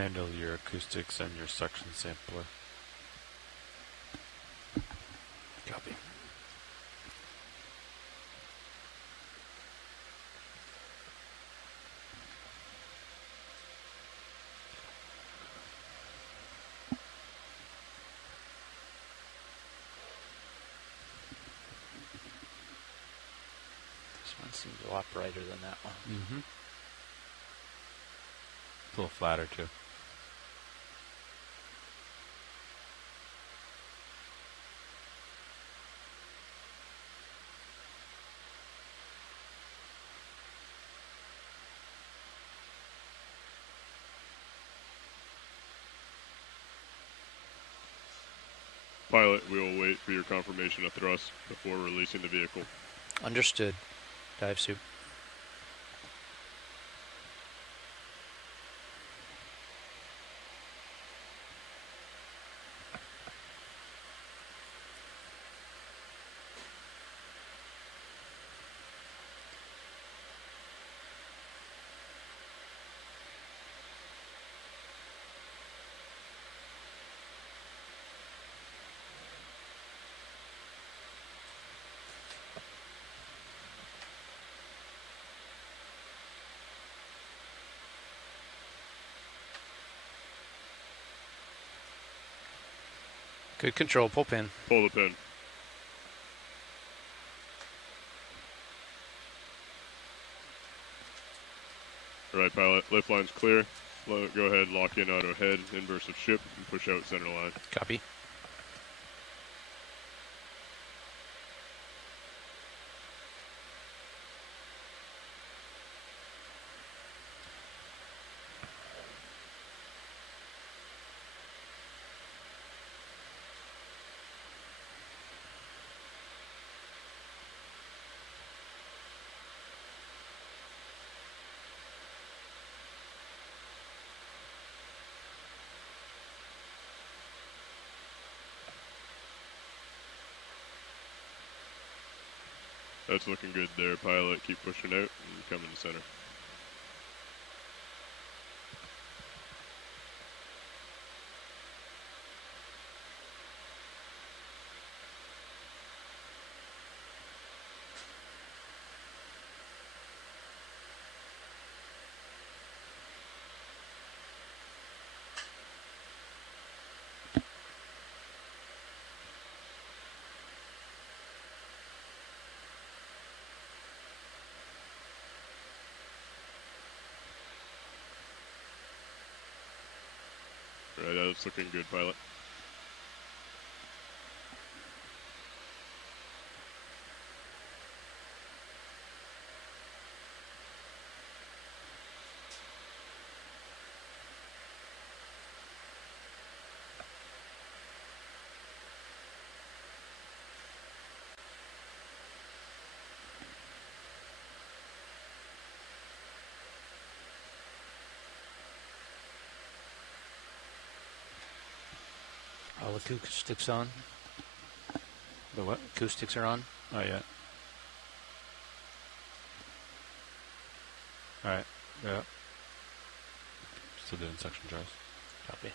handle your acoustics and your suction sampler. Copy. This one seems a lot brighter than that one. Mm-hmm. It's a little flatter, too. Pilot, we will wait for your confirmation of thrust before releasing the vehicle. Understood. Dive suit. Good control. Pull pin. Pull the pin. Alright, pilot. Lift line's clear. Go ahead, lock in auto head, inverse of ship, and push out center line. Copy. That's looking good there, pilot. Keep pushing out and come into center. Right, that's looking good, pilot. All acoustics on. The what? Acoustics are on. Not yet. Alright. Yeah. Still doing suction jars. Copy.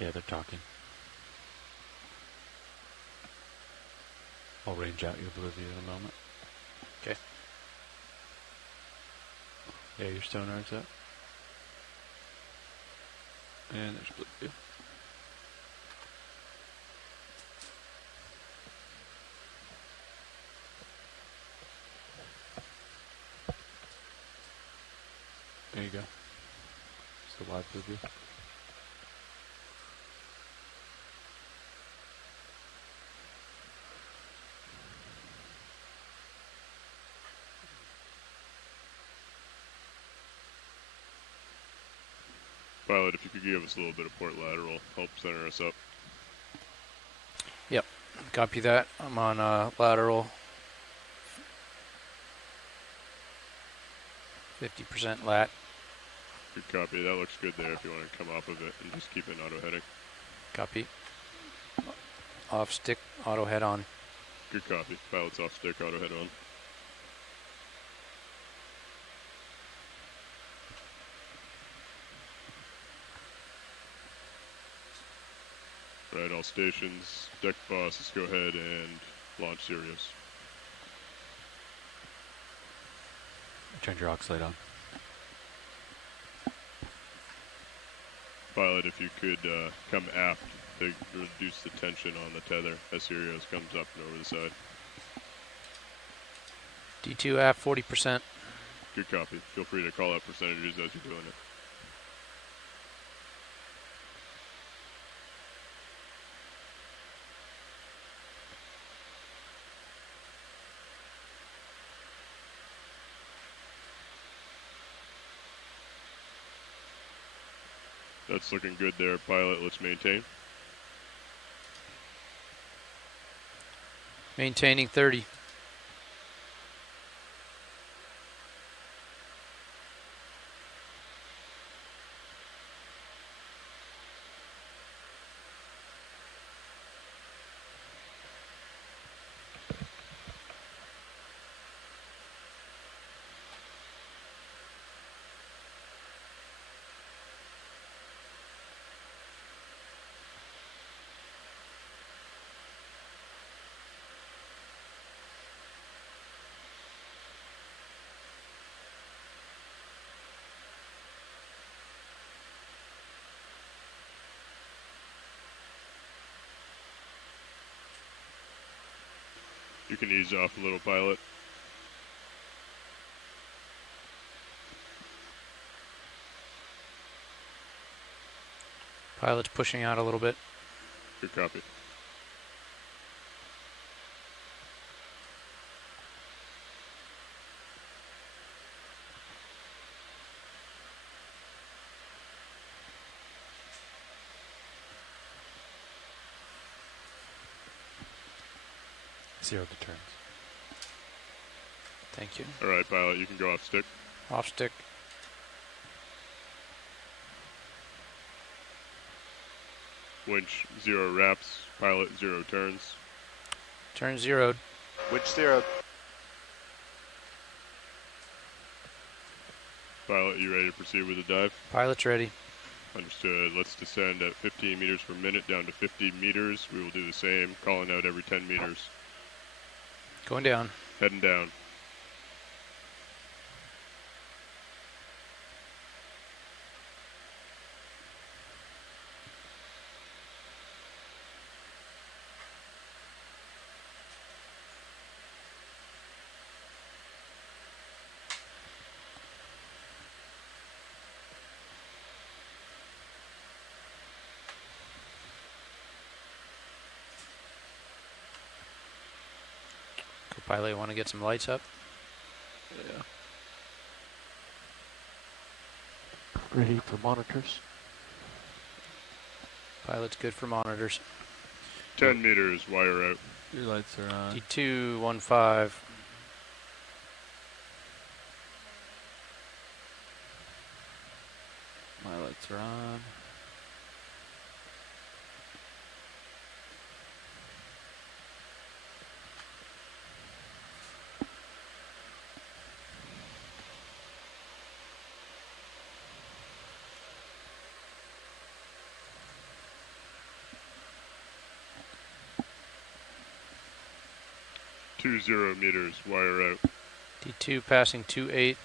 Yeah, they're talking. I'll range out your blue view in a moment. Okay. Yeah, your sonar's up. And there's blue view. There you go. It's the live blue view. Pilot, if you could give us a little bit of port lateral, help center us up. Yep. Copy that. I'm on lateral. 50% lat. Good copy. That looks good there if you want to come off of it and just keep it auto heading. Copy. Off stick. Auto head on. Good copy. Pilot's off stick, auto head on. Alright, all stations. Deck bosses, go ahead and launch Sirius. Turned your aux light on. Pilot, if you could come aft to reduce the tension on the tether as Sirius comes up and over the side. D2 aft 40%. Good copy. Feel free to call out percentages as you're doing it. That's looking good there, pilot. Let's maintain. Maintaining 30. You can ease off a little, pilot. Pilot's pushing out a little bit. Good copy. Zero to turns. Thank you. Alright, pilot, you can go off stick. Off stick. Winch 0 wraps, pilot 0 turns. Turn zeroed. Winch 0. Pilot, you ready to proceed with the dive? Pilot's ready. Understood. Let's descend at 15 meters per minute down to 50 meters. We will do the same, calling out every 10 meters. Going down. Heading down. Co-pilot, you want to get some lights up? Yeah. Ready for monitors. Pilot's good for monitors. 10 meters, wire out. Your lights are on. D215. My lights are on. Two 0 meters, wire out. D2 passing 28.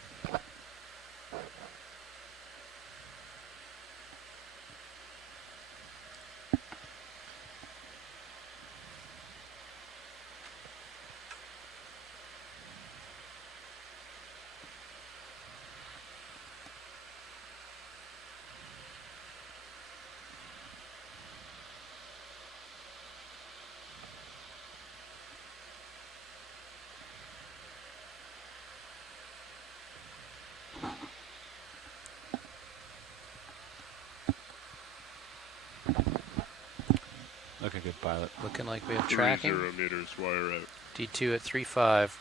Looking good, pilot. Looking like we have 3 tracking. 0 meters, wire out. D2 at 3.5.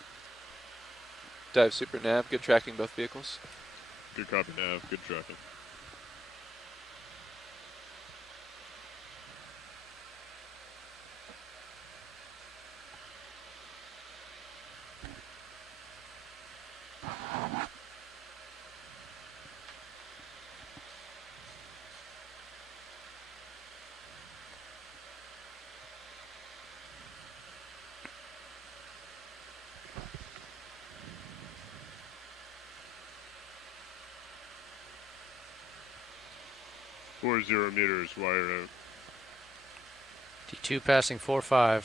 Dive super nav. Good tracking both vehicles. Good copy, nav. Good tracking. 40 meters, wire out. D2 passing 4-5.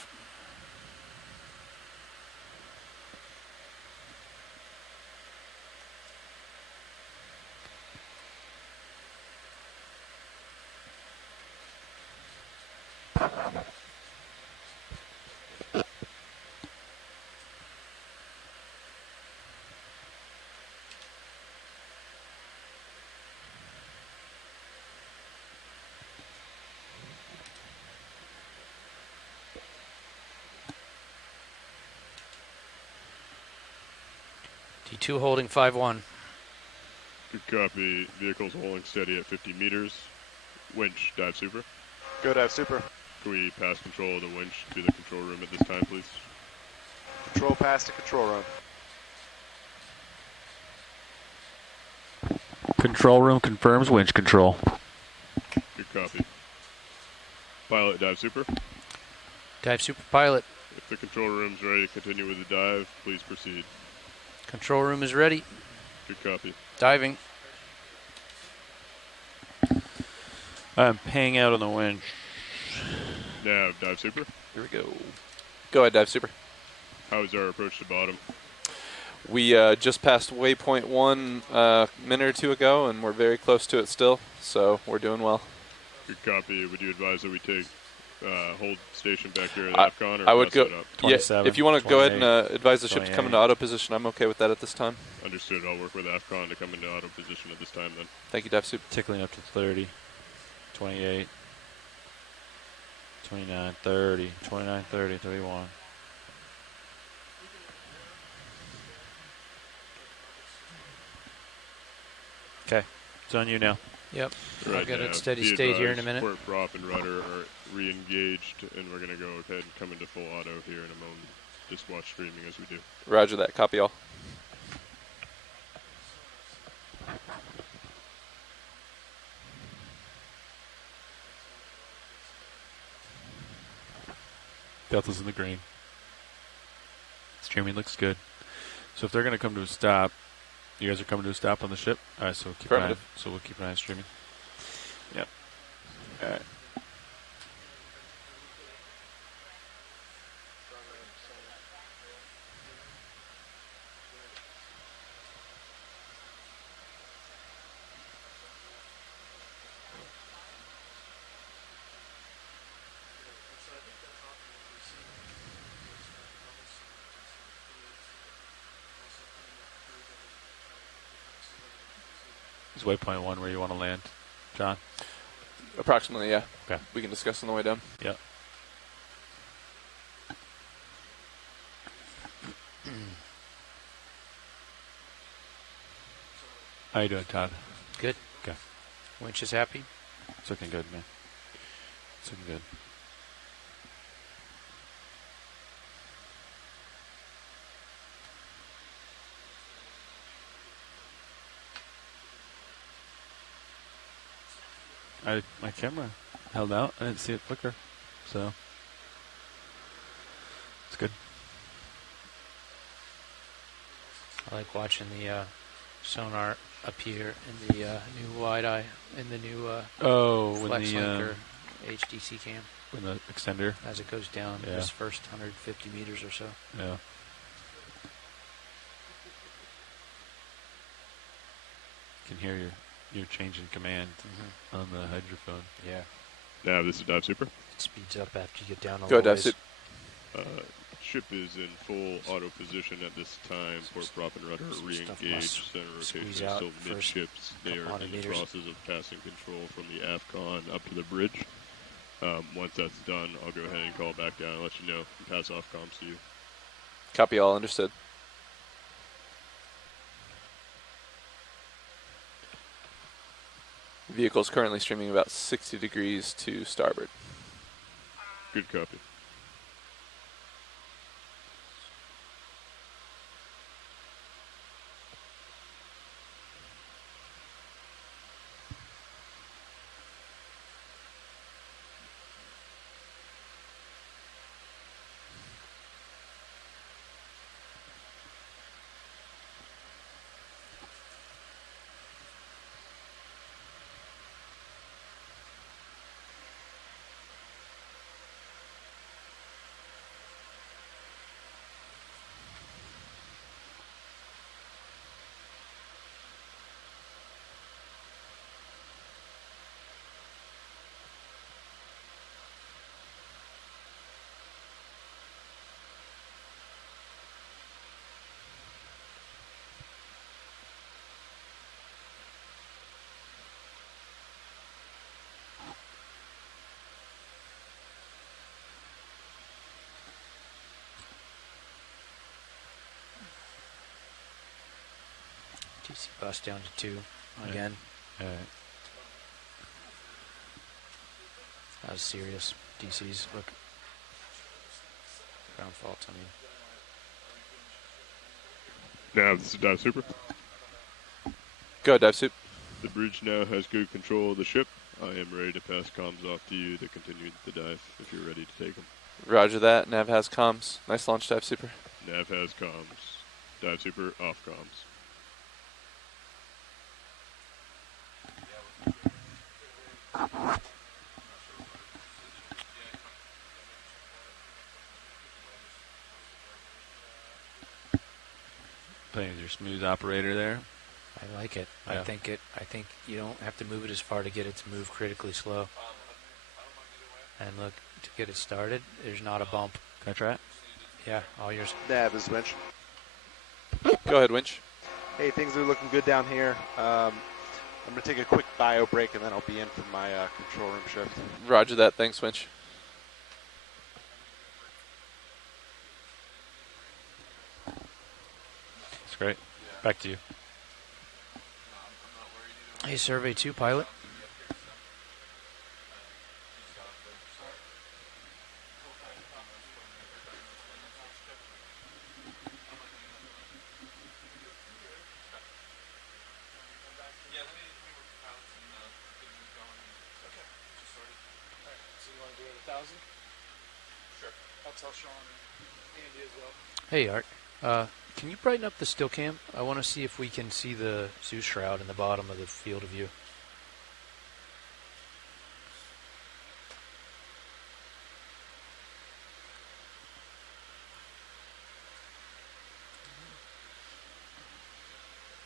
D2 holding 5-1. Good copy. Vehicle's holding steady at 50 meters. Winch, dive super. Go dive super. Can we pass control of the winch to the control room at this time, please? Control pass to control room. Control room confirms winch control. Good copy. Pilot, dive super. Dive super pilot. If the control room's ready to continue with the dive, please proceed. Control room is ready. Good copy. Diving. I'm paying out on the winch. Nav, dive super. Here we go. Go ahead, dive super. How's our approach to bottom? We just passed waypoint 1 a minute or two ago, and we're very close to it still, so we're doing well. Good copy. Would you advise that we take hold station back here at AFCON, or I would pass go. it up? Yeah, if you want to go ahead and advise the ship to come into auto position, I'm okay with that at this time. Understood. I'll work with AFCON to come into auto position at this time then. Thank you, dive super. Tickling up to 30, 28, 29, 30, 29, 30, 31. Okay, it's on you now. Yep. I'll Right get now, it steady be state here in a advised, minute. Port prop and rudder are re-engaged, and we're going to go ahead and come into full auto here in a moment. Just watch streaming as we do. Roger that. Copy all. Delta's in the green. Streaming looks good. So if they're going to come to a stop, you guys are coming to a stop on the ship? All right, so keep an eye. So we'll keep an eye on streaming. Yep. All right. Is waypoint 1 where you want to land, John? Approximately, yeah. Okay. We can discuss on the way down. Yep. How you doing, Todd? Good. Okay. Winch is happy. It's looking good, man. It's looking good. My camera held out. I didn't see it flicker, so it's good. I like watching the sonar up here in the new wide eye, in the new Flex Linker HDC cam when the extender as it goes down this first 150 meters or so. Yeah. You can hear your change in command on the hydrophone. Yeah. Nav, this is dive super. It speeds up after you get down a Go little dive ways. super. Ship is in full auto position at this time. Port prop and rudder are Some stuff re-engaged. must Center rotation squeeze is out still first midships. They couple are in hundred the meters. process of passing control from the AFCON up to the bridge. Once that's done, I'll go ahead and call back down and let you know and pass off comms to you. Copy all. Understood. Vehicle is currently streaming about 60 degrees to starboard. Good copy. DC bus down to 2 again. All right. That was serious. DC's look. Ground faults, I mean. Now this is Dive Super. Go, Dive Soup. The bridge now has good control of the ship. I am ready to pass comms off to you to continue the dive if you're ready to take them. Roger that. Nav has comms. Nice launch, Dive Super. Nav has comms. Dive Super off comms. Playing with your smooth operator there. I like it. Yeah. I think you don't have to move it as far to get it to move critically slow. And look, to get it started, there's not a bump. Can I try it? Yeah, all yours. Nav is winch. Go ahead, Winch. Hey, things are looking good down here. I'm going to take a quick bio break, and then I'll be in for my control room shift. Roger that. Thanks, Winch. That's great. Back to you. Hey, Survey 2 pilot. Hey, Art. Can you brighten up the still cam? I want to see if we can see the Zeus shroud in the bottom of the field of view.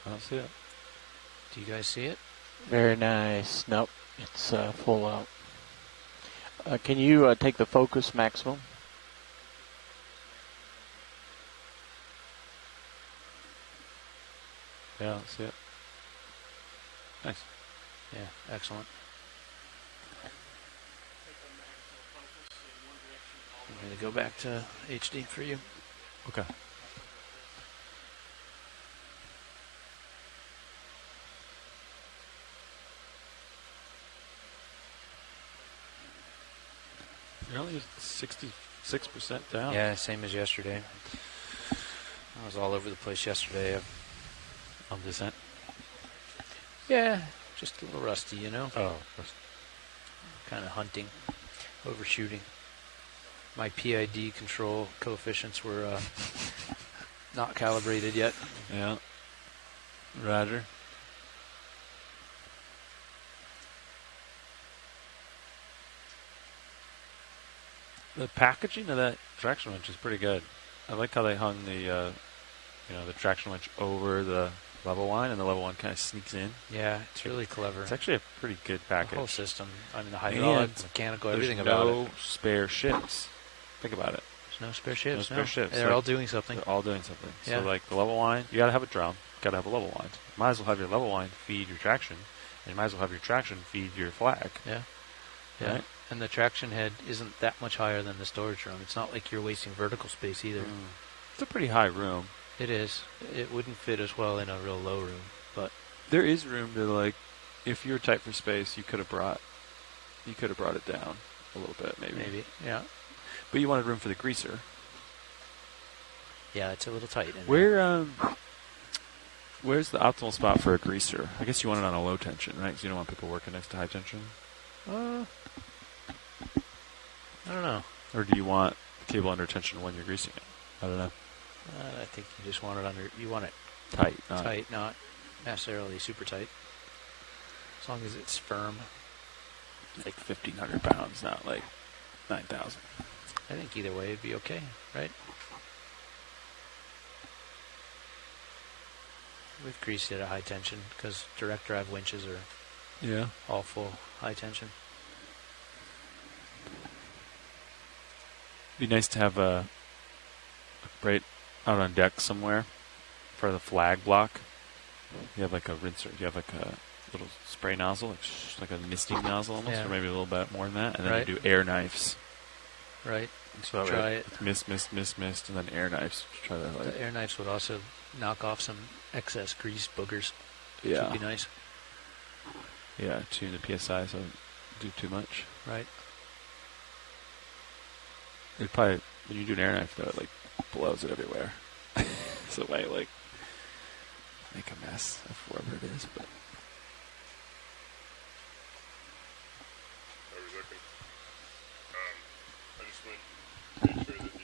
I don't see it. Do you guys see it? Very nice. Nope, it's full out. Can you take the focus maximum? Yeah, I don't see it. Nice. Yeah, excellent. I'm going to go back to HD for you. Okay. You're only 66% down. Yeah, same as yesterday. I was all over the place yesterday. On descent. Yeah, just a little rusty, you know? Oh. Kind of hunting, overshooting. My PID control coefficients were not calibrated yet. Yeah. Roger. The packaging of that traction winch is pretty good. I like how they hung the, the traction winch over the level line, and the level one kind of sneaks in. Yeah, it's really clever. It's actually a pretty good The package. whole system. I mean, the hydraulic, And mechanical, There's everything about it. no spare ships. Think about it. There's no spare ships. No spare ships. They're Like, all doing something. They're all doing something. Yeah. So, like, the level line, you got to have a drum. Got to have a level line. Might as well have your level line feed your traction, and you might as well have your traction feed your flag. Yeah. Yeah. Right? And the traction head isn't that much higher than the storage room. It's not like you're wasting vertical space either. It's a pretty high room. It is. It wouldn't fit as well in a real low room, but There is room to, like, if you're tight for space, you could have brought it down a little bit, maybe. Yeah. But you wanted room for the greaser. Yeah, it's a little tight. In Where's the optimal spot for a greaser? I guess you want it on a low tension, right? Because you don't want people working next to high tension. there. I don't know. Or do you want cable under tension when you're greasing it? I don't know. I think you just want it under. You want it Tight. tight, not necessarily super tight. As long as it's firm. Like 1,500 pounds, not like 9,000. I think either way it'd be okay, right? We've greased it at high tension because direct drive winches are Yeah. all full high tension. It'd be nice to have a right out on deck somewhere for the flag block. You have like a rinser. You have like a little spray nozzle, like a misting nozzle almost, Yeah. or maybe a little bit more than that. And then Right. you do air knives. Right. So that Try way it. it's mist, and then air knives. Try that. The air knives would also knock off some excess grease boogers. Yeah. Should be nice. Yeah, tune the PSI so it doesn't do too much. Right. It probably, when you do an air knife, though, it like blows it everywhere. So it might like make a mess of wherever it is. But How are we looking? I just went make sure that the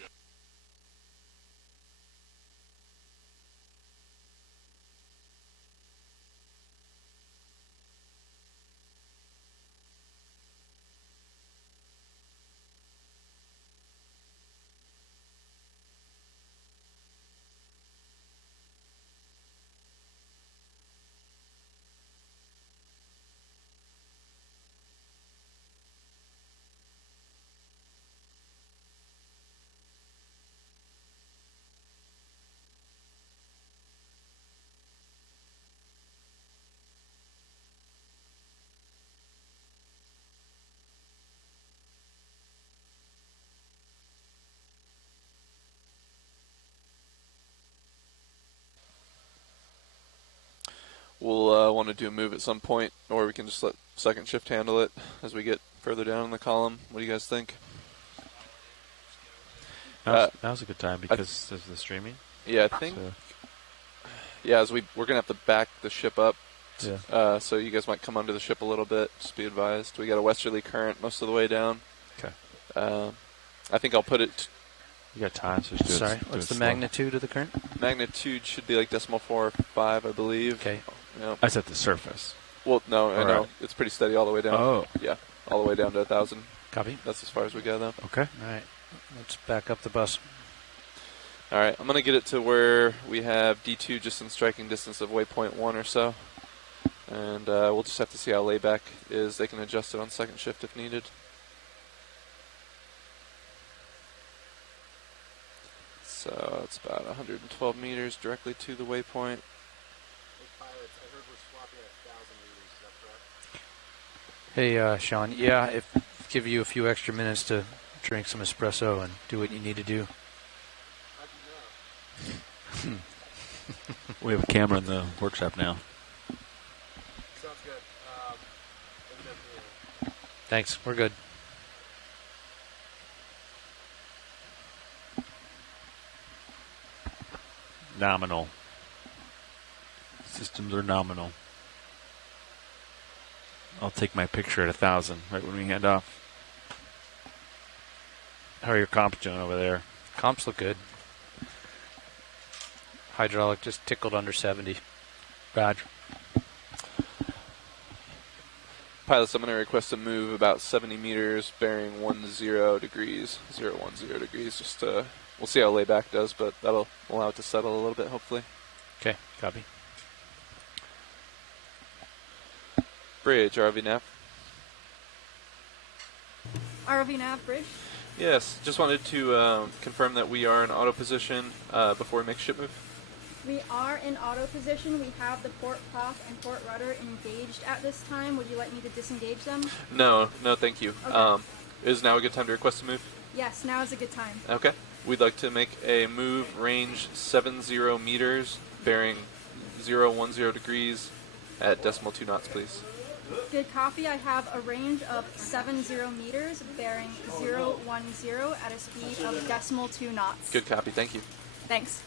We'll want to do a move at some point, or we can just let second shift handle it as we get further down in the column. What do you guys think? now's a good time because of the streaming. Yeah, I think. So, Yeah, as we're gonna have to back the ship up. yeah. So you guys might come under the ship a little bit. Just be advised. We got a westerly current most of the way down. Okay. I think I'll put it. You got time, so just do it. Sorry, do what's it the slow. magnitude of the current? Magnitude should be like 0.45, I believe. Okay. Yeah. I said the surface. Well, no, I All know right. it's pretty steady all the way down. Oh. Yeah, all the way down to 1,000. Copy. That's as far as we go, though. Okay. All right. Let's back up the bus. All right, I'm gonna get it to where we have D2 just in striking distance of waypoint 1 or so, and we'll just have to see how layback is. They can adjust it on second shift if needed. So it's about 112 meters directly to the waypoint. Hey, Sean. Yeah, if give you a few extra minutes to drink some espresso and do what you need to do. We have a camera in the workshop now. Sounds good. Thanks. We're good. Nominal. Systems are nominal. I'll take my picture at 1,000 right when we hand off. How are your comps doing over there? Comps look good. Hydraulic just tickled under 70. Roger. Pilots, I'm going to request a move about 70 meters, bearing 10 degrees, 010 degrees. Just we'll see how layback does, but that'll allow it to settle a little bit, hopefully. Okay, copy. Bridge, RV nav. ROV nav bridge. Yes, just wanted to confirm that we are in auto position before we make ship move. We are in auto position. We have the port prop and port rudder engaged at this time. Would you like me to disengage them? No, thank you. Okay. Is now a good time to request a move? Yes, now is a good time. Okay. We'd like to make a move range 70 meters, bearing 010 degrees at 2 knots, please. Good copy. I have a range of 70 meters, bearing 010 at a speed of 2 knots. Good copy, thank you. Thanks.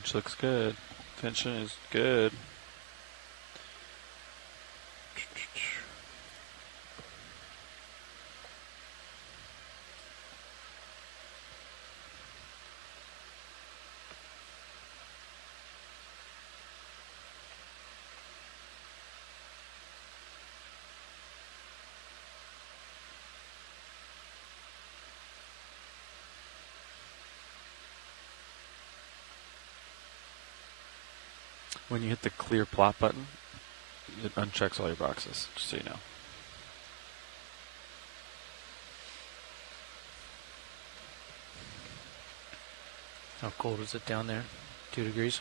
Which looks good. Tension is good. When you hit the clear plot button, it unchecks all your boxes, just so you know. How cold is it down there? 2 degrees?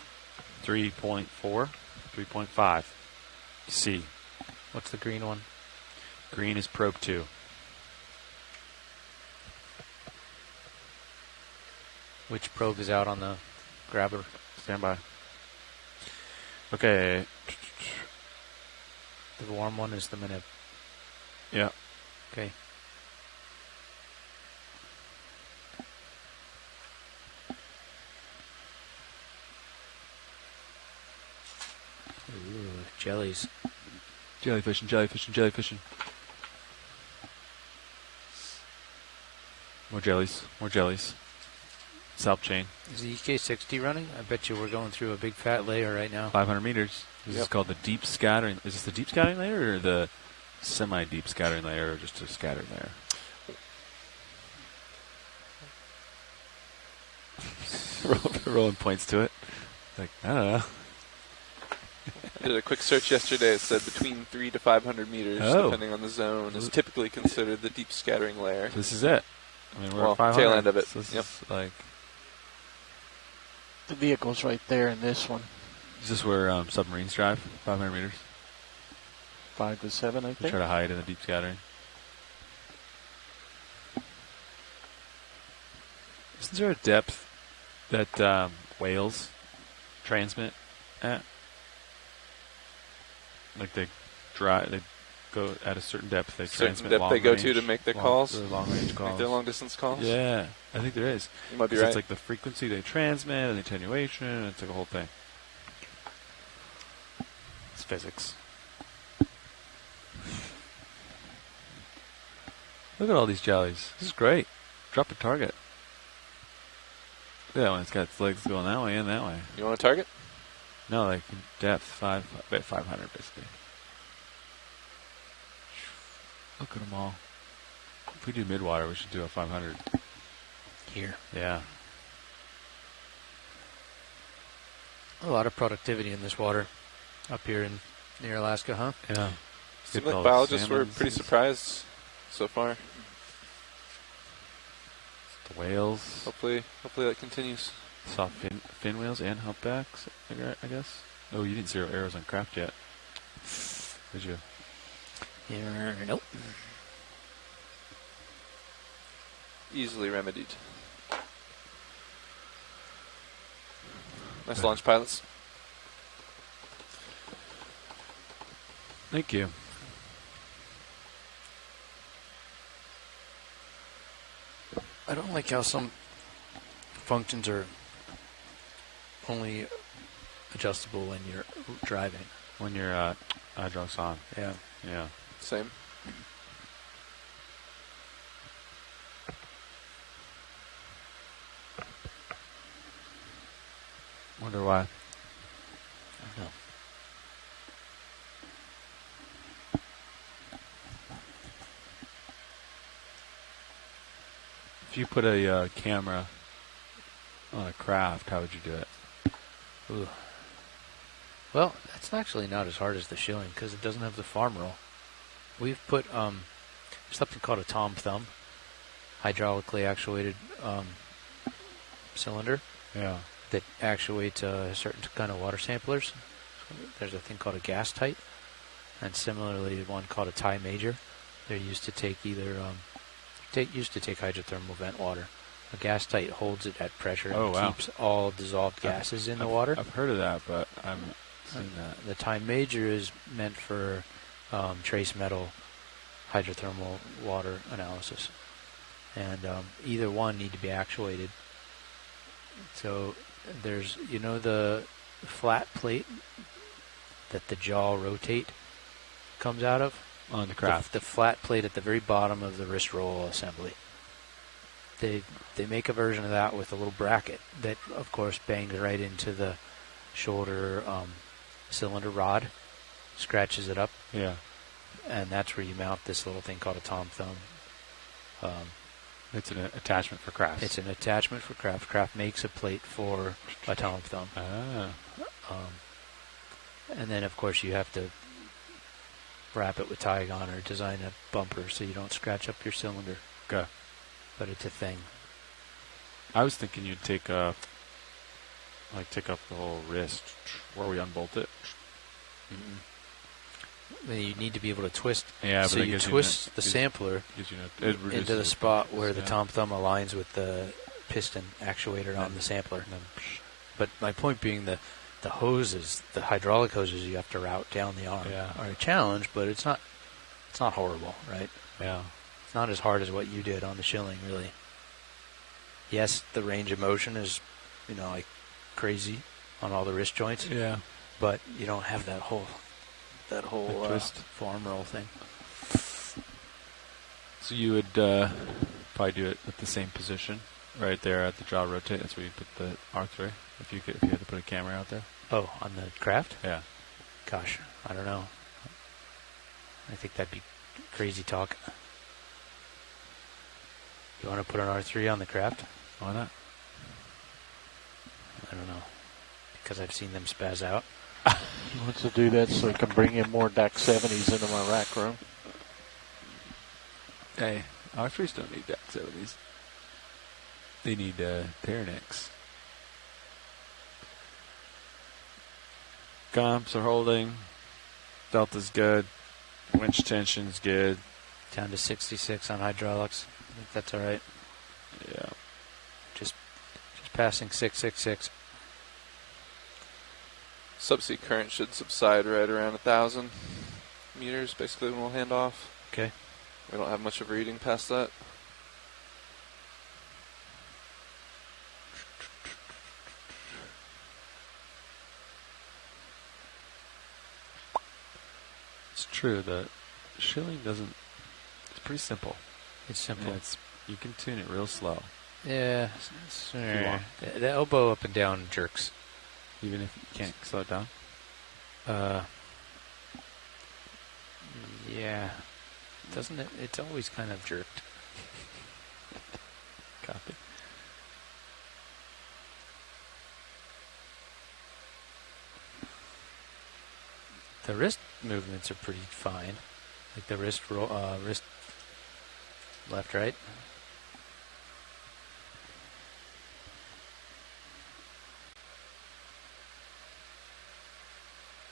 3.4, 3.5 C. What's the green one? Green is probe 2. Which probe is out on the grabber? Stand by. Okay. The warm one is the minute. Yeah. Okay. Ooh, jellies. Jellyfishing, jellyfishing, jellyfishing. More jellies, more jellies. Salp chain. Is the EK60 running? I bet you we're going through a big fat layer right now. 500 meters. This is called the deep scattering. Is this the deep scattering layer or the semi-deep scattering layer or just a scattering layer? Rolling points to it. Like, I don't know. I did a quick search yesterday. It said between 300 to 500 meters, depending on the zone, is typically considered the deep scattering layer. This is it. I mean, we're Well, at 500. tail end of it. So this Yep. is like, The vehicle's right there in this one. is this where submarines drive? 500 meters. 5 to 7, I They think. try to hide in the deep scattering. Isn't there a depth that whales transmit at? Like they go at a certain depth. They Certain transmit depth long they go range, to make their calls? the long range calls. Make their long distance calls? Yeah, I think there is. You might be 'Cause right. It's like the frequency they transmit and the attenuation. And it's like a whole thing. It's physics. Look at all these jellies. This is great. Drop a target. Look at that one. It's got its legs going that way and that way. You want to target? No, like depth, 500 basically. Look at them all. If we do midwater, we should do a 500. Here. Yeah. A lot of productivity in this water up here in near Alaska, huh? Yeah. Seems Get like all the biologists were salmons pretty and surprised so far. The whales. Hopefully that continues. Saw fin whales and humpbacks, I guess. Oh, you didn't zero arrows on craft yet. Did you? Here, nope. Easily remedied. Nice launch, pilots. Thank you. I don't like how some functions are only adjustable when you're driving. When your hydraulics on. Yeah. Yeah. Same. Wonder why. I don't know. If you put a camera on a craft, how would you do it? Ooh. Well, that's actually not as hard as the shilling because it doesn't have the farm roll. We've put something called a tom thumb, hydraulically actuated cylinder Yeah. that actuates a certain kind of water samplers. There's a thing called a gas tight, and similarly one called a tie major. They're used to take either used to take hydrothermal vent water. A gas tight holds it at pressure and keeps all dissolved gases in the water. I've heard of that, but I haven't seen that. The tie major is meant for trace metal hydrothermal water analysis, and either one need to be actuated. So there's the flat plate that the jaw rotate comes out of On the craft. the flat plate at the very bottom of the wrist roll assembly. They make a version of that with a little bracket that, of course, bangs right into the shoulder cylinder rod, scratches it up, Yeah. and that's where you mount this little thing called a tom thumb. It's an attachment for crafts. It's an attachment for craft. Craft makes a plate for a tom thumb. And then, of course, you have to wrap it with Tygon or design a bumper so you don't scratch up your cylinder. Okay. But it's a thing. I was thinking you'd take off the whole wrist where we unbolt it. Mm-mm. then you need to be able to twist. Yeah, so but it you gives twist you the sampler it reduces into the the spot focus, where the yeah. tom thumb aligns with the piston actuator on the sampler. And then, But my point being the hoses, the hydraulic hoses you have to route down the arm Yeah. are a challenge, but it's not horrible, right? yeah. It's not as hard as what you did on the shilling, really. Yes, the range of motion is, like crazy on all the wrist joints, Yeah. but you don't have that whole twist. form roll thing. So you would probably do it at the same position, right there at the jaw rotate. That's where you put the R3. If you had to put a camera out there. Oh, on the craft? Yeah. Gosh, I don't know. I think that'd be crazy talk. You want to put an R3 on the craft? Why not? I don't know. Because I've seen them spaz out. He wants to do that so he can bring in more DAC 70s into my rack room. Hey, R3s don't need DAC 70s. They need Terranix. Comps are holding. Delta's good. Winch tension's good. Down to 66 on hydraulics. I think that's all right. Yeah. Just passing 666. Subsea current should subside right around 1,000 meters, basically, when we'll hand off. Okay. We don't have much of a reading past that. It's true. The shilling doesn't. It's pretty simple. It's simple. Yeah, you can tune it real slow, Yeah. you want. The elbow up and down jerks. even if you can't slow it down. Yeah. Doesn't it? It's always kind of jerked. Copy. The wrist movements are pretty fine. Like the wrist left, right.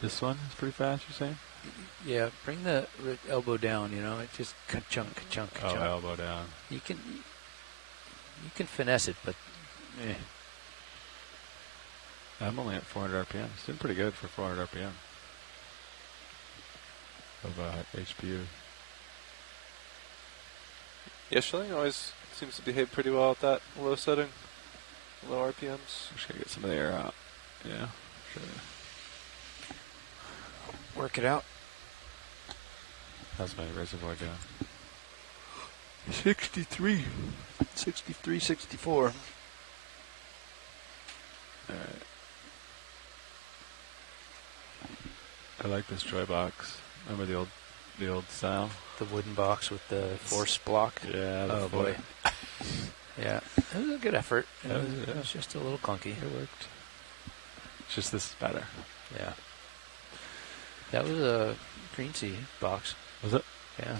This one is pretty fast, you're saying? Yeah, bring the elbow down, it just ka-chunk, ka-chunk, Oh, ka-chunk. elbow down. You can finesse it, but I'm only at 400 RPM. It's doing pretty good for 400 RPM of HPU. Yeah, shilling always seems to behave pretty well at that low setting, low RPMs. Just gotta get some of the air out. Yeah, sure. work it out. How's my reservoir doing? 63, 64. All right. I like this joy box. Remember the old style? The wooden box with the force block. Yeah. Oh boy. Yeah, it was a good effort. It Yeah, was, yeah. it was just a little clunky. It worked. It's just this is better. Yeah. That was a Green Sea box. Was it? Yeah.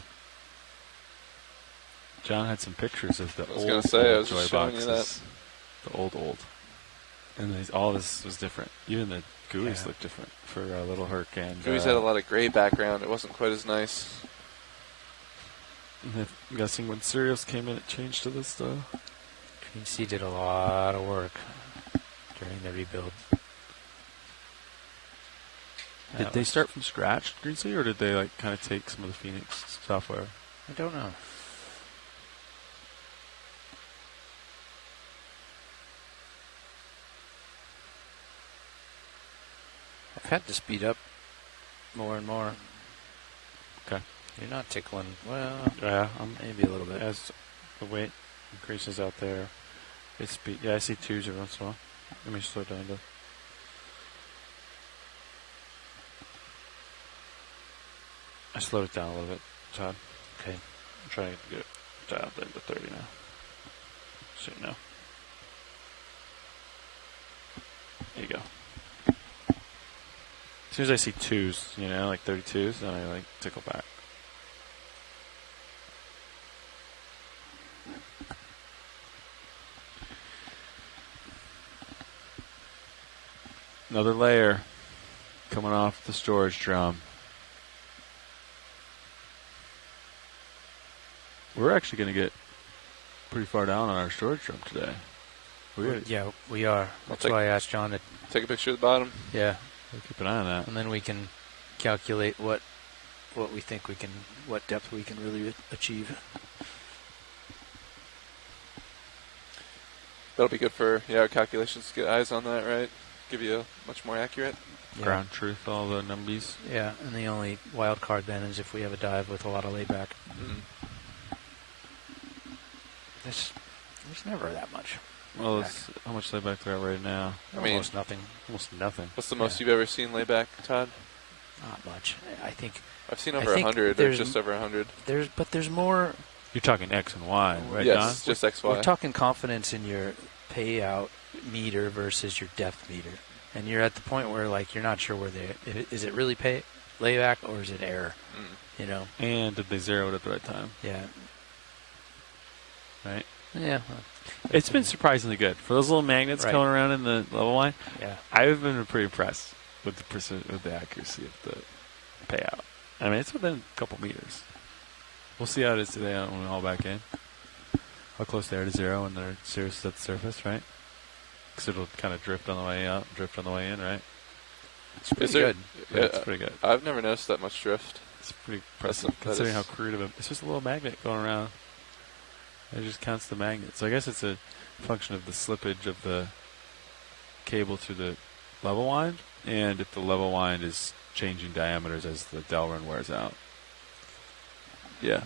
John had some pictures of the I was old, gonna say, I old was joy just showing you boxes. The old. And all this was different. Even the GUIs Yeah. looked different for Little Herc and GUIs had a lot of gray background. It wasn't quite as nice. I'm guessing when cereals came in, it changed to this though. Green Sea did a lot of work during the rebuild. Did That they was- start from scratch, Green Sea, or did they like kind of take some of the Phoenix software? I don't know. I've had to speed up more and more. Okay. You're not tickling. Well, Yeah, maybe a little bit. as the weight increases out there, it's speed. Yeah, I see twos every once in a while. Let me slow down though. I slowed it down a little bit, Todd. Okay. I'm trying to get it dialed into 30 now. So you know. There you go. As soon as I see twos, like 32s, then I like tickle back. Another layer coming off the storage drum. We're actually going to get pretty far down on our storage drum today. Yeah, we are. That's why I asked John to Take a picture of the bottom. Yeah, We'll keep an eye on that. and then we can calculate what we think we can, what depth we can really achieve. That'll be good for our calculations to get eyes on that, right? Give you a much more accurate. Yeah. Ground truth, all the numbies. Yeah, and the only wild card then is if we have a dive with a lot of layback. There's never that much. Well, how much layback there at right now? I mean, Almost nothing. Almost nothing. What's the most you've ever seen layback, Todd? Not much. I think I've seen over think 100 or there's just over 100. there's more. You're talking X and Y, right, Yes, John? just XY. We're talking confidence in your payout meter versus your depth meter, and you're at the point where like you're not sure where is it really layback or is it error? You know. And did they zero it at the right time? Yeah. Right. Yeah. It's been surprisingly good for those little magnets Right. coming around in the level line. Yeah. I've been pretty impressed with the accuracy of the payout. I mean, it's within a couple meters. We'll see how it is today when we haul back in. How close they are to zero when they're seriously at the surface, right? Because it'll kind of drift on the way out, drift on the way in, right? It's pretty Is there- good. Yeah, it's pretty good. I've never noticed that much drift. It's pretty impressive that considering is- how crude of it's just a little magnet going around. It just counts the magnet. So I guess it's a function of the slippage of the cable through the level wind, and if the level wind is changing diameters as the Delrin wears out. Yeah.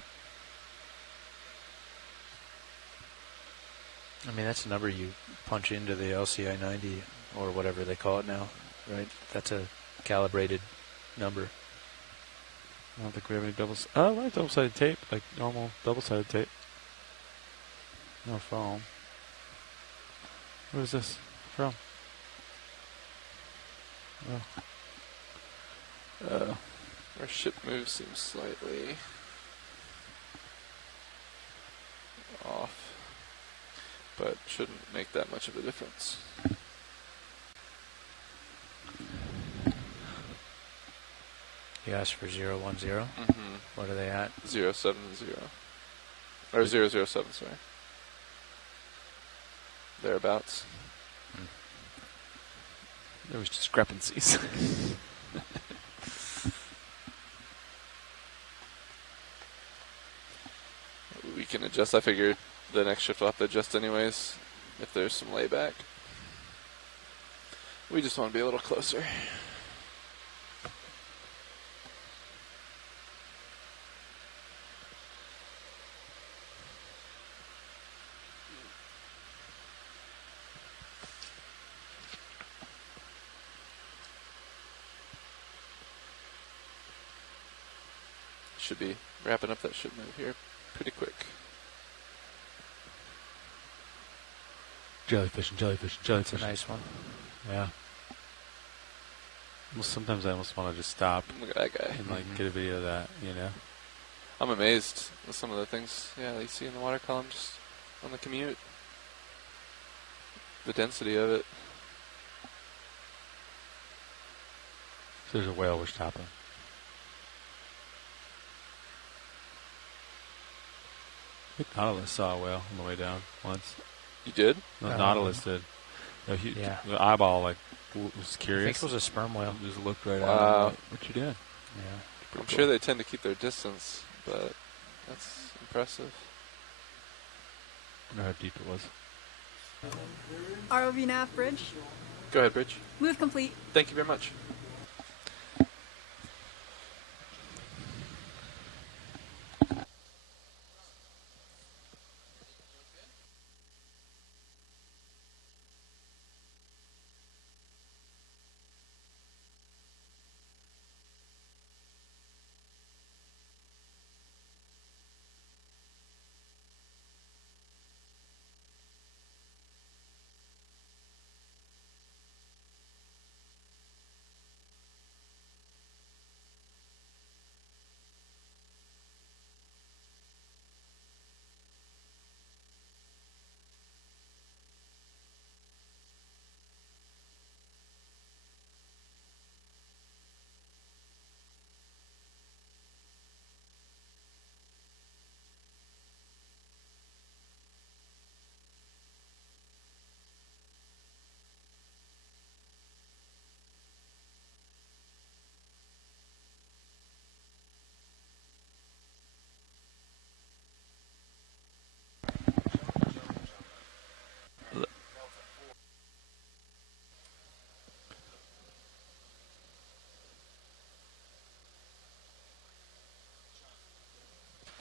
I mean, that's a number you punch into the LCI 90 or whatever they call it now, right? That's a calibrated number. I don't think we have any doubles. Oh, right, double-sided tape, like normal double-sided tape. No foam. What is this from? Oh. Our ship move seems slightly off, but shouldn't make that much of a difference. You asked for 010. What are they at? 070. Or 007, sorry. Thereabouts. There was discrepancies. We can adjust. I figured the next shift will have to adjust anyways if there's some layback. We just want to be a little closer. Should be wrapping up that ship move here pretty quick. Jellyfish and jellyfish and jellyfish. It's a nice one. Yeah. Well, sometimes I almost want to just stop Look at that guy. and like get a video of that, you know. I'm amazed with some of the things, that you see in the water column just on the commute. The density of it. There's a whale we're stopping. I think Nautilus saw a whale on the way down once. You did? No, Oh. Nautilus did. No, Yeah. The eyeball like was I think curious. it was a sperm whale. Just looked right Wow. at him. What you doing? Yeah. I'm sure they tend to keep their distance, but that's impressive. I wonder how deep it was. ROV nav bridge. Go ahead, Bridge. Move complete. Thank you very much.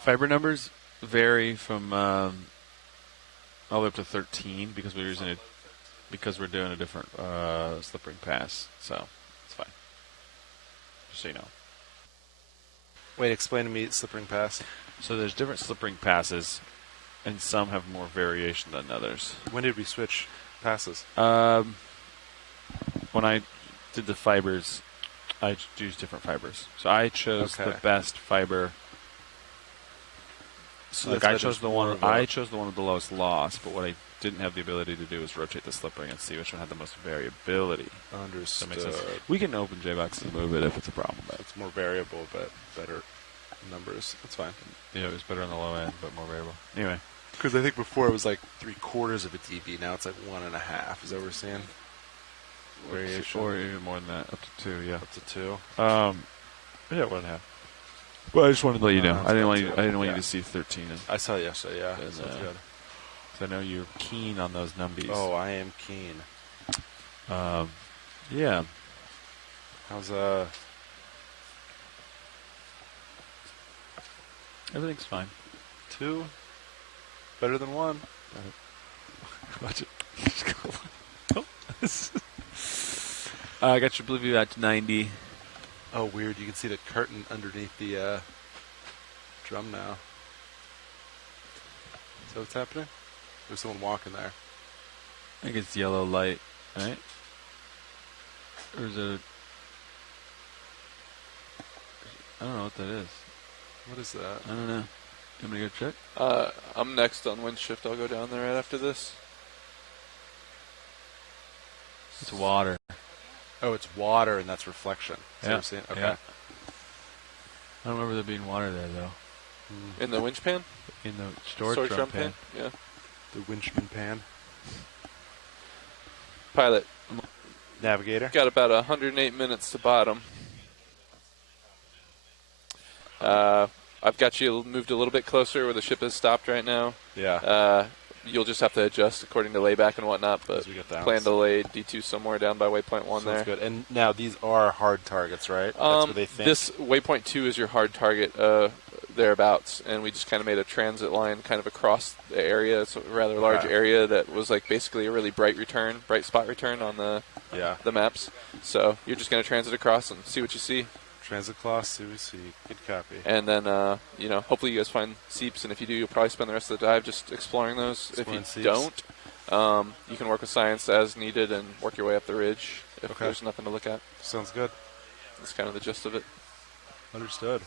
Fiber numbers vary from all the way up to 13 because we're using it because we're doing a different slip ring pass. So it's fine. Just so you know. Wait, explain to me slip ring pass. So there's different slip ring passes, and some have more variation than others. When did we switch passes? When I did the fibers, I used different fibers. So I chose the Okay. best fiber. So like I chose the one with the lowest loss, but what I didn't have the ability to do is rotate the slip ring and see which one had the most variability. Does that make sense? We can open J-Box and move it if it's a problem. But It's more variable, but better numbers. That's fine. yeah, it was better on the low end, but more variable. Anyway, Because I think before it was like 3/4 of a dB. Now it's like 1.5. Is that what we're seeing? Variation. or even more than that, up to 2. Yeah. Up to 2. Yeah, 1.5. Well, I just wanted to let you know. No, I didn't want it's you. not I didn't want yeah. you to see 13. I saw it yesterday. Yeah, And, sounds good. I know you're keen on those numbies. Oh, I am keen. Yeah. How's Everything's fine. 2? Better than 1. Watch it. I got your blue view out to 90. Oh, weird. You can see the curtain underneath the drum now. Is that what's happening? There's someone walking there. I think it's yellow light, right? Or is it? I don't know what that is. What is that? I don't know. You want me to go check? I'm next on wind shift. I'll go down there right after this. It's water. Oh, it's water, and that's reflection. Is that Yeah. what you're saying? Okay. Yeah. I don't remember there being water there though. In the winch pan? In the storage drum pan. Yeah. The winchman pan. Pilot, Navigator. got about 108 minutes to bottom. I've got you moved a little bit closer where the ship has stopped right now. Yeah. You'll just have to adjust according to layback and whatnot, but As we get down. plan to lay D2 somewhere down by waypoint 1 Sounds there. good. And now these are hard targets, right? That's what they think. This waypoint 2 is your hard target thereabouts, and we just kind of made a transit line kind of across the area. It's a rather large Okay. area that was like basically a really bright spot return on the maps. So you're just going to transit across and see what you see. Transit class, CVC. Good copy. And then, hopefully you guys find seeps, and if you do, you'll probably spend the rest of the dive just exploring those. Exploring if seeps. you don't, you can work with science as needed and work your way up the ridge if Okay. there's nothing to look at. Sounds good. That's kind of the gist of it. Understood.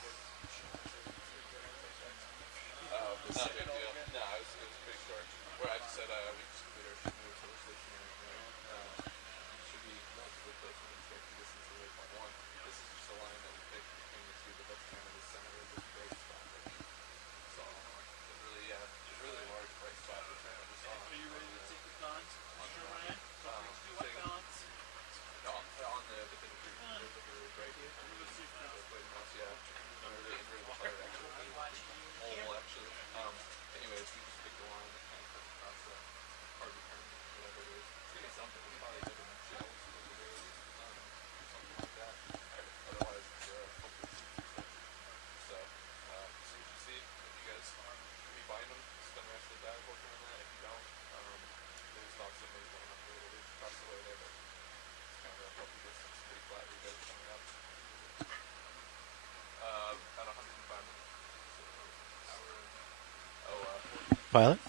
Pilot?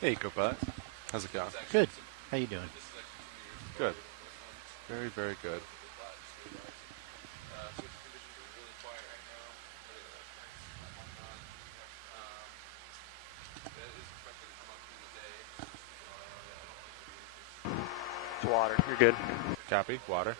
Hey, co-pilot. How's it going? Good. How you doing? Good. Very, very good. It's water. You're good. Copy. Water.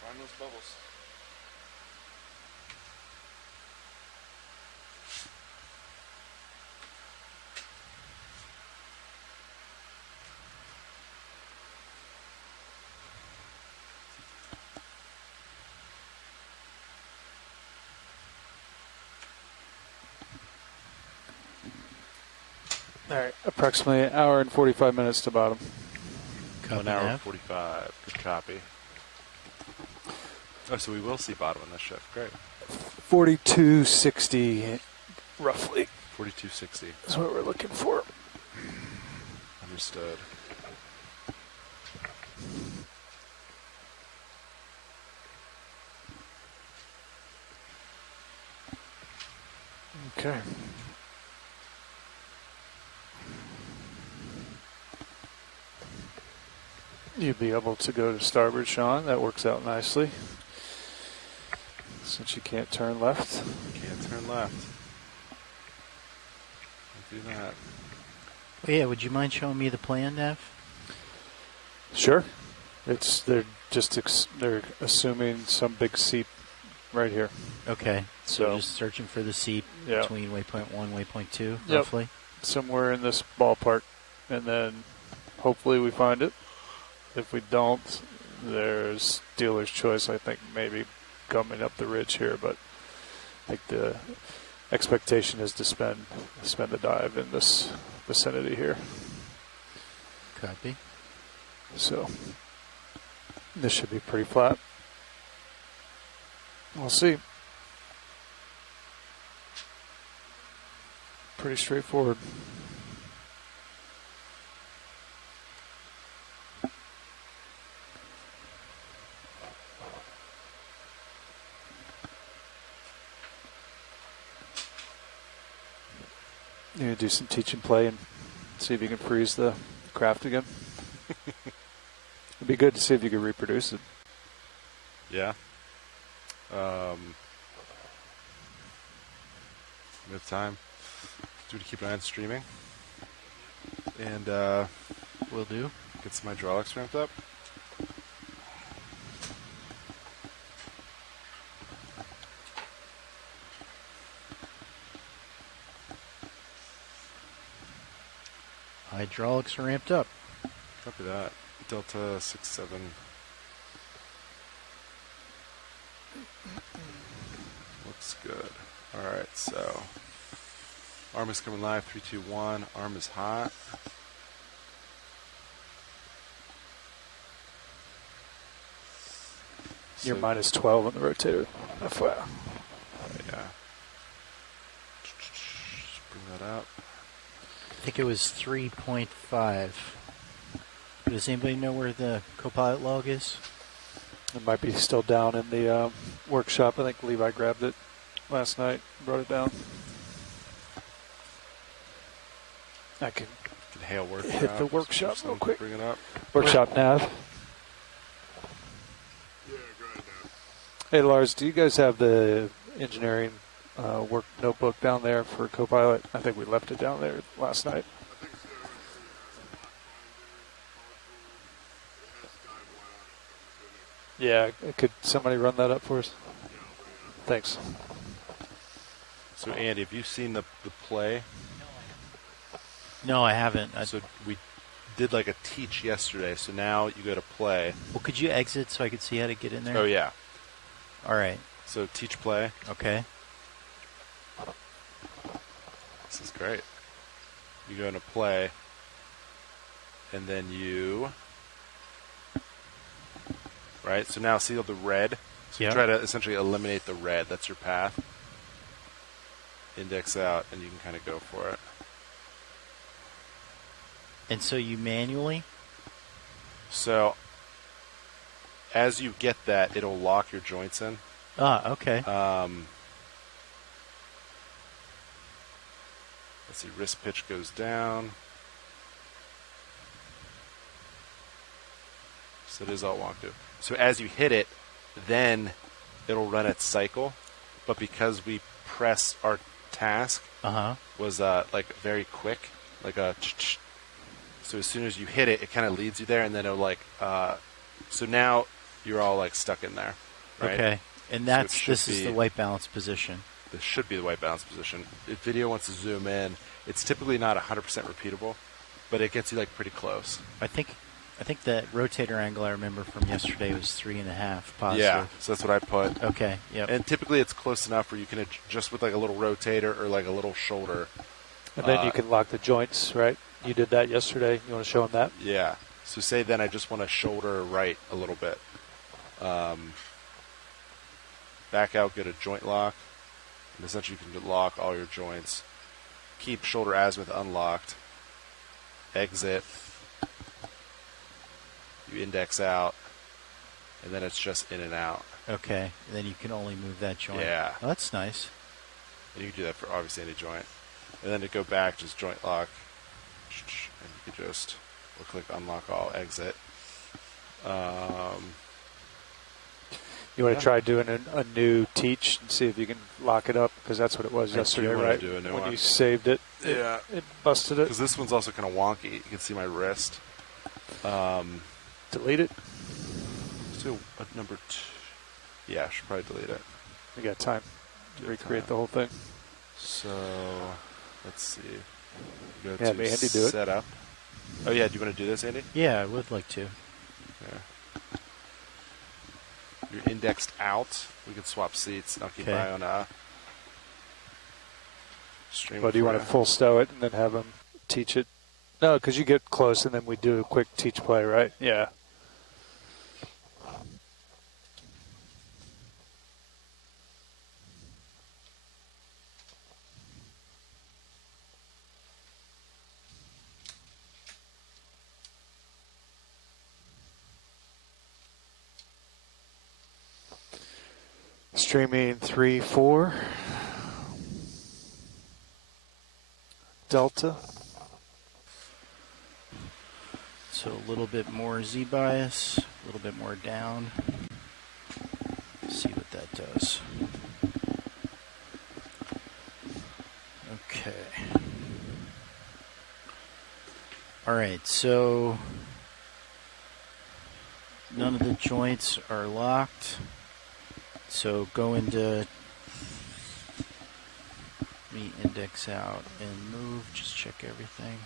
Find those bubbles. All right, approximately an hour and 45 minutes to bottom. Copy 1 hour and nav. 45. Good copy. Oh, so we will see bottom on this shift. Great. 4260, roughly, 4260. is what we're looking for. Understood. Okay. You'd be able to go to starboard, Sean. That works out nicely. Since you can't turn left. Can't turn left. Don't do that. Oh, yeah, would you mind showing me the plan, Nav? Sure. They're they're assuming some big seep right here. Okay, so So- just searching for the seep Yeah. between waypoint 1, waypoint 2, Yep. roughly. Somewhere in this ballpark, and then hopefully we find it. If we don't, there's dealer's choice, I think, maybe coming up the ridge here, but I think the expectation is to spend the dive in this vicinity here. Copy. So this should be pretty flat. We'll see. Pretty straightforward. You're going to do some teach and play and see if you can freeze the craft again. It'd be good to see if you could reproduce it. Yeah. We have time. Do to keep an eye on streaming. And Will do. get some hydraulics ramped up. Hydraulics are ramped up. Copy that. Delta 67. Looks good. Alright, so arm is coming live, 3, 2, 1. Arm is hot. You're So- minus 12 on the rotator. FYI. Yeah. Just bring that up. I think it was 3.5. Does anybody know where the Copilot log is? It might be still down in the workshop. I think Levi grabbed it last night, brought it down. I can Can hail workshop. hit the workshop real quick. Bring it up. Workshop nav. Yeah, go ahead now. Hey Lars, do you guys have the engineering work notebook down there for Copilot? I think we left it down there last night. I think so. It has dive one on it, I'm assuming. Yeah, could somebody run that up for us? Thanks. So Andy, have you seen the play? No, I haven't. So we did like a teach yesterday. So now you go to play. Well, could you exit so I could see how to get in there? Oh yeah. All right. So teach play. Okay. This is great. You go into play, and then you. Right. So now see the red. So Yeah. you try to essentially eliminate the red. That's your path. Index out, and you can kind of go for it. And so you manually? So as you get that, it'll lock your joints in. Ah, okay. Let's see, wrist pitch goes down. So it is all walked through. So as you hit it, then it'll run its cycle. But because we press our task Uh-huh. was like very quick, like a so as soon as you hit it, it kind of leads you there, and then it'll like so now you're all like stuck in there. Right? Okay. And So it that's should this is be- the white balance position. This should be the white balance position. If video wants to zoom in, it's typically not 100% repeatable, but it gets you like pretty close. I think that rotator angle I remember from yesterday was 3.5 positive. Yeah, so that's what I put. Okay. Yep. And typically it's close enough where you can just with like a little rotator or like a little shoulder. And then you can lock the joints, right? You did that yesterday. You want to show them that? Yeah. So say then I just want to shoulder right a little bit. Back out, get a joint lock. And essentially you can lock all your joints. Keep shoulder azimuth unlocked. Exit. You index out. And then it's just in and out. Okay. And then you can only move that joint. Yeah. Oh, that's nice. And you can do that for obviously any joint. And then to go back, just joint lock. And you can just click unlock all, exit. You want to try doing a new teach and see if you can lock it up, because that's what it was yesterday, do wanna right? do a new when one. you saved it, Yeah. it busted it. Because this one's also kind of wonky. You can see my wrist. Delete it. So number 2. Yeah, I should probably delete it. We got time to recreate the whole thing. So let's see. Go Have to Andy do it. setup. Oh yeah, do you want to do this, Andy? Yeah, I would like to. Yeah. You're indexed out. We can swap seats. I'll keep Okay. an eye on stream. But do you want to full stow it and then have him teach it? No, because you get close and then we do a quick teach play, right? Yeah. Streaming 3-4. Delta. So a little bit more Z bias, a little bit more down. See what that does. Okay. All right, so none of the joints are locked. So go into me index out and move, just check everything.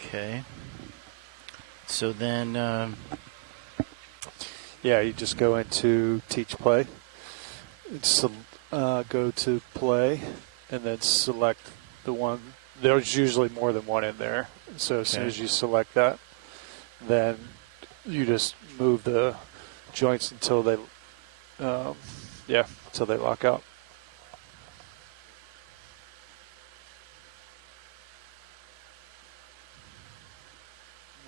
Okay. So then, Yeah, you just go into teach play. Go to play, and then select the one. There's usually more than one in there. So as soon Okay. as you select that, then you just move the joints until they, until they lock out.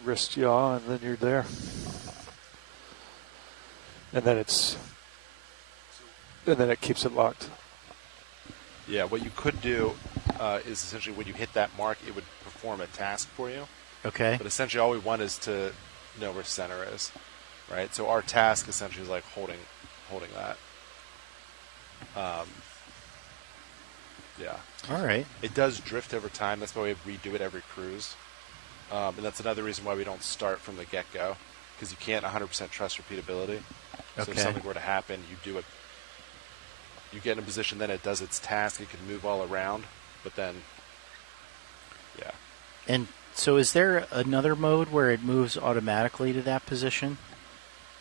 Wrist yaw, and then you're there. And then it keeps it locked. Yeah, what you could do is essentially when you hit that mark, it would perform a task for you. okay. But essentially, all we want is to know where center is, right? So our task essentially is like holding that. Yeah. All right. It does drift over time. That's why we redo it every cruise. And that's another reason why we don't start from the get-go, because you can't 100% trust repeatability. So if Okay. something were to happen, you do it. You get in a position, then it does its task. It can move all around, but then, yeah. And so is there another mode where it moves automatically to that position?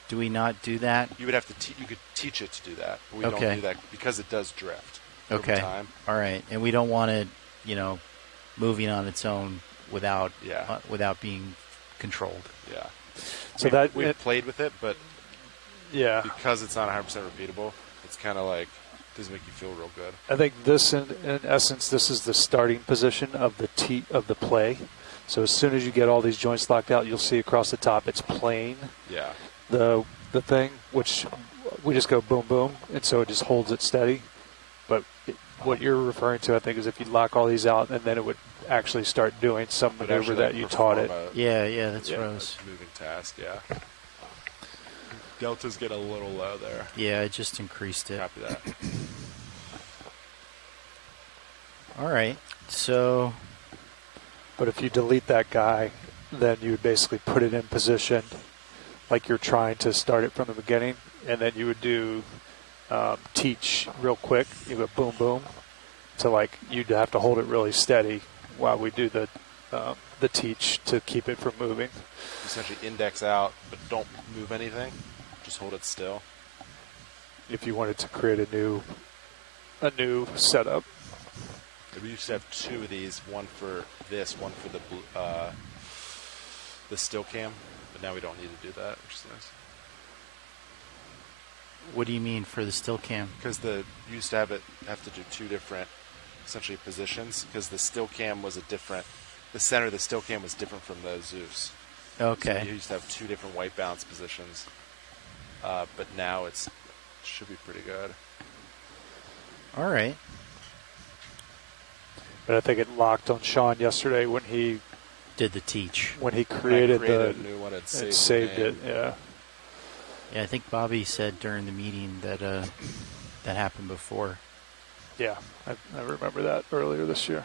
Do we not do that? You would have to. You could teach it to do that, but we Okay. don't do that because it does drift Okay. over time. All right. And we don't want it, moving on its own without Yeah. without being controlled. Yeah. So that we've played with it, but yeah, because it's not 100% repeatable, it's kind of like doesn't make you feel real good. I think this, in essence, this is the starting position of the play. So as soon as you get all these joints locked out, you'll see across the top it's playing Yeah. the thing, which we just go boom boom, and so it just holds it steady. But what you're referring to, I think, is if you lock all these out, and then it would actually start doing some But maneuver actually, that like, you taught it. perform a- Yeah, that's yeah, what I a was. moving task. Yeah. Deltas get a little low there. Yeah, I just increased it. Copy that. All right. So, But if you delete that guy, then you would basically put it in position like you're trying to start it from the beginning, and then you would do teach real quick. You go boom, boom, to like you'd have to hold it really steady while we do the teach to keep it from moving. Essentially index out, but don't move anything. Just hold it still. If you wanted to create a new setup. We used to have two of these, one for this, one for the still cam, but now we don't need to do that, which is nice. What do you mean for the still cam? Because you used to have to do two different, essentially, positions, because the still cam was the center of the still cam was different from the Zeus. Okay. So you used to have two different white balance positions, but now it should be pretty good. All right. But I think it locked on Sean yesterday when he Did the teach. when he created a new one, it saved it. Yeah. Yeah, I think Bobby said during the meeting that that happened before. Yeah, I remember that earlier this year.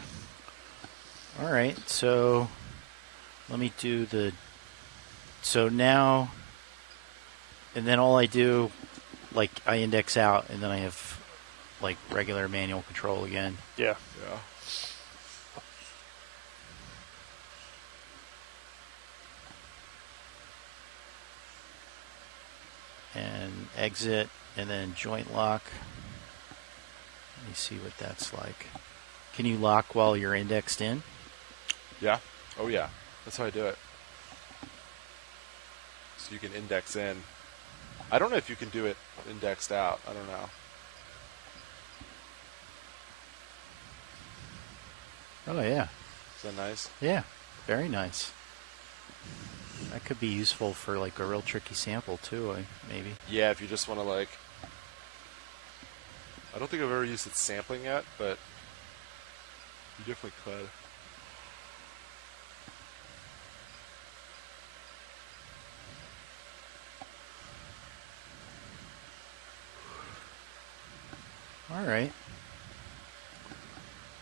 All right, so let me do so now, and then all I do, like I index out, and then I have like regular manual control again. Yeah. Yeah. And exit, and then joint lock. Let me see what that's like. Can you lock while you're indexed in? Yeah. Oh, yeah. That's how I do it. So you can index in. I don't know if you can do it indexed out. I don't know. Oh, yeah. Is that nice? Yeah, very nice. That could be useful for like a real tricky sample too, maybe. Yeah, if you just want to like... I don't think I've ever used it sampling yet, but you definitely could. All right.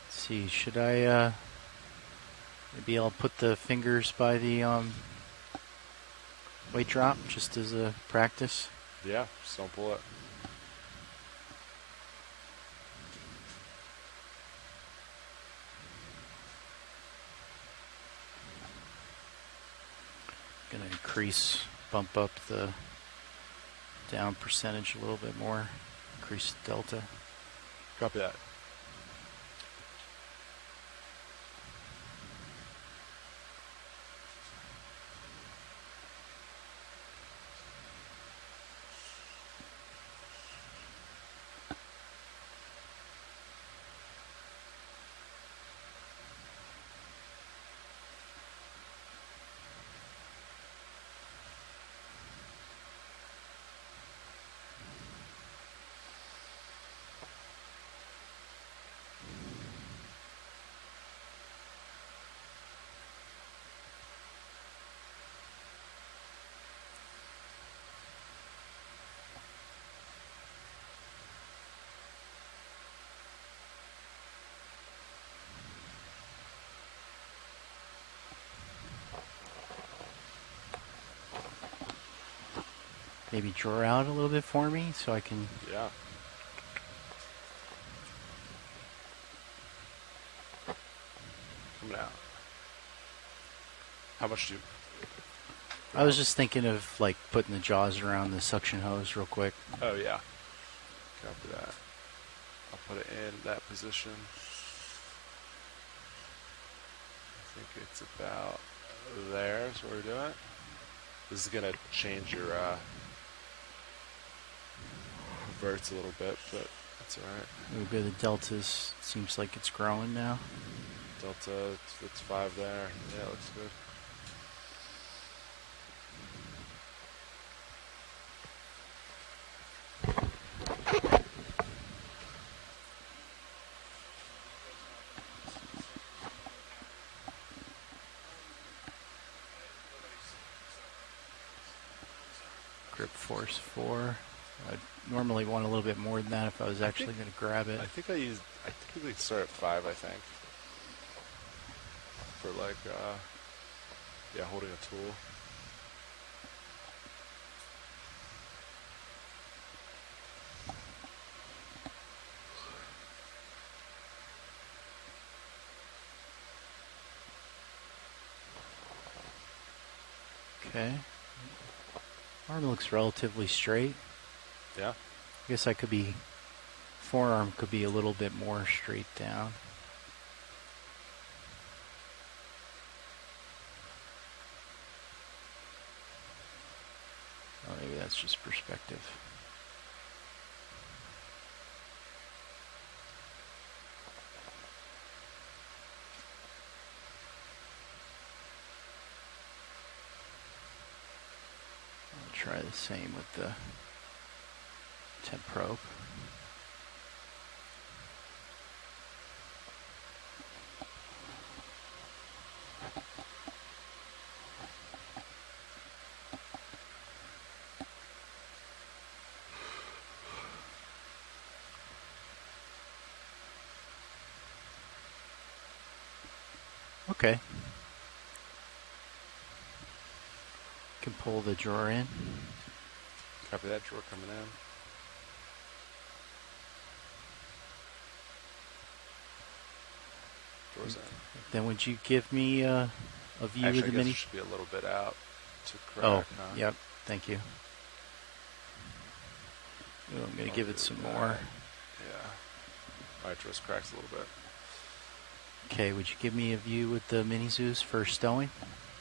Let's see, should I maybe I'll put the fingers by the weight drop just as a practice. Yeah, just don't pull it. Gonna bump up the down percentage a little bit more, increase the delta. Copy that. Maybe draw out a little bit for me so I can... Yeah. Coming out. How much do you... I was just thinking of like putting the jaws around the suction hose real quick. Oh, yeah. Copy that. I'll put it in that position. I think it's about there is where we're doing it. This is going to change your verts a little bit, but that's all right. We'll go the deltas. Seems like it's growing now. Delta, it's 5 there. Yeah, it looks good. Grip force 4. I'd normally want a little bit more than that if I was actually going to grab it. I typically start at 5, I think. For like, holding a tool. Okay. Arm looks relatively straight. Yeah. I guess I could be, forearm could be a little bit more straight down. Oh, maybe that's just perspective. I'll try the same with the temp probe. Okay. Can pull the drawer in. Copy that. Drawer coming in. Drawer's in. Then would you give me a view Actually, of I the guess mini? it should be a little bit out to crack. Oh, huh? yep. Thank you. Ooh, I'm gonna give it some more. Yeah. Nitrous cracks a little bit. Okay, would you give me a view with the mini Zeus for stowing?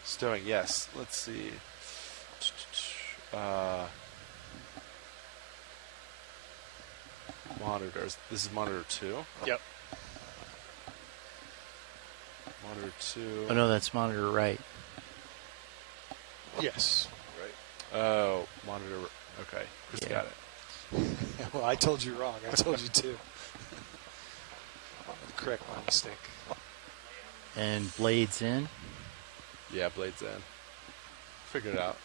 Stowing, yes. Let's see. Monitors. This is monitor 2. Yep. Monitor 2. Oh no, that's monitor right. Yes. Oh, monitor. Okay. Chris Yeah. got it. Well, I told you wrong. I told you too. Correct my mistake. And blades in. Yeah, blades in. Figured it out.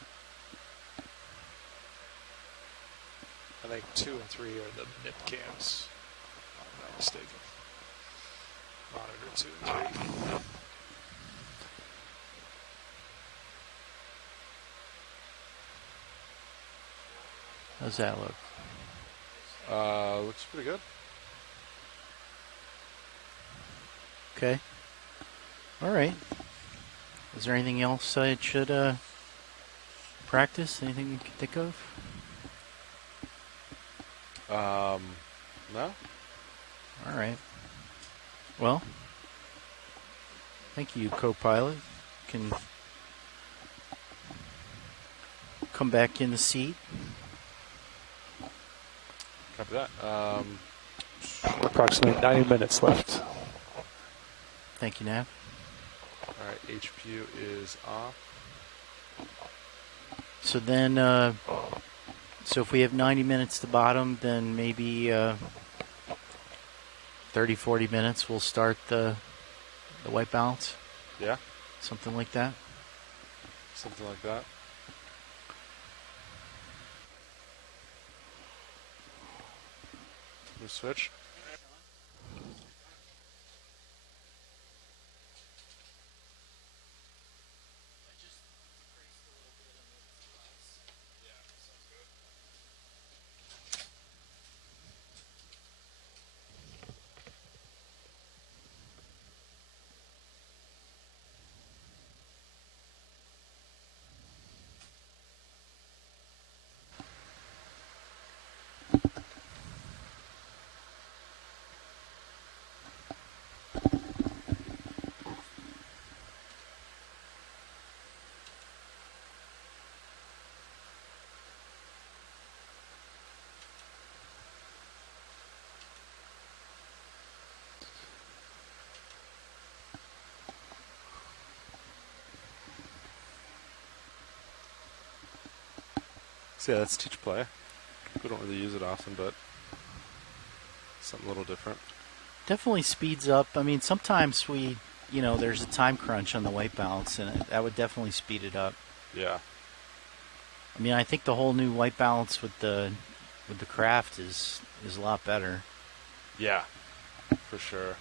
I think 2 and 3 are the nip cams. If I'm not mistaken. Monitor 2 and 3. How's that look? Looks pretty good. Okay. All right. Is there anything else I should practice? Anything you can think of? No? All right. Well, thank you, co-pilot. Can come back in the seat. Copy that. Approximately 90 minutes left. Thank you, Nav. Alright, HPU is off. So then, so if we have 90 minutes to bottom, then maybe 30, 40 minutes we'll start the white balance. Yeah, Something like that. something like that. New switch. So yeah, that's teach play. We don't really use it often, but something a little different. Definitely speeds up. I mean, sometimes there's a time crunch on the white balance, and that would definitely speed it up. Yeah. I mean, I think the whole new white balance with the craft is a lot better. Yeah, for sure.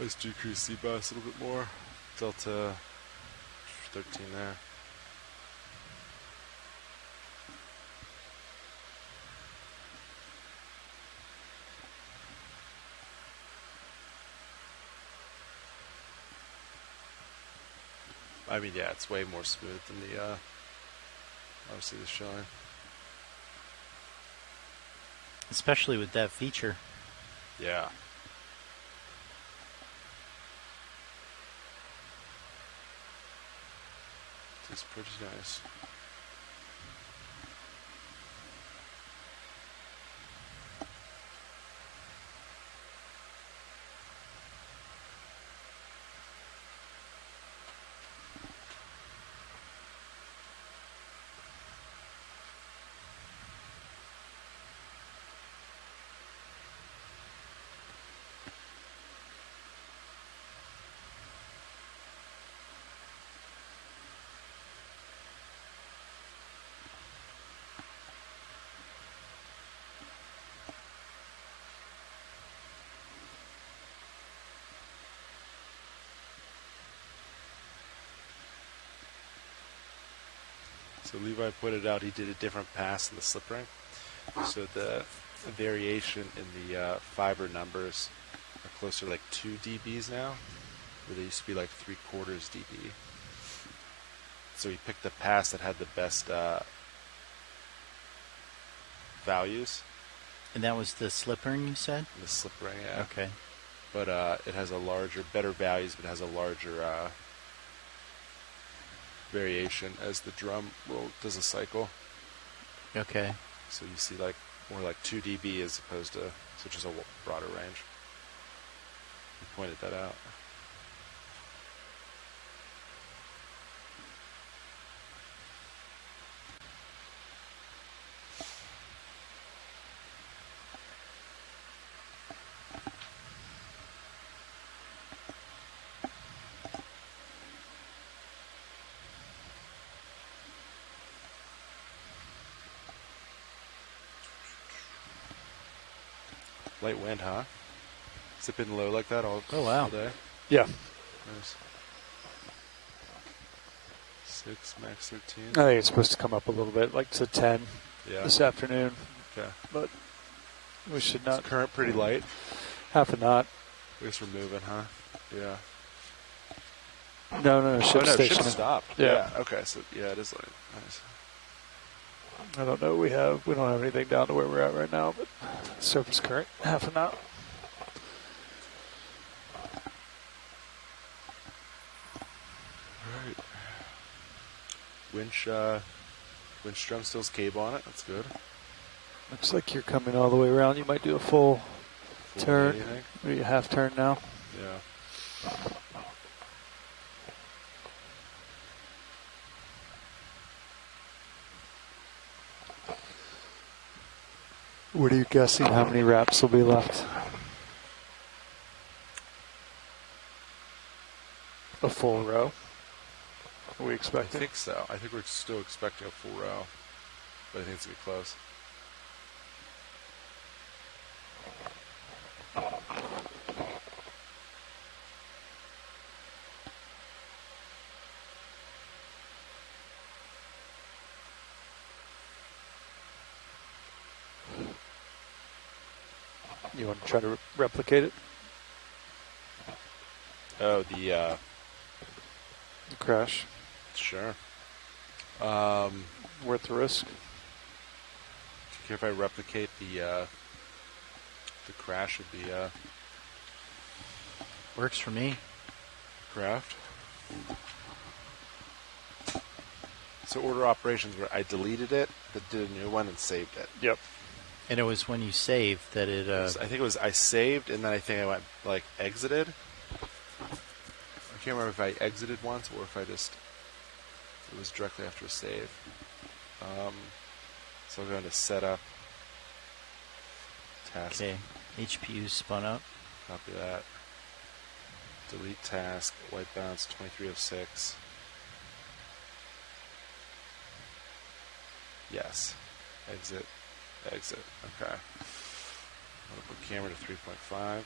Let's decrease CBUS a little bit more. Delta 13 there. I mean, yeah, it's way more smooth than the, obviously the shine. Especially with that feature. Yeah. It's pretty nice. So Levi pointed out he did a different pass in the slip ring. So the variation in the fiber numbers are closer to like 2 dBs now, where they used to be like 3/4 dB. So he picked the pass that had the best values. And that was the slip ring, you said? The slip ring, yeah. Okay. But it has a larger, better values, but it has a larger variation as the drum does a cycle. Okay. So you see like more like 2 dB as opposed to, so just a broader range. He pointed that out. Light wind, huh? Has it been low like that all day? Yeah. Nice. 6, max 13. I think it's supposed to come up a little bit, like to 10 this afternoon. Okay. But we should not. Is current pretty light? Half a knot. I guess we're moving, huh? Yeah. No, ship station. Ship stopped. Yeah. Okay, so yeah, it is light. Nice. I don't know. We don't have anything down to where we're at right now, but surface current, half a knot. Alright. Winch drum still's cable on it, that's good. Looks like you're coming all the way around. You might do a full turn. Anything? Maybe a half turn now. Yeah. What are you guessing? How many wraps will be left? A full row? Are we I expecting? think so. I think we're still expecting a full row, but I think it's going to be close. You want to try to replicate it? Oh, the crash? Sure. Worth the risk? Do you care if I replicate the crash of the Works for me. craft? So order operations where I deleted it, but did a new one and saved it. Yep. And it was when you saved that it... I think it was I saved, and then I think I went, like, exited. I can't remember if I exited once or if I just... It was directly after a save. So I'll go into setup. Task. Okay. HPU spun up. Copy that. Delete task. White balance 2306. Yes. Exit. Exit. Okay. I'm going to put camera to 3.5.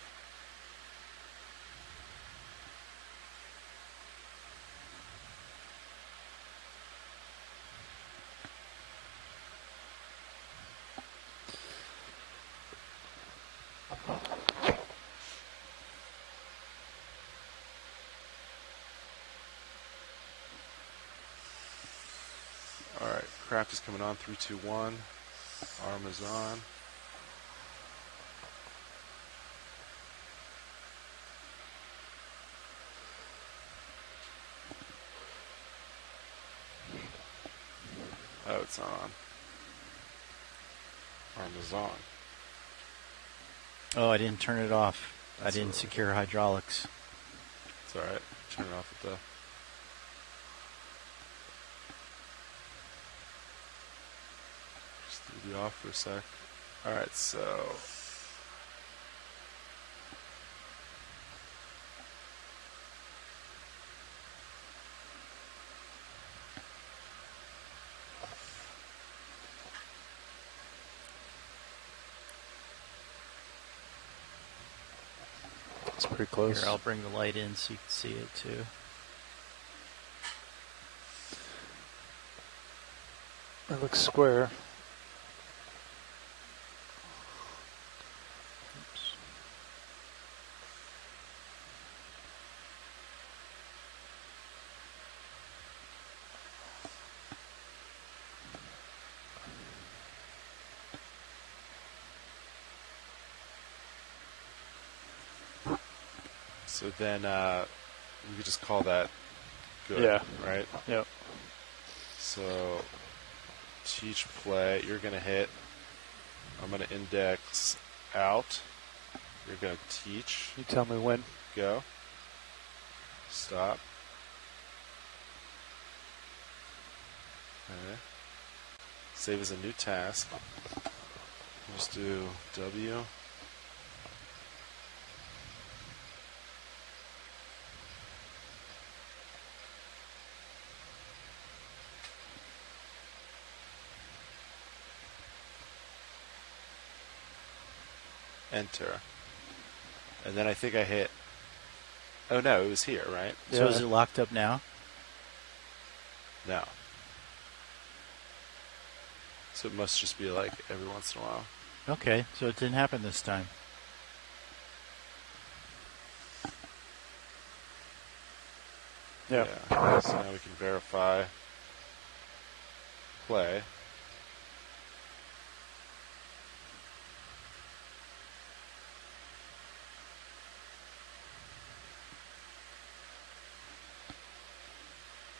Craft is coming on. 3, 2, 1. Arm is on. Oh, it's on. Arm is on. Oh, I didn't turn it off. That's I didn't all right. secure hydraulics. It's alright. Turn it off at the... Just leave you off for a sec. Alright, so... It's pretty close. Here, I'll bring the light in so you can see it too. It looks square. So then we could just call that good, Yeah. right? Yep. So teach play, you're going to hit. I'm going to index out. You're going to teach. You tell me when. Go. Stop. Okay. Save as a new task. Just do W. Enter. And then I think I hit... Oh no, it was here, right? So is it locked up now? No. So it must just be like every once in a while. Okay, so it didn't happen this time. Yeah. So now we can verify play.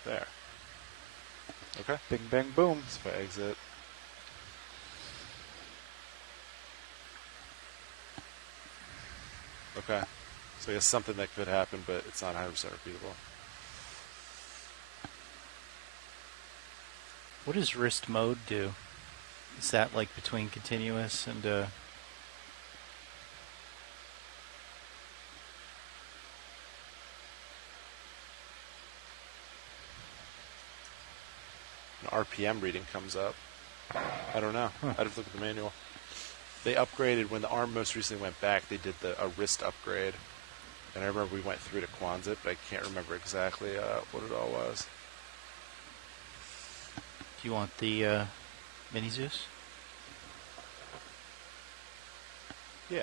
There. Okay. Bing, bang, boom. So if I exit. Okay. So I guess something that could happen, but it's not 100% repeatable. What does wrist mode do? Is that like between continuous and An RPM reading comes up. I don't know. Huh. I'd have to look at the manual. They upgraded when the ARM most recently went back. They did a wrist upgrade, and I remember we went through to Quansit, but I can't remember exactly what it all was. do you want the Mini Zeus? Yeah,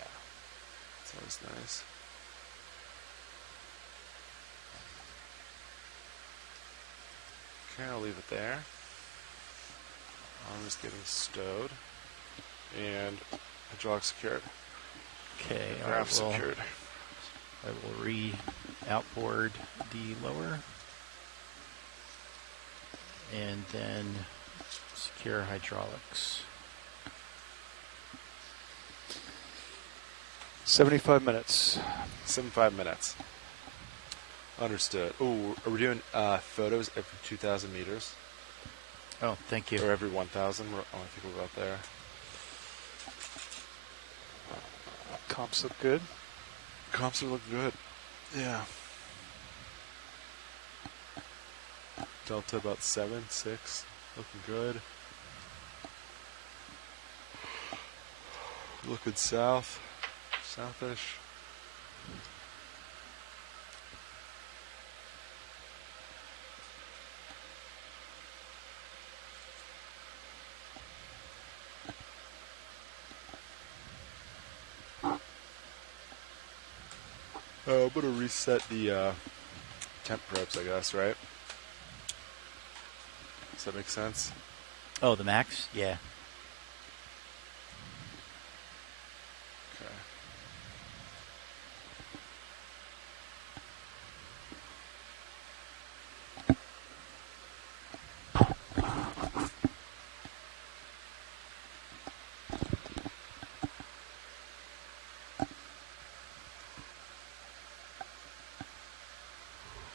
sounds nice. Okay, I'll leave it there. Arm is getting stowed, and hydraulic secured. Okay, Graph secured. I will re-outboard the lower, and then secure hydraulics. 75 minutes. 75 minutes. Understood. Oh, are we doing photos every 2,000 meters? Oh, thank you. Or every 1,000? I think we're about there. Comps look good. Comps look good. Yeah. Delta about 7, 6. Looking good. Looking south. Southish. I'm going to reset the temp probes, I guess, right? Does that make sense? Oh, the max? Yeah. Okay.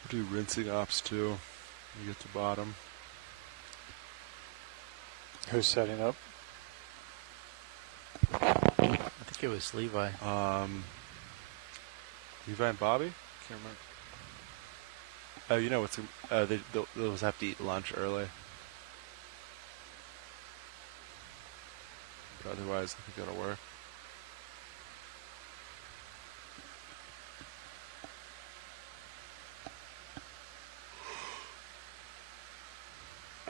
Do rinsing ops too. You get to bottom. Who's setting up? I think it was Levi. Levi and Bobby? Can't remember. Oh, you know what's? They'll have to eat lunch early. But otherwise, I think that'll work.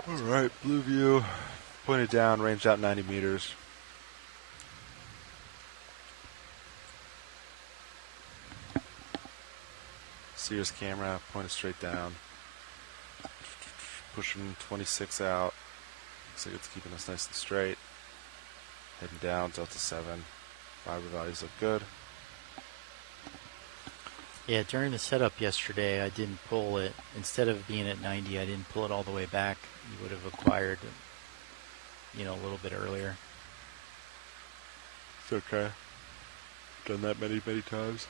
All right, blue view, pointed down, ranged out 90 meters. Sears camera, pointed straight down. Pushing 26 out. Looks like it's keeping us nice and straight. Heading down, Delta 7. Fiber values look good. Yeah, during the setup yesterday, I didn't pull it. Instead of being at 90, I didn't pull it all the way back. You would have acquired, a little bit earlier. It's okay. Done that many, many times.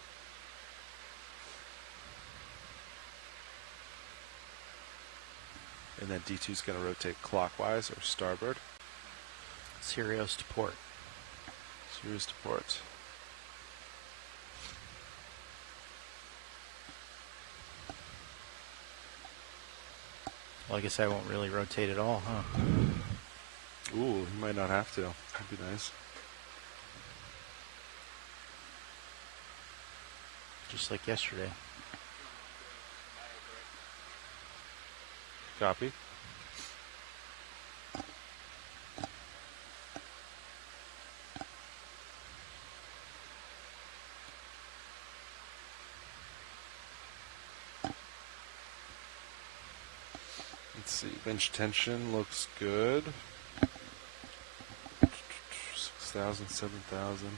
And then D2 is going to rotate clockwise or starboard. Sirius to port. Series to port. Well, I guess I won't really rotate at all, huh? Ooh, you might not have to. That'd be nice. Just like yesterday. Copy. Let's see. Bench tension looks good. 6,000, 7,000.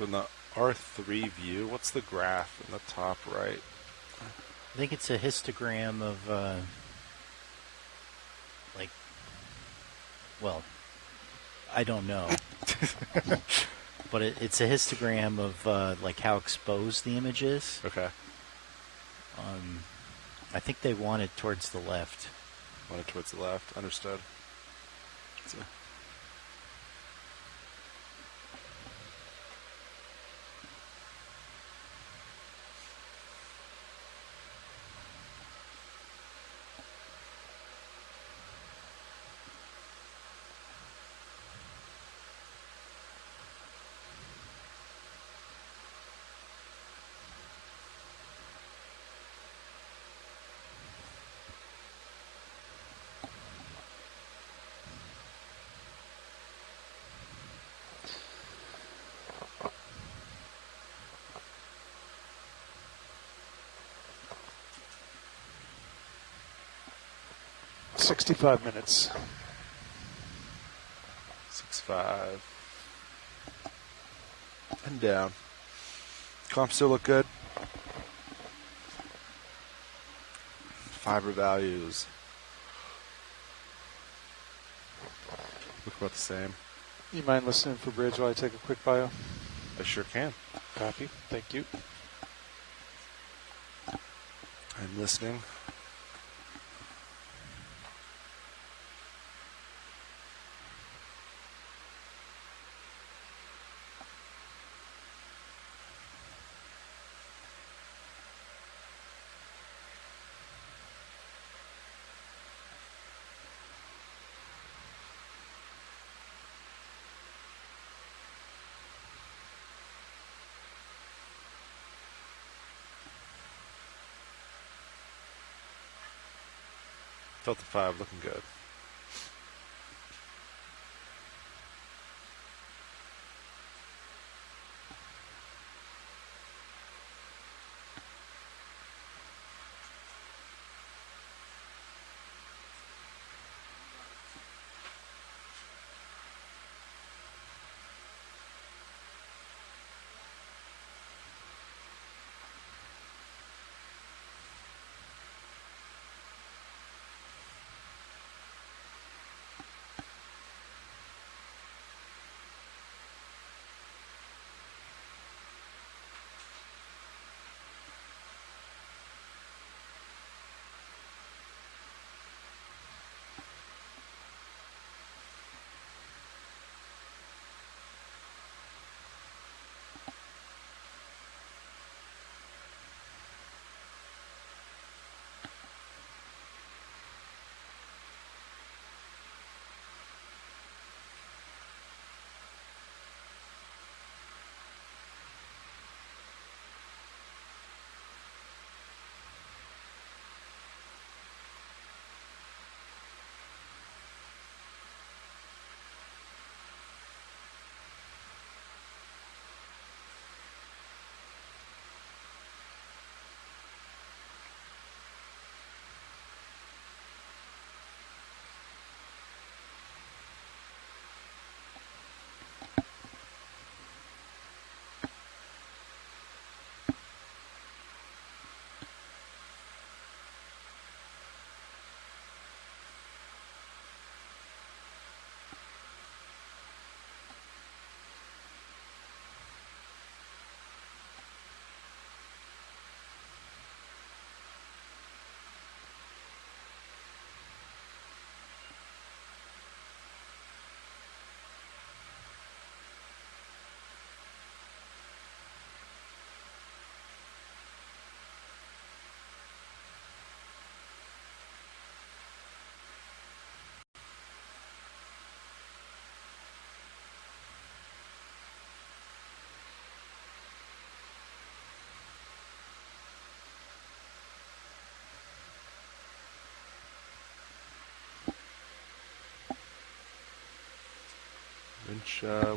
So in the R3 view, what's the graph in the top right? I think it's a histogram of, well, I don't know. But it's a histogram of, how exposed the image is. Okay. I think they want it towards the left. Want it towards the left. Understood. So, $65 minutes. 6.5. And down. Comps still look good. Fiber values look about the same. You mind listening for bridge while I take a quick bio? I sure can. Copy. Thank you. I'm listening. Delta 5 looking good.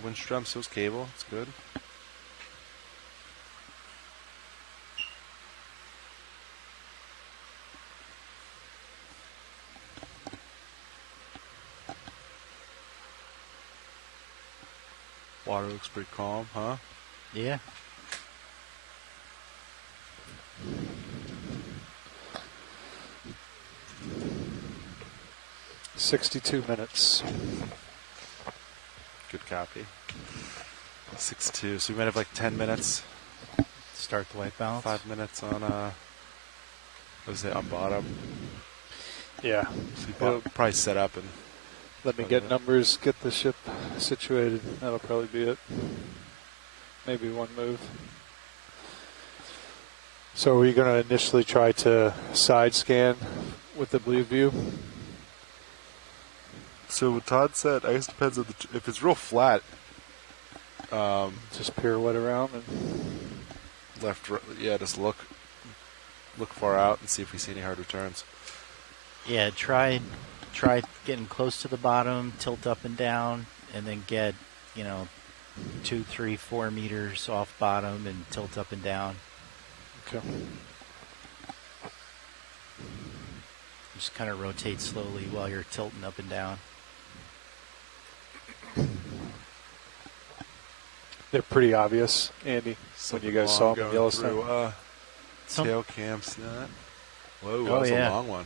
Winch drum stills cable. It's good. Water looks pretty calm, huh? Yeah. $62. Good copy. 6-2. So we might have like 10 minutes. Start the white balance. 5 minutes on what is it, on bottom? Yeah. So you probably set up and Let me get numbers, get the ship situated. That'll probably be it. Maybe one move. So are we going to initially try to side scan with the blue view? so what Todd said, I guess it depends on if it's real flat. Just pirouette around and Left, yeah, just look far out and see if we see any hard returns. Yeah, try getting close to the bottom, tilt up and down, and then get, 2, 3, 4 meters off bottom and tilt up and down. okay. Just kind of rotate slowly while you're tilting up and down. They're pretty obvious, Andy, when you guys saw them in Yellowstone. Through, Some- tail cams, that. Whoa, Oh, that was yeah. a long one.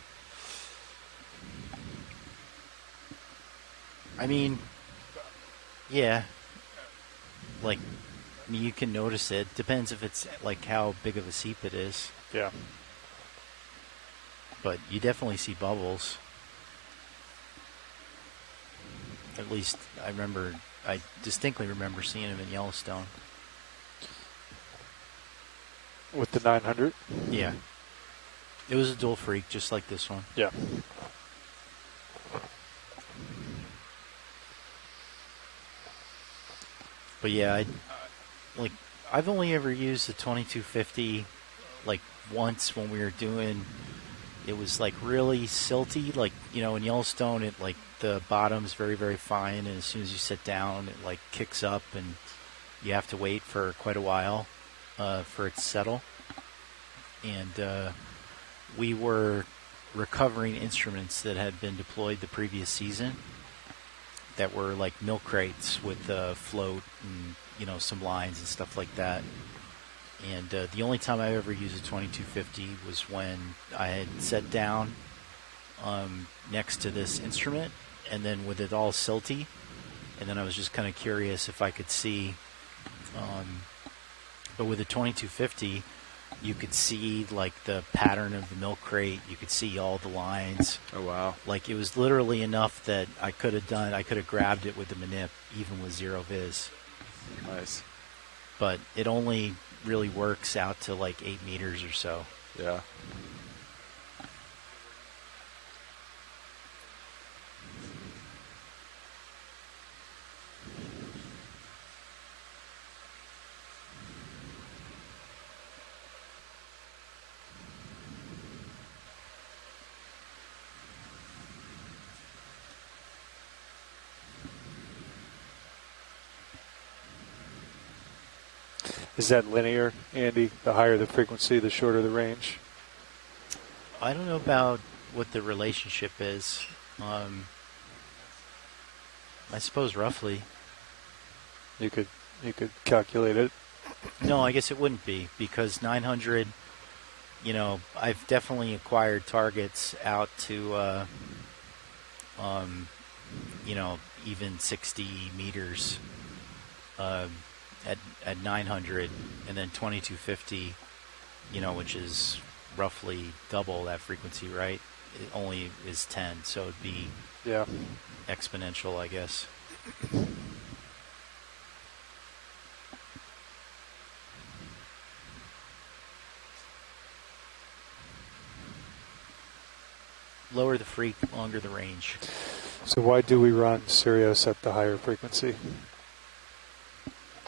I mean, yeah. Like, you can notice it. Depends if it's, like, how big of a seep it is. Yeah. But you definitely see bubbles. At least I distinctly remember seeing them in Yellowstone. With the 900? Yeah. It was a dual freak, just like this one. Yeah. But yeah, I've only ever used the 2250 like once when we were doing. It was like really silty, like in Yellowstone, it like the bottom's very very fine, and as soon as you sit down, it like kicks up, and you have to wait for quite a while for it to settle. And we were recovering instruments that had been deployed the previous season that were like milk crates with float and some lines and stuff like that. And the only time I ever used a 2250 was when I had sat down next to this instrument, and then with it all silty, and then I was just kind of curious if I could see. But with the 2250, you could see like the pattern of the milk crate. You could see all the lines. Oh wow! Like it was literally enough that I could have grabbed it with the manip, even with zero viz. Nice. But it only really works out to like 8 meters or so. Yeah. Is that linear, Andy? The higher the frequency, the shorter the range? I don't know about what the relationship is. I suppose roughly. You could calculate it. No, I guess it wouldn't be, because 900, I've definitely acquired targets out to, even 60 meters at 900, and then 2250, which is roughly double that frequency, right? It only is 10, so it'd be exponential, I guess. Lower the freak, longer the range. So why do we run Sirius at the higher frequency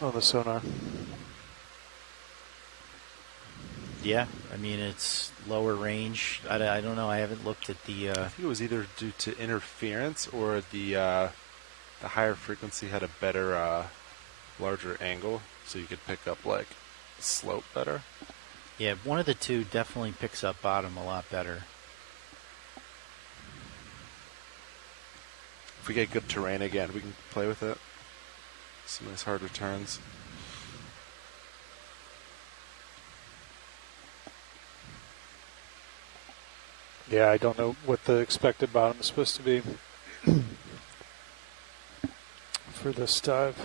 on the sonar? Yeah, I mean, it's lower range. I don't know. I haven't looked at the... I think it was either due to interference or the higher frequency had a better, larger angle, so you could pick up, like, slope better. Yeah, one of the two definitely picks up bottom a lot better. If we get good terrain again, we can play with it. Some nice hard returns. Yeah, I don't know what the expected bottom is supposed to be for this dive.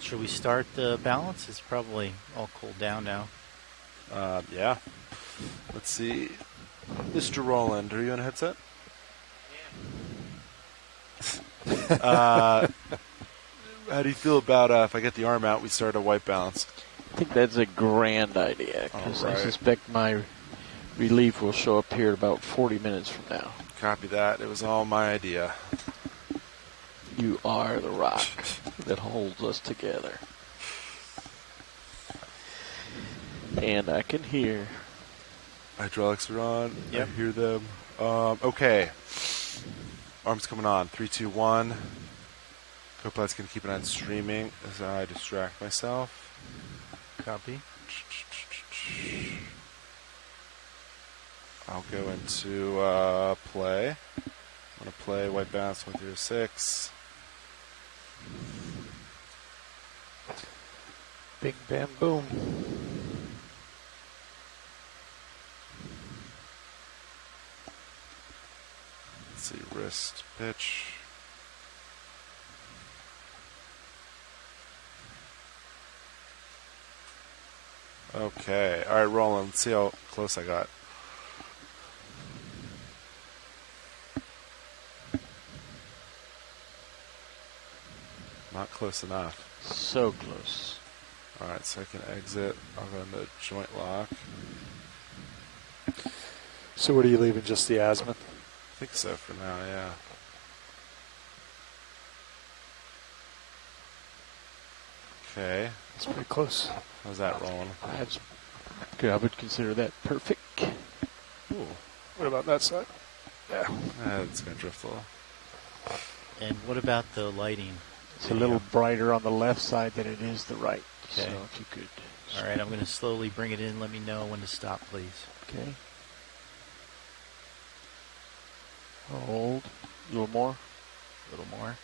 Should we start the balance? It's probably all cooled down now. Yeah. Let's see. Mr. Roland, are you on a headset? How do you feel about if I get the arm out, we start a white balance? I think that's a grand idea because I Alright. suspect my relief will show up here about 40 minutes from now. Copy that. It was all my idea. You are the rock that holds us together. And I can hear. Hydraulics are on. Yep. I hear them. Okay. Arms coming on. 3, 2, 1. Copilot's going to keep an eye on streaming as I distract myself. Copy. I'll go into play. I'm going to play white balance 106. Bing, bam, boom. Let's see, wrist pitch. Okay. All right, rolling. Let's see how close I got. Not close enough. So close. All right, so I can exit. I'll go into joint lock. So what are you leaving, just the azimuth? I think so for now, yeah. Okay. It's pretty close. How's that rolling? That's good. I would consider that perfect. Ooh. What about that side? Yeah. It's going to drift a little. And what about the lighting? It's a little brighter on the left side than it is the right. Okay. So if you could. All right, I'm going to slowly bring it in. Let me know when to stop, please. Okay. Hold. A little more. A little more.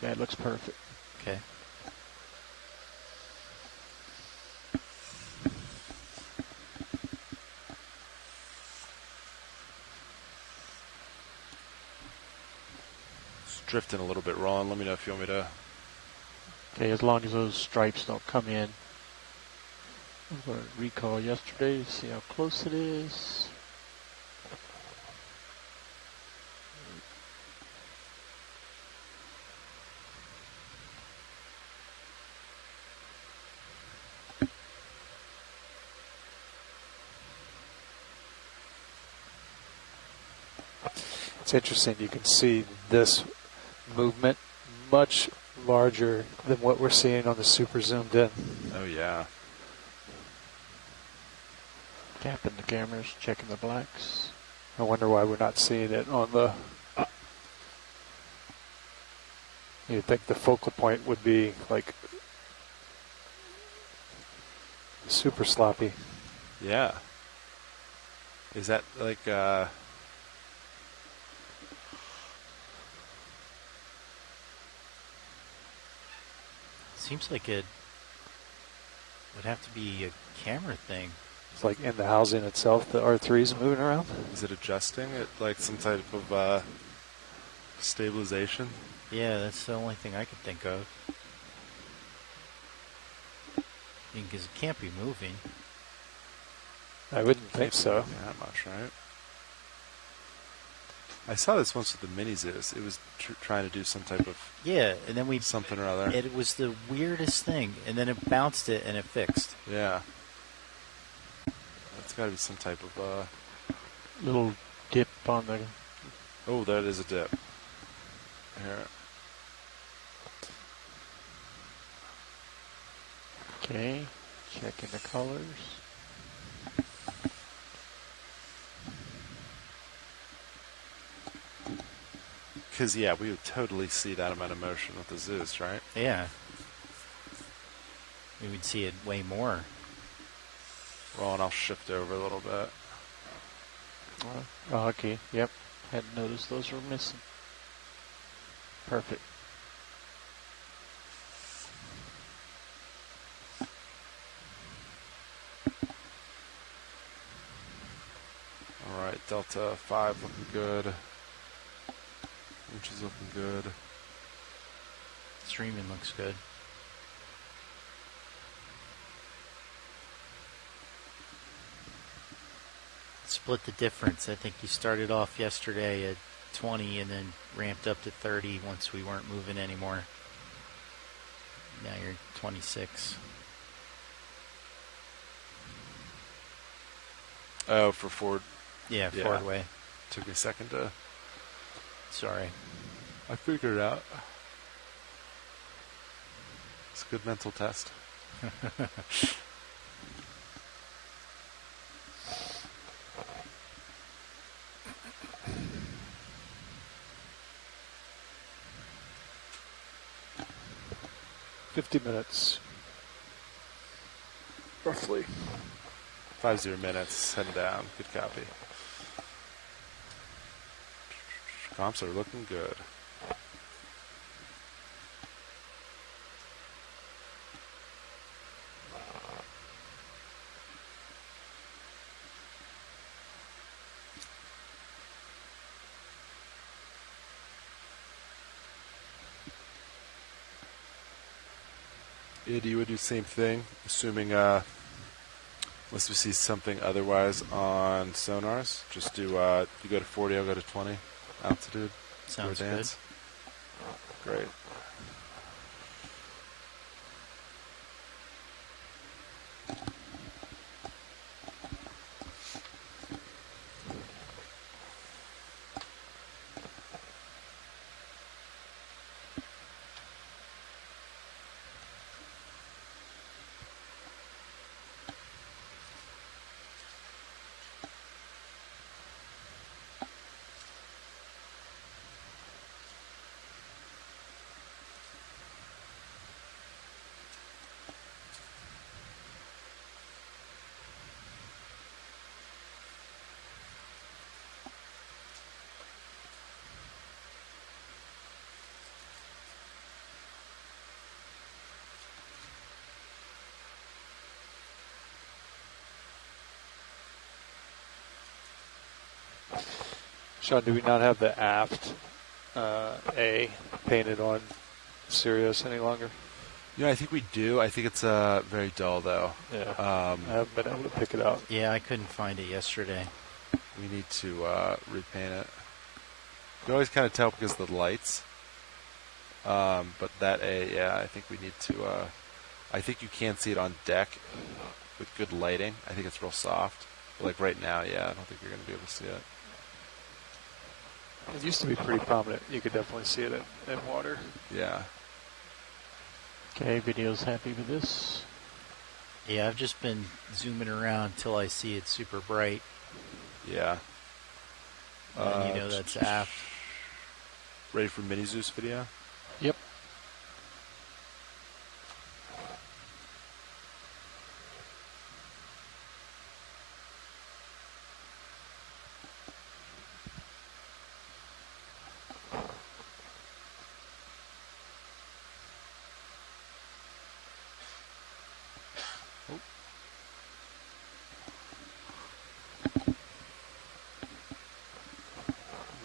That looks perfect. Okay. It's drifting a little bit, Ron. Let me know if you want me to. Okay, as long as those stripes don't come in. I'm going to recall yesterday to see how close it is. It's interesting. You can see this movement much larger than what we're seeing on the super zoomed in. Oh, yeah. Tapping the cameras, checking the blacks. I wonder why we're not seeing it on the... You'd think the focal point would be like super sloppy. Yeah. Is that like Seems like it would have to be a camera thing. It's like in the housing itself, the R3's moving around. is it adjusting it like some type of stabilization? Yeah, that's the only thing I could think of. Because it can't be moving. I wouldn't think Can't so. be moving that much, right? I saw this once with the mini zoos. It was trying to do some type of Yeah, and then we... something or other. It was the weirdest thing, and then it bounced it and it fixed. Yeah. That's got to be some type of Little dip on the. Oh, that is a dip. Here. Okay, checking the colors. Because, yeah, we would totally see that amount of motion with the Zeus, right? Yeah. We would see it way more. Well, and I'll shift over a little bit. Oh, okay, yep. Hadn't noticed those were missing. Perfect. Delta 5 looking good. Inch is looking good. Streaming looks good. Split the difference. I think you started off yesterday at 20 and then ramped up to 30 once we weren't moving anymore. Now you're 26. Oh, for Ford. Yeah, Yeah. Ford Way. Took me a second to... Sorry. I figured it out. It's a good mental test. minutes. Roughly. 50 minutes, heading down. Good copy. Comps are looking good. Id, you would do the same thing, assuming unless we see something otherwise on sonars. Just do you go to 40, I'll go to 20 altitude. Sounds Go good. dance. Great. Sean, do we not have the aft A painted on Sirius any longer? Yeah, I think we do. I think it's very dull, though. Yeah. I haven't been able to pick it out. Yeah, I couldn't find it yesterday. We need to repaint it. You can always kind of tell because of the lights. But that A, yeah, I think we need to... I think you can see it on deck with good lighting. I think it's real soft. But like right now, yeah, I don't think you're going to be able to see it. It used to be pretty prominent. You could definitely see it in water. Yeah. Okay, video's happy with this. Yeah, I've just been zooming around till I see it super bright. Yeah. And you know that's aft. Ready for mini Zeus video? Yep.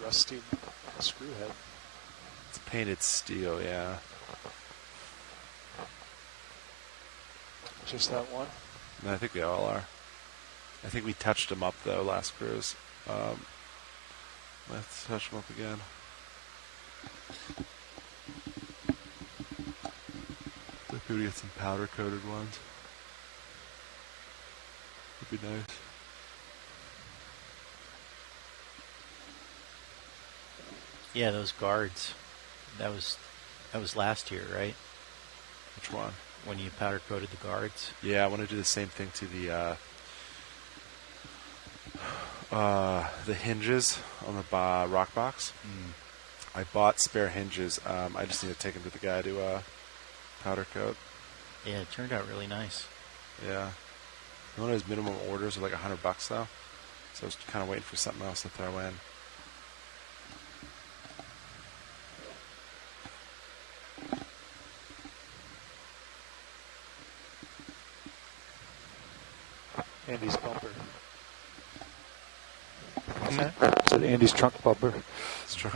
Rusty screw head. It's painted steel, yeah. Just that one? No, I think they all are. I think we touched them up, though, last cruise. Let's touch them up again. Maybe we get some powder-coated ones. Would be nice. Yeah, those guards. That was last year, right? Which one? When you powder coated the guards. Yeah, I want to do the same thing to the hinges on the rock box. I bought spare hinges. I just need to take them to the guy to powder coat. Yeah, it turned out really nice. Yeah. One of his minimum orders are like $100 though. So I was kind of waiting for something else to throw in. Andy's bumper. What's that? Said Andy's trunk bumper. It's true.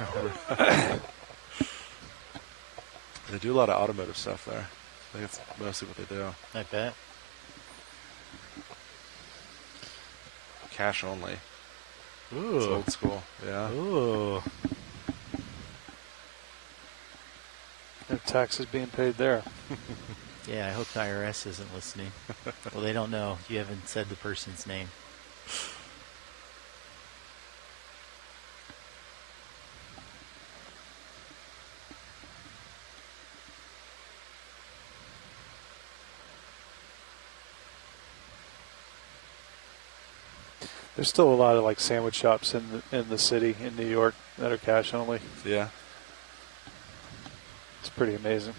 They do a lot of automotive stuff there. I think it's mostly what they do. I bet. Cash only. It's Ooh. old school. Yeah. Ooh. No taxes being paid there. Yeah, I hope the IRS isn't listening. Well, they don't know. You haven't said the person's name. There's still a lot of like sandwich shops in the city in New York that are cash only. Yeah. It's pretty amazing.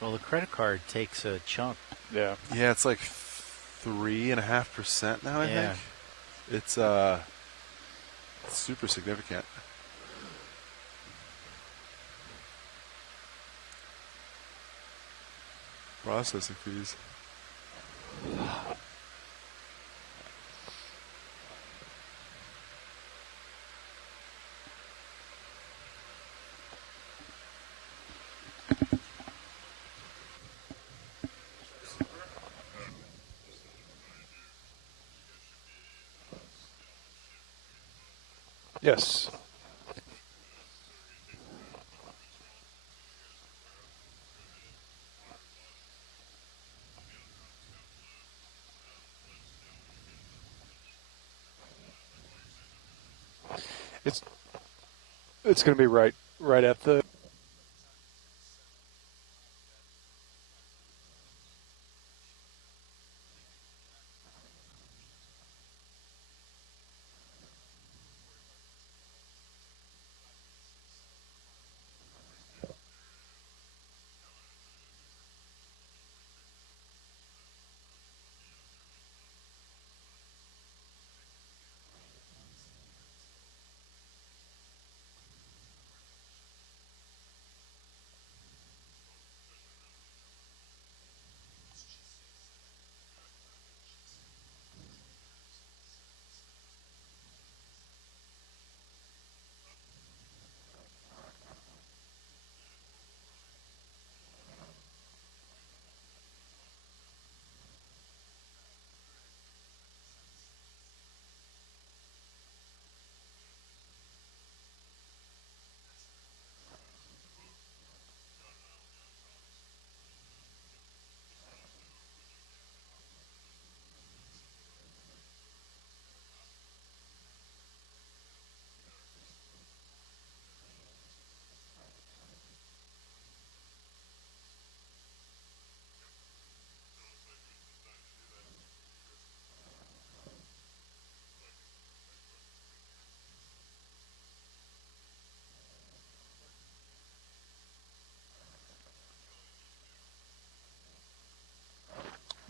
Well, the credit card takes a chunk. Yeah. Yeah, it's like 3.5% now, I Yeah. think. It's super significant. Processing fees. Yes. It's going to be right at the.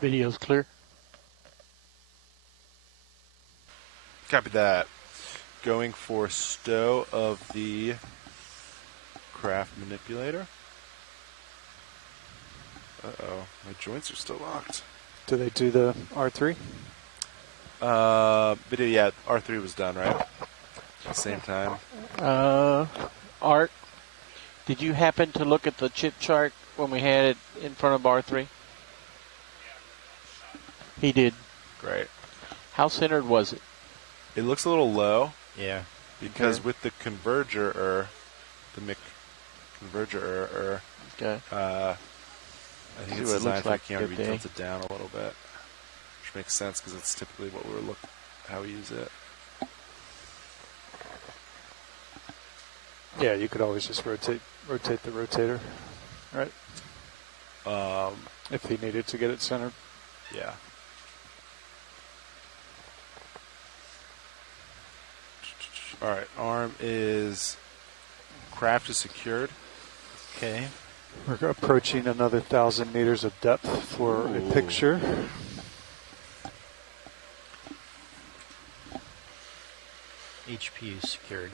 Video's clear. Copy that. Going for stow of the craft manipulator. Uh-oh. My joints are still locked. Do they do the R3? Video, yeah, R3 was done, right? At the same time. Art, did you happen to look at the chip chart when we had it in front of R3? He did. Great. How centered was it? It looks a little low. Yeah. Because Okay. with the converger, the Mic converger, Okay. I think See it's what it designed looks for like the camera to be good day. tilted down a little bit, which makes sense because it's typically what we're how we use it. Yeah, you could always just rotate the rotator, right? If he needed to get it centered. Yeah. All right, arm is craft is secured. Okay. We're approaching another 1,000 meters of depth for a picture. HP is secured.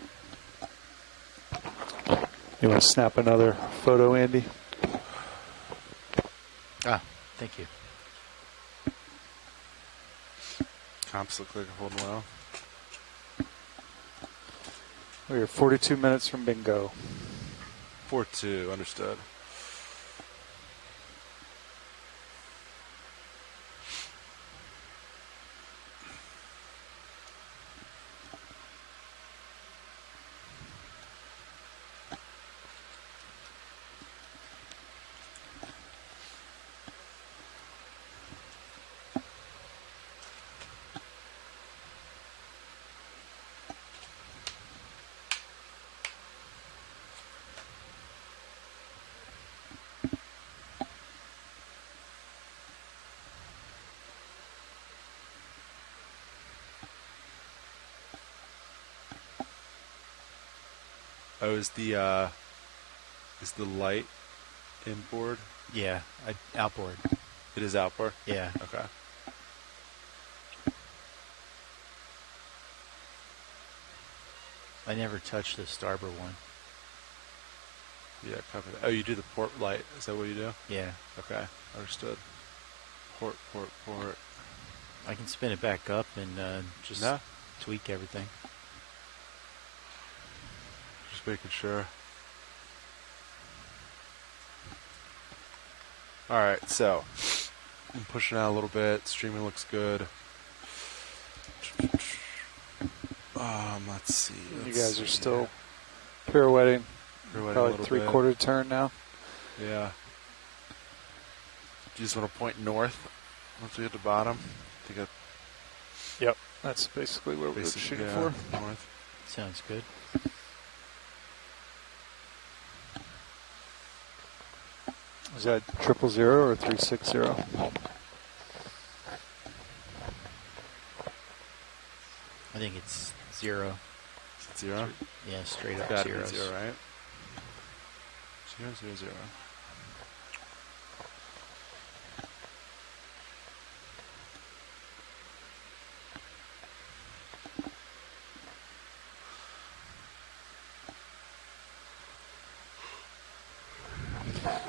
You want to snap another photo, Andy? Ah, thank you. Comps look like holding well. We're 42 minutes from bingo. 4-2, understood. Oh, is the light inboard? Yeah, outboard. It is outboard? Yeah. Okay. I never touched the starboard one. Yeah, copy that. Oh, you do the port light. Is that what you do? Yeah. Okay, understood. Port. I can spin it back up and just tweak everything. Just making sure. All right, so I'm pushing out a little bit. Streaming looks good. Let's see. You guys are still pirouetting. Pirouetting a Probably little three-quarter turn now. Yeah. Do you just want to point north once we hit the bottom? Yep, that's basically what we're shooting for. North. Sounds good. Is that 000 or 360? I think it's 0. Is it 0? Yeah, straight up Gotta zeros. be 0, right? 0.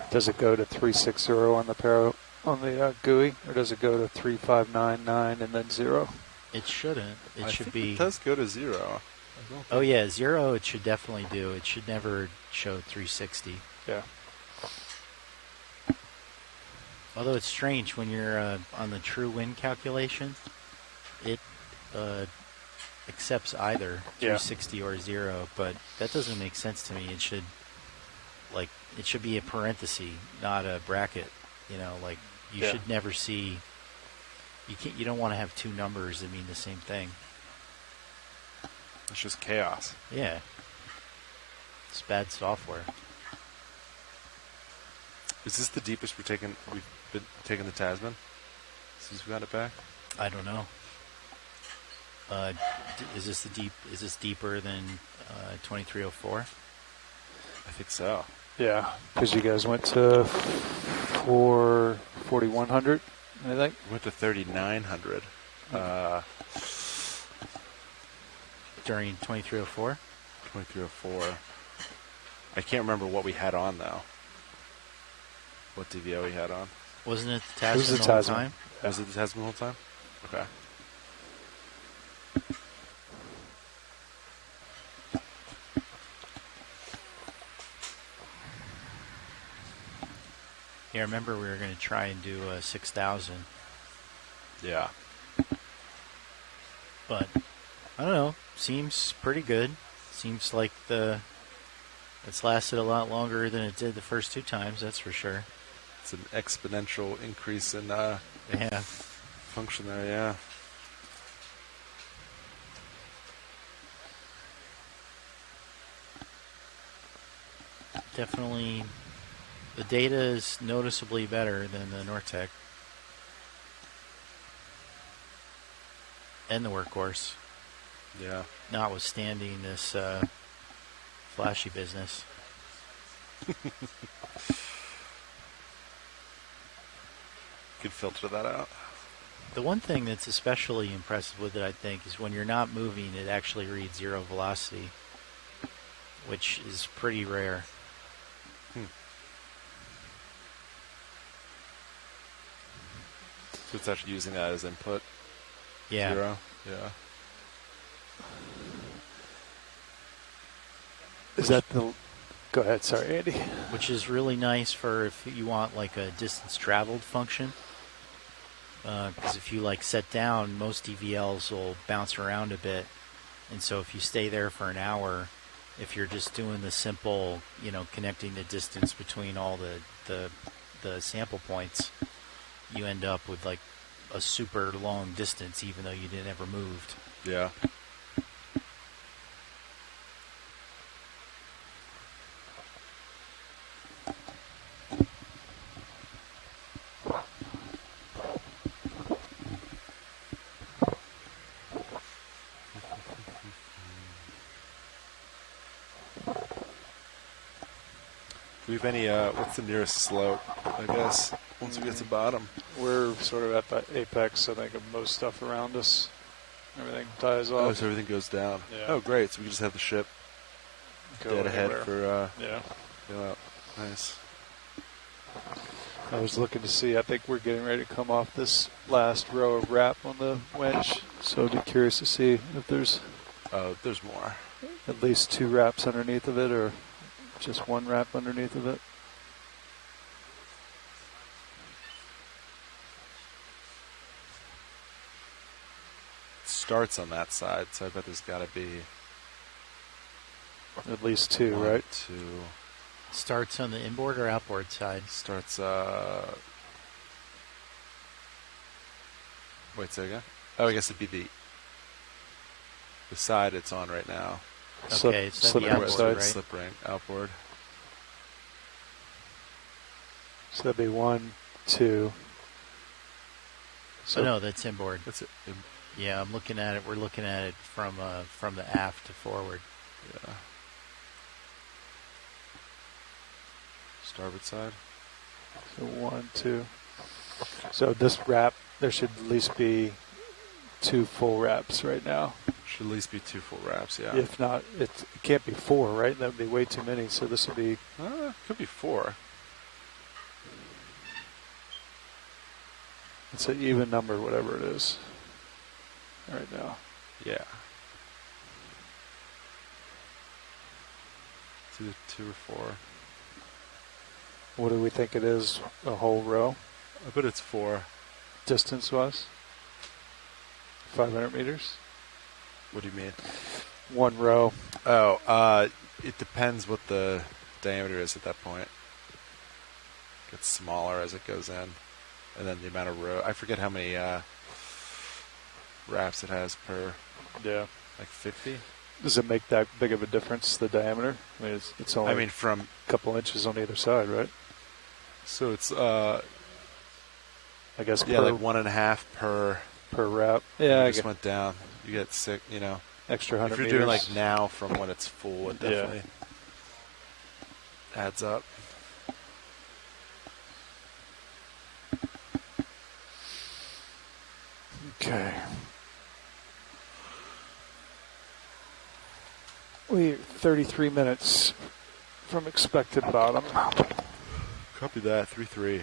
Does it go to 360 on the GUI, or does it go to 3599 and then 0? It shouldn't. It should think be. It does go to 0. Oh yeah, 0. It should definitely do. It should never show 360. Yeah. Although it's strange when you're on the true wind calculation, it accepts either 360 or 0. But that doesn't make sense to me. It should be a parenthesis, not a bracket. You know, like you should never see. You don't want to have two numbers that mean the same thing. It's just chaos. Yeah. It's bad software. Is this the deepest we've been taking the Tasman since we got it back? I don't know. Is this deeper than 2304? I think so. Yeah, because you guys went to 4100, I think. We went to 3900. During 2304? 2304. I can't remember what we had on, though. What DVO we had on. Wasn't it the Tasman It was the the whole Tasman. time? Was it the Tasman the whole time? Okay. Yeah, I remember we were going to try and do 6,000. Yeah. But, I don't know. Seems pretty good. Seems like it's lasted a lot longer than it did the first two times, that's for sure. It's an exponential increase in function there, yeah. Definitely, the data is noticeably better than the Nortec. And the Workhorse. Yeah. Notwithstanding this flashy business. Could filter that out. The one thing that's especially impressive with it, I think, is when you're not moving, it actually reads 0 velocity, which is pretty rare. So it's actually using that as input. Yeah. 0. Yeah. Is that the? Go ahead. Sorry, Andy. Which is really nice for if you want like a distance traveled function. Because if you like set down, most DVLs will bounce around a bit, and so if you stay there for an hour, if you're just doing the simple, connecting the distance between all the sample points, you end up with like a super long distance, even though you didn't ever moved. Yeah. Do we have any, what's the nearest slope, I guess, once we get to the bottom? We're sort of at the apex, I think, of most stuff around us. Everything dies Oh, off. so everything goes down. Yeah. Oh, great. So we just have the ship Go dead ahead anywhere. for, Yeah. go out. Nice. I was looking to see. I think we're getting ready to come off this last row of wrap on the winch, so I'd be curious to see if there's There's more. at least 2 wraps underneath of it, or just 1 wrap underneath of it. It starts on that side, so I bet there's got to be At least 2, 1, right? 2. Starts on the inboard or outboard side? Starts, wait, say again? Oh, I guess it'd be the side it's on right now. Okay, so slip the ring outboard, side. right? Slip ring, outboard. So that'd be 1, 2. So Oh, no, that's inboard. That's it. Yeah, I'm looking at it. We're looking at it from the aft to forward. Yeah. Starboard side. So 1, 2. So this wrap, there should at least be 2 full wraps right now. Should at least be 2 full wraps, yeah. If not, it can't be 4, right? That would be way too many. So this would be. Could be 4. It's an even number, whatever it is. Right now. Yeah. It's either 2 or 4. What do we think it is? A whole row, I bet it's 4. distance-wise. 500 meters. What do you mean? 1 row. Oh, it depends what the diameter is at that point. It gets smaller as it goes in. And then the amount of row. I forget how many wraps it has per, Yeah. like 50? Does it make that big of a difference, the diameter? I mean, it's only from, a couple inches on either side, right? so it's, I guess yeah, like 1.5 per. per wrap. Yeah, I It just get went down. You get sick, extra 100 If you're meters. doing like now from when it's full, it Yeah. definitely adds up. Okay. We're 33 minutes from expected bottom. Copy that, 3-3.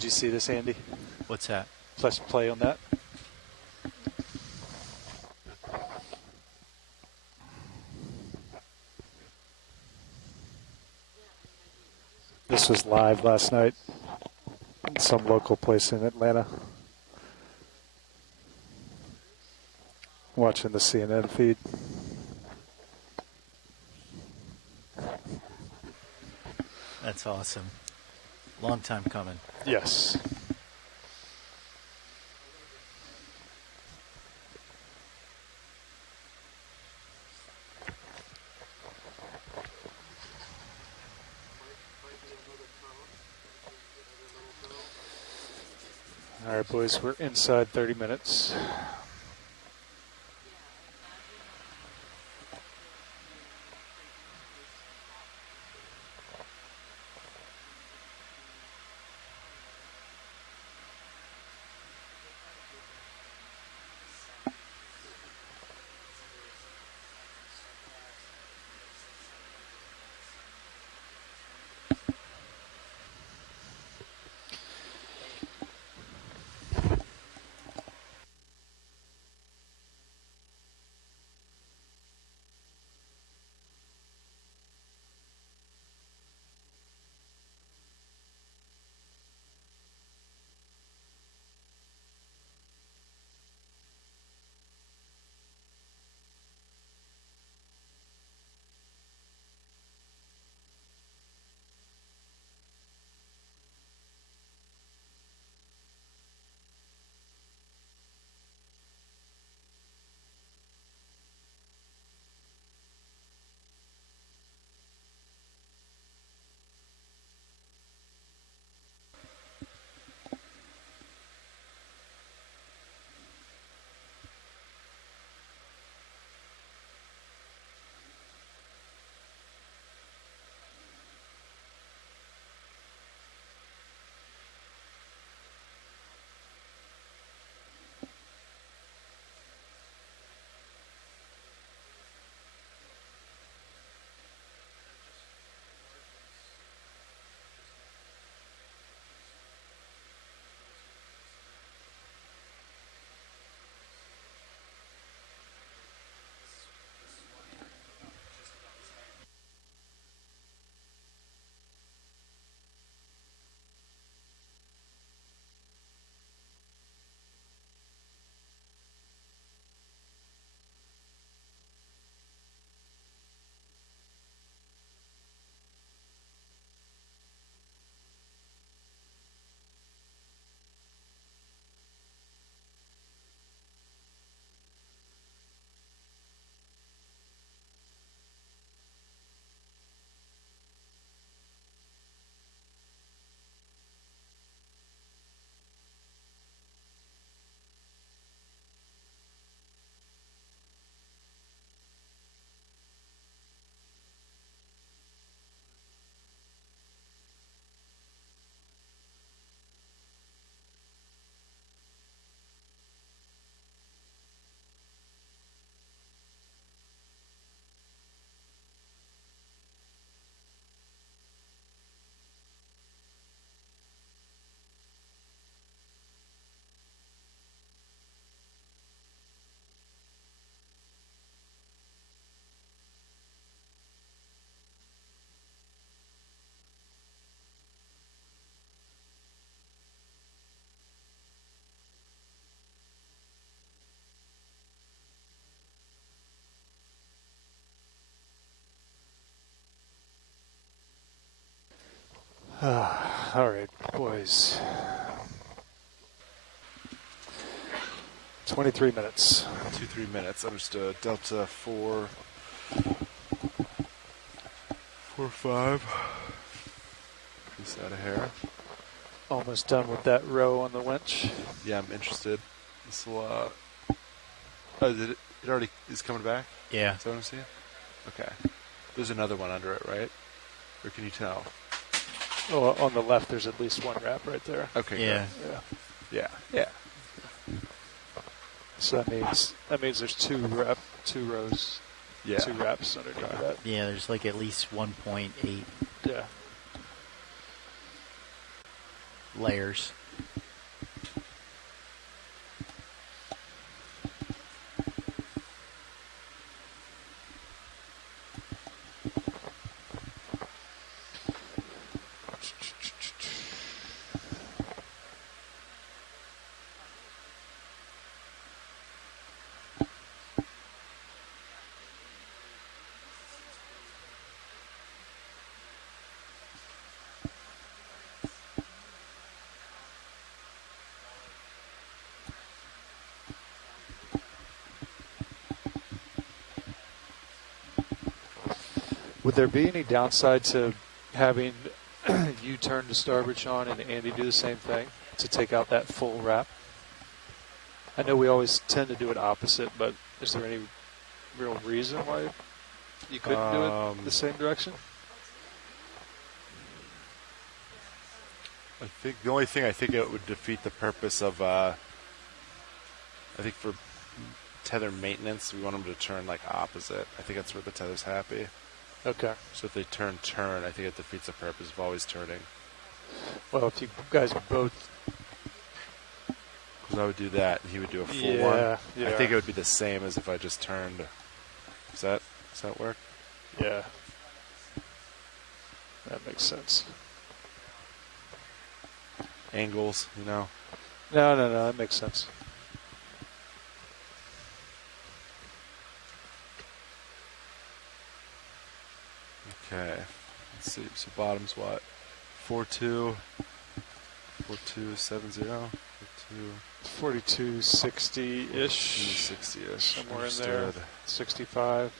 Did you see this, Andy? What's that? Press play on that. This was live last night in some local place in Atlanta. Watching the CNN feed. That's awesome. Long time coming. Yes. All right, boys, we're inside 30 minutes. All right, boys. 23 minutes. 2-3 minutes. Understood. Delta 4-5. Piece out of hair. Almost done with that row on the winch. Yeah, I'm interested. This will. Oh, did it? It already is coming back. Yeah. Is that what I'm seeing? Okay. There's another one under it, right? Or can you tell? Oh, on the left, there's at least one wrap right there. Okay. Yeah. Yeah. Good. Yeah. So that means there's two rows, Yeah. two wraps underneath that. Yeah, there's like at least 1.8 Yeah. layers. Would there be any downside to having you turn to starboard, Sean, and Andy do the same thing to take out that full wrap? I know we always tend to do it opposite, but is there any real reason why you couldn't do it the same direction? I think the only thing I think it would defeat the purpose of. I think for tether maintenance, we want them to turn like opposite. I think that's where the tether's happy. Okay. So if they turn, I think it defeats the purpose of always turning. Well, if you guys both... Because I would do that, and he would do a full Yeah, one. yeah. I think it would be the same as if I just turned. Does that work? Yeah. That makes sense. Angles, you know? No, that makes sense. Okay. Let's see. So bottom's what? 4-2. 4-2-7-0. 4260-ish. 60-ish. Somewhere in there. Understood. 65.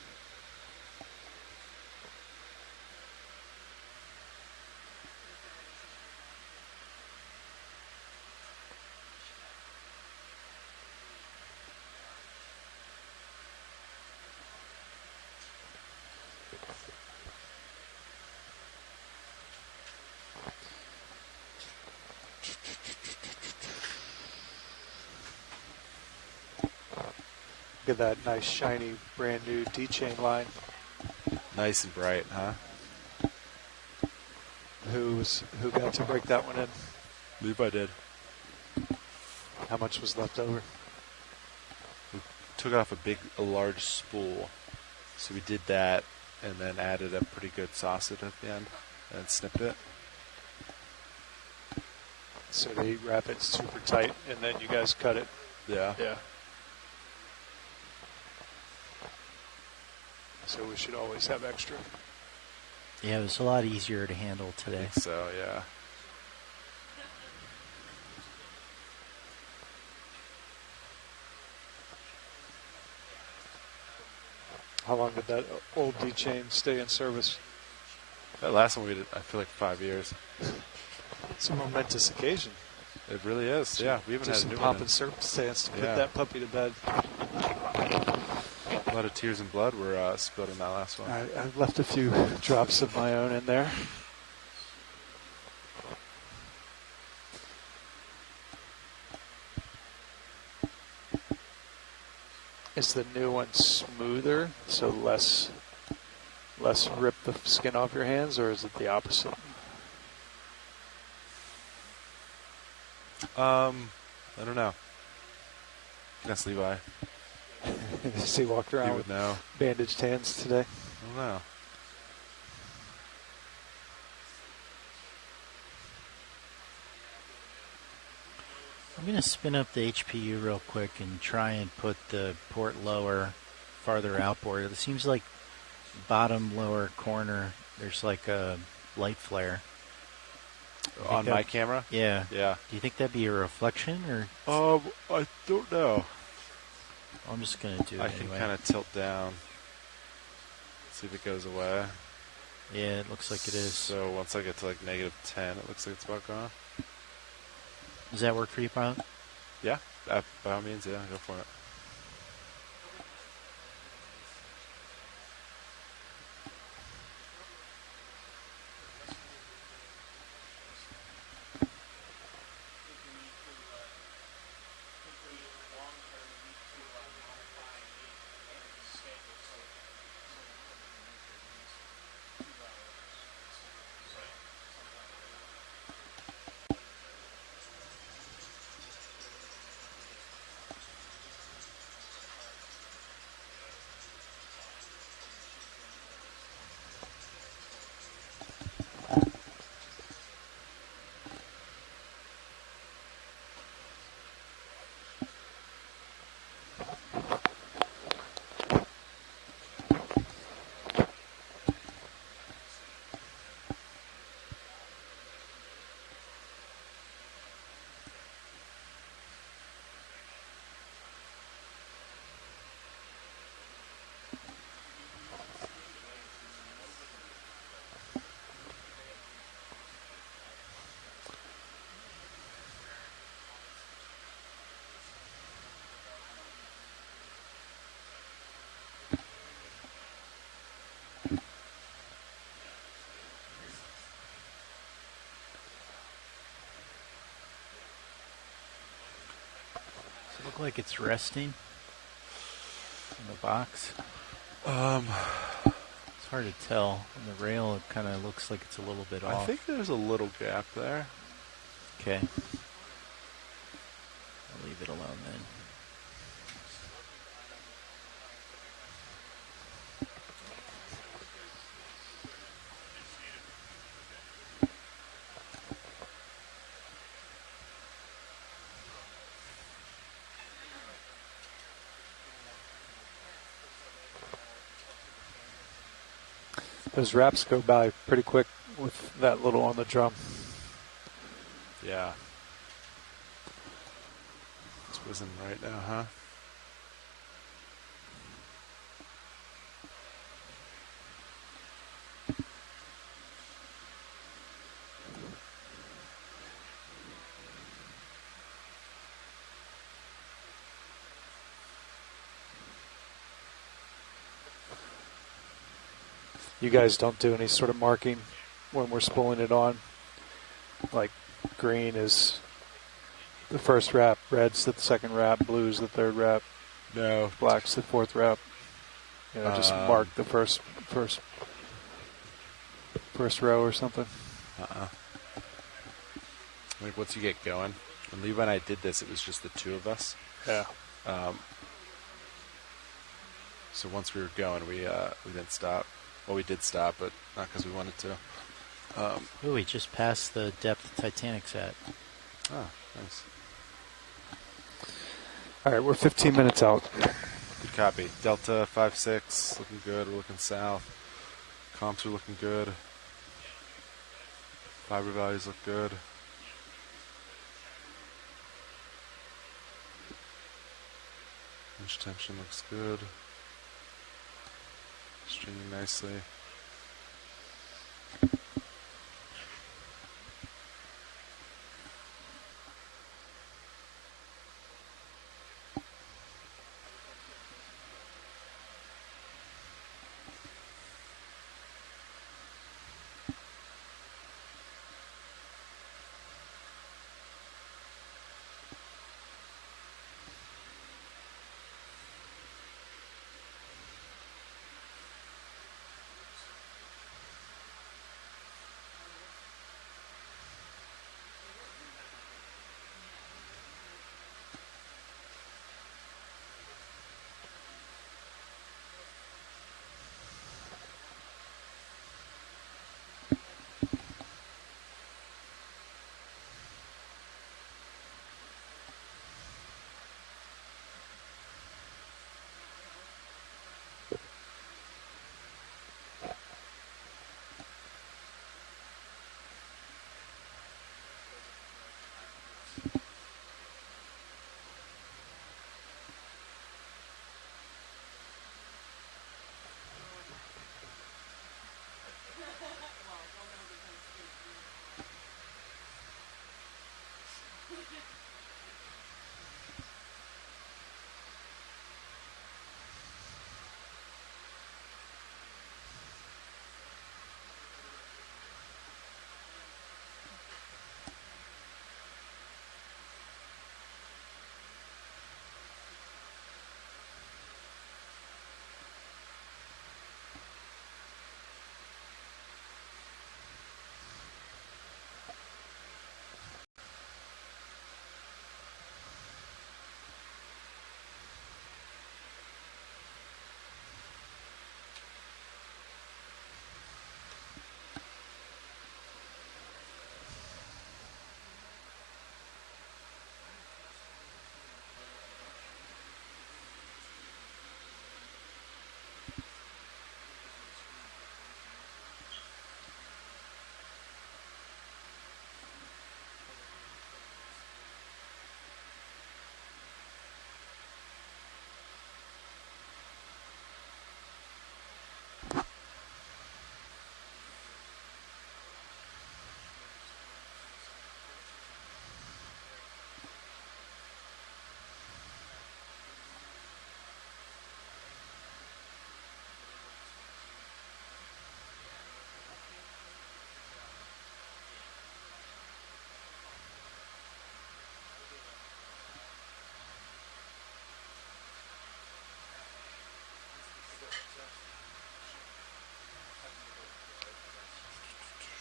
Look at that nice, shiny, brand new D-chain line. Nice and bright, huh? Who got to break that one in? Levi did. How much was left over? Took off a large spool. So we did that and then added a pretty good sausage at the end and snipped it. So they wrap it super tight, and then you guys cut it. Yeah. Yeah. So we should always have extra. Yeah, it was a lot easier to handle today. So, yeah. How long did that old D-chain stay in service? That last one we did, I feel like 5 years. It's a momentous occasion. It really is. Yeah, we haven't Just had a some new one. pomp and circumstance to put Yeah. that puppy to bed. A lot of tears and blood were spilled in that last one. I left a few drops of my own in there. Is the new one smoother, so less rip the skin off your hands, or is it the opposite? I don't know. That's Levi. Does he walk He around would with know. bandaged hands today? I don't know. I'm going to spin up the HPU real quick and try and put the port lower, farther outboard. It seems like bottom lower corner, there's like a light flare. On my camera? Yeah. Yeah. Do you think that'd be a reflection, or? I don't know. I'm just gonna do it I anyway. can kind of tilt down. See if it goes away. Yeah, it looks like it is. So once I get to like -10, it looks like it's about gone. Does that work for you, Pilot? Yeah, by all means, yeah, go for it. Does it look like it's resting in the box? It's hard to tell. On the rail, it kind of looks like it's a little bit I off. think there's a little gap there. Okay. I'll leave it alone then. Those wraps go by pretty quick with that little on the drum. Yeah. It's whizzing right now, huh? You guys don't do any sort of marking when we're spooling it on. Like green is the first wrap, red's the second wrap, blue's the third wrap, No. black's the fourth wrap. You know, just mark the first row or something. Like once you get going, when Levi and I did this, it was just the two of us. Yeah. So once we were going, we didn't stop. Well, we did stop, but not because we wanted to. Ooh, we just passed the depth Titanic's at. Oh, nice. All right, we're 15 minutes out. Good copy. Delta 5-6, looking good. We're looking south. Comps are looking good. Fiber values look good. Hinge tension looks good. Stringing nicely.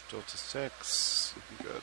Still to 6. Looking good.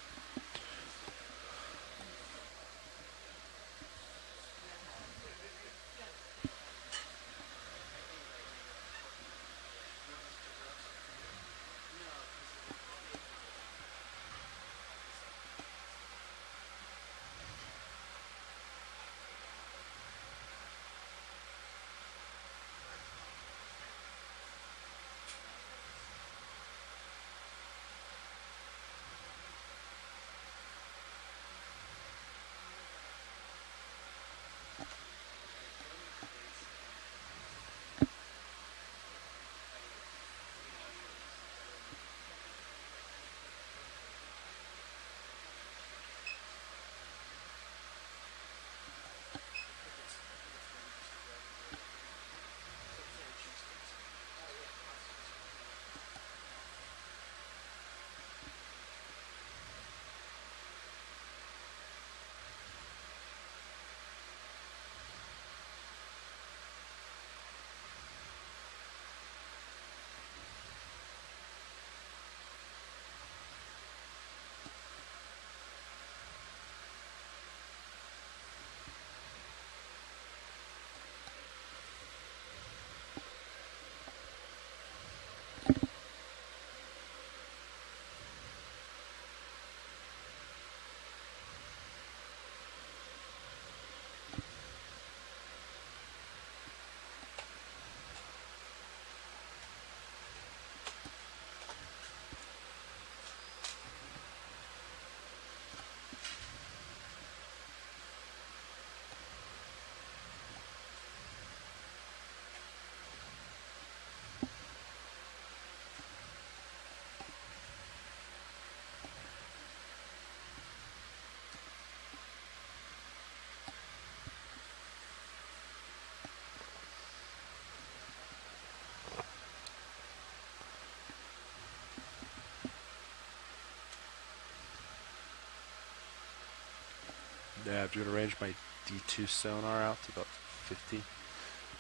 Yeah, I'm going to range my D2 sonar out to about 50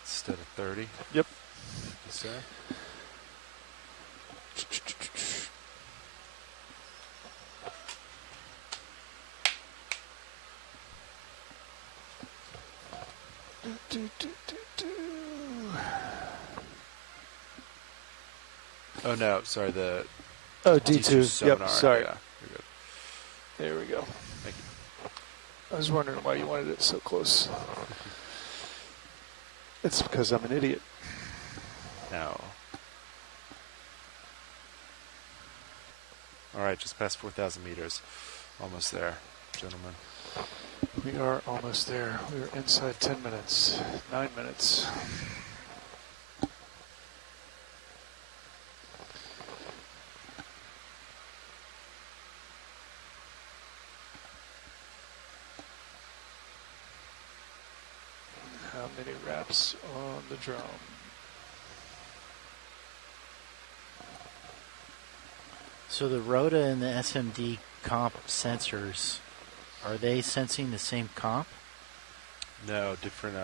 instead of 30. Yep. Yes, sir. Oh, no. Sorry, the Oh, D2 D2. sonar. Yep, sorry. Yeah, you're good. There we go. Thank you. I was wondering why you wanted it so close. It's because I'm an idiot. Now. All right, just past 4,000 meters. Almost there, gentlemen. We are almost there. We are inside 10 minutes, 9 minutes. How many wraps on the drum? So the ROTA and the SMD comp sensors, are they sensing the same comp? No, different.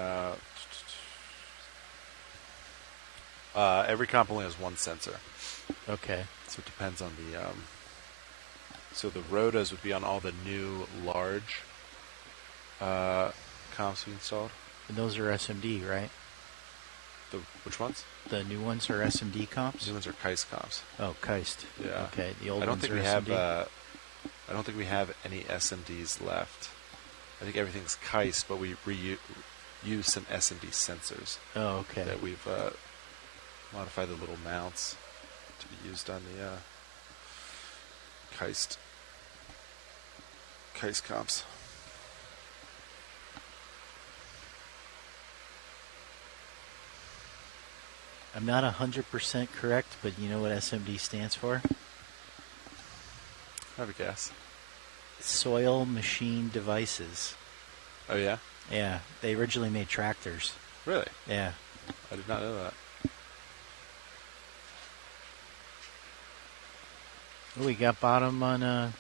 Every comp only has one sensor. Okay. So it depends on the. So the rotas would be on all the new large comps we installed. And those are SMD, right? Which ones? The new ones are SMD comps? New ones are KAIST comps. Oh, KAIST. Yeah. Okay, the old I don't ones think are we SMD? have. I don't think we have any SMDs left. I think everything's KAIST, but we reuse some SMD sensors. Oh, okay. That we've modified the little mounts to be used on the KAIST comps. I'm not 100% correct, but you know what SMD stands for? I have a guess. Soil Machine Devices. Oh, yeah? Yeah, they originally made tractors. Really? Yeah. I did not know that. Oh, we got bottom on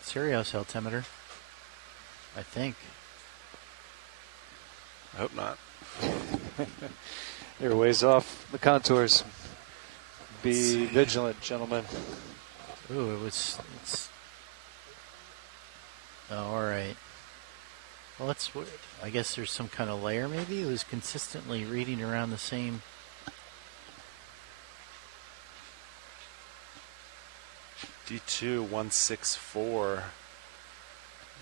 Sirius altimeter. I think. I hope not. You're ways off the contours. Be vigilant, gentlemen. Ooh, it's. Oh, all right. Well, that's weird. I guess there's some kind of layer. Maybe it was consistently reading around the same. D2164.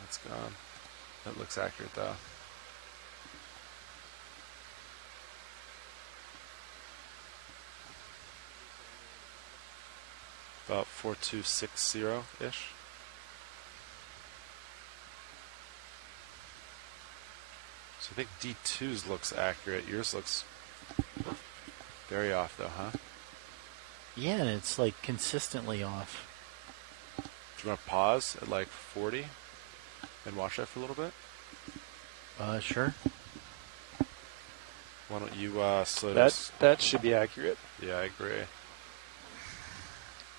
That's gone. That looks accurate though. About 4260-ish. So I think D2's looks accurate. Yours looks very off though, huh? Yeah, and it's like consistently off. Do you want to pause at like 40 and watch that for a little bit? Sure. Why don't you slow this? That should be accurate. Yeah, I agree.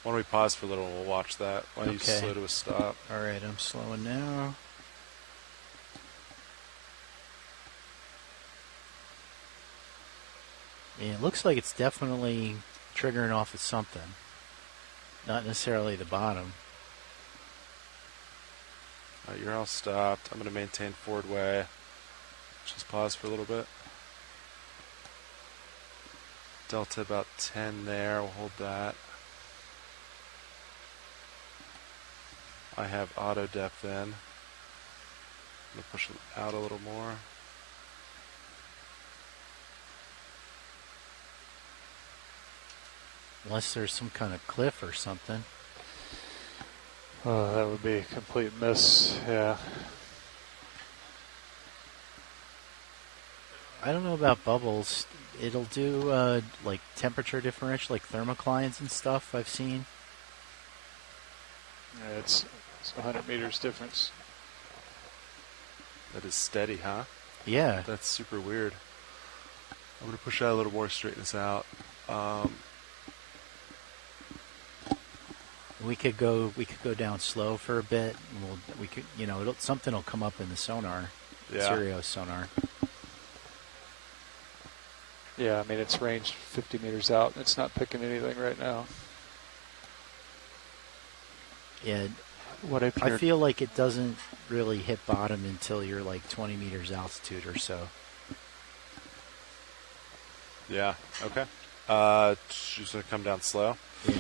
Why don't we pause for a little and we'll watch that? Why don't you Okay. slow to a stop? All right, I'm slowing now. Yeah, it looks like it's definitely triggering off of something. Not necessarily the bottom. All right, you're all stopped. I'm going to maintain forward way. Just pause for a little bit. Delta about 10 there. We'll hold that. I have auto depth in. I'm going to push it out a little more. Unless there's some kind of cliff or something. Oh, that would be a complete miss. Yeah. I don't know about bubbles. It'll do like temperature differential, like thermoclines and stuff I've seen. Yeah, it's 100 meters difference. That is steady, huh? Yeah. That's super weird. I'm going to push out a little more, straighten this out. We could go down slow for a bit, and we could, something will come up in the sonar, stereo sonar. Yeah, I mean, it's ranged 50 meters out. It's not picking anything right now. Yeah, What if I you're feel like it doesn't really hit bottom until you're like 20 meters altitude or so. Yeah, okay. Just going to come down slow. Yeah.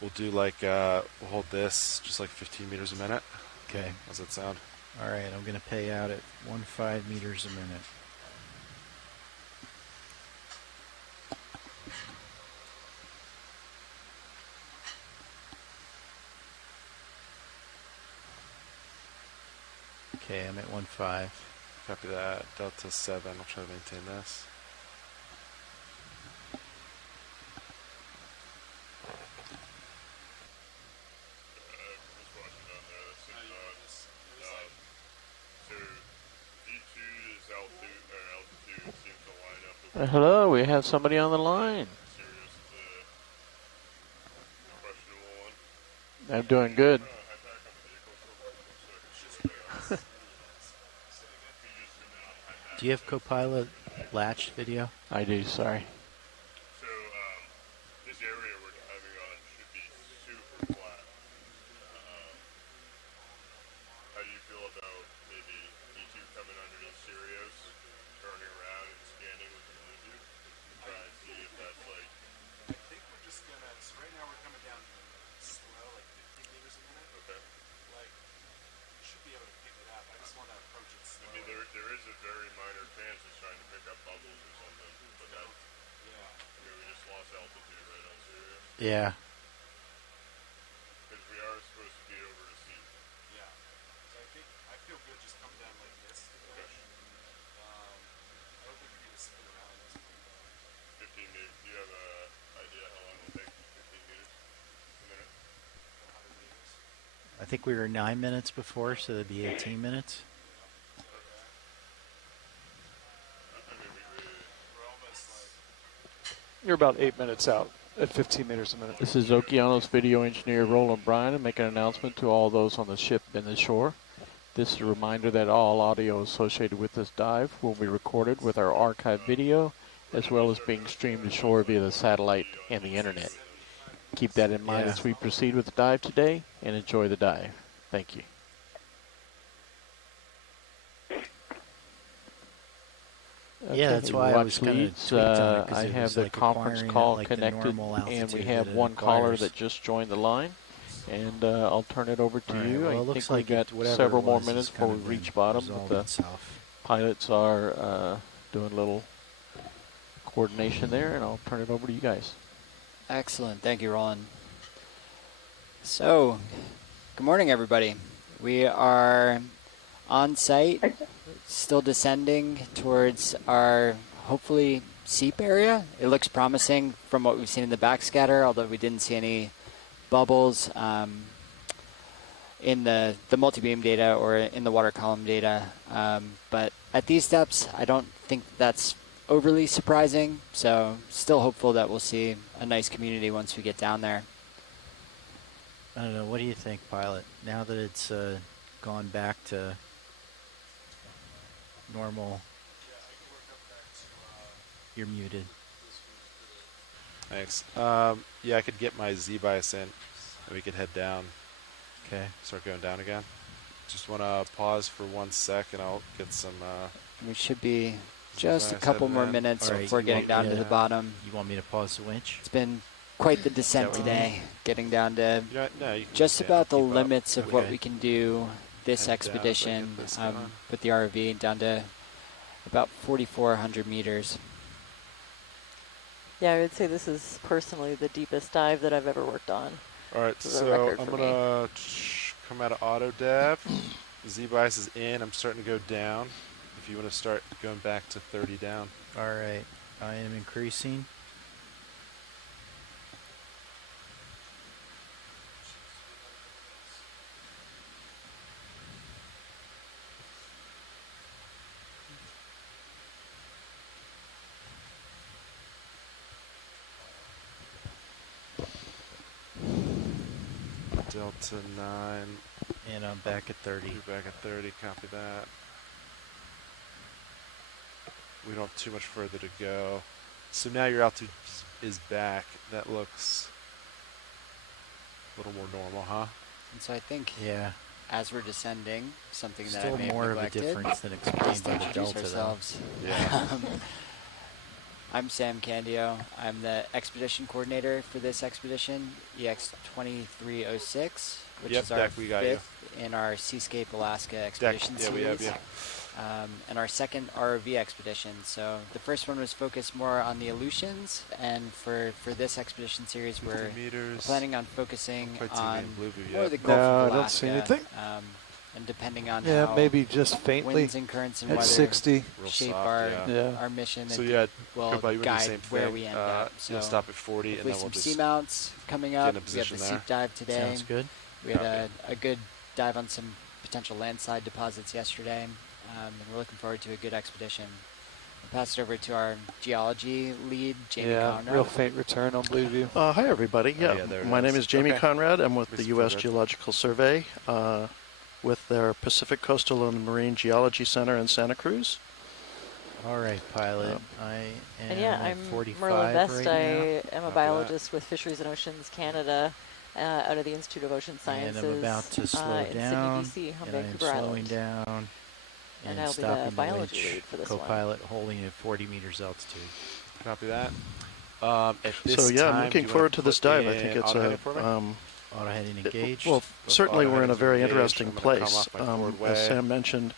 We'll do like, we'll hold this just like 15 meters a minute. Okay. How's that sound? All right, I'm going to pay out at 1.5 meters a minute. Okay, I'm at 1.5. Copy that. Delta 7. I'll try to maintain this. Hello, we have somebody on the line. I'm doing good. Do you have Copilot latched video? I do, sorry. So, this area we're driving on should be super flat. How do you feel about maybe E2 coming underneath Sirius, turning around and scanning with the Bluetooth? Try and see if that's like... I think we're just going to... So right now we're coming down slow, like 15 meters a minute. Okay. Like, we should be able to pick it up. I just want to approach it slow. I mean, there is a very minor chance it's trying to pick up bubbles or something, but that... Yeah. I mean, we just lost altitude right on Sirius. Yeah. Because we are supposed to be over a Seep. Yeah. So I feel good just coming down like this. Okay. I don't think we need to spin around this point. 15 meters. Do you have an idea how long it will take? 15 meters? A minute? 100 meters. I think we were 9 minutes before, so that'd be 18 minutes. We're almost like... You're about 8 minutes out at 15 meters a minute. This is Okeanos video engineer Roland Bryan and making an announcement to all those on the ship and the shore. This is a reminder that all audio associated with this dive will be recorded with our archive video, as well as being streamed to shore via the satellite and the internet. Keep that in mind Yeah. as we proceed with the dive today, and enjoy the dive. Thank you. Yeah, that's Okay, why I watch was kind of leads. tweaked on it, 'cause I it have was the like conference acquiring call at, like, the connected, normal and we altitude have that it one caller acquires. that just joined the line. And I'll turn it over to All right, you. well, it I looks think we like got whatever several it more was minutes has before kind we of reach been bottom, but resolved the itself. pilots are doing a little coordination there, and I'll turn it over to you guys. Excellent. Thank you, Roland. So, good morning, everybody. We are on site, still descending towards our, hopefully, Seep area. It looks promising from what we've seen in the backscatter, although we didn't see any bubbles in the multi-beam data or in the water column data. But at these depths, I don't think that's overly surprising, so still hopeful that we'll see a nice community once we get down there. I don't know. What do you think, pilot? Now that it's gone back to normal, you're muted. Thanks. Yeah, I could get my Z-bias in, and we could head down. Okay. Start going down again. Just want to pause for 1 sec, and I'll get some. We should be just a Z-bias couple headed more in. minutes All right, before you getting want down me to to- the bottom. You want me to pause the winch? It's been quite the descent what you today, getting down to You know, no, you can just stay about the and keep up. limits of what Okay. we can do this Head down as I get expedition this going. with the RV down to about 4,400 meters. Yeah, I would say this is personally the deepest dive that I've ever worked on. All right, This is a so record I'm for gonna come out of auto dev. Z-bias is in. I'm starting to go down. If you want to start going back to 30 down. All right. I am increasing. Delta 9. And I'm back at 30. You're back at 30. Copy that. We don't have too much further to go. So now your altitude is back. That looks a little more normal, huh? And so I think Yeah. as we're descending, something that Still I may have more of a neglected, difference than is explained to by the introduce delta, though. ourselves. Yeah. I'm Sam Candio. I'm the expedition coordinator for this expedition, EX2306, which Yep, is our Dak, we got you. fifth in our Seascape Alaska Deck, expedition yeah, we have series. you. And our second ROV expedition. So the first one was focused more on the Aleutians, and for this expedition series, we're 50 meters. planning on focusing Not quite TV on and Blueview more yet. the Gulf No, of I Alaska. don't see anything. And depending on Yeah, how maybe just faintly winds and currents and at weather 60. Real shape soft, our yeah. Yeah. our mission, So it yeah, will Goodbye, you would do the guide same where thing. we end up. So You'll stop at 40, and hopefully then we'll some just seamounts coming get up. in a We have the position Seep there. dive today. Sounds good. We had a good dive on some potential landslide deposits yesterday, and we're looking forward to a good expedition. I'll pass it over to our geology lead, Jamie Yeah, Conrad. real faint return on Blueview. Hi, everybody. Oh, Yeah, yeah, there it my name is. is Jamie Okay. Conrad. I'm with the Mr. U.S. Conrad. Geological Survey with their Pacific Coastal and Marine Geology Center in Santa Cruz. All right, pilot. I am And yeah, at I'm 45 Merlin Best. right I now. am a Copy that. biologist with Fisheries and Oceans Canada out of the Institute of Ocean Sciences And I'm about to slow in down. Sydney, BC on And I'm Vancouver slowing Island. down. And I'll be the stopping biology winch, lead for this one. co-pilot holding at 40 meters altitude. copy that. At this So yeah, time, I'm do looking you wanna forward to this put dive. I in think it's auto heading for me? Auto heading engaged. well, certainly auto we're in a headings very engaged. interesting I'm gonna come place. off my forward As way. Sam mentioned,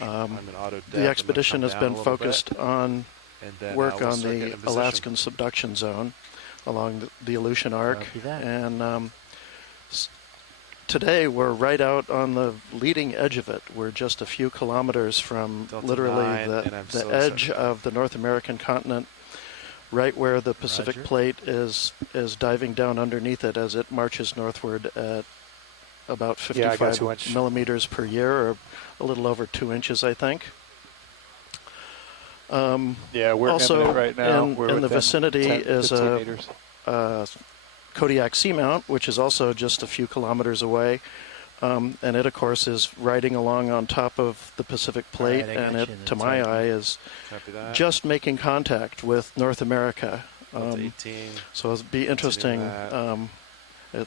I'm in auto depth. I'm the gonna expedition come has down been a little bit, focused on and then, work we'll on start the getting in position. Alaskan subduction zone along the Aleutian Arc. Copy that. And today we're right out on the leading edge of it. We're just a few kilometers from Delta literally 9, and I'm the still edge set. of the North American continent, right where the Pacific Roger. Plate is diving down underneath it as it marches northward at about Yeah, I got 55 2 inch. millimeters per year, or a little over 2 inches, I think. Yeah, we're Also, imminent right now. in We're the within vicinity 10, is 15 a meters. Kodiak Seamount, which is also just a few kilometers away. And it, of course, is riding along on top of the Pacific Plate, All right, I and got it, you. to That's my right. eye, is Copy that. just making contact with North America. Delta 18. So it'll be interesting. that.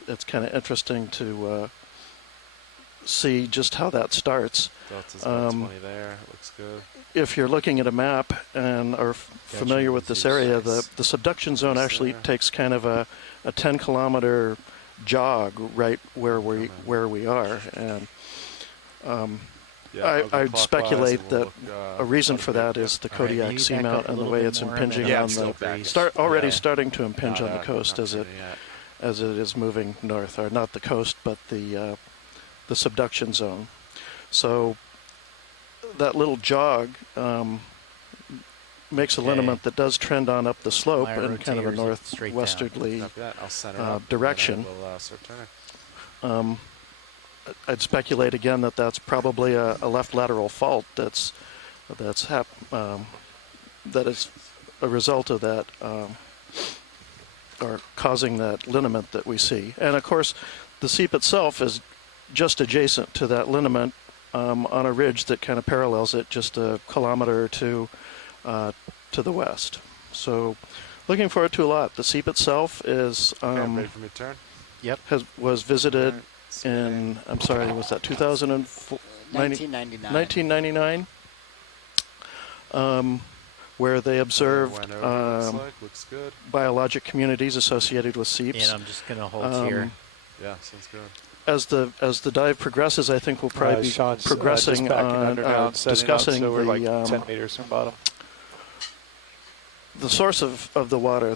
It's kind of interesting to see just how that starts. Delta's about 20 there. Looks good. If you're looking at a map and are familiar with this area, the subduction zone actually takes kind of a 10-kilometer jog right where we are, and I'd speculate that a reason for that is the Kodiak seamount and the way it's impinging on the starting to impinge on the coast as it is moving north, or not the coast, but the subduction zone. So that little jog makes a lineament that does trend on up the slope in kind of a northwesterly direction. I'd speculate again that that's probably a left lateral fault that is a result of that, or causing that lineament that we see. And of course, the seep itself is just adjacent to that lineament on a ridge that kind of parallels it just a kilometer or two to the west. So looking forward to a lot. The seep itself is ready for mid-turn? Yep. was visited in, I'm sorry, was that 2004? 1999. Where they observed looks good. biologic communities associated with seeps. And I'm just going to hold here. Yeah, sounds good. As the dive progresses, I think we'll probably be Sean's, progressing just backing on underground, setting discussing up, so we're the like 10 meters from bottom. The source of the water.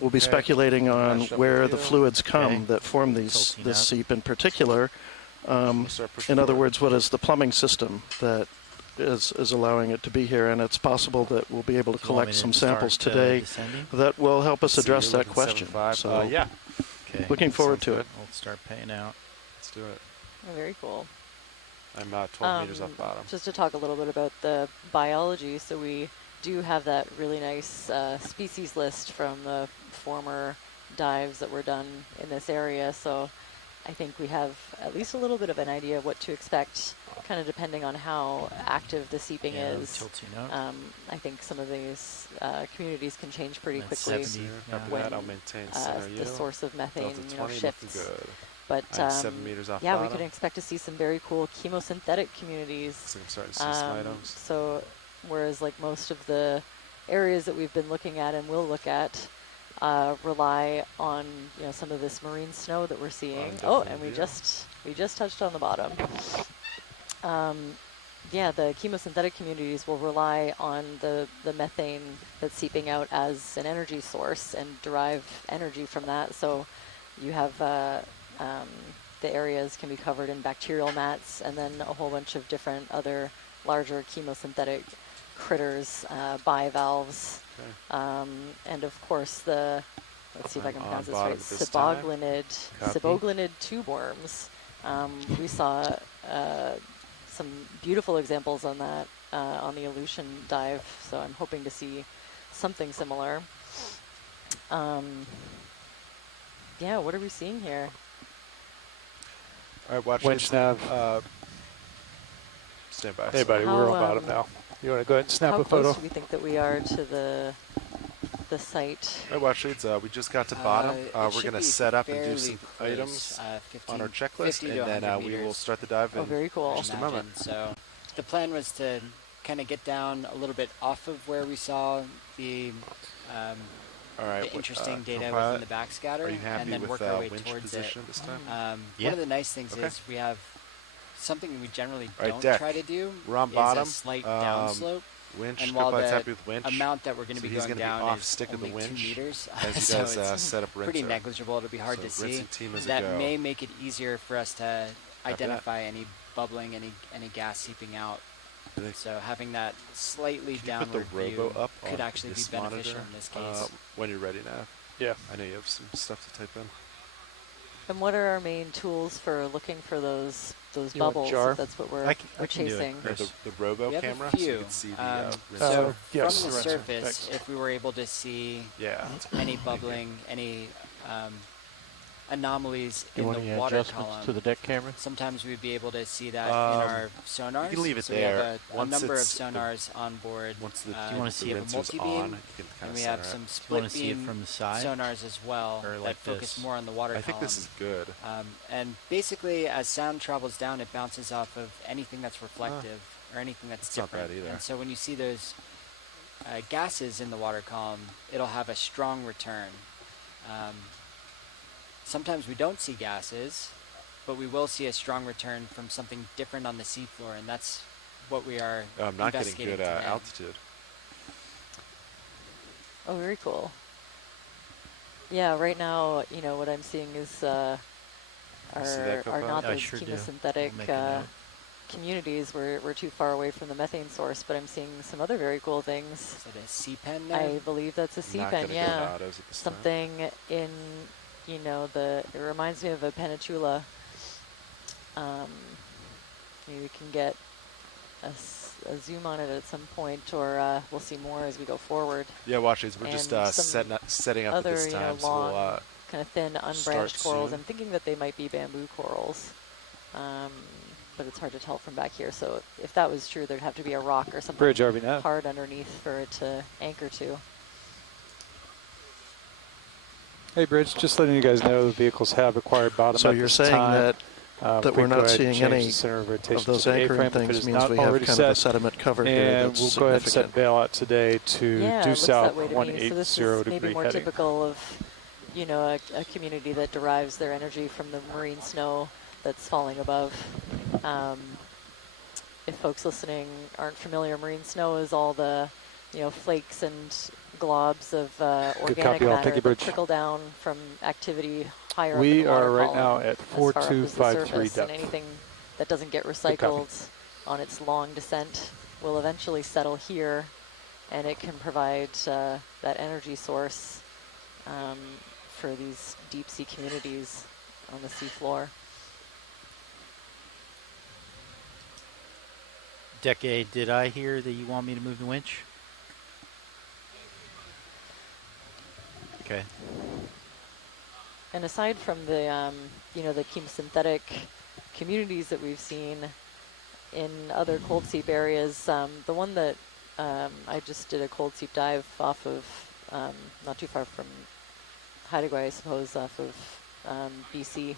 We'll be speculating on where the fluids come that form this seep in particular. In other words, what is the plumbing system that is allowing it to be here? And it's possible that we'll be able to collect some samples today that will help us address that question. So yeah. Looking forward to it. We'll start paying out. Let's do it. Oh, very cool. I'm 12 meters off bottom. Just to talk a little bit about the biology, so we do have that really nice species list from the former dives that were done in this area. So I think we have at least a little bit of an idea of what to expect, kind of depending on how active the seeping is. I think some of these communities can change pretty quickly when the source of methane shifts. But 7 meters off yeah, bottom. we can expect to see some very cool chemosynthetic communities. So I'm starting to see some items. So whereas like most of the areas that we've been looking at and will look at rely on some of this marine snow that we're seeing. And we just touched on the bottom. Yeah, the chemosynthetic communities will rely on the methane that's seeping out as an energy source and derive energy from that. So you have the areas can be covered in bacterial mats, and then a whole bunch of different other larger chemosynthetic critters, bivalves, and of course let's see if I can pronounce this right, Siboglinid tube worms. We saw some beautiful examples on that on the Aleutian dive, so I'm hoping to see something similar. Yeah, what are we seeing here? All right, watch Winch nav. Stand by. Hey, buddy, we're on bottom now. You want to go ahead and snap a photo? How close do we think that we are to the site? All right, watch leads. We just got to bottom. We're going to set up and do some items on our checklist, and then we will start the dive in very cool. just a moment. So the plan was to kind of get down a little bit off of where we saw the interesting data within the backscatter, and then work our way towards it. This time? One of the nice things is we have something we generally don't deck. try to do. We're on is bottom. a slight downslope. Winch, and while the happy with winch. amount that we're going to be going down off is stick only of the winch 2 meters, as so you guys set up rinser. pretty negligible. It'll be hard to see. That may make it easier for us to identify any bubbling, any gas seeping out. So having that slightly downward view could actually be beneficial in this case. When you're ready now. Yeah. I know you have some stuff to type in. And what are our main tools for looking for those bubbles? If that's what we're chasing. The robo camera, so you can see the so from the surface, if we were able to see any bubbling, any anomalies Do you in want the any water adjustments column. to the deck camera? Sometimes we'd be able to see that in our sonars. You can leave it so there. We have a Once number of it's the- sonars on board. Once the Do you wanna see we it have a sensor's multi-beam, on, you can kind and of we center have it. some Do you split want to see it beam from the side? sonars as well Or that like focus this? more on the water I column. think this is good. And basically, as sound travels down, it bounces off of anything that's reflective or anything that's It's not different. bad either. And so when you see those gases in the water column, it'll have a strong return. Sometimes we don't see gases, but we will see a strong return from something different on the seafloor, and that's what we are I'm not getting investigating good today. altitude. Oh, very cool. Yeah, right now, you know, what I'm seeing is that, are Coco? not Yeah, I those sure do. chemosynthetic I'll make a note. communities. We're too far away from the methane source, but I'm seeing some other very cool things. Is it a sea pen there? I believe that's a sea Not pen, gonna go yeah. to autos at this time. Something in, you know, it reminds me of a penatula. Maybe we can get a zoom on it at some point, or we'll see more as we go forward. Yeah, watch these. We're And just some setting up at other, this you time. know, So long, we'll, kind of thin, start unbranched corals. soon. I'm thinking that they might be bamboo corals, but it's hard to tell from back here. So if that was true, there'd have to be a rock or something Bridge RV hard underneath for it to anchor to. Hey, Bridge, just letting you guys know the vehicles have acquired bottom So at you're this saying time. that we're not seeing any of of those anchoring things means we have kind of a sediment cover here and that's we'll go ahead and set significant. bail out today to Yeah, it due looks south that way to me. So this 180 is maybe degree more heading. typical of, you know, a community that derives their energy from the marine snow that's falling above. If folks listening aren't familiar, marine snow is all the, you know, flakes and globs of organic copy, all. Thank matter you, that Bridge. trickle down from activity higher up in We the water are right column now at as far up as the 4253 surface, and depth. anything that doesn't get copy. recycled on its long descent will eventually settle here, and it can provide that energy source for these deep sea communities on the seafloor. Decade, did I hear that you want me to move the winch? Okay. And aside from the, you know, the chemosynthetic communities that we've seen in other cold seep areas, the one that I just did a cold seep dive off of, not too far from Haida, I suppose, off of BC,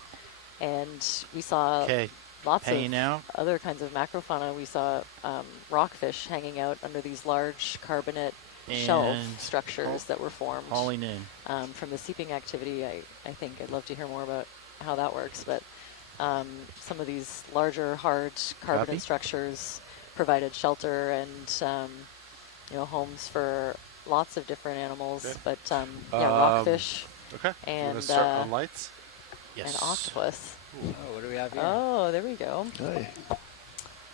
and we saw lots of other kinds of macrofauna. We saw rockfish hanging out under these large carbonate shelf structures that were formed hauling in from the seeping activity. I think I'd love to hear more about how that works, but some of these larger hard carbonate structures provided shelter and you know, homes for lots of different animals. Okay. But yeah, rockfish Okay. and You wanna start on lights? and octopus. Oh, what do we have here? Oh, there we go. Hey.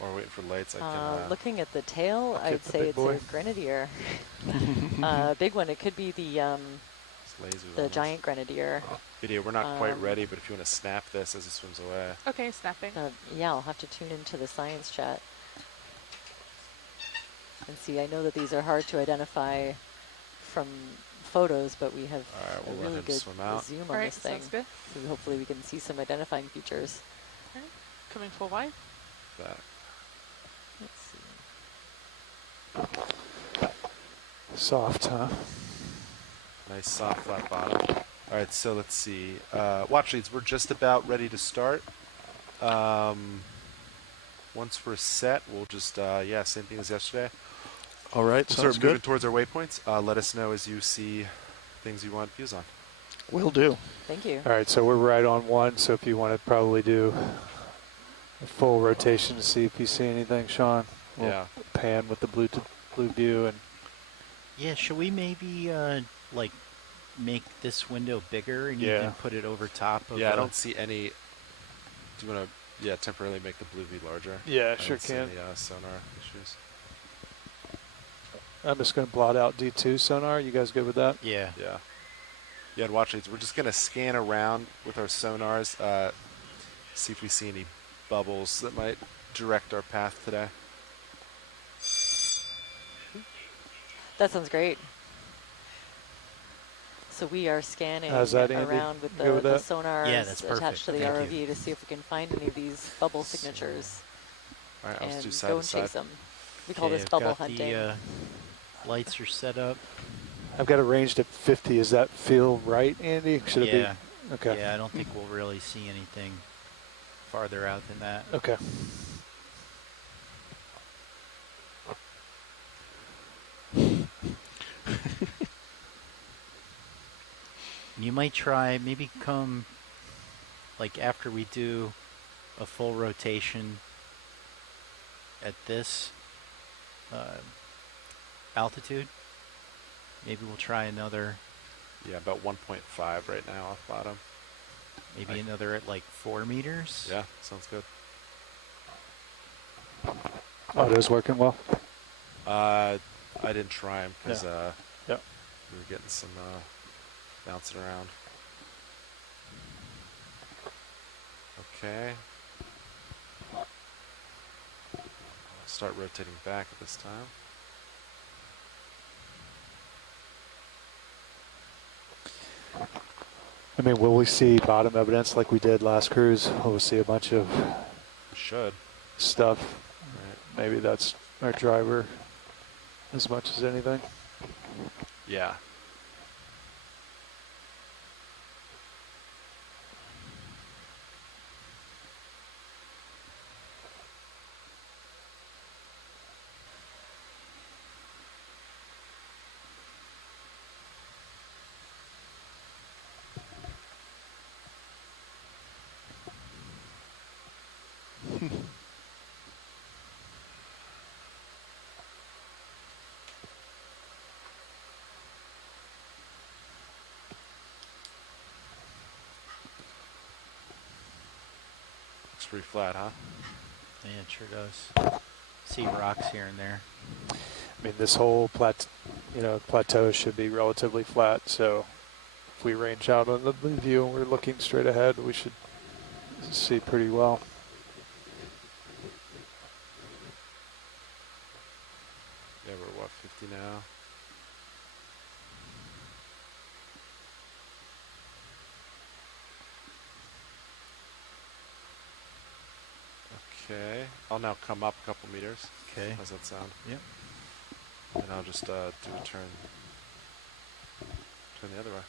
Or waiting for lights. I can. Looking at the tail, I'll get I'd the say big it's boy. a grenadier. Big one. It could be the lasers the on giant grenadier. Video, we're not quite ready, but if you want to snap this as it swims away. Okay, snapping. Yeah, I'll have to tune into the science chat and see. I know that these are hard to identify from photos, but we have we'll a let really him good swim out. zoom on All right, this thing. sounds good. So hopefully we can see some identifying features. Okay. Coming full wide. That. Let's see. Soft, huh? Nice soft flat bottom. All right, so let's see. Watch leads, we're just about ready to start. Once we're set, we'll just, yeah, same thing as yesterday. All right, We'll sounds start moving good. towards our waypoints. Let us know as you see things you want views on. Will do. Thank you. All right, so we're right on one, so if you want to probably do a full rotation to see if you see anything, Sean. We'll Yeah. pan with the blue view and yeah, should we maybe like make this window bigger and even put it over top of Yeah, I don't see any. Do you want to, temporarily make the blue V larger? Yeah, I sure don't see can. any sonar issues. I'm just going to blot out D2 sonar. You guys good with that? Yeah. Yeah. Yeah, and watch these. We're just going to scan around with our sonars, see if we see any bubbles that might direct our path today. That sounds great. So we are scanning How's that, Andy? around with You good with the that? sonars Yeah, that's attached perfect. to the Thank ROV to see if we can find any of these bubble signatures All right, I'll just do and side go to and side. chase them. We call this I've bubble got hunting. The lights are set up. I've got it ranged at 50. Does that feel right, Andy? Should it Yeah. be? Okay. Yeah, I don't think we'll really see anything farther out than that. Okay. You might try, maybe come, like after we do a full rotation at this altitude, maybe we'll try another. Yeah, about 1.5 right now off bottom. Maybe another at like 4 meters. Yeah, sounds good. Auto's working well. I didn't try them because Yep. we were getting some bouncing around. Okay. I'll start rotating back at this time. I mean, will we see bottom evidence like we did last cruise? Will we see a bunch of Should. stuff? Right. Maybe that's our driver as much as anything. Yeah. Looks pretty flat, huh? Yeah, it sure does. See rocks here and there. I mean, this whole plateau should be relatively flat. So if we range out on the view and we're looking straight ahead, we should see pretty well. Yeah, we're what, 50 now? Okay. I'll now come up a couple meters. Okay. How's that sound? Yep. And I'll just do a turn the other way.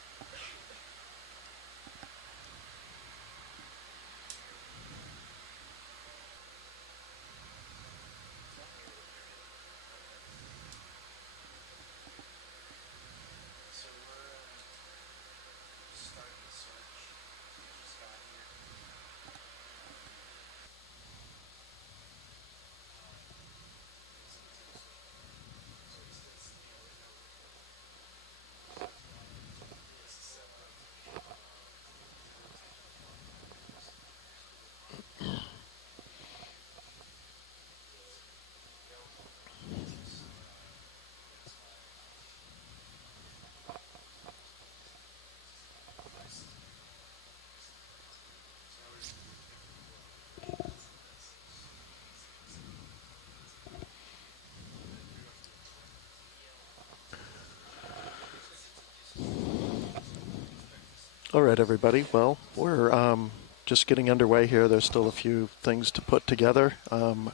All right, everybody. Well, we're just getting underway here. There's still a few things to put together and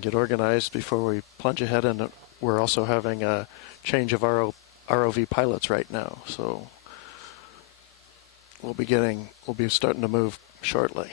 get organized before we plunge ahead. And we're also having a change of ROV pilots right now. So we'll be starting to move shortly.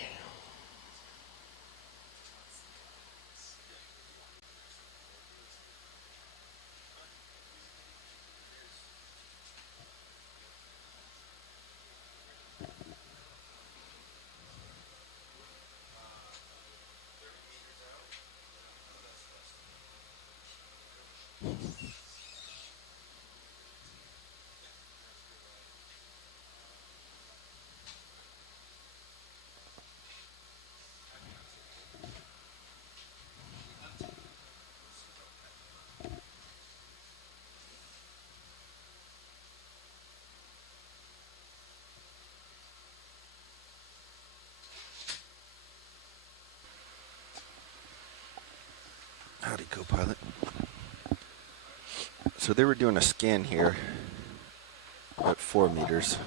Howdy, co-pilot. So they were doing a scan here at 4 meters.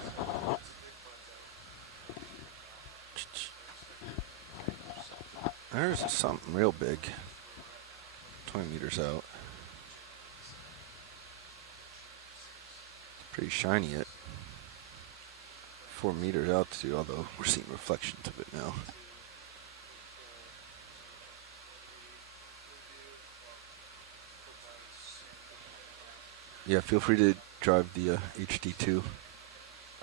There's something real big. 20 meters out. Pretty shiny at 4 meters altitude, although we're seeing reflections of it now. Yeah, feel free to drive the HD2.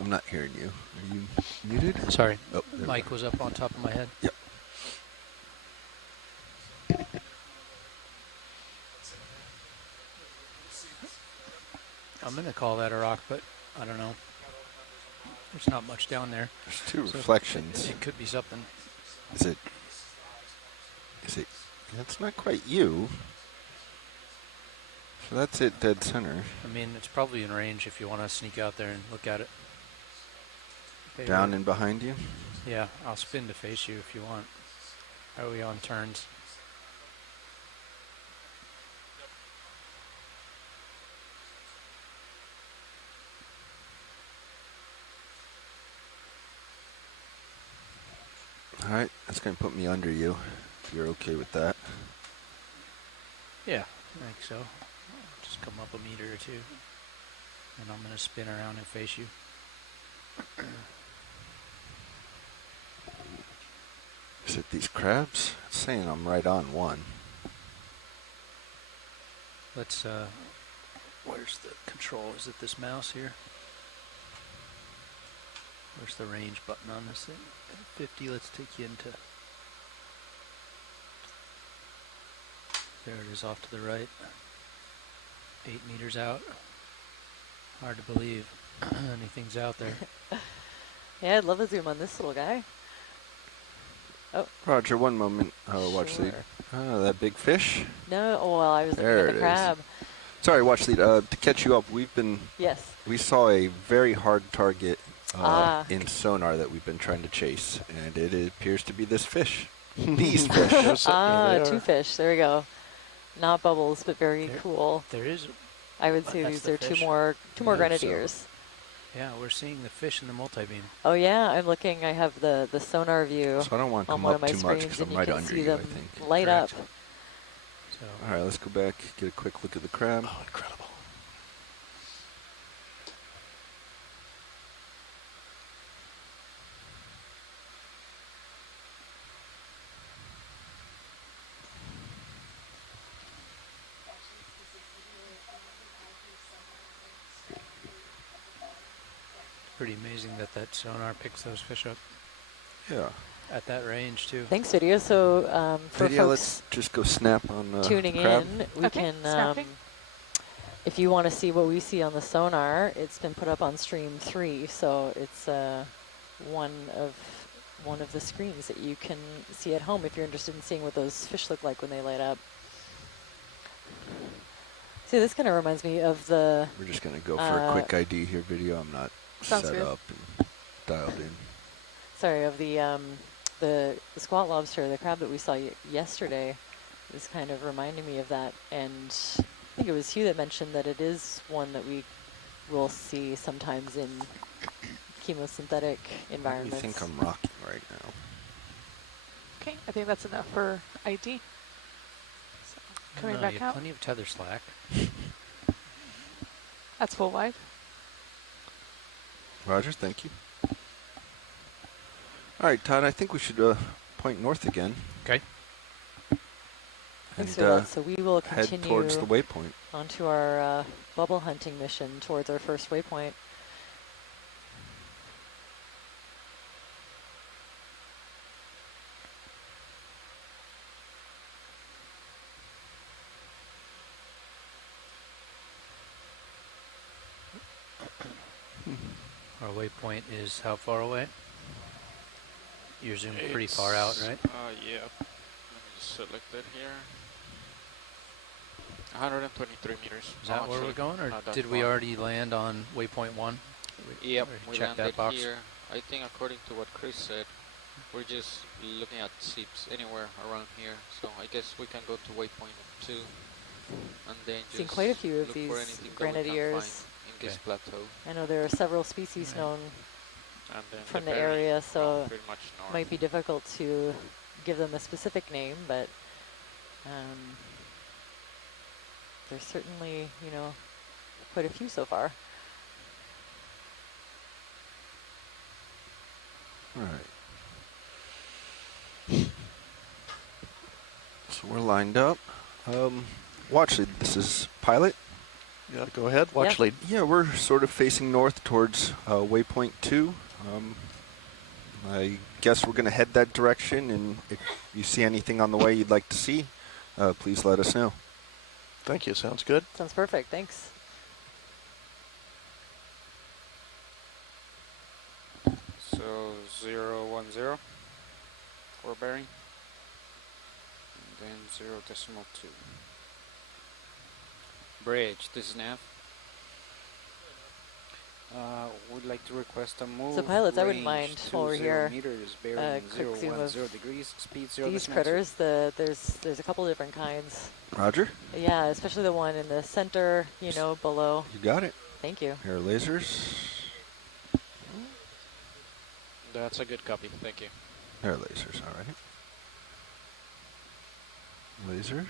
I'm not hearing you. Are you muted? Sorry, Oh, there we mic go. was up on top of my head. Yep. I'm going to call that a rock, but I don't know. There's not much down there. There's two So reflections. It could be something. Is it? That's not quite you. So that's it, dead center. I mean, it's probably in range if you want to sneak out there and look at it. Down and behind you? Yeah, I'll spin to face you if you want. Are we on turns? All right, that's going to put me under you, if you're okay with that. Yeah, I think so. I'll just come up a meter or two, and I'm going to spin around and face you. Is it these crabs? It's saying I'm right on one. Let's, where's the control? Is it this mouse here? Where's the range button on this thing? At 50, let's take you into... There it is off to the right. 8 meters out. Hard to believe anything's out there. Yeah, I'd love to zoom on this little guy. Oh. Roger, one moment. Watch lead. Oh, that big fish? No, oh, well, I was there looking at the crab. Sorry, watch lead. To catch you up, we've been... Yes. We saw a very hard target in sonar that we've been trying to chase, and it appears to be this fish. These fish. Two fish. There we go. Not bubbles, but very cool. There is. I would say these are two more grenadiers. So. Yeah, we're seeing the fish in the multi-beam. Oh yeah, I'm looking. I have the sonar view. So I don't want to on come one up of my too much screens, because I'm and right you can under see you, them I think. light up. So. All right, let's go back, get a quick look at the crab. Oh, incredible. Pretty amazing that sonar picks those fish up. Yeah. At that range, too. Thanks, video. So for Video, folks let's just go snap on tuning crab. in, we can, if you want to see what we see on the sonar, it's been put up on stream 3, so it's one of the screens that you can see at home if you're interested in seeing what those fish look like when they light up. See, this kind of reminds me of the... We're just going to go for a quick ID here, video. I'm not set up and dialed in. Sorry, of the squat lobster, the crab that we saw yesterday is kind of reminding me of that. And I think it was Hugh that mentioned that it is one that we will see sometimes in chemosynthetic environments. I think I'm rocking right now. Okay, I think that's enough for ID. So, coming No, back you have out. plenty of tether slack. That's full wide. Roger, thank you. All right, Todd, I think we should point north again. Okay. Thanks for that. So we will head continue towards the waypoint. onto our bubble hunting mission towards our first waypoint. Our waypoint is how far away? You're zoomed pretty far out, right? Yeah. Let me just select it here. 123 meters. Is that where we're going, or did we already land on waypoint 1? Yep, we check landed that box? here. I think according to what Chris said, we're just looking at seeps anywhere around here. So I guess we can go to waypoint 2 and then just Seen quite a few of look these for anything that we can grenadiers. find. this plateau. I know there are several species known And then from the berry, area, well, so pretty much it north. might be difficult to give them a specific name, but there's certainly, you know, quite a few so far. All right. So we're lined up. Watch lead. This is pilot. Yeah, go ahead. Watch lead. Yeah, we're sort of facing north towards waypoint 2. I guess we're going to head that direction, and if you see anything on the way you'd like to see, please let us know. Thank you. Sounds good. Sounds perfect. Thanks. So 010 for bearing. And then 0.2. Bridge, this is nav. Would like to request a move. So pilots, I wouldn't range mind while we're 20 here. meters, bearing Quick zoom of 010 degrees, speed 0. these critters. There's a couple of different kinds. Roger. Yeah, especially the one in the center, you know, below. You got it. Thank you. Here are lasers. That's a good copy, thank you. There are lasers, all right. Lasers.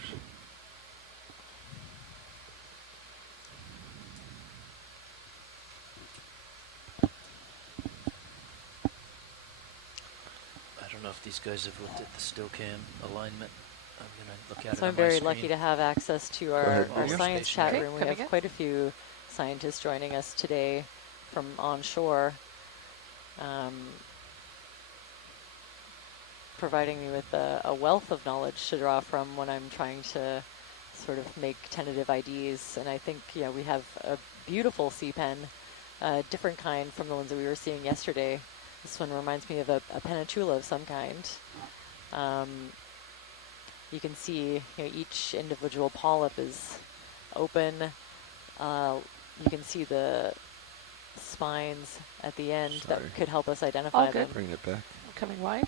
I don't know if these guys have looked at the still cam alignment. I'm going to look at it So on I'm my very screen. lucky to have access to ahead, our Maria. science chat Okay, room. We coming have in. quite a few scientists joining us today from onshore, providing me with a wealth of knowledge to draw from when I'm trying to sort of make tentative IDs. And I think, yeah, we have a beautiful sea pen, different kind from the ones that we were seeing yesterday. This one reminds me of a penatula of some kind. You can see, you know, each individual polyp is open. You can see the spines at the end that could help us identify All them. good. Bring it back. I'm coming wide.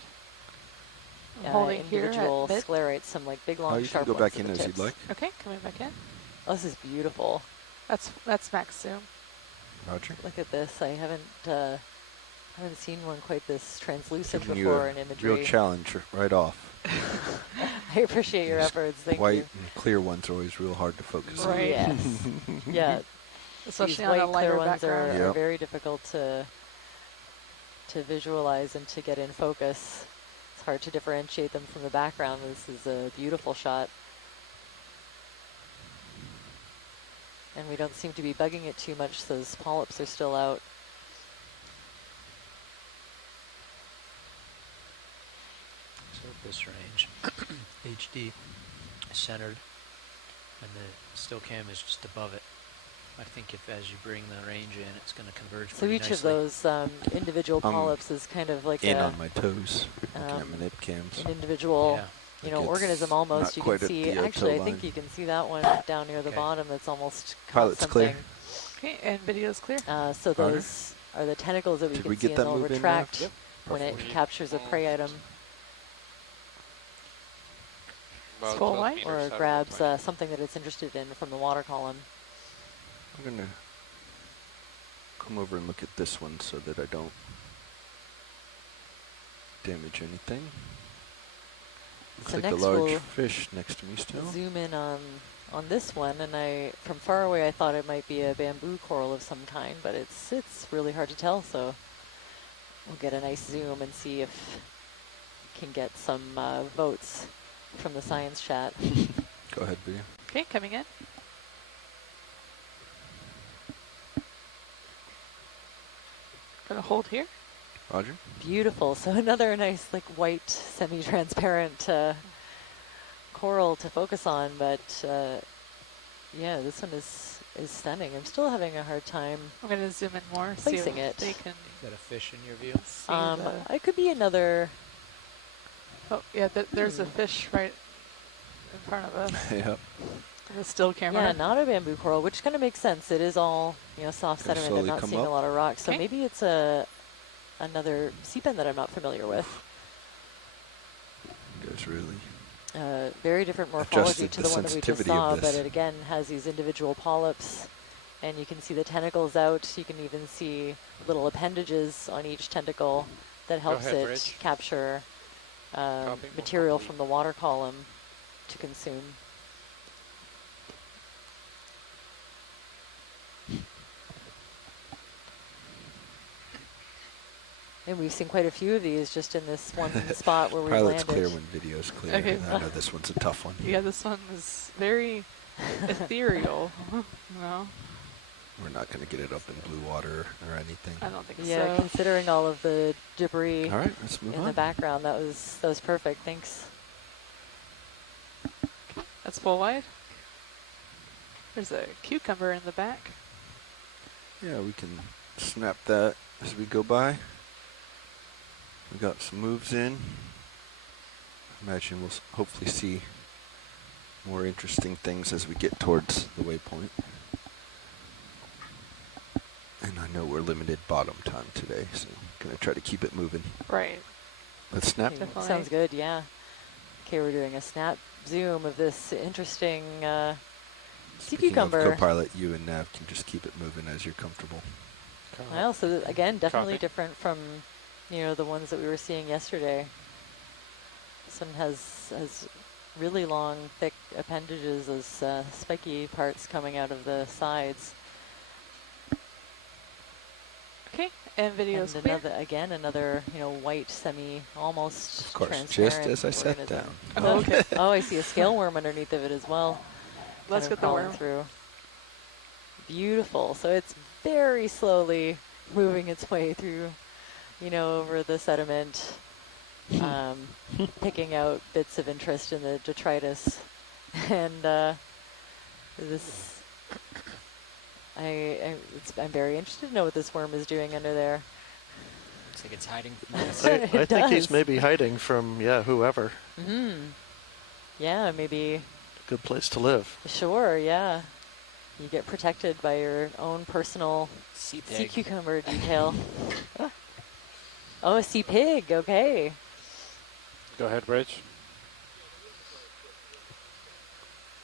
I'm holding here Individual at mid. sclerates, some like big, long, You can sharp go ones back at in the as you'd tips. like. Okay, coming back in. Oh, this is beautiful. That's max zoom. Roger. Look at this. I haven't seen one quite this translucent Giving you before a in imagery. real challenge right off. I appreciate your These efforts. Thank white you. and clear ones are always real hard to focus on. Right. Yes. Yeah. Especially These on a white, lighter clear ones background. are Yep. very difficult to visualize and to get in focus. It's hard to differentiate them from the background. This is a beautiful shot. And we don't seem to be bugging it too much. Those polyps are still out. So at this range, HD is centered, and the still cam is just above it. I think if as you bring the range in, it's going to converge So pretty each nicely. of those individual polyps is kind of like In a, on my toes. Looking at my nip cams. an individual, Yeah. you know, Like it's organism almost. not You quite can at see, the, actually, toe I think line. you can see that one down near the Okay. bottom that's almost caught Pilot's clear. something. Okay, and video's clear. So Roger. those are the tentacles that we Did can we see, get and that they'll move in, retract Yep. when it Perfect. captures a prey item About Full 12 white? meters or out of the grabs 20. something that it's interested in from the water column. I'm going to come over and look at this one so that I don't damage anything. Looks So like a next large we'll fish next to me still. zoom in on this one, and from far away I thought it might be a bamboo coral of some kind, but it's really hard to tell. So we'll get a nice zoom and see if we can get some votes from the science chat. Go ahead, video. Okay, coming in. Gonna hold here. Roger. Beautiful. So another nice like white semi-transparent coral to focus on, but yeah, this one is stunning. I'm still having a hard time I'm gonna zoom in more. placing see if it. They can Got a fish in your view? see the, it could be another. oh yeah, there's a fish right in front of us. Yep. The still camera. Yeah, not a bamboo coral, which kind of makes sense. It is all, you know, soft Gonna sediment. I'm slowly not come seeing up. a lot of rocks, so Okay. maybe it's another sea pen that I'm not familiar with. You guys really Very different morphology adjusted to the the one that we just sensitivity of saw, but this. it again has these individual polyps and you can see the tentacles out. You can even see little appendages on each tentacle that helps ahead, it Bridge. capture Copy. material from the water column to consume. And we've seen quite a few of these just in this one spot where we Pilot's landed. clear when video's clear. Okay. I know this one's a tough one. Yeah, this one is very ethereal. No, We're not going to get it up in blue water or anything. I don't think Yeah, so. considering all of the debris All right, let's move in on. the background, that was perfect. Thanks. That's full wide. There's a cucumber in the back. Yeah, we can snap that as we go by. We got some moves in. Imagine we'll hopefully see more interesting things as we get towards the waypoint. And I know we're limited bottom time today, so I'm going to try to keep it moving. Right. Let's snap. Definitely. Sounds good, yeah. Okay, we're doing a snap zoom of this interesting sea Speaking of cucumber. co-pilot, you and Nav can just keep it moving as you're comfortable. Well, so again, definitely Copy. different from, the ones that we were seeing yesterday. This one has really long, thick appendages, as spiky parts coming out of the sides. Okay, and video's And clear. another white, almost Of course, transparent just as I sat organism. down. Oh, okay. Oh, I see a scale worm underneath of it as well. Let's kind of get the crawling worm. through. Beautiful. So it's very slowly moving its way through, over the sediment, picking out bits of interest in the detritus, and this. I'm very interested to know what this worm is doing under there. Looks like it's hiding from us. I It think he's does. maybe hiding from, whoever. Yeah, maybe. Good place to live. Sure, yeah. You get protected by your own personal Sea sea pig. cucumber detail. Oh, a sea pig, okay. Go ahead, Bridge.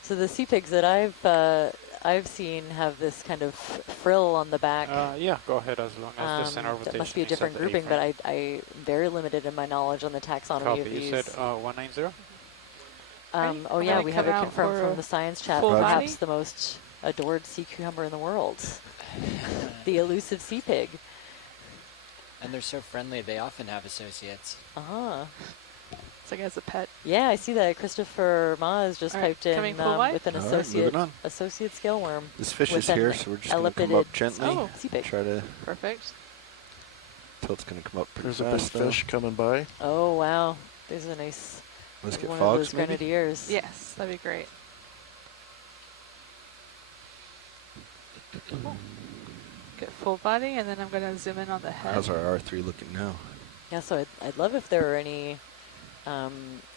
So the sea pigs that I've seen have this kind of frill on the back. Yeah, go ahead as long as the center of That rotation must be a is at different the grouping, A-frame. but I'm very limited in my knowledge on the taxonomy Copy. of You these. said 190? Oh yeah, Gonna we have come it out confirmed for from the science chat. full Perhaps body? the most adored sea cucumber in the world. The elusive sea pig. And they're so friendly, they often have associates. It's like as a pet. Yeah, I see that. Christopher Maas just All right, piped in coming full wide? with an All right, moving associate on. scale worm. This fish with is an here, so we're just going to come elliptiid up gently. Oh, sea pig. Try to, Perfect. tilt's going to come up pretty There's a big fast. though. fish coming by. Oh wow, there's a nice Let's get one fogs, of those maybe? grenadiers. Yes, that'd be great. Get full body, and then I'm going to zoom in on the head. How's our R3 looking now? Yeah, so I'd love if there were any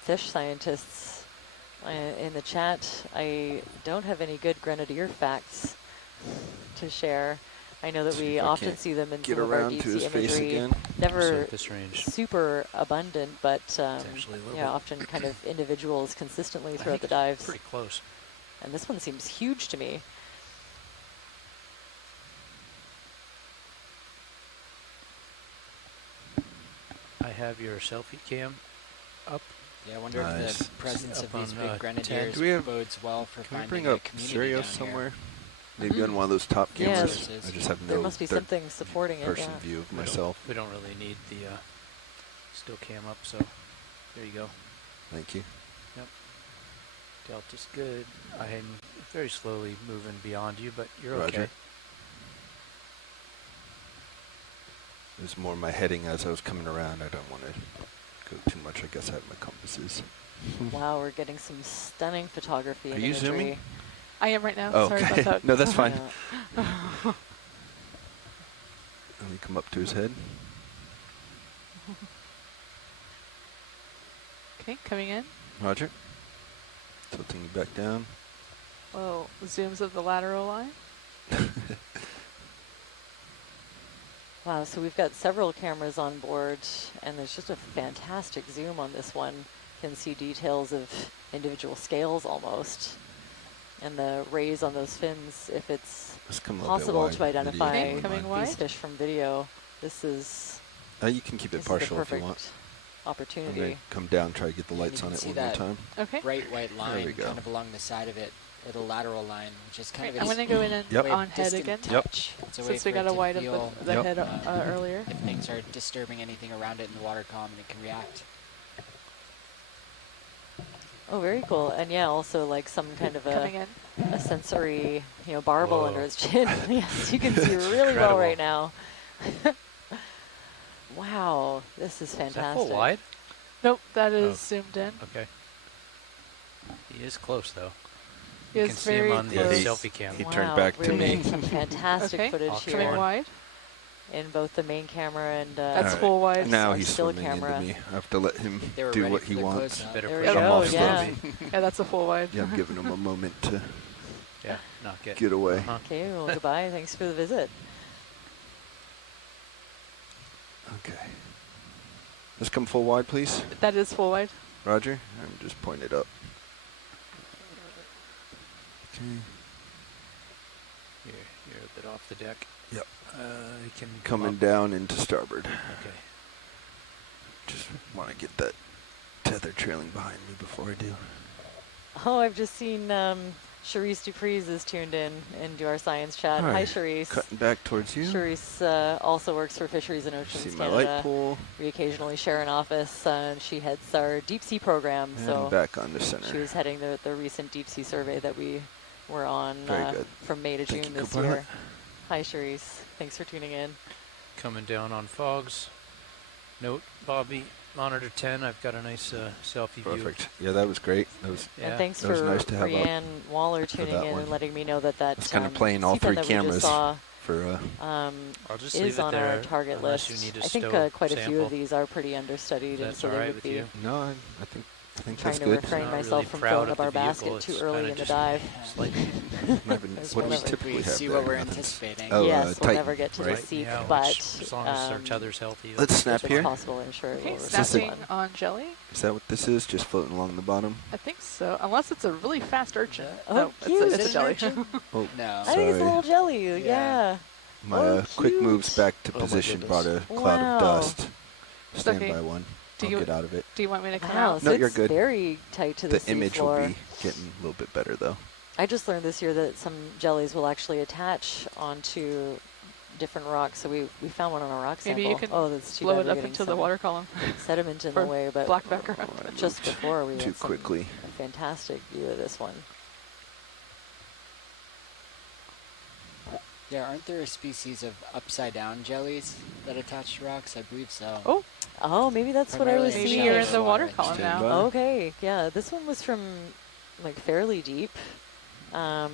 fish scientists in the chat. I don't have any good grenadier facts to share. I know that See we if I often can't see them in get some of our around deep to his sea face imagery. again. Never So at this range, super abundant, but actually a little bit. often kind of individuals consistently I throughout think the dives. pretty close. And this one seems huge to me. I have your selfie cam up. Yeah, I wonder if Nice. the presence of Up these on, big 10. grenadiers Do we have- bodes well for Can we finding bring a up community stereo down somewhere? here. Maybe on one of those top Yeah, cameras. there's- I just have There no must be third something supporting it. person Yeah. view of We don't- myself. We don't really need the still cam up, so there you go. Thank you. Delta's good. I'm very slowly moving beyond you, but you're Roger. okay. It was more my heading as I was coming around. I don't want to go too much, I guess, out of my compasses. Wow, we're getting some stunning photography. Are and you imagery. zooming? I am right now. Oh, Sorry okay. about that. No, that's fine. Yeah. Let me come up to his head. Okay, coming in. Roger. Tilting you back down. Whoa, zooms of the lateral line. Wow, so we've got several cameras on board, and there's just a fantastic zoom on this one. You can see details of individual scales almost. and the rays on those fins, if it's Let's come a little bit possible wide, to identify video, if you coming don't mind. these fish from video, this is You can keep it this partial is if the you want. perfect I'm opportunity. going to come down, try to get the lights you on can it see one more that time. Okay. bright white There we line go. kind of along the side of it, or the lateral line, which is kind Okay, of I'm its going to go in and Yep. way on of head distant again. touch. It's a way Since we for got it a to wide of feel the head earlier. if things are disturbing anything around it in the water column, and it can react. Oh, very cool. And yeah, also like some kind of Coming in. a sensory, barbel Whoa. under its chin. Yes, you can see really well Incredible. right now. Wow, this is Is fantastic. that full wide? Nope, that is Oh. zoomed in. Okay. He is close though. He You is can see him very on the close. selfie cam. He Wow, turned back to really me. getting some fantastic Okay, footage coming here wide. in both the main camera and That's Alright, full wide. Now our he's still swimming camera. into me. I have to let him They were do ready what for he the wants. close-up. Better There we push him go, off yeah. slowly. Yeah, that's a full wide. Yeah, I'm giving him a moment to Yeah, not get. get away. Uh-huh. Okay, well, goodbye. Thanks for the visit. Okay. Let's come full wide, please. That is full wide. Roger. I'm just pointing it up. Okay. You're a bit off the deck. Yep. You can come Coming up. down into starboard. Okay. Just want to get that tether trailing behind me before I do. Oh, I've just seen Charisse Dupreez is tuned in into our science chat. All Hi, right, Charisse. Cutting back towards you. Charisse also works for Fisheries and Oceans See my Canada. light pool. We occasionally share an office, and she heads our deep sea program. And So back on the center. she was heading the recent deep sea survey that we were on Very good. from May to Thank June you, this co-pilot. year. Hi, Charisse. Thanks for tuning in. Coming down on fogs. Note, Bobby, monitor 10. I've got a nice selfie view. Perfect. Yeah, that was great. That was. Yeah. And thanks that for was nice to have Brianne Waller tuning that in one. and letting me know that I was kind of playing all seapan three that we just cameras saw for. I'll just leave is it on there our target unless list. you need a I think stow quite a few sample. of these are pretty understudied, and That's so all they right would with be you? No, I think trying that's to good. refrain Not myself really from proud filling of up the our vehicle, basket it's too kinda early in the just dive. slightly. What do we whenever typically we have see there? what we're Nothing's- anticipating. Oh, Yes, we'll Titan, never get to right? the Seep, Yeah, but as long as our tether's healthy. Let's snap if here. it's possible, I'm sure it Okay, will respond. snapping on jelly. Is that what this is? Just floating along the bottom? I think so, unless it's a really fast urchin. Oh, no, cute. it's Is a it jelly. an urchin? Oh, No. I think it's a little sorry. jelly. Yeah. My Oh, quick cute. moves back to Oh, my position goodness. brought a cloud Wow. of dust. Stand okay. by one. Do I'll you- get out of it. Do you want me to come Wow, out? so No, you're it's good. very tight to the The image seafloor. will be getting a little bit better, though. I just learned this year that some jellies will actually attach onto different rocks. So we found one on a rock Maybe sample. you can oh, that's too blow bad. it We're up getting into the some water column. sediment in for the way, but black background. Oh, I just moved before we too had some quickly. fantastic view of this one. Yeah, aren't there a species of upside-down jellies that attach to rocks? I believe so. Oh. Oh, maybe that's what I was Primarily Maybe seeing. you're in shallow the water water. column Stand now. by. Okay, yeah, this one was from like fairly deep. Yeah,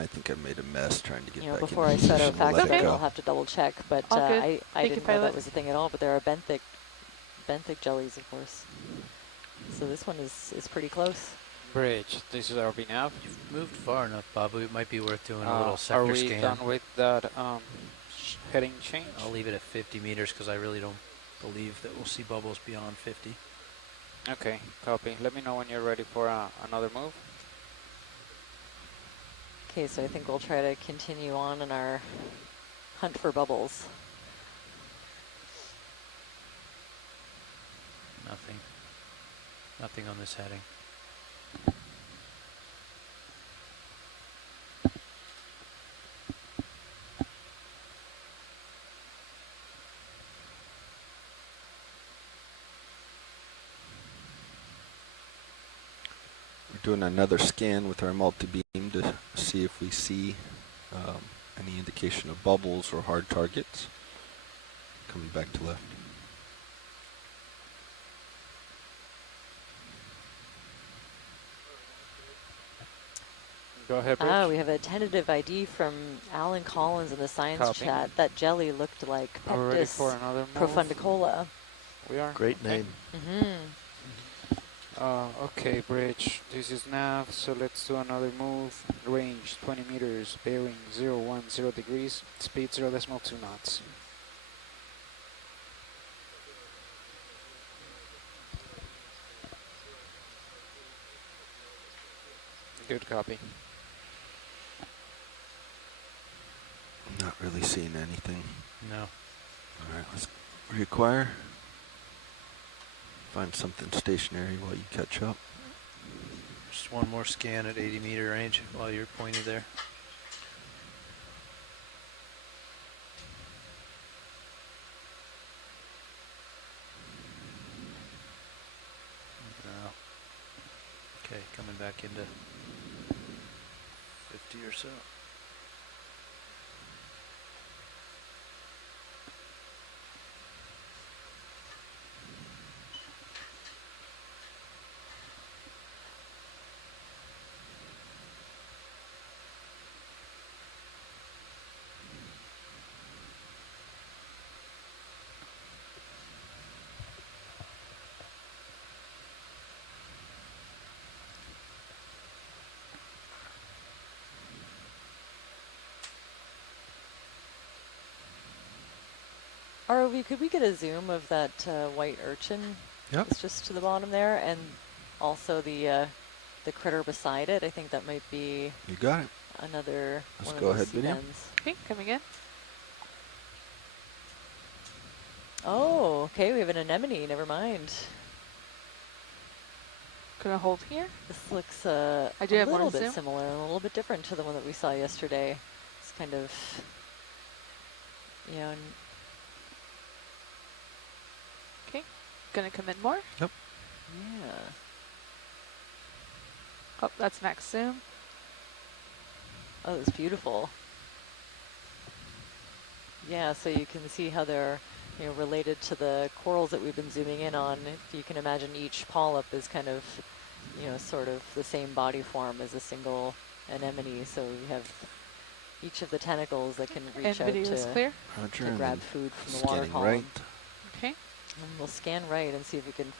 I think I made a mess trying to get back Before in I set position. out We'll let fact it check, go. I'll have to double check. But All good. I Thank you, didn't know that pilot. was a thing at all. But there are benthic jellies, of course. So this one is pretty close. Bridge, this is RV nav. You've moved far enough, Bobby. It might be worth doing a Are little sector we scan. done with that heading change? I'll leave it at 50 meters because I really don't believe that we'll see bubbles beyond 50. Okay, copy. Let me know when you're ready for another move. Okay, so I think we'll try to continue on in our hunt for bubbles. Nothing. Nothing on this heading. We're doing another scan with our multi-beam to see if we see any indication of bubbles or hard targets. Coming back to left. Go ahead, Bridge. We have a tentative ID from Alan Collins in the science Copy. chat. That jelly looked like Are we ready Pectus for another move? profundicola. We are. Great Okay. name. Okay, Bridge. This is nav, so let's do another move. Range 20 meters, bearing 010 degrees, speed 0.2 knots. Good copy. Not really seeing anything. No. All right, let's reacquire. Find something stationary while you catch up. Just one more scan at 80-meter range while you're pointed there. No. Okay, coming back into 50 or so. ROV, could we get a zoom of that white urchin? Yep. It's just to the bottom there, and also the critter beside it. I think that might be. You got it. Another. Let's one go of ahead, those video. pens. Okay, coming in. Oh, okay. We have an anemone. Never mind. Gonna hold here. This looks I do a have more little bit zoom. similar, and a little bit different to the one that we saw yesterday. It's kind of, you know. Okay, gonna come in more. Yep. Yeah. Oh, that's max zoom. Oh, that's beautiful. Yeah, so you can see how they're, you know, related to the corals that we've been zooming in on. If you can imagine, each polyp is kind of, you know, sort of the same body form as a single anemone. So we have each of the tentacles that can reach out video is clear. to grab food from the water Scanning column. right. Okay. And we'll scan right and see if we can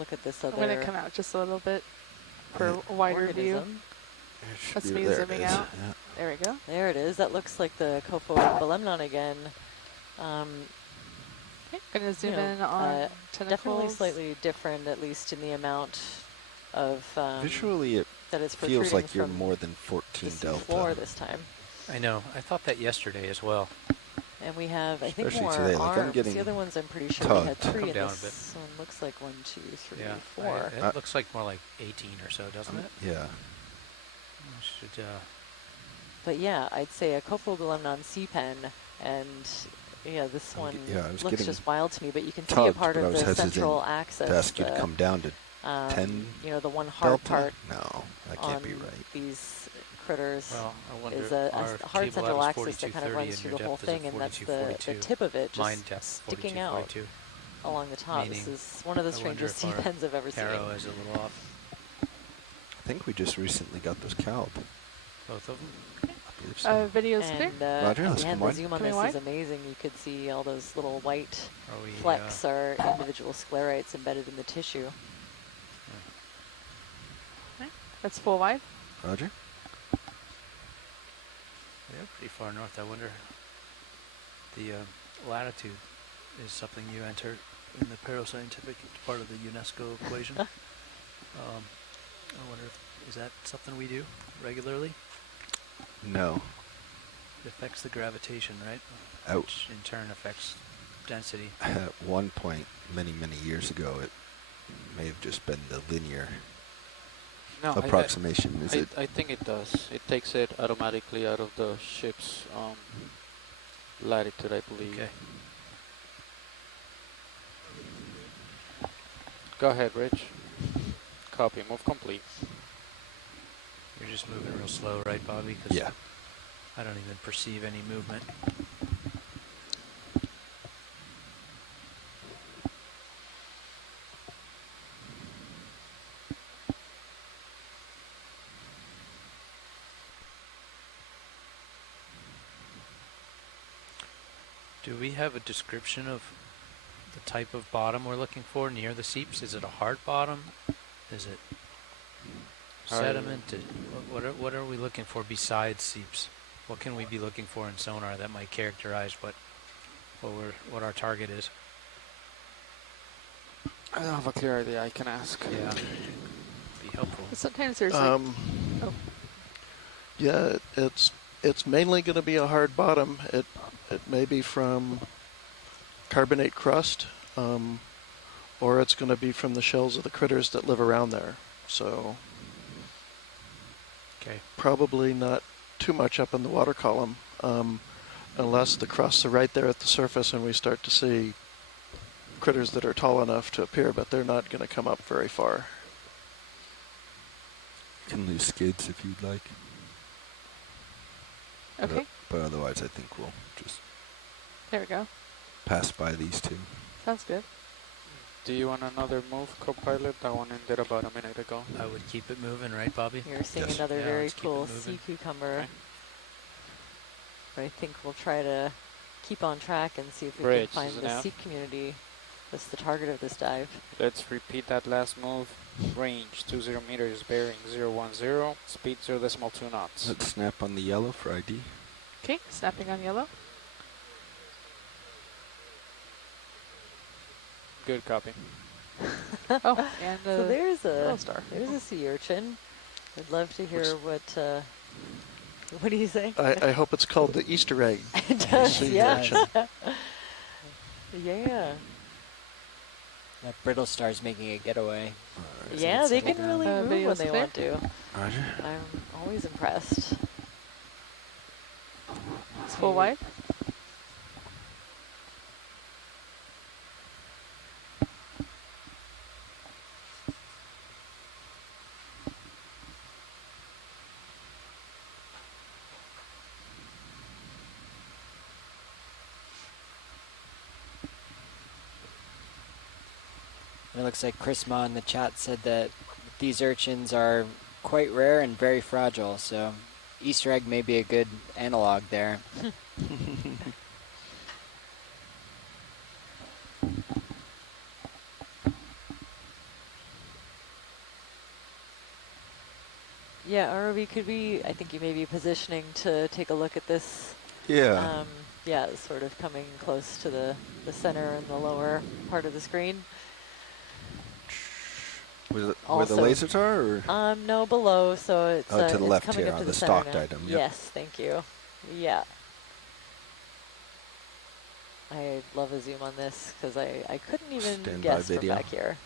look at this I'm other gonna come out just a little bit for a wider view. organism. That's There me it zooming is. out. Yeah. There we go. There it is. That looks like the Copobelemnon again. Okay, gonna zoom You know, in on tentacles. definitely slightly different, at least in the amount of Visually, it that is feels like you're from more than 14 the sea delta. floor this time. I know. I thought that yesterday as well. And we have, I think, Especially more today, like, I'm arms. getting The other ones, I'm pretty sure we had tugged. 3, Come and down a this bit. one looks like 1, 2, 3, Yeah. 4. It looks like more like 18 or so, doesn't it? Yeah. We should, But yeah, I'd say a Copobelemnon sea pen, and yeah, this one yeah, I was looks getting just wild to me. But you can see a tugged, part but I of was the hesitant central axis. to ask you to come down to 10 You know, the one hard delta? part. No, that can't on be right. These critters well, I wonder, is a our hard cable central out is axis that kind of 4230 runs and through your the whole depth is a thing, and that's the 4242. tip of it Mine just depth sticking out 4242. along the top. This Meaning, is one of the I wonder strangest if sea our pens I've ever seen. arrow is a little off. I think we just recently got those cowed. Both of them? I believe so. Video's clear. And Roger, let's again, come the wide. zoom on Coming this wide. is amazing. You could see all those little white Are we, flecks are individual sclerites embedded in the tissue. That's full wide. Roger. They're pretty far north. I wonder, the latitude is something you enter in the parascientific part of the UNESCO equation. I wonder if, is that something we do regularly? No. It affects the gravitation, right? Ouch. Which in turn affects density. At one point, many, many years ago, it may have just been the linear No, approximation. Is it? I think it does. It takes it automatically out of the ship's latitude, I believe. Okay. Go ahead, Rich. Copy. Move complete. You're just moving real slow, right, Bobby? 'Cause Yeah. I don't even perceive any movement. Do we have a description of the type of bottom we're looking for near the seeps? Is it a hard bottom? Is it sediment? What are we looking for besides seeps? What can we be looking for in sonar that might characterize what our target is? I don't have a clear idea. I can ask. Yeah, be helpful. Sometimes there's Um, like, Yeah, it's mainly going to be a hard bottom. It may be from carbonate crust, or it's going to be from the shells of the critters that live around there. So Okay. probably not too much up in the water column, unless the crusts are right there at the surface and we start to see critters that are tall enough to appear, but they're not going to come up very far. You can lose skids if you'd like. Okay. But otherwise, I think we'll just There we go. pass by these two. Sounds good. Do you want another move, Copilot? That one ended about a minute ago. I would keep it moving, right, Bobby? You're seeing Yes. another Yeah, very let's keep it cool moving. sea cucumber. Okay. But I think we'll try to keep on track and see if we Bridge, can find isn't the it? Seep community that's the target of this dive. Let's repeat that last move. Range 20 meters, bearing 010, speed 0.2 knots. Let's snap on the yellow for ID. Okay, snapping on yellow. Good copy. Oh, and So there's little a star. there's a sea urchin. I'd love to hear what do you say? I hope it's called the Easter egg. It does, sea yeah. urchin. Yeah. That brittle star's making a getaway. Yeah, they can really move when videos they there? want to. Roger. I'm always impressed. It's full wide. It looks like Chris Ma in the chat said that these urchins are quite rare and very fragile, so Easter egg may be a good analog there. Yeah, ROV, could we, I think you may be positioning to take a look at this. Yeah. Yeah, it's sort of coming close to the center and the lower part of the screen. Where the Also- lasers are? Or? No, below, so it's, Oh, to the it's left coming here up on to the center stocked now. item, yep. Yes, thank you. Yeah. I'd love a zoom on this because I couldn't even Stand by guess from video. back here.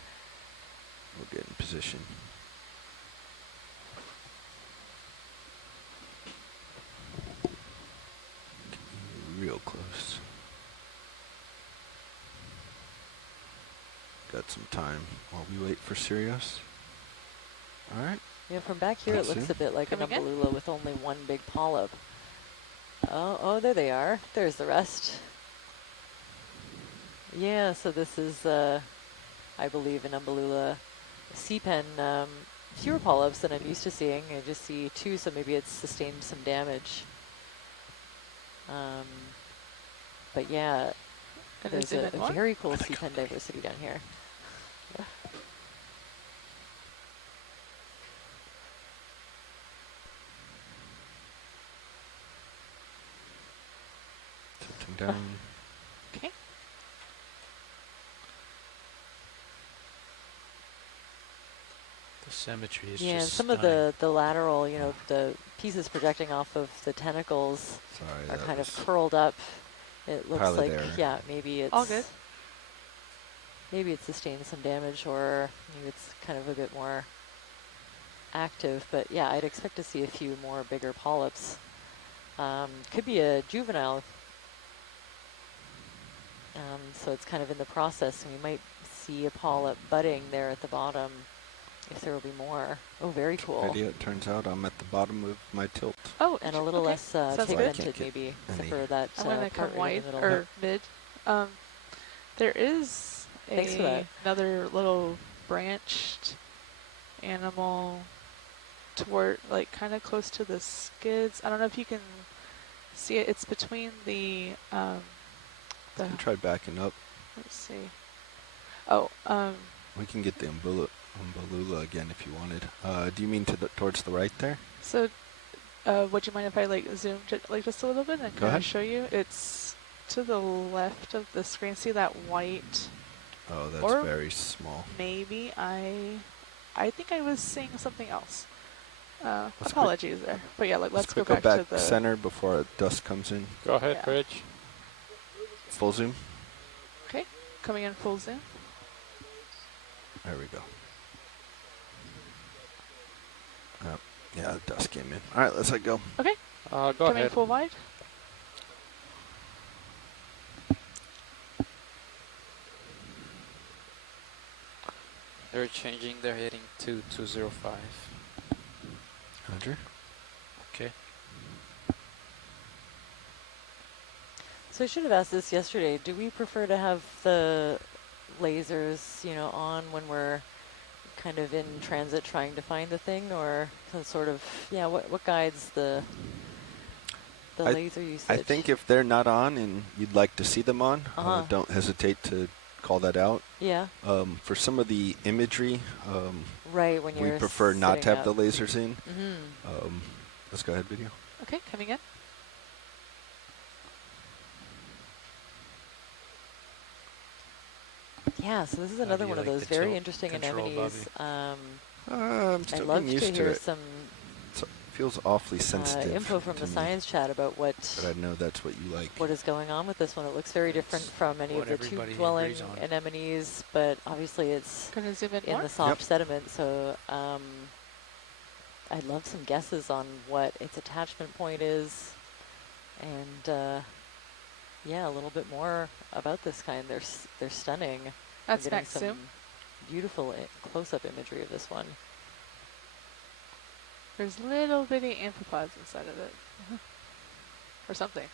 We'll get in position. Real close. Got some time while we wait for Sirius. All right. Yeah, from back here Let's it looks see. a bit like an Coming in? umbellula with only one big polyp. Oh, there they are. There's the rest. Yeah, so this is, I believe, an umbellula sea pen. Fewer polyps than I'm used to seeing. I just see two, so maybe it's sustained some damage. But yeah, And there's zoom a in more? very cool sea pen diversity down here. Tilting down. Okay. The symmetry is Yeah, and just some of stunning. the lateral, you know, the pieces projecting off of the tentacles Sorry, are that kind of was curled up. It looks pilot like, error. yeah, maybe it's All good. maybe it's sustained some damage, or maybe it's kind of a bit more active. But yeah, I'd expect to see a few more bigger polyps. Could be a juvenile. So it's kind of in the process, and we might see a polyp budding there at the bottom if there will be more. Oh, very cool. Idea, it turns out I'm at the bottom of my tilt. Oh, And a little okay. less Sounds good. pigmented, Can't get maybe, except any- for that I'm gonna part come right in wide the middle. or mid. There is Thanks for that. another little branched animal toward, like, kind of close to the skids. I don't know if you can see it. It's between the You can try backing up. let's see. Oh, We can get the umbellula again if you wanted. Do you mean towards the right there? so would you mind if I like zoom like just a little bit and Go kind ahead. of show you? It's to the left of the screen. See that white? Oh, that's Or very small. Maybe I think I was seeing something else. Apologies there. But yeah, let's go quick back to the center before dust comes in. Go ahead, Yeah. Bridge. Full zoom. Okay, coming in full zoom. There we go. Yeah, the dust came in. All right, let's let go. Okay. Go coming ahead. full wide. They're changing their heading to 205. Roger. Okay. So I should have asked this yesterday. Do we prefer to have the lasers, on when we're kind of in transit trying to find the thing, or sort of, what guides the laser usage? I think if they're not on and you'd like to see them on, don't hesitate to call that out. Yeah. For some of the imagery, right, when we you're prefer not to have up. the lasers in. Mm-hmm. Let's go ahead, video. Okay, coming in. Yeah, so this is another one of those very interesting anemones. I'm still I'd love getting to used to hear it. some feels awfully sensitive. info from the science chat about what. But I know that's what you like. What is going on with this one? It looks very different from any of the tube-dwelling anemones, but obviously it's gonna zoom in the soft sediment. So I'd love some guesses on what its attachment point is, and yeah, a little bit more about this kind. They're stunning. That's getting max some zoom. Beautiful close-up imagery of this one. There's little bitty amphipods inside of it. Or something.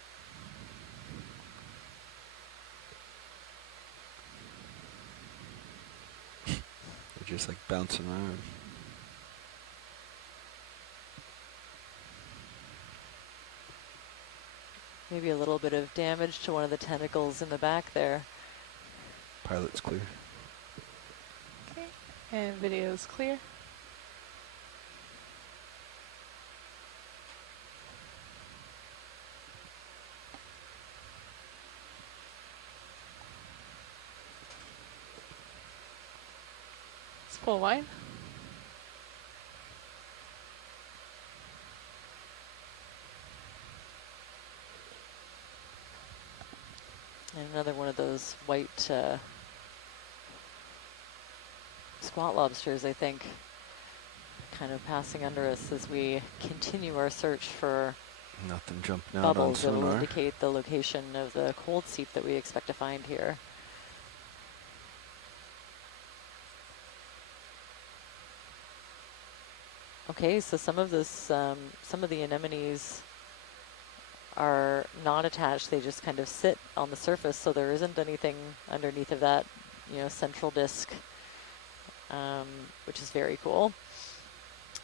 They're just like bouncing around. Maybe a little bit of damage to one of the tentacles in the back there. Pilot's clear. Okay, and video is clear. It's full wide. And another one of those white squat lobsters, I think, kind of passing under us as we continue our search for nothing jumping out on bubbles that will sonar. indicate the location of the cold seep that we expect to find here. Okay, so some of the anemones are not attached. They just kind of sit on the surface, so there isn't anything underneath of that, central disc, which is very cool.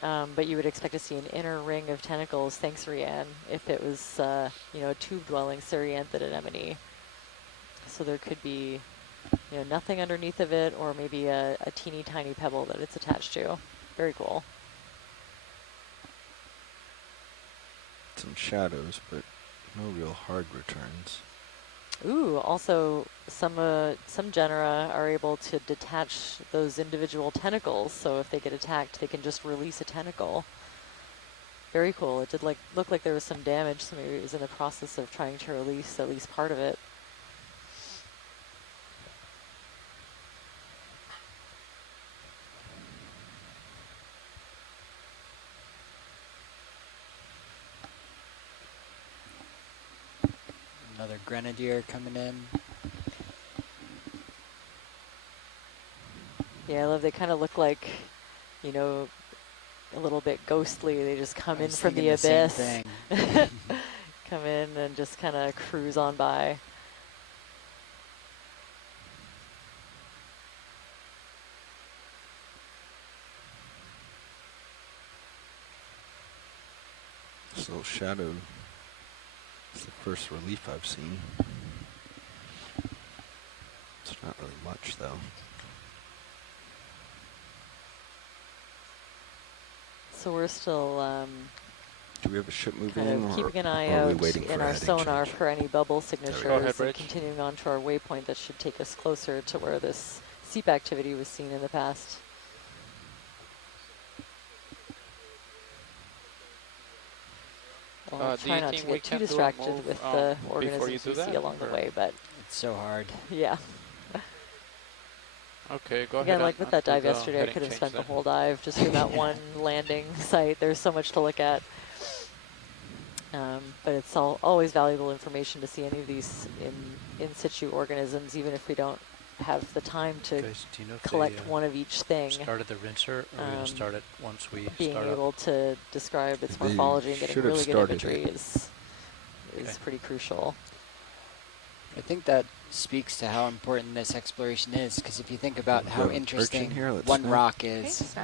But you would expect to see an inner ring of tentacles, thanks Rianne, if it was, a tube-dwelling Cereanthid anemone. So there could be, nothing underneath of it, or maybe a teeny tiny pebble that it's attached to. Very cool. Some shadows, but no real hard returns. Ooh, also some genera are able to detach those individual tentacles, so if they get attacked, they can just release a tentacle. Very cool. It did look like there was some damage, so maybe it was in the process of trying to release at least part of it. Another grenadier coming in. Yeah, I love they kind of look like, a little bit ghostly. They just come in from the abyss. Come in and just kind of cruise on by. This little shadow. It's the first relief I've seen. It's not really much, though. So we're still do we have a ship moving kind in, of or keeping an eye are we out waiting in for our a heading sonar change? for any bubble signatures, ahead, and continuing on to our waypoint that should take us closer to where this seep activity was seen in the past. I'll Do you try not think to we get too can do a distracted move, with the before you organisms do we see that, along the or- way, but It's so hard. yeah. Okay, go Again, ahead. like with and that do dive the yesterday, I heading could have change spent the then. whole dive just for that one landing site. There's so much to look at. But it's always valuable information to see any of these in situ organisms, even if we don't have the time to Guys, do you know if collect they, one of each thing. started the rinser, or are we going to start it once we Being start able up? to describe its They morphology and getting should have really good started imagery it. is pretty crucial. I think that speaks to how important this exploration is, because if you think about We how have an interesting urchin here, let's one snap. rock is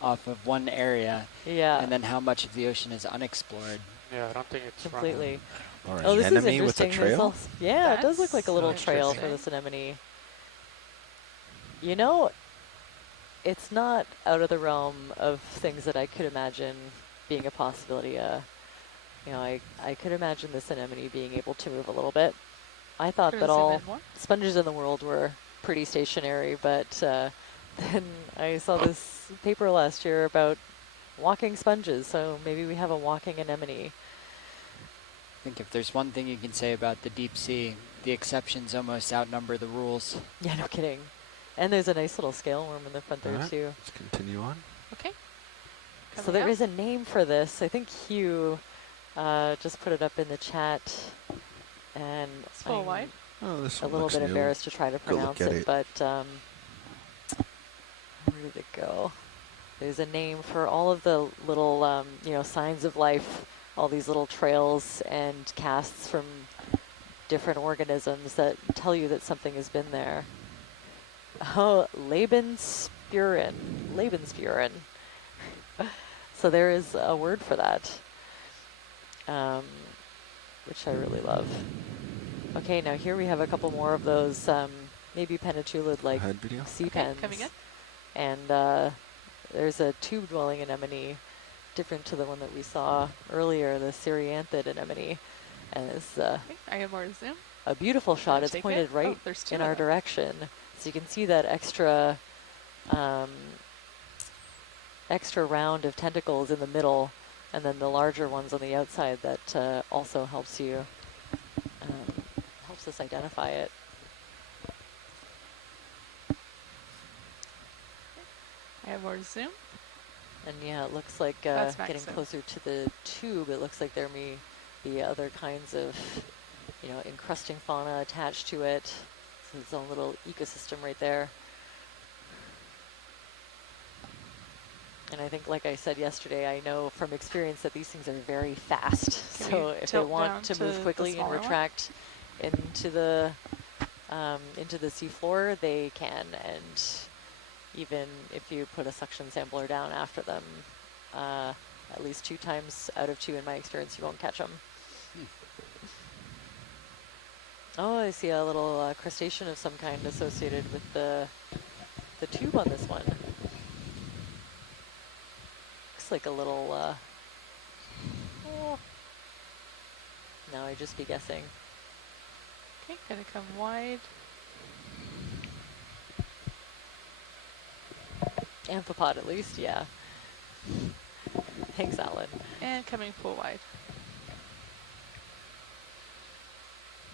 off of one area, Yeah. and then how much of the ocean is unexplored. Yeah, I don't think it's Completely. Or an Oh, this is anemone with a interesting. There's trail? also, yeah, it does look like a little That's trail for interesting. this anemone. You know, it's not out of the realm of things that I could imagine being a possibility. You know, I could imagine this anemone being able to move a little bit. I thought Gonna that zoom all in more? sponges in the world were pretty stationary, but then I saw this paper last year about walking sponges, so maybe we have a walking anemone. I think if there's one thing you can say about the deep sea, the exceptions almost outnumber the rules. Yeah, no kidding. And there's a nice little scale worm in the front there, Alright, too. let's continue on. Okay. So Coming there up. is a name for this. I think Hugh just put it up in the chat. And It's full I'm wide. Oh, this a one little looks bit new. embarrassed to try to Go look pronounce at it, it. but where did it go? There's a name for all of the little, you know, signs of life, all these little trails and casts from different organisms that tell you that something has been there. Oh, Lebenspuren. Lebenspuren. So there is a word for that, which I really love. Okay, now here we have a couple more of those maybe pentatulid-like Ahead video. sea Okay, pens. coming in. And there's a tube-dwelling anemone, different to the one that we saw earlier, the Syrianthid anemone. And it's Okay, I have more to zoom. a beautiful shot. Wanna It's take pointed it? right Oh, there's two in of our them. direction. So you can see that extra extra round of tentacles in the middle, and then the larger ones on the outside that also helps you, helps us identify it. I have more to zoom. And yeah, it looks like That's max getting zoom. closer to the tube, it looks like there may be other kinds of, you know, encrusting fauna attached to it. So its own little ecosystem right there. And I think, like I said yesterday, I know from experience that these things are very fast. Can So we if they tilt want down to to move the quickly and smaller one? retract into the seafloor, they can. And even if you put a suction sampler down after them, at least 2 times out of 2 in my experience, you won't catch them. Oh, I see a little crustacean of some kind associated with the tube on this one. Looks like a little, oh. Now I just be guessing. Okay, gonna come wide. Amphipod at least, yeah. Thanks, Alan. And coming full wide.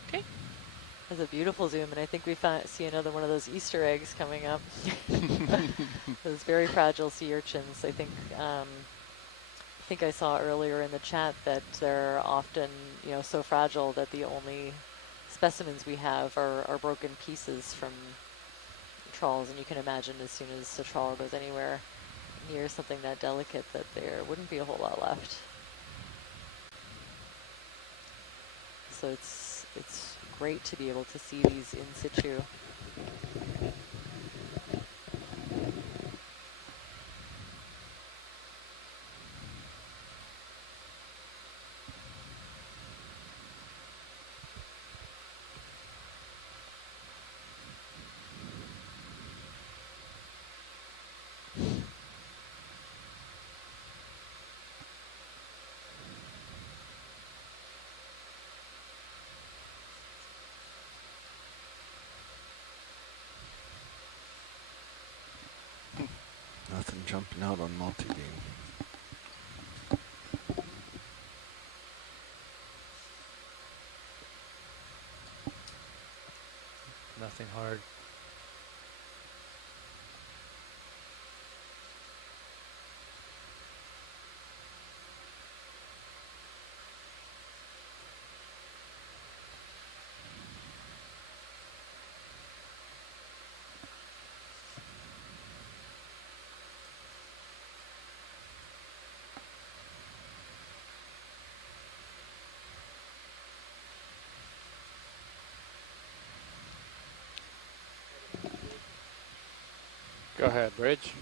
Okay. That's a beautiful zoom, and I think we see another one of those Easter eggs coming up. Those very fragile sea urchins. I think I saw earlier in the chat that they're often, you know, so fragile that the only specimens we have are broken pieces from trawls, and you can imagine as soon as the trawler goes anywhere near something that delicate that there wouldn't be a whole lot left. So it's great to be able to see these in situ. Nothing jumping out on multi-beam. nothing hard. Go ahead, Bridge.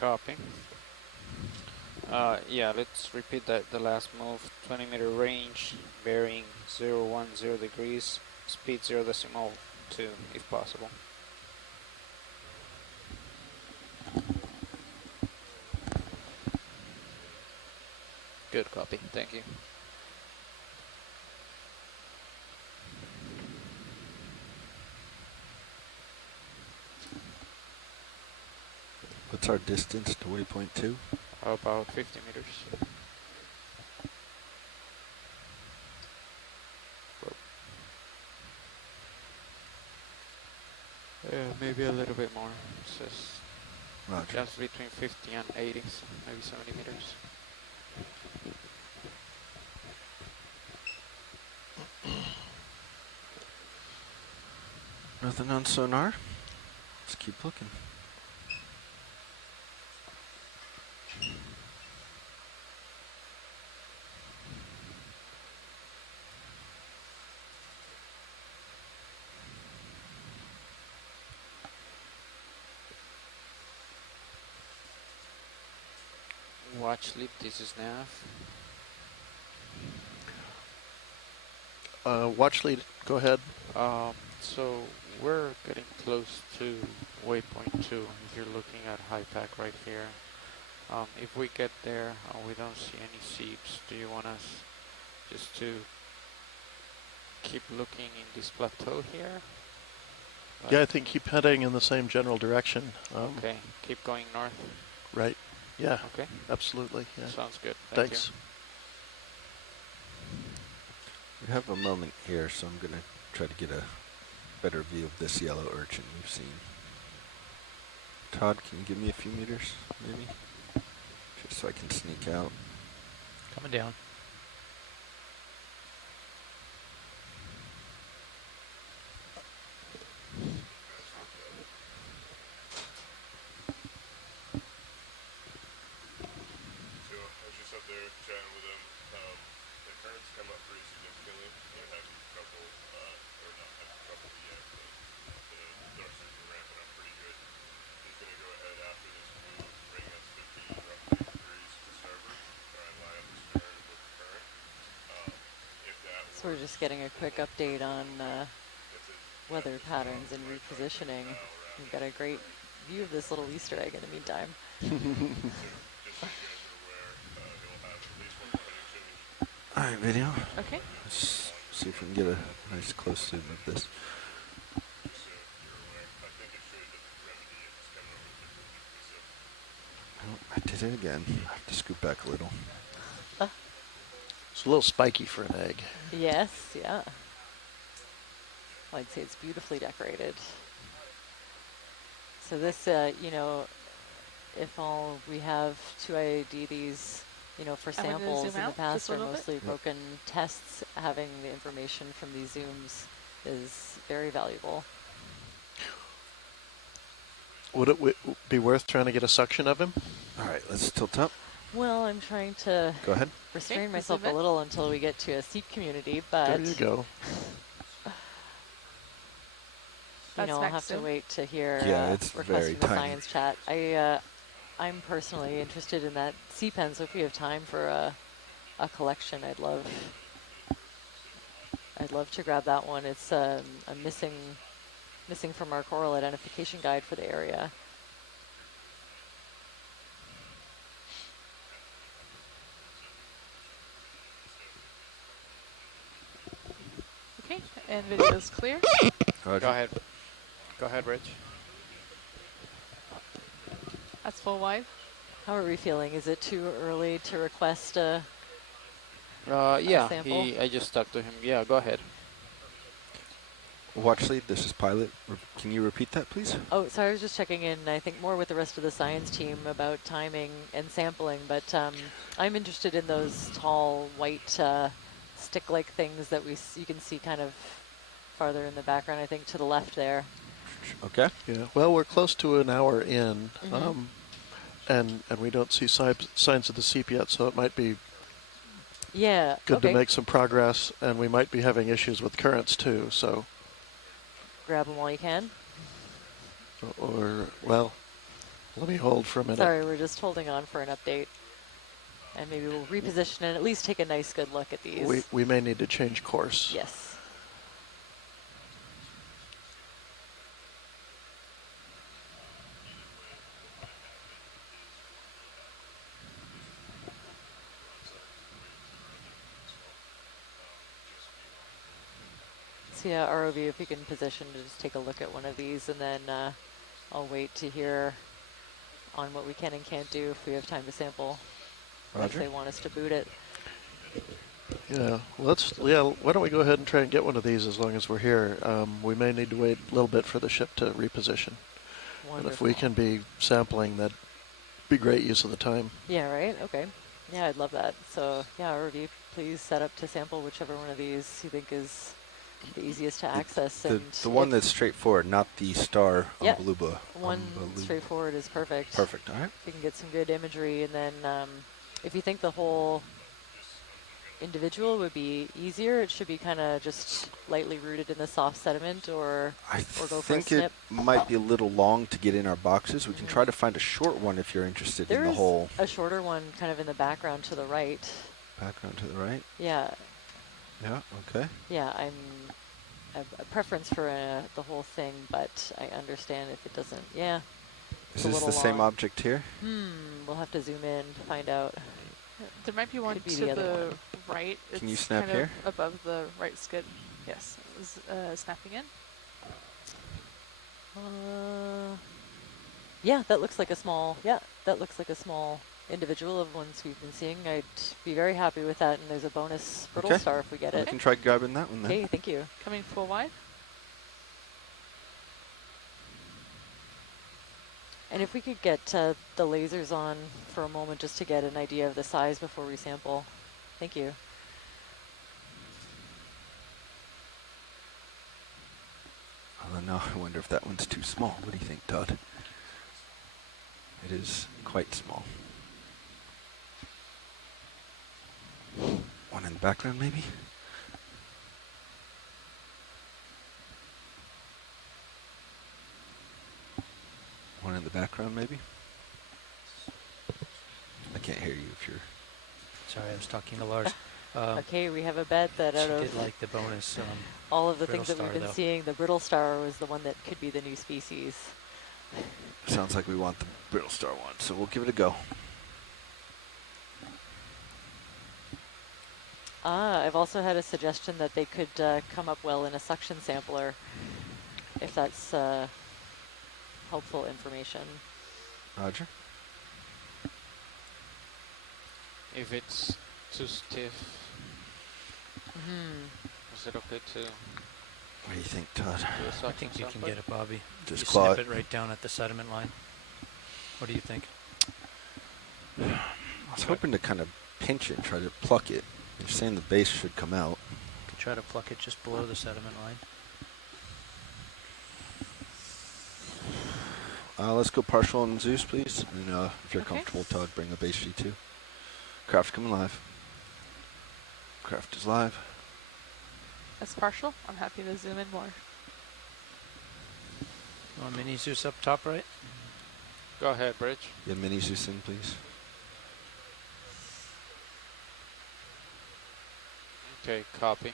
Copy. Yeah, let's repeat that. The last move, 20-meter range, bearing 010 degrees, speed 0.2 if possible. Good copy. Thank you. What's our distance to waypoint 2? About 50 meters. Maybe a little bit more. It's just between 50 and 80, so maybe 70 meters. Nothing on sonar. Let's keep looking. Watch lead, this is nav. Watch lead, go ahead. So we're getting close to waypoint 2. If you're looking at high pack right here. If we get there, we don't see any seeps. Do you want us just to keep looking in this plateau here? Yeah, I think keep heading in the same general direction. Okay, keep going north. Right. Yeah. Okay. Absolutely. Yeah. Sounds good. Thanks. We have a moment here, so I'm going to try to get a better view of this yellow urchin we've seen. Todd, can you give me a few meters, maybe? Just so I can sneak out. Coming down. So I was just up there chatting with them. The currents come up pretty significantly. They're having trouble, or not having trouble yet, but the thrusters are ramping up pretty good. He's going to go ahead after this move, bring us 15 roughly degrees to starboard, try and line up the stern with the current. If that So we're just getting a quick update on weather patterns and repositioning. We've got a great view of this little Easter egg in the meantime. Alright, video. Okay. Let's see if we can get a nice close zoom of this. Oh, I did it again. I have to scoot back a little. It's a little spiky for an egg. Yes, yeah. I'd say it's beautifully decorated. So this, you know, if all we have two IADs, you know, for I'm gonna samples zoom in the out past just a are little mostly bit. broken tests, having the information from these zooms is very valuable. Would it be worth trying to get a suction of him? Alright, let's tilt up. Well, I'm trying to Go ahead. restrain myself a little until we get to a Seep community, but There you go. you know, I'll have to wait to hear it's requests very from the tiny. science chat. I'm personally interested in that C-pen, so if we have time for a collection, I'd love to grab that one. It's a missing from our coral identification guide for the area. Okay, and video is clear. Roger. Go ahead. Go ahead, Rich. That's full wide. How are we feeling? Is it too early to request a Yeah, sample? I just talked to him. Yeah, go ahead. Watch lead, this is pilot. Can you repeat that, please? Oh, sorry, I was just checking in, I think, more with the rest of the science team about timing and sampling, but I'm interested in those tall, white, stick-like things that you can see kind of farther in the background, I think, to the left there. Okay. Yeah. Well, we're close to an hour in, Mhm. and we don't see signs of the seep yet, so it might be Yeah, good to okay. make some progress, and we might be having issues with currents too. So, Grab them while you can. or well, let me hold for a minute. Sorry, we're just holding on for an update. And maybe we'll reposition and at least take a nice good look at these. We may need to change course. Yes. So yeah, ROV, if you can position to just take a look at one of these, and then I'll wait to hear on what we can and can't do if we have time to sample. If Roger. they want us to boot it. Yeah, why don't we go ahead and try and get one of these as long as we're here. We may need to wait a little bit for the ship to reposition. Wonderful. And if we can be sampling, that'd be great use of the time. Yeah, right? Okay. Yeah, I'd love that. So yeah, ROV, please set up to sample whichever one of these you think is the easiest to access. The one that's straightforward, not the star Umbaluba. One straightforward is perfect. Perfect, all right. We can get some good imagery, and then if you think the whole individual would be easier, it should be kind of just lightly rooted in the soft sediment, or go for a I think snip. it might be a little long to get in our boxes. We can try to find a short one if you're interested in the whole. There's a shorter one kind of in the background to the right. Background to the right? Yeah. Yeah, okay. Yeah, I'm a preference for the whole thing, but I understand if it doesn't. Yeah. Is this the same object here? We'll have to zoom in to find out. There might be one Could be to the other the one. right. Can you It's snap kind here? of above the right skid. Yes, it was snapping in. Yeah, that looks like a small. Yeah, that looks like a small individual of ones we've been seeing. I'd be very happy with that, and there's a bonus brittle star if we get We it. can try grabbing that one then. Okay, thank you. Coming full wide. And if we could get the lasers on for a moment just to get an idea of the size before we sample. Thank you. Although now I wonder if that one's too small. What do you think, Todd? It is quite small. One in the background, maybe? One in the background, maybe? I can't hear you if you're... Sorry, I was talking to Lars. Okay, we have a bet that out She of did like the bonus. all of the brittle things that star, we've been though. seeing, the brittle star was the one that could be the new species. Sounds like we want the brittle star one, so we'll give it a go. I've also had a suggestion that they could come up well in a suction sampler, if that's helpful information. Roger. If it's too stiff, is it okay to What do you think, Todd? do a I suction think you can sampler? get it, Bobby. Just You claw snip it. it right down at the sediment line. What do you think? I was hoping to kind of pinch it and try to pluck it. You're saying the base should come out. You can try to pluck it just below the sediment line. Let's go partial on Zeus, please. And if you're Okay. comfortable, Todd, bring a base G2. Craft coming live. Craft is live. That's partial. I'm happy to zoom in more. Want mini Zeus up top right? Go ahead, Bridge. Yeah, mini Zeus in, please. Okay, copy.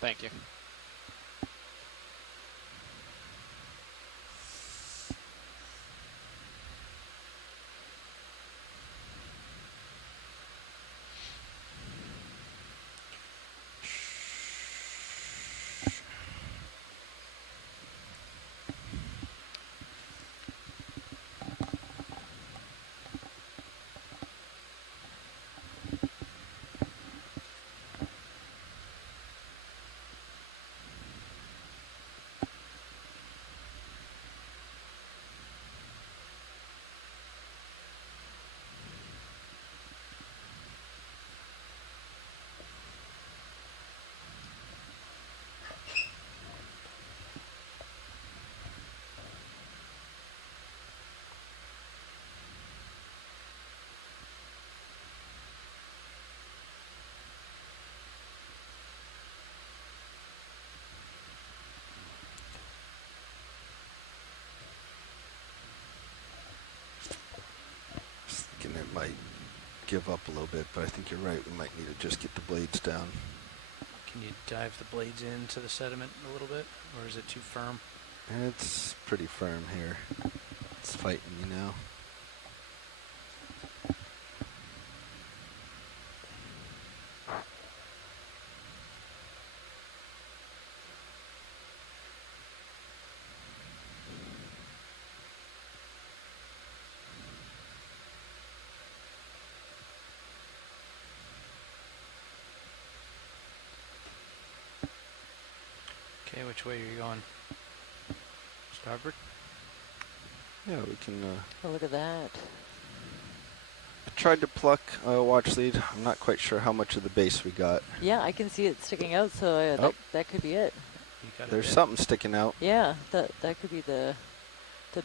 Thank you. might give up a little bit, but I think you're right. We might need to just get the blades down. Can you dive the blades into the sediment a little bit, or is it too firm? It's pretty firm here. It's fighting me now. Okay, which way are you going? Starboard? Yeah, we can... Oh, look at that. I tried to pluck watch lead. I'm not quite sure how much of the base we got. Yeah, I can see it sticking out, so that could be it. There's something sticking out. Yeah, that could be the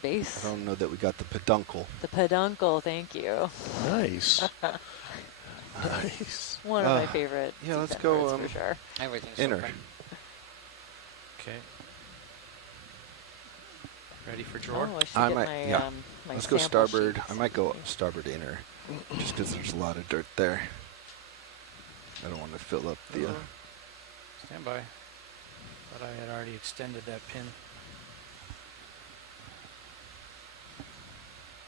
base. I don't know that we got the peduncle. The peduncle, thank you. Nice. Nice. One of my favorite. Yeah, let's deep go for sure. Everything's inner. open. Okay. Ready for drawer? Oh, I should I get might, my, yeah. my Let's go sample starboard. sheets. I might go starboard inner, just because there's a lot of dirt there. I don't want to fill up the... Stand by. But I had already extended that pin.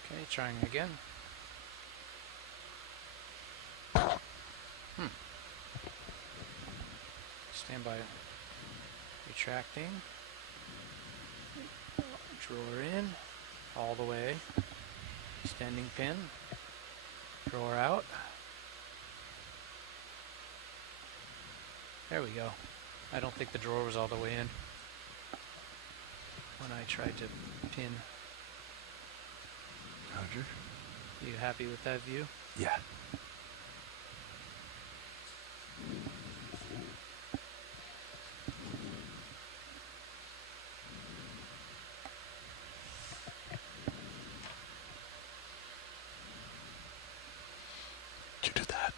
Okay, trying again. Stand by. Retracting. Drawer in. All the way. Extending pin. Drawer out. There we go. I don't think the drawer was all the way in when I tried to pin. Roger. You happy with that view? Yeah. You do that.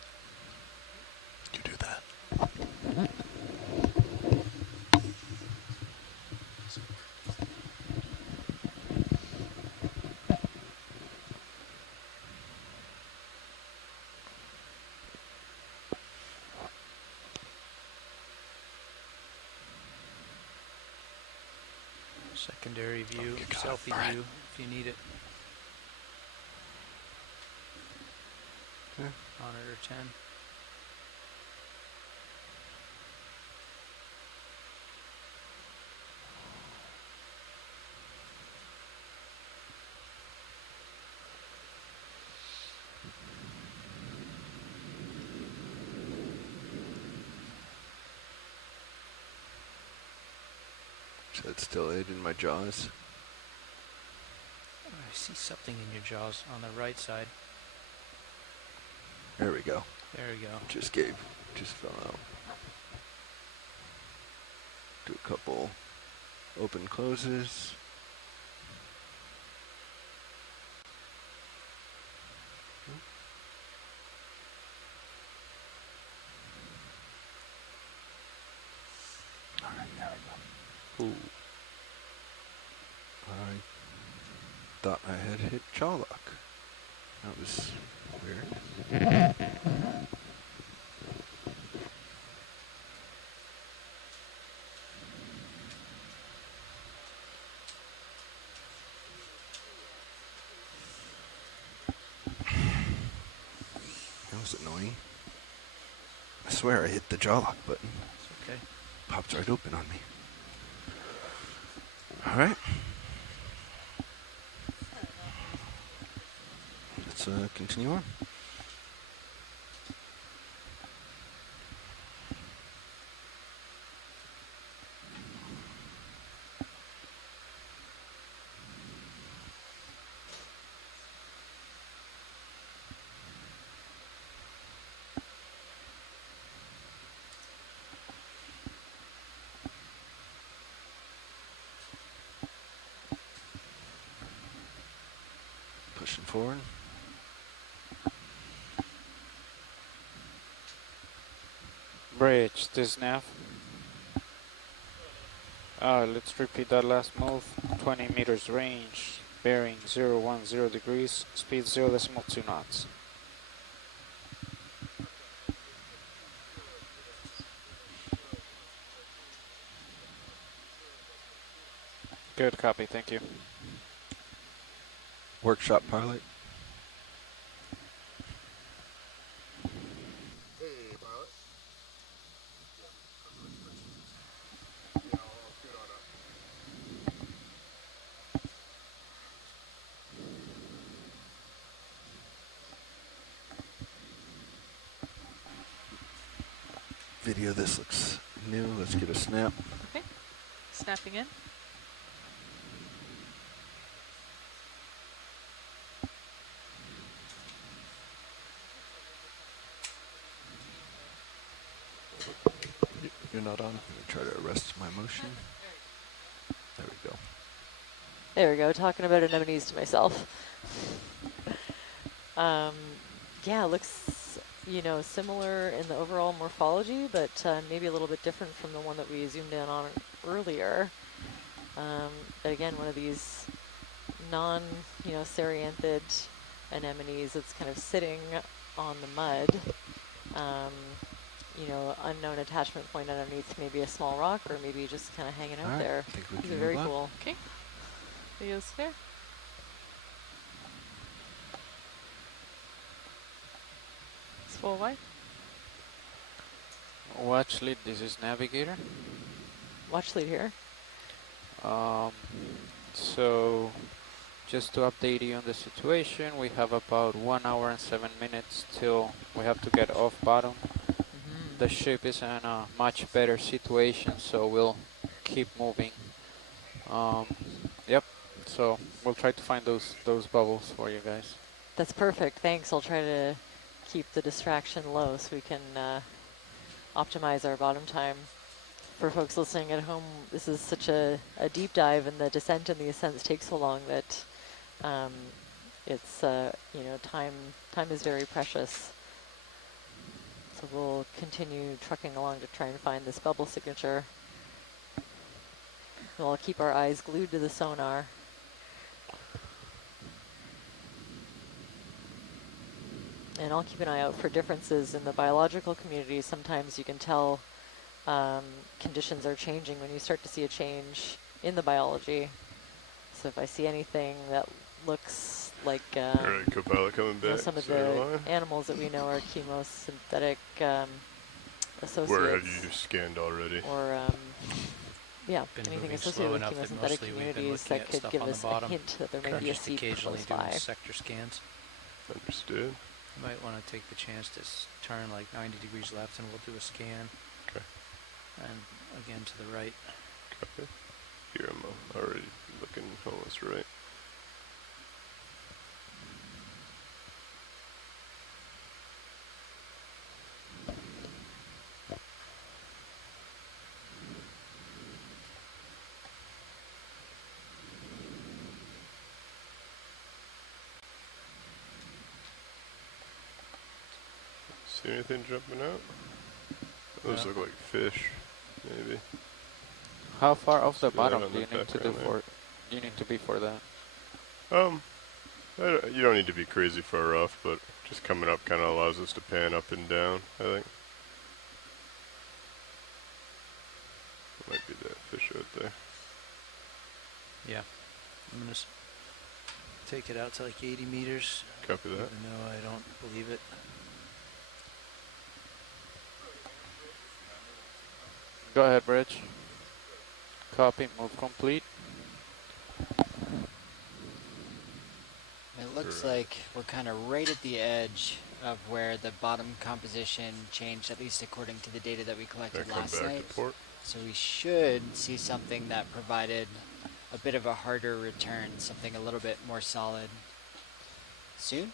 You do that. Secondary view, you got it. selfie All right. view if you need it. Yeah. Monitor 10. Is that still it in my jaws? I see something in your jaws on the right side. There we go. There we go. Just fell out. Do a couple open closes. All right, there we go. Ooh. I thought I had hit jaw lock. That was weird. That was annoying. I swear I hit the jaw lock button. It's okay. Popped right open on me. All right. Let's continue on. Pushing forward. Bridge this nav. Let's repeat that last move. 20 meters range, bearing 010 degrees, speed 0.2 knots. Good copy, thank you. Workshop pilot. Hey, pilot. Yeah, I'll scoot on up. Video, this looks new. Let's get a snap. Okay. Snapping in. You're not on. Try to arrest my motion. There we go. There we go, talking about anemones to myself. Yeah, it looks, you know, similar in the overall morphology, but maybe a little bit different from the one that we zoomed in on earlier. But again, one of these serianthid anemones that's kind of sitting on the mud. Unknown attachment point underneath maybe a small rock or maybe just kind of hanging out there. I think we These can are very move on. cool. Okay. Video's clear. It's full wide. Watch lead, this is navigator. Watch lead here. So just to update you on the situation, we have about 1 hour and 7 minutes till we have to get off bottom. The ship is in a much better situation, so we'll keep moving. Yep, so we'll try to find those bubbles for you guys. That's perfect. Thanks. I'll try to keep the distraction low so we can optimize our bottom time. For folks listening at home, this is such a deep dive, and the descent and the ascents take so long that it's time is very precious. So we'll continue trucking along to try and find this bubble signature. We'll keep our eyes glued to the sonar. And I'll keep an eye out for differences in the biological community. Sometimes you can tell conditions are changing when you start to see a change in the biology. So if I see anything that looks like Alright, co-pilot coming back. some of the animals that we know are chemosynthetic associates. Where have you scanned already? Or yeah, Been anything moving associated slow with enough that chemosynthetic mostly we've been communities looking that at could stuff give on the us bottom. a hint that there might be a Just seep occasionally close doing by. sector scans. Understood. You might want to take the chance to turn like 90 degrees left and we'll do a scan. Okay. And again to the right. Copy. Here I'm already looking almost right. See anything jumping out? Those look like fish, maybe. How far off the See that bottom on do the you need to do background there? for? Do you need to be for that? You don't need to be crazy far off, but just coming up kind of allows us to pan up and down, I think. Might be that fish out there. Yeah. I'm going to take it out to like 80 meters. Copy that. Even though I don't believe it. Go ahead, Bridge. Copy, move complete. It looks like we're kind of right at the edge of where the bottom composition changed, at least according to the data that we collected last night. So we should see something that provided a bit of a harder return, something a little bit more solid soon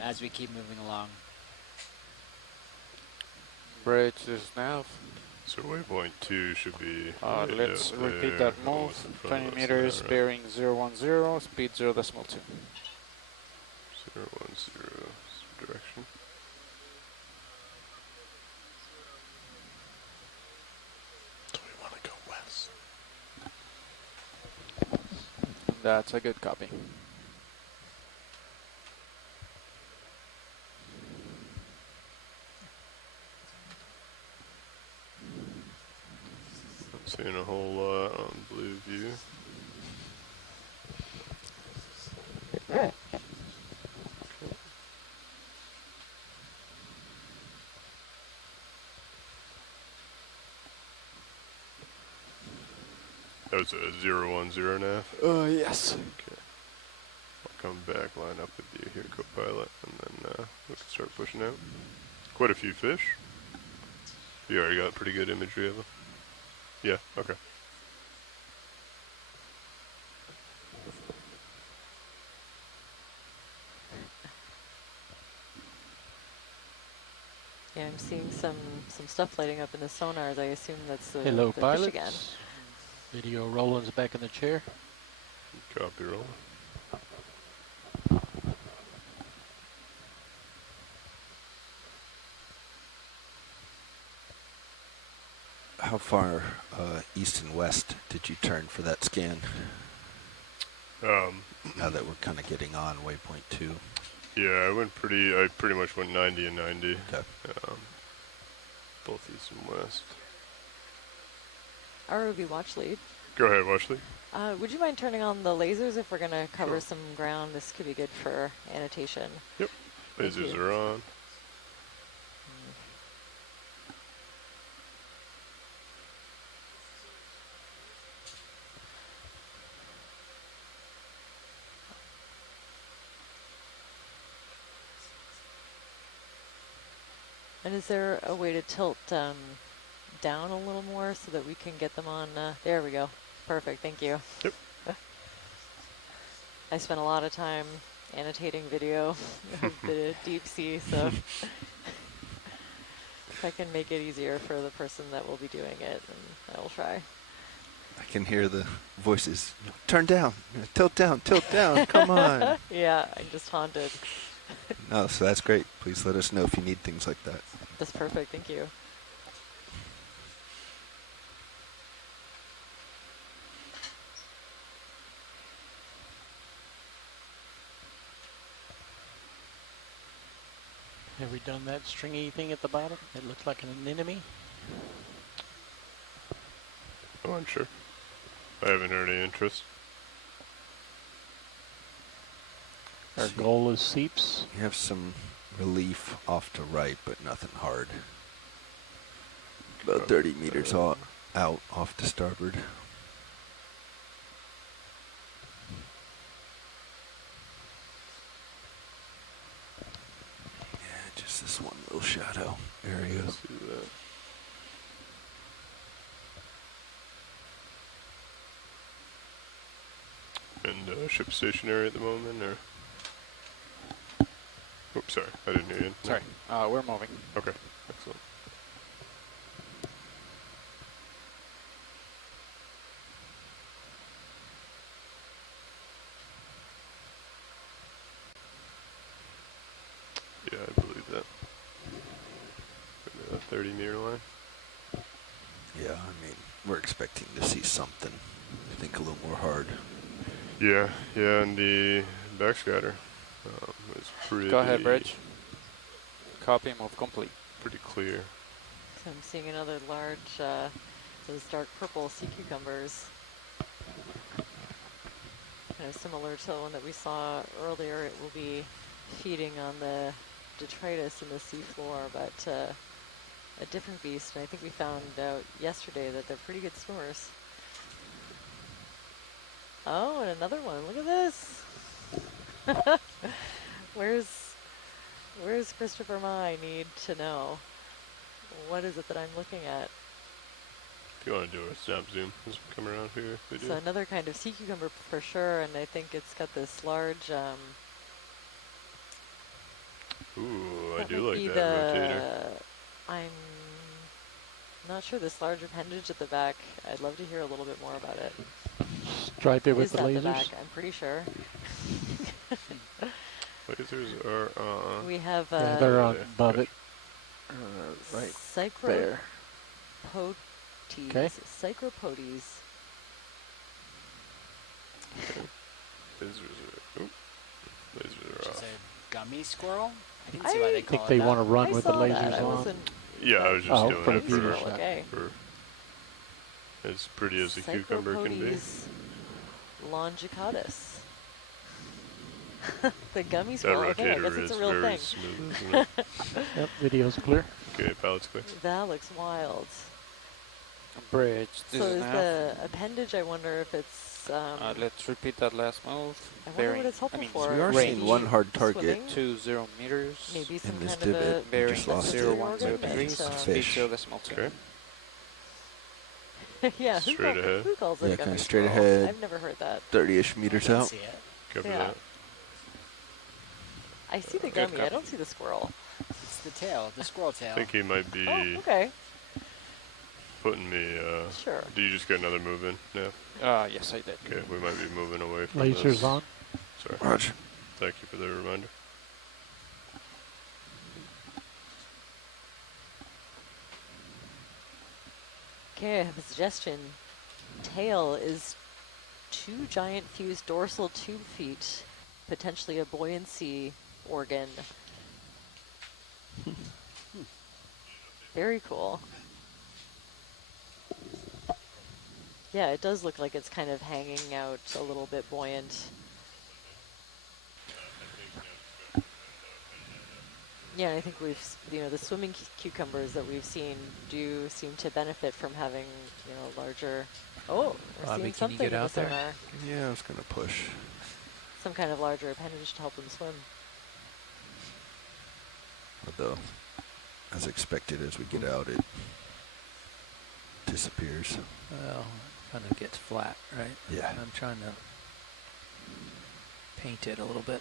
as we keep moving along. Bridge is nav. So waypoint 2 should be... Let's repeat that move. 20 meters, right? bearing 010, speed 0.2. 010 direction. Do we want to go west? That's a good copy. Not seeing a whole lot on blue view. That was a 010 nav? Yes. Okay. I'll come back, line up with you here, co-pilot, and then we can start pushing out. Quite a few fish. You already got pretty good imagery of them? Yeah, okay. Yeah, I'm seeing some stuff lighting up in the sonars. I assume that's the, Hello, the pilots. fish again. Video Roland's back in the chair. Copy, roll. How far east and west did you turn for that scan? Now that we're kind of getting on waypoint 2. Yeah, I pretty much went 90 and 90. Okay. Both east and west. ROV watch lead. Go ahead, watch lead. Would you mind turning on the lasers if we're going to cover Sure. some ground? This could be good for annotation. Yep. Thank Lasers you. are on. And is there a way to tilt down a little more so that we can get them on? There we go. Perfect. Thank you. Yep. I spent a lot of time annotating video of the deep sea, so if I can make it easier for the person that will be doing it, then I will try. I can hear the voices. Turn down, tilt down, come on. Yeah, I'm just haunted. No, so that's great. Please let us know if you need things like that. That's perfect. Thank you. Have we done that stringy thing at the bottom? It looks like an anemone. Oh, I'm sure. I haven't heard any interest. Our goal is Seeps. You have some relief off to right, but nothing hard. About 30 meters out off to starboard. Yeah, just this one little shadow area. See that. And ship stationary at the moment, or? Oops, sorry, I didn't hear you. Sorry, we're moving. Okay, excellent. Yeah, I believe that. 30 meter line. Yeah, I mean, we're expecting to see something. I think a little more hard. Yeah, and the backscatter is pretty... Go ahead, Bridge. Copy, move complete. Pretty clear. So I'm seeing another large, those dark purple sea cucumbers. Kind of similar to the one that we saw earlier. It will be feeding on the detritus in the seafloor, but a different beast. And I think we found out yesterday that they're pretty good swimmers. Oh, and another one. Look at this. Where's Christopher Ma? I need to know. What is it that I'm looking at? If you want to do a snap zoom, just come around here. If we do. So another kind of sea cucumber for sure, and I think it's got this large... Ooh, I that do might like be that rotator. I'm not sure this large appendage at the back. I'd love to hear a little bit more about it. Stripe it with Is the that lasers. the back? I'm pretty sure. Lasers are on. We have Yeah, they're on above it. Right there. Psychropotes. Okay. Psychropotes. Lasers are off. Gummy squirrel? I didn't see why they I call think it they that. want to run I with the saw that. lasers I on. wasn't... Yeah, I was just for the doing beauty it shot. Okay. for as pretty as a cucumber can be. Psychropotes longicatus. The gummy That squirrel. Okay, I rotator guess it's is a real very thing. smooth, isn't it? Yep, video's clear. Okay, pilot's clear. That looks wild. bridge. This So is is nav. the appendage, I wonder if it's... Let's repeat that last move. I wonder what it's helpful for. So we are seeing one hard target. Swimming? 20 meters. Maybe some in this kind of divot. a We bearing just lost sensory it. 0103, Maybe but, a speed fish. to decimal 2. Okay. yeah, Straight ahead. who calls it Yeah, a kind gummy of straight squirrel? ahead. I've never heard that. 30-ish meters I can out. see it. Copy Yeah. that. I see the gummy. I don't see the squirrel. It's the tail, the squirrel tail. I think he might be Oh, okay. putting me. Sure. Do you just get another move in? Yeah. Yes, I did. Okay, we might be moving away from Lasers this. on. Sorry. Roger. Thank you for the reminder. Okay, I have a suggestion. Tail is 2 giant fused dorsal tube feet, potentially a buoyancy organ. Very cool. Yeah, it does look like it's kind of hanging out a little bit buoyant. Yeah, I think the swimming cucumbers that we've seen do seem to benefit from having, larger. Oh, we're Bobby, seeing can you something get in the out there? sonar. Yeah, I was going to push. Some kind of larger appendage to help them swim. Although, as expected, as we get out, it disappears. Well, kind of gets flat, right? Yeah. I'm trying to paint it a little bit.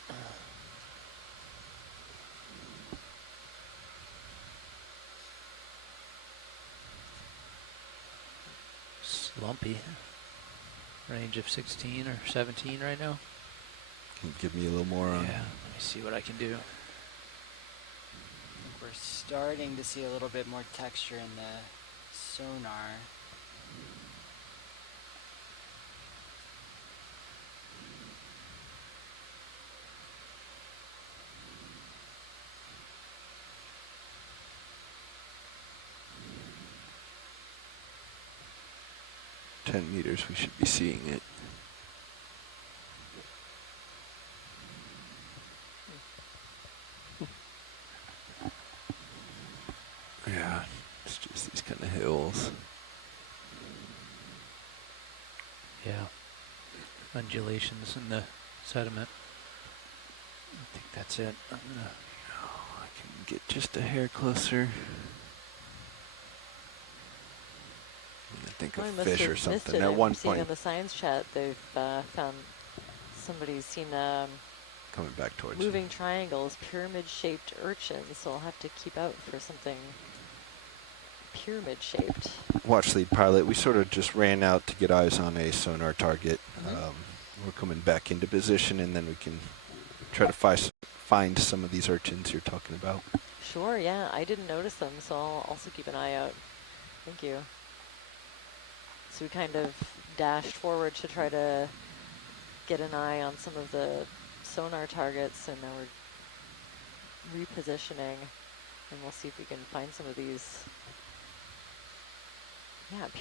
Slumpy. Range of 16 or 17 right now. Can you give me a little more on? Yeah, let me see what I can do. We're starting to see a little bit more texture in the sonar. meters, we should be seeing it. Yeah, it's just these kind of hills. Yeah. Undulations in the sediment. I think that's it. I'm gonna. I can get just a hair closer. I think a fish or something. At one point, in the science chat, they've found somebody's seen coming back towards moving you. triangles, pyramid-shaped urchins. So I'll have to keep out for something pyramid-shaped. Watch lead pilot. We sort of just ran out to get eyes on a sonar target. We're coming back into position, and then we can try to find some of these urchins you're talking about. Sure, yeah. I didn't notice them, so I'll also keep an eye out. Thank you. So we kind of dashed forward to try to get an eye on some of the sonar targets, and now we're repositioning, and we'll see if we can find some of these,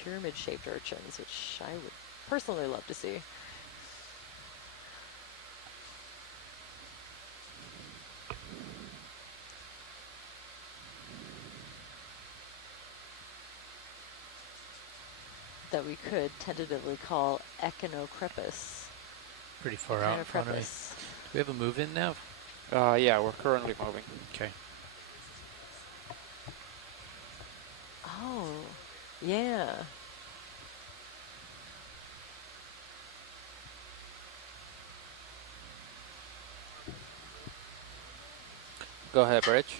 pyramid-shaped urchins, which I would personally love to see. That we could tentatively call Echinocrepus. Pretty far out in front of me. Do we have a move in now? Yeah, we're currently moving. Okay. Oh, yeah. Go ahead, Bridge.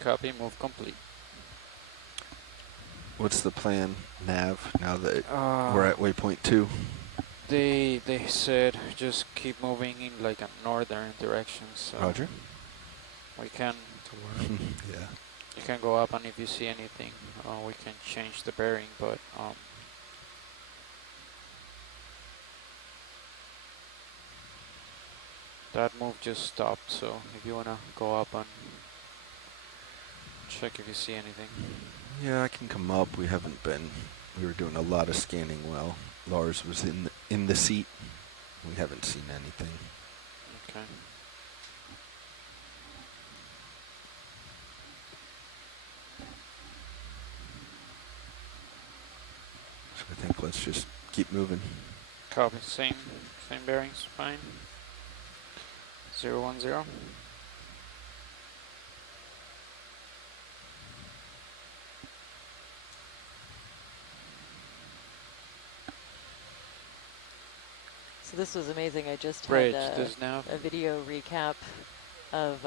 Copy, move complete. What's the plan, Nav, now that we're at waypoint 2? They said just keep moving in like a northern direction. So Roger. We can. Yeah. You can go up, and if you see anything, we can change the bearing. But that move just stopped. So if you wanna go up and check if you see anything. Yeah, I can come up. We haven't been. We were doing a lot of scanning while Lars was in the seat. We haven't seen anything. Okay. let's just keep moving. Copy. Same bearings. Fine. 010. So this was amazing. I just Bridge, had this nav. a video recap of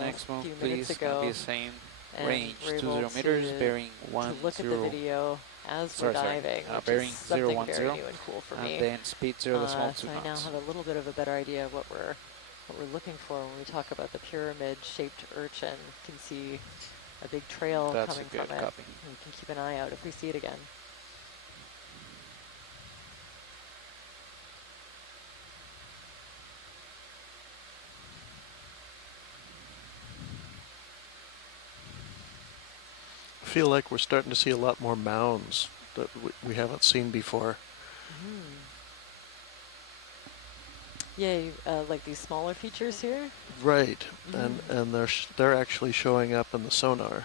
Next a move, few please. minutes Gonna be ago. the same. And Range we're 20 able meters, to, bearing 10. look at the video as we're diving, which bearing is something 010. very new and cool for me. And then speed 0 decimal 2 so I now knots. have a little bit of a better idea of what we're looking for when we talk about the pyramid-shaped urchin. You can see a big trail That's coming a good from it. copy. And we can keep an eye out if we see it again. I feel like we're starting to see a lot more mounds that we haven't seen before. Yeah, like these smaller features here? Right, and they're actually showing up in the sonar.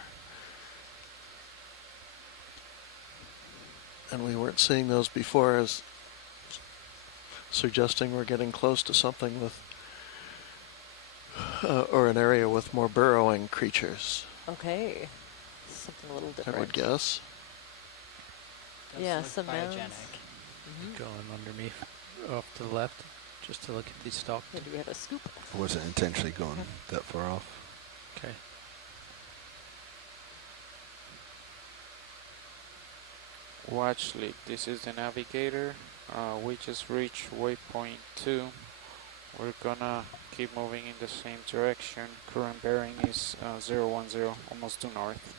And we weren't seeing those before, as suggesting we're getting close to something with, or an area with more burrowing creatures. Okay. Something a little different. I would guess. Yeah, some mounds. Going under me off to the left, just to look at these stalks. Yeah, do we have a scoop? I wasn't intentionally going that far off. Okay. Watch lead. This is the navigator. We just reached waypoint 2. We're gonna keep moving in the same direction. Current bearing is 010, almost due north.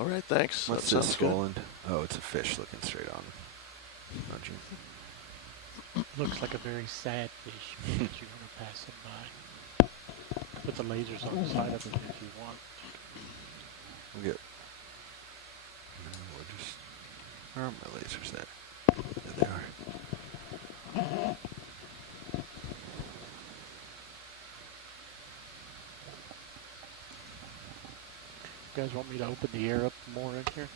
All right, thanks. What's that this sounds good. swollen? Oh, it's a fish looking straight on. Nudging. Looks like a very sad fish that you want to pass it by. Put the lasers on the side of it if you want. We'll get. No, we'll just. Where are my lasers at? There they are. You guys want me to open the air up more in here?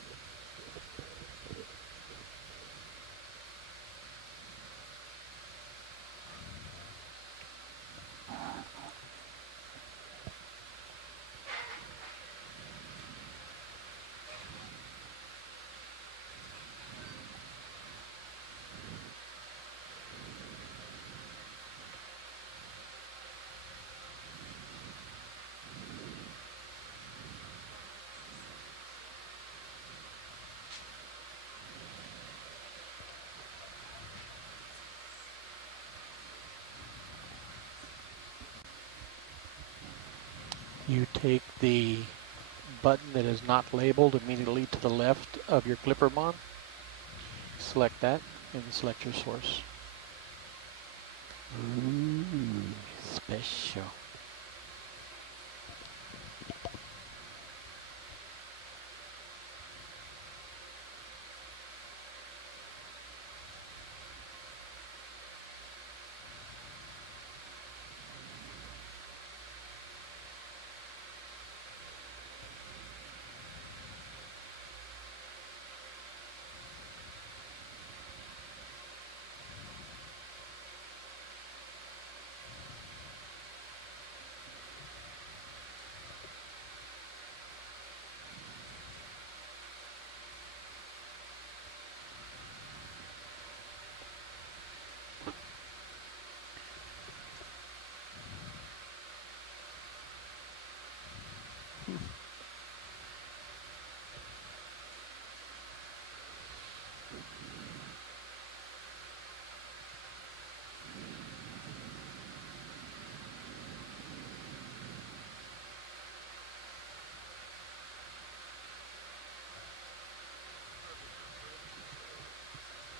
You take the button that is not labeled immediately to the left of your Clippermon. Select that and select your source. Ooh, special.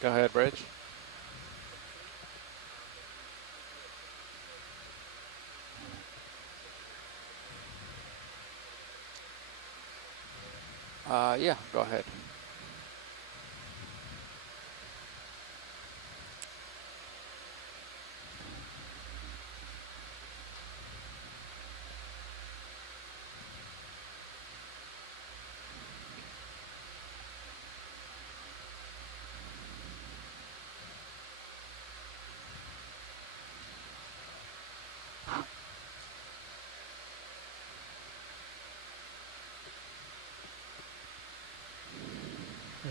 Go ahead, Bridge. Yeah, go ahead.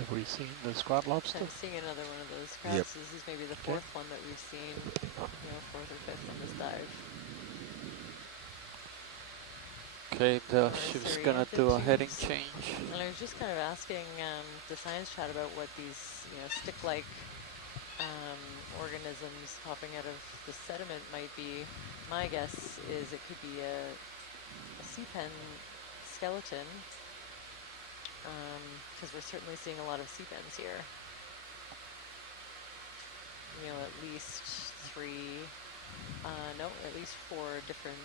Have we seen the squat lobster? I'm seeing another one of those crabs. Yep. This is maybe the fourth one that we've seen, fourth or fifth on this dive. Okay, the ship's gonna do a heading tubes. change. And I was just kind of asking the science chat about what these, stick-like organisms popping out of the sediment might be. My guess is it could be a sea pen skeleton, because we're certainly seeing a lot of sea pens here. At least at least 4 different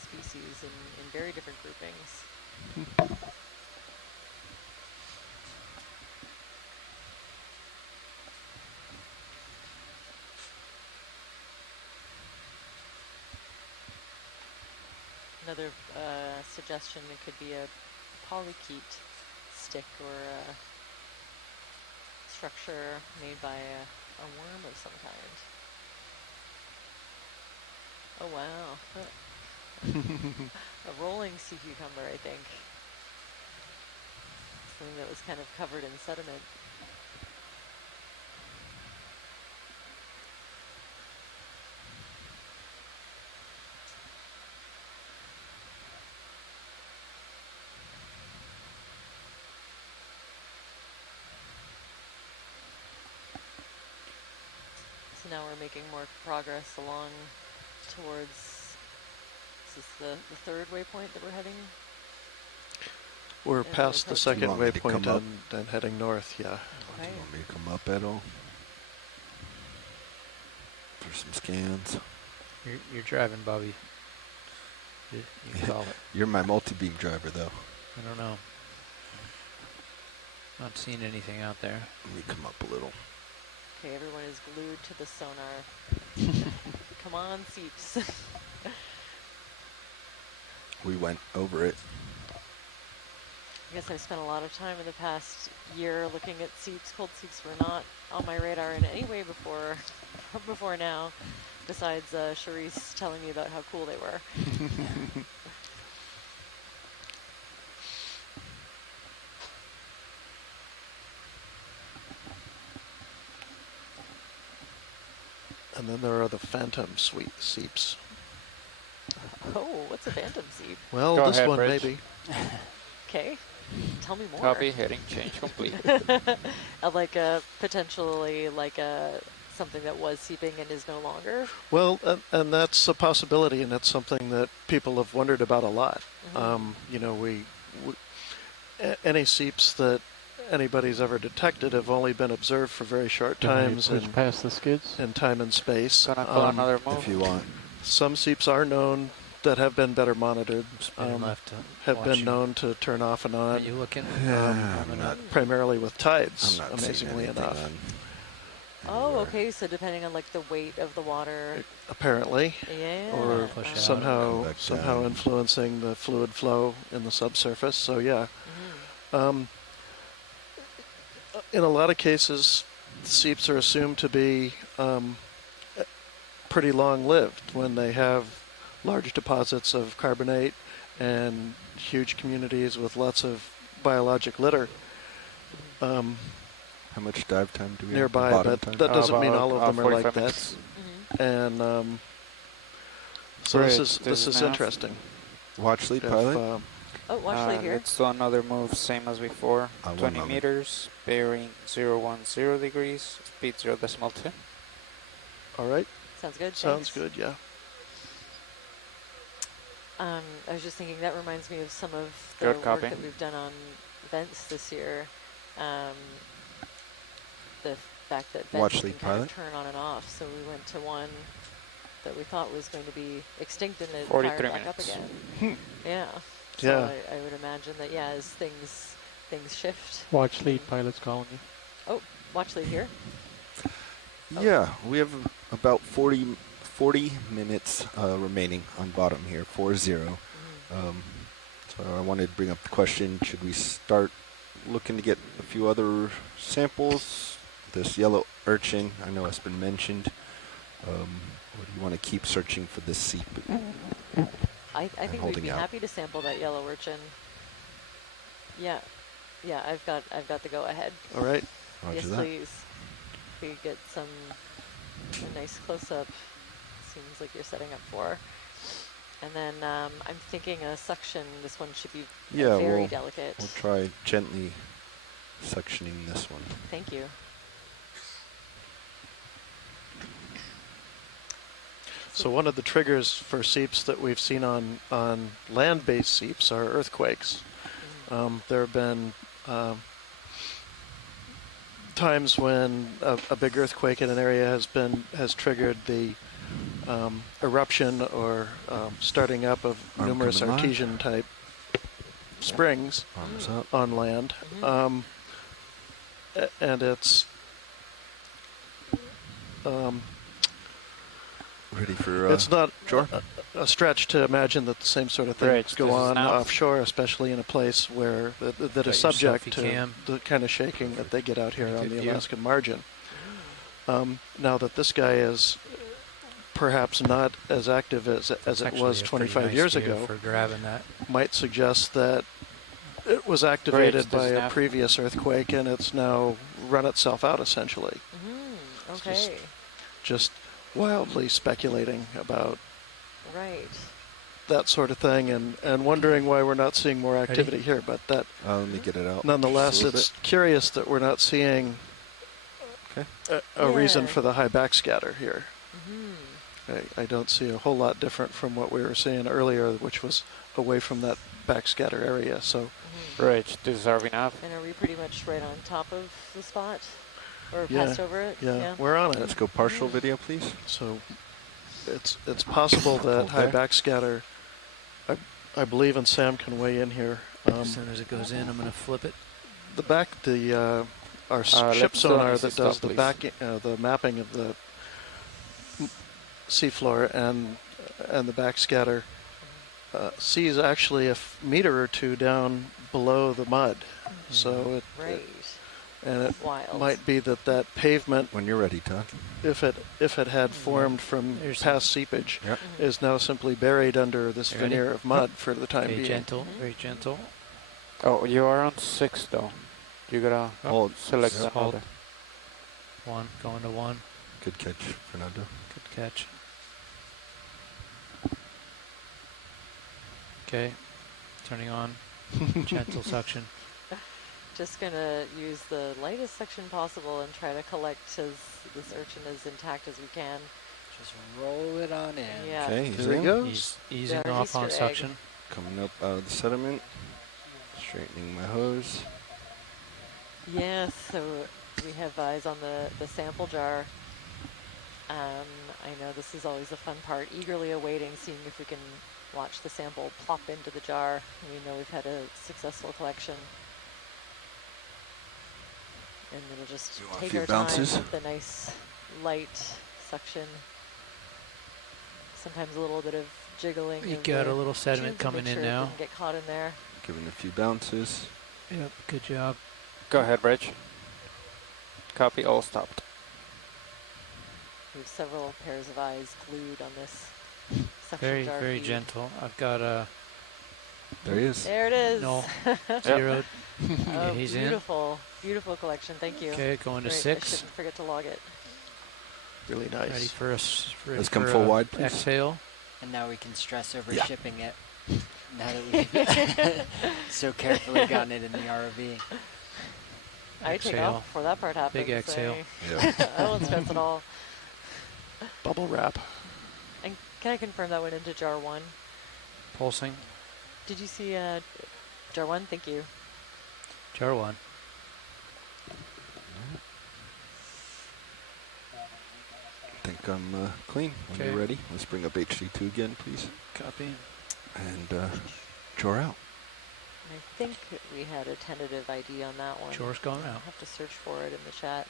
species in very different groupings. Another suggestion, it could be a polychaete stick or a structure made by a worm of some kind. Oh wow. A rolling sea cucumber, I think. Something that was kind of covered in sediment. So now we're making more progress along towards, is this the third waypoint that we're heading? We're past the second want me to waypoint come up? and heading north, yeah. Do you want me to come up at all? For some scans? You're driving, Bobby. You can call it. You're my multi-beam driver, though. I don't know. Not seeing anything out there. Let me come up a little. Okay, everyone is glued to the sonar. Come on, Seeps. We went over it. I guess I've spent a lot of time in the past year looking at Seeps. Cold Seeps were not on my radar in any way before now, besides Charisse telling me about how cool they were. And then there are the phantom seeps. Oh, what's a phantom seep? Well, Go this ahead, one Rich. maybe. Okay, tell me more. Copy, heading change complete. Potentially something that was seeping and is no longer. Well, and that's a possibility, and that's something that people have wondered about a lot. Any seeps that anybody's ever detected have only been observed for very short times Push past the skids. in time and space. Gonna call another move. If you want. Some seeps are known that have been better monitored, left to have watch been you. known to turn off and Are on, you looking? I'm not, primarily with tides, I'm not seeing amazingly anything enough. on Oh, okay. So depending on the weight of the water. Apparently, Yeah. or Push it out. somehow Come back somehow down. influencing the fluid flow in the subsurface. So yeah, in a lot of cases, seeps are assumed to be pretty long-lived when they have large deposits of carbonate and huge communities with lots of biologic litter How much dive time do we nearby, have? but that doesn't mean all of them are like that. And so Great, this is enough. interesting. Watch lead If, pilot? Oh, watch lead here. Let's do another move, same as before. 1 20 moment. meters, bearing 010 degrees, speed 0.2. All right. Sounds good. Sounds thanks. good, yeah. I was just thinking that reminds me of some of the Good work copy. that we've done on vents this year. The fact that Watch vents can lead kind pilot. of turn on and off. So we went to one that we thought was going to be extinct and it 43 fired back minutes. up again. Yeah. So Yeah. I would imagine that as things shift. Watch lead pilot's calling you. Oh, watch lead here. Yeah, we have about 40 minutes remaining on bottom here, 4-0. So I wanted to bring up the question, should we start looking to get a few other samples? This yellow urchin, I know it's been mentioned. Or do you want to keep searching for this seep? I think we'd holding be out. happy to sample that yellow urchin. Yeah. Yeah, I've got the go ahead. All right. Roger Yes, that. please. If we get a nice close up, seems like you're setting up for. And then I'm thinking a suction. This one should be Yeah, very delicate. We'll try gently suctioning this one. Thank you. So one of the triggers for seeps that we've seen on land-based seeps are earthquakes. There have been times when a big earthquake in an area has triggered the eruption or starting up of numerous artesian type springs on land, and it's ready for it's not sure. a stretch to imagine that the same sort of things go on offshore, especially in a place where that is subject to the kind of shaking that they get out here on the Alaskan margin. Now that this guy is perhaps not as active as it was 25 years ago, for grabbing that. might suggest that it was activated by a previous earthquake and it's now run itself out essentially. Okay. Just wildly speculating about right that sort of thing and wondering why we're not seeing more activity here. But that let me get it out. Nonetheless, it's curious that we're not seeing a reason for the high backscatter here. I don't see a whole lot different from what we were seeing earlier, which was away from that backscatter area. So, Right, deserve enough. And are we pretty much right on top of the spot? Or yeah, passed over it? Yeah, we're on it. Let's go partial video, please. So it's possible that high backscatter, I believe, and Sam can weigh in here. As soon as it goes in, I'm going to flip it. Our ship sonar that does the mapping of the seafloor and the backscatter sees actually a meter or two down below the mud. So it might be that pavement, when you're ready, Todd, if it had formed from past seepage, is now simply buried under this veneer of mud for the time being. Very gentle. Oh, you are on 6 though. You gotta select the holder. 1, going to 1. Good catch, Fernando. Good catch. Okay, turning on gentle suction. Just gonna use the lightest suction possible and try to collect this urchin as intact as we can. Just roll it on in. Yeah. Okay, there he goes. He's easing off on suction. Coming up out of the sediment, straightening my hose. Yes, so we have eyes on the sample jar. I know this is always the fun part, eagerly awaiting, seeing if we can watch the sample plop into the jar. We know we've had a successful collection. And it'll just take our time with the nice light suction. Sometimes a little bit of jiggling. You got a little sediment coming in now. Get caught in there. Giving a few bounces. Yep, good job. Go ahead, Rich. Copy, all stopped. We have several pairs of eyes glued on this suction Very, jar very feed. gentle. I've got a... There he is. There it is. No, zeroed. Oh, He's beautiful, beautiful collection. Thank you. Okay, going to Great. 6. I shouldn't forget to log it. Really nice. Ready for us. Let's come full wide, please. Exhale. And now we can stress over shipping it. Now that we've so carefully gotten it in the ROV. I take off before that part happens. Big exhale. I won't stress at all. Bubble wrap. And can I confirm that went into jar 1? Pulsing. Did you see jar 1? Thank you. Jar 1. I think I'm clean. When you're ready, let's bring up HD2 again, please. Copy. And draw out. I think we had a tentative ID on that one. Shore's going out. I'll have to search for it in the chat.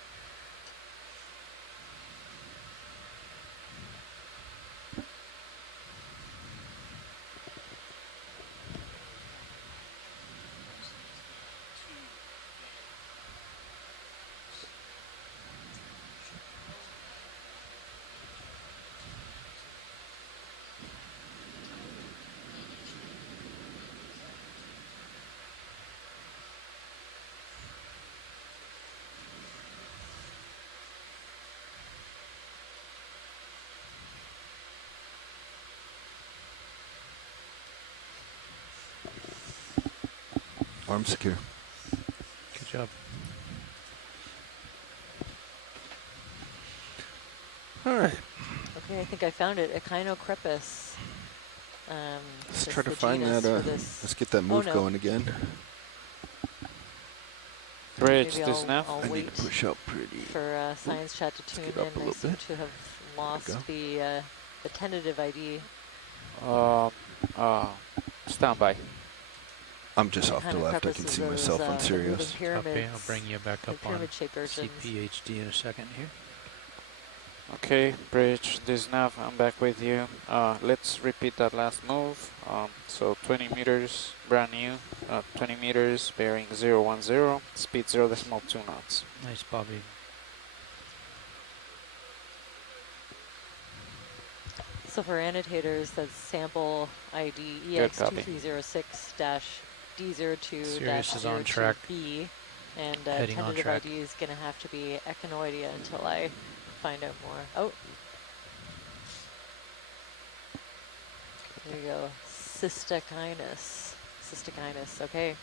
Arm secure. Good job. All right. Okay, I think I found it. Echinocrepus. Let's that's try to the find genus that. for this. Let's get that move no. going again. Bridge, Maybe this nav. I'll I need wait to push up pretty. for Science Chat to tune get up a in. I little seem bit. to have lost the tentative ID. Stand by. I'm just off to the left. I Echinocrepus can is see those, myself on the moving Sirius. pyramids. Okay, I'll bring you back the up on pyramid-shaped versions. CPHD in a second here. Okay, Bridge, this nav, I'm back with you. Let's repeat that last move. So 20 meters, brand new, 20 meters, bearing 010, speed 0.2 knots. Nice, Bobby. So for annotators, that's sample ID EX2306-D02-02B, is on track. and Heading on tentative track. ID is going to have to be Echinoidea until I find out more. Oh, there you go. Cystocynus. Cystocynus. Okay.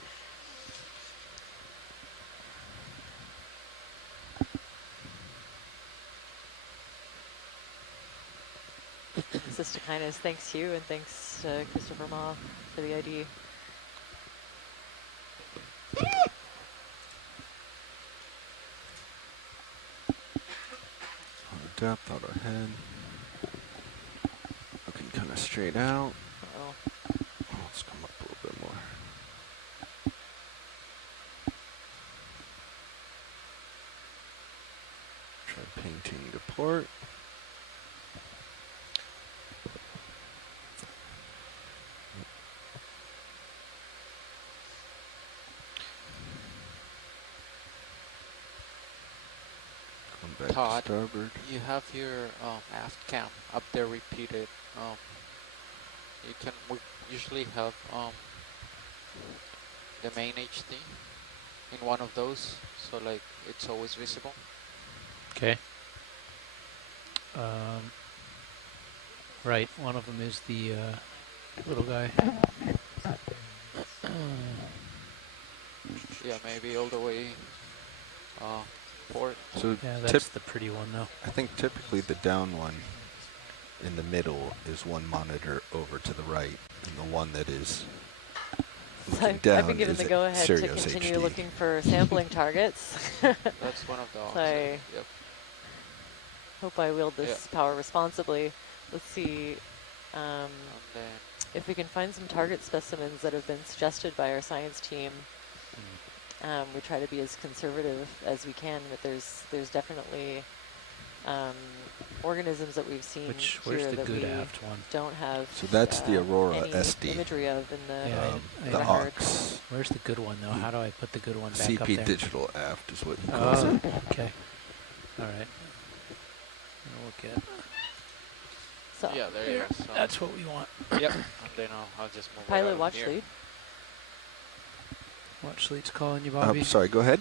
Cystocynus, thanks you, and thanks to Christopher Ma for the ID. Auto depth, auto head. Looking kind of straight out. Uh-oh. Let's come up a little bit more. Try painting the port. Come back Todd, to starboard. you have your aft cam up there repeated. You can usually have the main HD in one of those, so like it's always visible. Okay. Right, one of them is the little guy. Yeah, maybe all the way port. So Yeah, that's the pretty one though. I think typically the down one in the middle is one monitor over to the right, and the one that is So looking down I've been given is the go-ahead to Sirius continue HD. looking for sampling targets. That's one of the So I yep. hope I wield this power responsibly. Let's see And then if we can find some target specimens that have been suggested by our science team. We try to be as conservative as we can, but there's definitely organisms that we've seen Where's here the that good we aft one? don't have. So that's the Aurora any SD. imagery of in the The record. Ox. Where's the good one though? How do I put the good one back up CP there? digital aft is what you call it. Okay. All right. I'll look at. So yeah, there you go. So That's what we want. yep. And then I'll just move pilot it out watch here. lead. Watch lead's calling you, Bobby. Sorry, go ahead.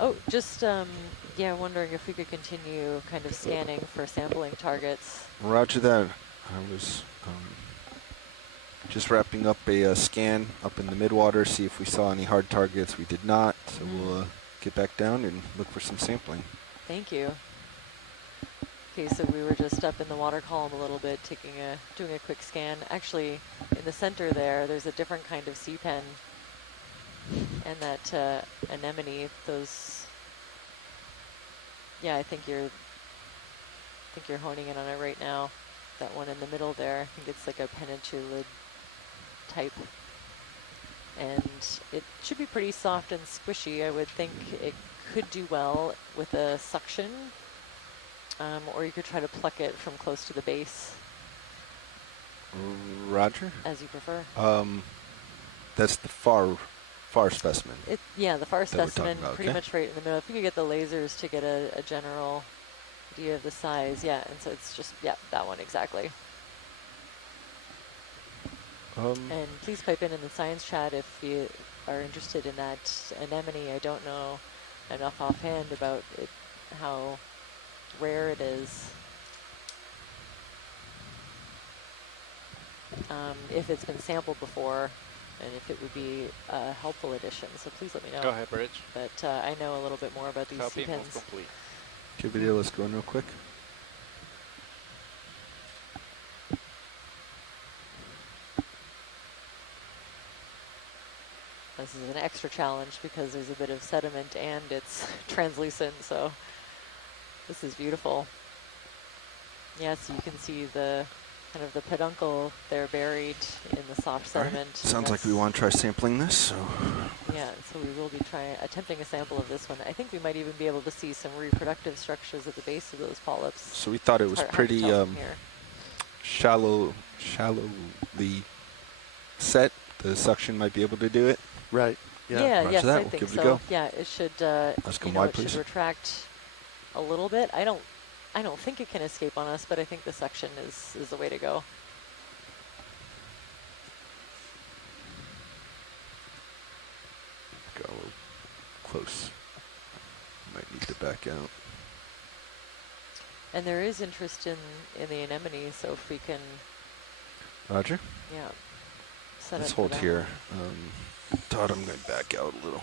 Oh, just yeah, wondering if we could continue kind of scanning for sampling targets. Roger that. I was just wrapping up a scan up in the midwater, see if we saw any hard targets. We did not, so we'll get back down and look for some sampling. Thank you. Okay, so we were just up in the water column a little bit, doing a quick scan. Actually, in the center there's a different kind of sea pen, and that anemone. Those, yeah, I think you're honing in on it right now. That one in the middle there, I think it's like a peniculid type, and it should be pretty soft and squishy. I would think it could do well with a suction. Or you could try to pluck it from close to the base. Roger. As you prefer. That's the far specimen. Yeah, the far specimen, about, pretty okay. much right in the middle. If you could get the lasers to get a general idea of the size, yeah, and so it's just, yeah, that one exactly. And please pipe in the science chat if you are interested in that anemone. I don't know enough offhand about it, how rare it is. If it's been sampled before, and if it would be a helpful addition. So please let me know. Go ahead, Bridge. But I know a little bit more about these Copy, C-pins. move complete. Okay, video, let's go in real quick. This is an extra challenge because there's a bit of sediment and it's translucent, so this is beautiful. Yeah, so you can see the kind of the peduncle there buried in the soft sediment. Right. Sounds like we want to try sampling this, so. Yeah, so we will be attempting a sample of this one. I think we might even be able to see some reproductive structures at the base of those polyps. So we thought it was Hard to pretty tell from here. shallowly set. The suction might be able to do it. Right. Yeah, Roger yes, that. I we'll think give it so. a go. Yeah, it should. Let's come wide, it please. should retract a little bit. I don't think it can escape on us, but I think the suction is the way to go. Got a little close. Might need to back out. And there is interest in the anemone, so if we can. Roger. Yeah. Let's hold here. Todd, I'm going to back out a little.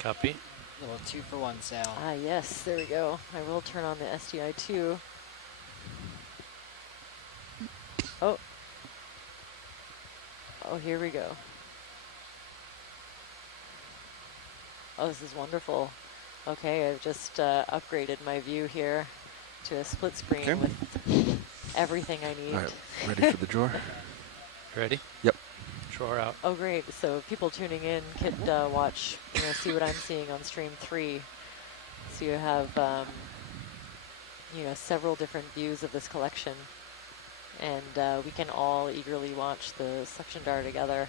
Copy. Little 2-for-1 sale. Ah, yes, there we go. I will turn on the SDI2. Oh. Oh, here we go. Oh, this is wonderful. Okay, I've just upgraded my view here to a split screen with everything I need. All right, ready for the drawer? Ready? Yep. Drawer out. Oh, great. So people tuning in could watch, see what I'm seeing on stream 3. So you have, several different views of this collection. And we can all eagerly watch the suction jar together.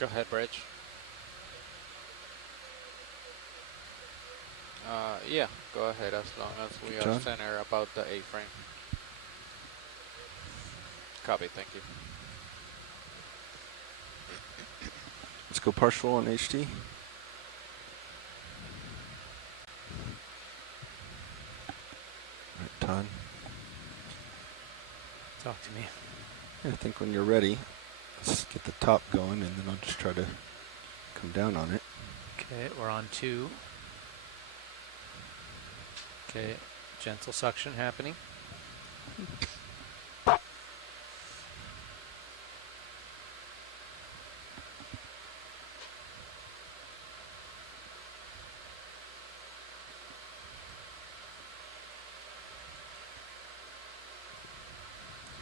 Go ahead, Bridge. Yeah, go ahead as long as we are center about the A-frame. Copy, thank you. Let's go partial on HD. All right, Todd. Talk to me. I think when you're ready, let's get the top going, and then I'll just try to come down on it. Okay, we're on 2. Okay, gentle suction happening. A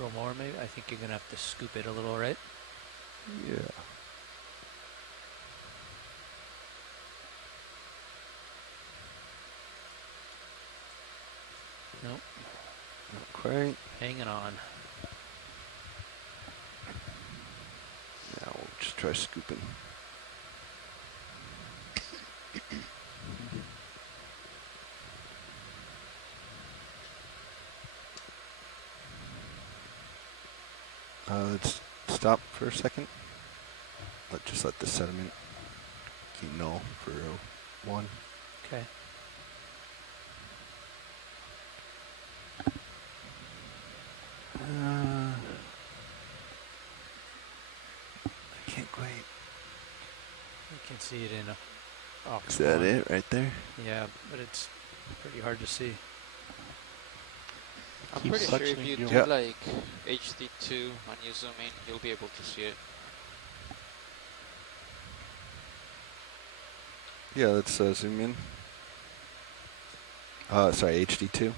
little more, maybe. I think you're gonna have to scoop it a little, right? Yeah. Nope. Not quite. Hanging on. Now we'll just try scooping. Let's stop for a second. Just let the sediment keep null for 1. Okay. I can't quite. You can see it in a. Is that it right there? Yeah, but it's pretty hard to see. I'm Keep pretty sure if suctioning you you. do Yeah. like HD2 and you zoom in, you'll be able to see it. Yeah, let's zoom in. Sorry, HD2.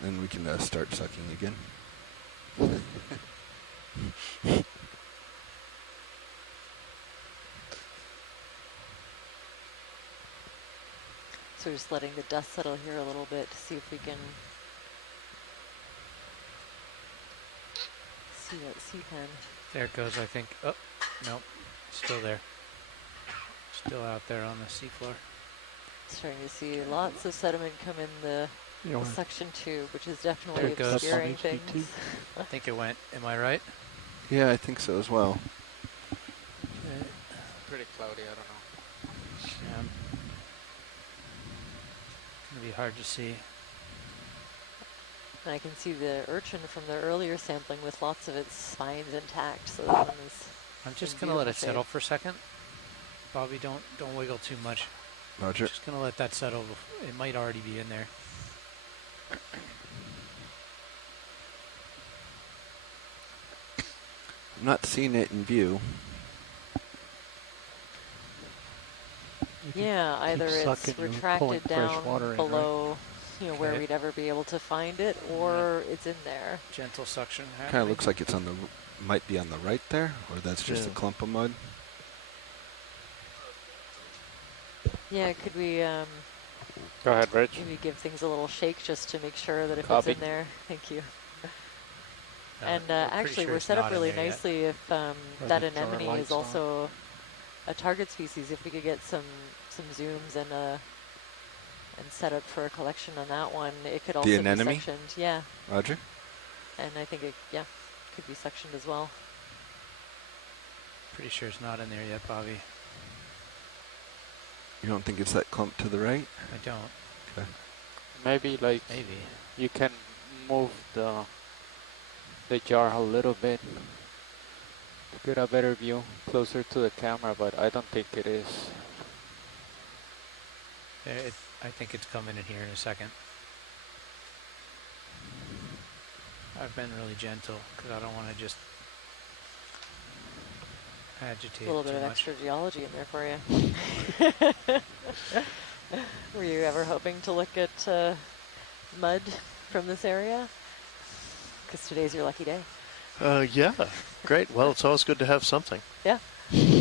And we can start sucking again. So just letting the dust settle here a little bit to see if we can see that C-pen. There it goes, I think. Oh, nope. Still there. Still out there on the seafloor. Starting to see lots of sediment come in the suction tube, which is definitely obscuring things. I think it went. Am I right? Yeah, I think so as well. Pretty cloudy, I don't know. Yeah. Gonna be hard to see. And I can see the urchin from the earlier sampling with lots of its spines intact. So that one is. I'm just gonna let it settle for a second. Bobby, don't wiggle too much. Roger. I'm just gonna let that settle. It might already be in there. I'm not seeing it in view. Yeah, either it's retracted down below, where we'd ever be able to find it, or it's in there. Gentle suction happening. Kind of looks like it's on the, might be on the right there, or that's just a clump of mud. Yeah, could we go ahead, Rich. Maybe give things a little shake just to make sure that if it's in there. Thank you. And actually, we're set up really nicely if that anemone is also a target species. If we could get some zooms and set up for a collection on that one, it could also be sectioned. Yeah. Roger. And I think it, could be sectioned as well. Pretty sure it's not in there yet, Bobby. You don't think it's that clump to the right? I don't. Okay. Maybe you can move the jar a little bit to get a better view closer to the camera, but I don't think it is. I think it's coming in here in a second. I've been really gentle because I don't want to just agitate a little bit of much. extra geology in there for you. Were you ever hoping to look at mud from this area? Because today's your lucky day. Yeah, great. Well, it's always good to have something. Yeah. Maybe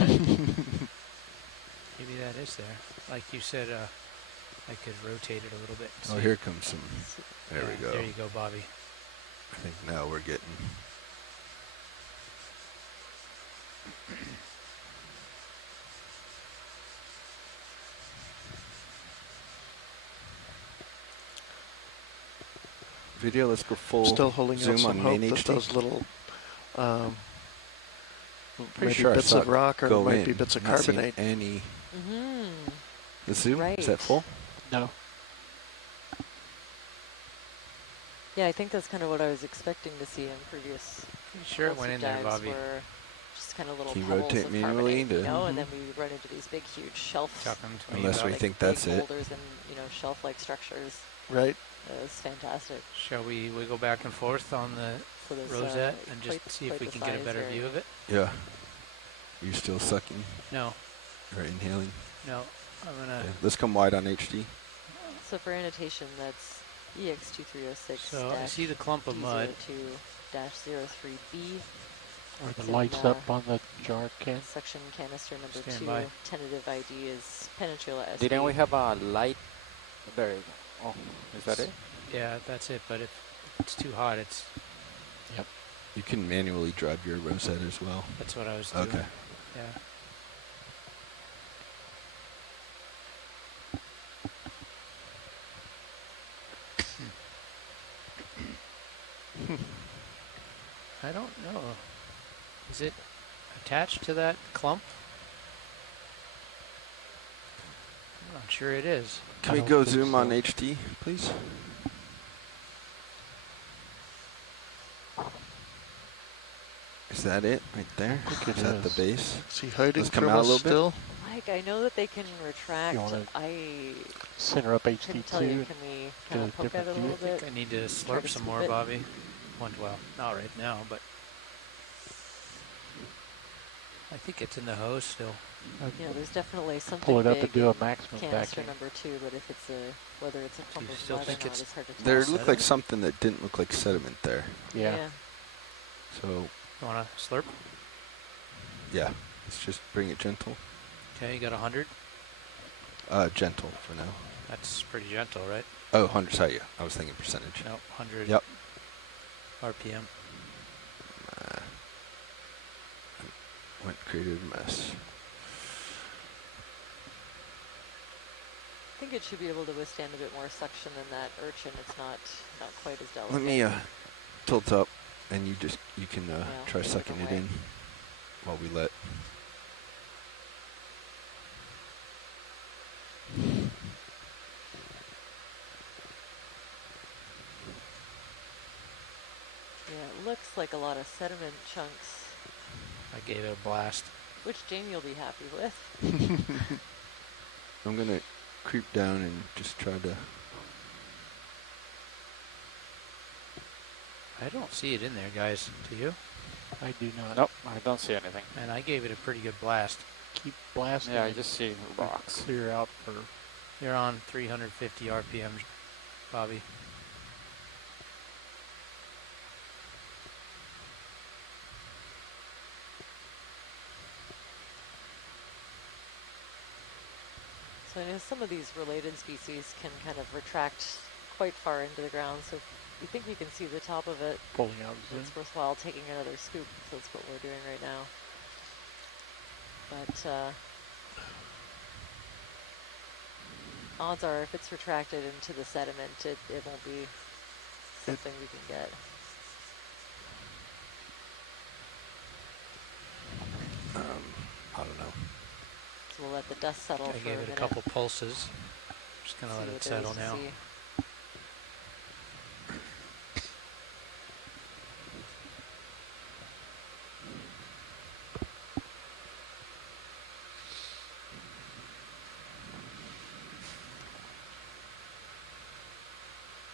that is there. Like you said, I could rotate it a little bit. Oh, here comes some. There we go. There you go, Bobby. I think now we're getting. Video, let's go full Still holding zoom out some on hope main that HD. those little Pretty maybe sure bits of rock or might be bits of Not seeing carbonate. any. Mm-hmm. The zoom, is that full? No. Yeah, I think that's kind of what I was expecting to see in previous. Pretty sure it went in there, Bobby. Were just kind of little Can you pebbles rotate of manually carbonate, and then we run into these big, huge shelf. Unless we think that's big it. boulders and shelf-like structures. Right. It's fantastic. Shall we go back and forth on the rosette and just see if we can get a better view of it? Yeah. You're still sucking? No. Or inhaling? No. I'm gonna. Okay. Let's come wide on HD. So for annotation, that's EX2306. So I see the clump of mud. D02-03B. Are the lights up on the jar can? Section canister number Stand 2. by. Tentative ID is Peninsula SB. Didn't we have a light? There you go. Oh, is that it? Yeah, that's it. But if it's too hot, it's. Yep. You can manually drive your rosette as well. That's what I was doing. Okay. Yeah. I don't know. Is it attached to that clump? I'm not sure it is. Can we go zoom on HD, please? Is that it right there? Is that the base? Is he hiding Let's come from out a us little still? Mike, I know that they can retract. You wanna I center up HD couldn't tell you. too. Can we Get kind a of poke at different it a view. little I bit? think I need to Try slurp to some scoop more, it. Bobby. Well, not right now, but I think it's in the hose still. There's definitely something Pull it up big and do a in maximum canister vacuum. number 2, but if it's whether it's a clump of still mud or think not, it's it's hard to tell. There looked like something that didn't look like sediment there. Yeah. So, You want to slurp? yeah, let's just bring it gentle. Okay, you got 100. Gentle for now. That's pretty gentle, right? Oh, 100, sorry, yeah. I was thinking percentage. No, 100 Yep. RPM. Created a mess. think it should be able to withstand a bit more suction than that urchin. It's not quite as delicate. Let me tilt up, and you can try yeah, sucking it in while we let. Yeah, it looks like a lot of sediment chunks. I gave it a blast. Which Jamie will be happy with. I'm going to creep down and just try to... I don't see it in there, guys. Do you? I do not. Nope, I don't see anything. And I gave it a pretty good blast. Keep blasting. Yeah, I just see rocks. Clear out for... You're on 350 RPM, Bobby. So I know some of these related species can kind of retract quite far into the ground, so if you think we can see the top of it, pulling out. it's worthwhile taking another scoop, so that's what we're doing right now. But odds are if it's retracted into the sediment, it won't be something we can get. I don't know. So we'll let the dust settle I for gave a it a minute. couple pulses. Just gonna let it settle now.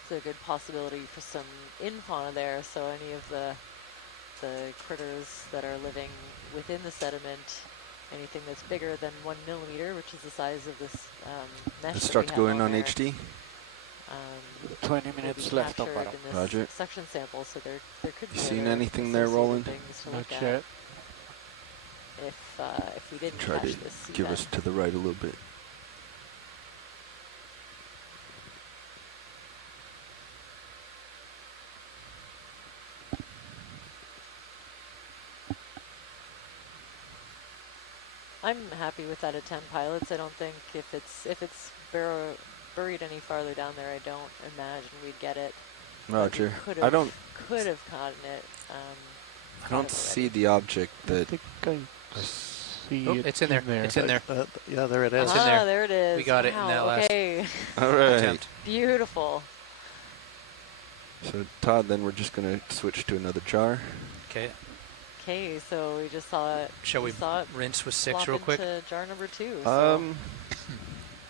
It's a good possibility for some in-fauna there, so any of the critters that are living within the sediment, anything that's bigger than 1 millimeter, which is the size of this mesh. Let's start going on there, HD. 20 minutes left on bottom. In this Roger. section sample, so there could be You seen other anything there, associated Roland? things to Not look yet. at. If we didn't Try catch to this give seabed. us to the right a little bit. I'm happy with that at 10 pilots. I don't think if it's buried any farther down there, I don't imagine we'd get it. Roger. Could I don't caught it. I don't see the object that... I see Oh, it it's in there. It's in there. Yeah, there it is. It's in there. There it is. We got it in that last Okay. All right. attempt. Beautiful. So, Todd, then we're just going to switch to another jar. Okay. Okay, so we just saw it. Shall we saw it rinse with 6 flop real quick? into jar number 2. So.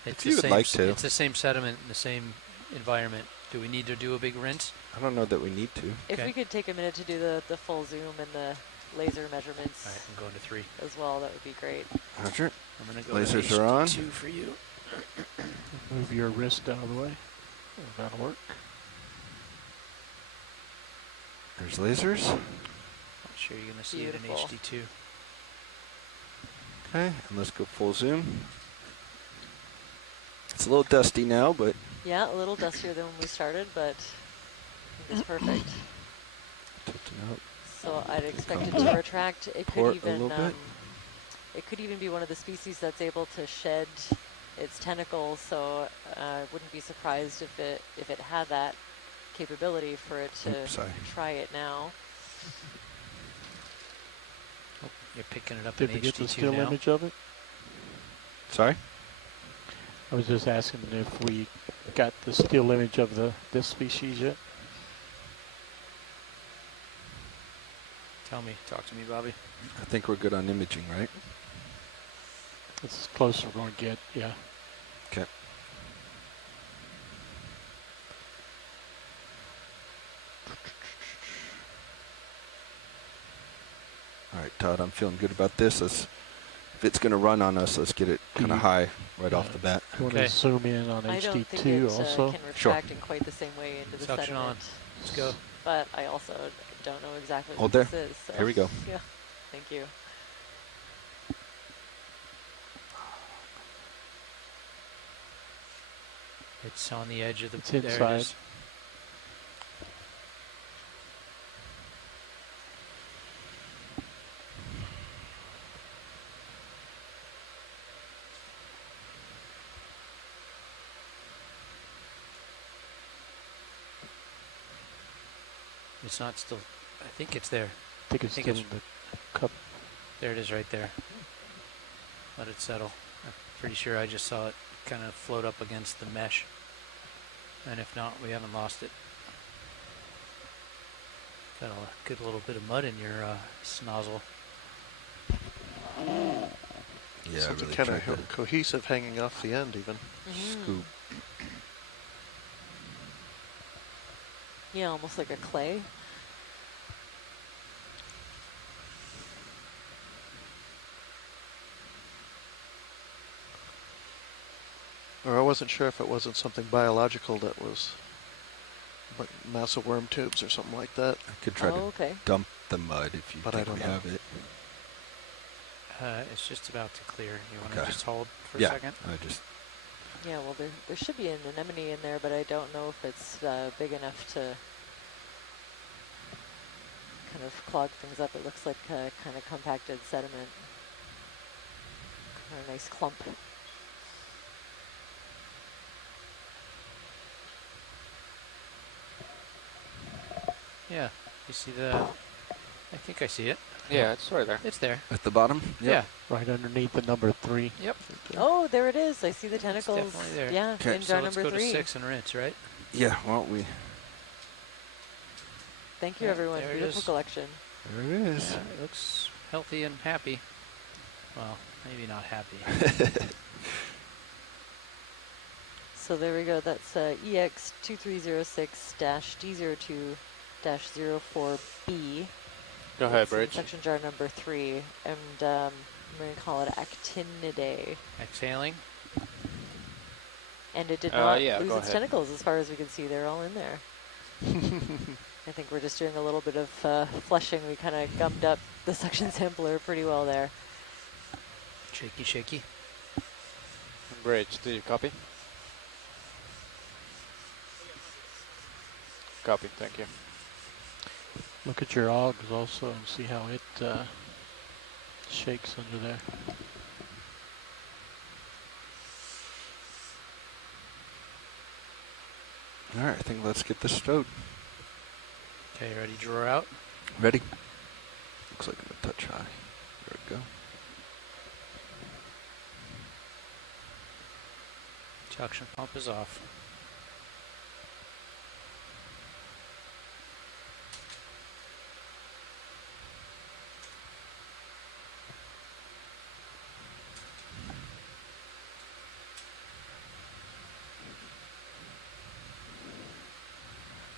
It's if you would like to. It's the same sediment in the same environment. Do we need to do a big rinse? I don't know that we need to. If we could take a minute to do the full zoom and the laser measurements. All right, I'm going to 3 as well. That would be great. Roger. I'm going to go Lasers to are on. 2 for you. Move your wrist out of the way. That'll work. There's lasers. I'm sure you're going to see Beautiful. it in HD2. Okay, and let's go full zoom. It's a little dusty now, but... Yeah, a little dustier than when we started, but it's perfect. Tilting out. So I'd expect it to retract. It Port could a little bit. it could even be one of the species that's able to shed its tentacles. So I wouldn't be surprised if it had that capability for it to try it now. Oh, you're picking it up Did in we get the HD2 still now. image of it? Sorry? I was just asking if we got the still image of this species yet. Tell me. Talk to me, Bobby. I think we're good on imaging, right? It's as close as we're going to get, yeah. Okay. All right, Todd, I'm feeling good about this. If it's going to run on us, let's get it kind of high right off the bat. You want to zoom in on I don't think HD2 it also? can retract in quite the same way into the Suction sediment. on. Let's go. But I also don't know exactly Hold what there. this is. So Here we go. Yeah, thank you. It's on the edge of the... It's there it inside. is. It's not still. I think it's there. I think it's still in the cup. There it is right there. Let it settle. I'm pretty sure I just saw it kind of float up against the mesh. And if not, we haven't lost it. Got a good little bit of mud in your snozzle. Yeah, Something really kind tried to of cohesive hanging off the end even. scoop. Yeah, almost like a clay. Or I wasn't sure if it wasn't something biological that was like massive worm tubes or something like that. I could try to dump the mud if you But I think don't we know. have it. It's just about to clear. You want to Okay. just hold for Yeah, a second? I just... Yeah, well, there should be an anemone in there, but I don't know if it's big enough to kind of clog things up. It looks like kind of compacted sediment. Kind of a nice clump. Yeah. You see the... I think I see it. Yeah, it's right there. It's there. At the bottom? Yeah. Right underneath the number 3. Yep. Oh, there it is. I see the It's tentacles. definitely there. Yeah, Okay. in So jar let's number go 3. to 6 and rinse, right? Yeah, well, we... Thank you, Yeah, everyone. there it Beautiful is. collection. There it is. Yeah, it looks healthy and happy. Well, maybe not happy. So there we go. That's EX2306-D02-04B. Go ahead, It's in Bridge. section jar number 3, and I'm going to call it Actinidae. Exhaling. And it did not yeah, lose go its ahead. tentacles, as far as we can see. They're all in there. I think we're just doing a little bit of flushing. We kind of gummed up the suction sampler pretty well there. Shaky, shaky. Bridge, do you copy? Copy, thank you. Look at your augs also and see how it shakes under there. All right, I think let's get this stowed. Okay, ready to draw out? Ready? Looks like I'm a touch high. There we go. Suction pump is off.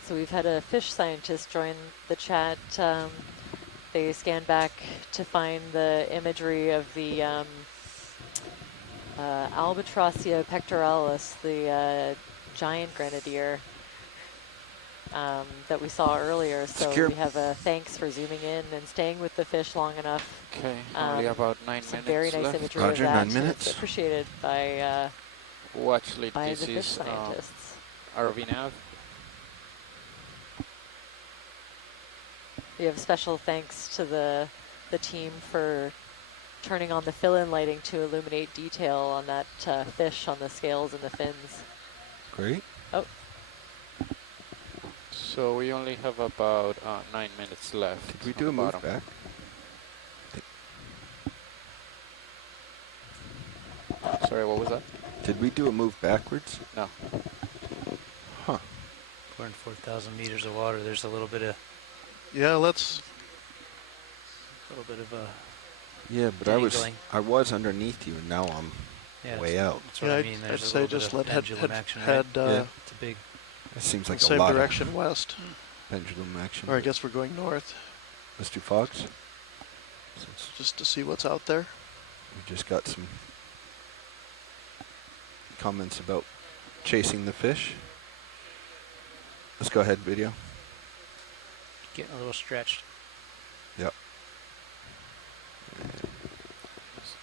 So we've had a fish scientist join the chat. They scanned back to find the imagery of the Albatrossia pectoralis, the giant grenadier that we saw earlier. So Secure. we have a thanks for zooming in and staying with the fish long enough. Okay, only about 9 Some minutes very nice left. imagery Roger, of that. 9 minutes. It's appreciated by Actually, the this fish is scientists. RV nav. We have special thanks to the team for turning on the fill-in lighting to illuminate detail on that fish on the scales and the fins. Great. Oh, So we only have about 9 minutes left. Did we on do the a move bottom. back? Sorry, what was that? Did we do a move backwards? No. Huh. We're in 4,000 meters of water. There's a little bit of Yeah, let's... Yeah, but dangling. I was underneath you, and now I'm Yeah, way out. That's what Yeah, I mean. I'd There's a say little just bit let of head, pendulum action, head right? Yeah. It's a big... It seems like a same lot direction west. of pendulum action. Or I guess we're going north, Let's do fogs. Since just to see what's out there. we just got some comments about chasing the fish. Let's go ahead, video. Getting a little stretched. Yep.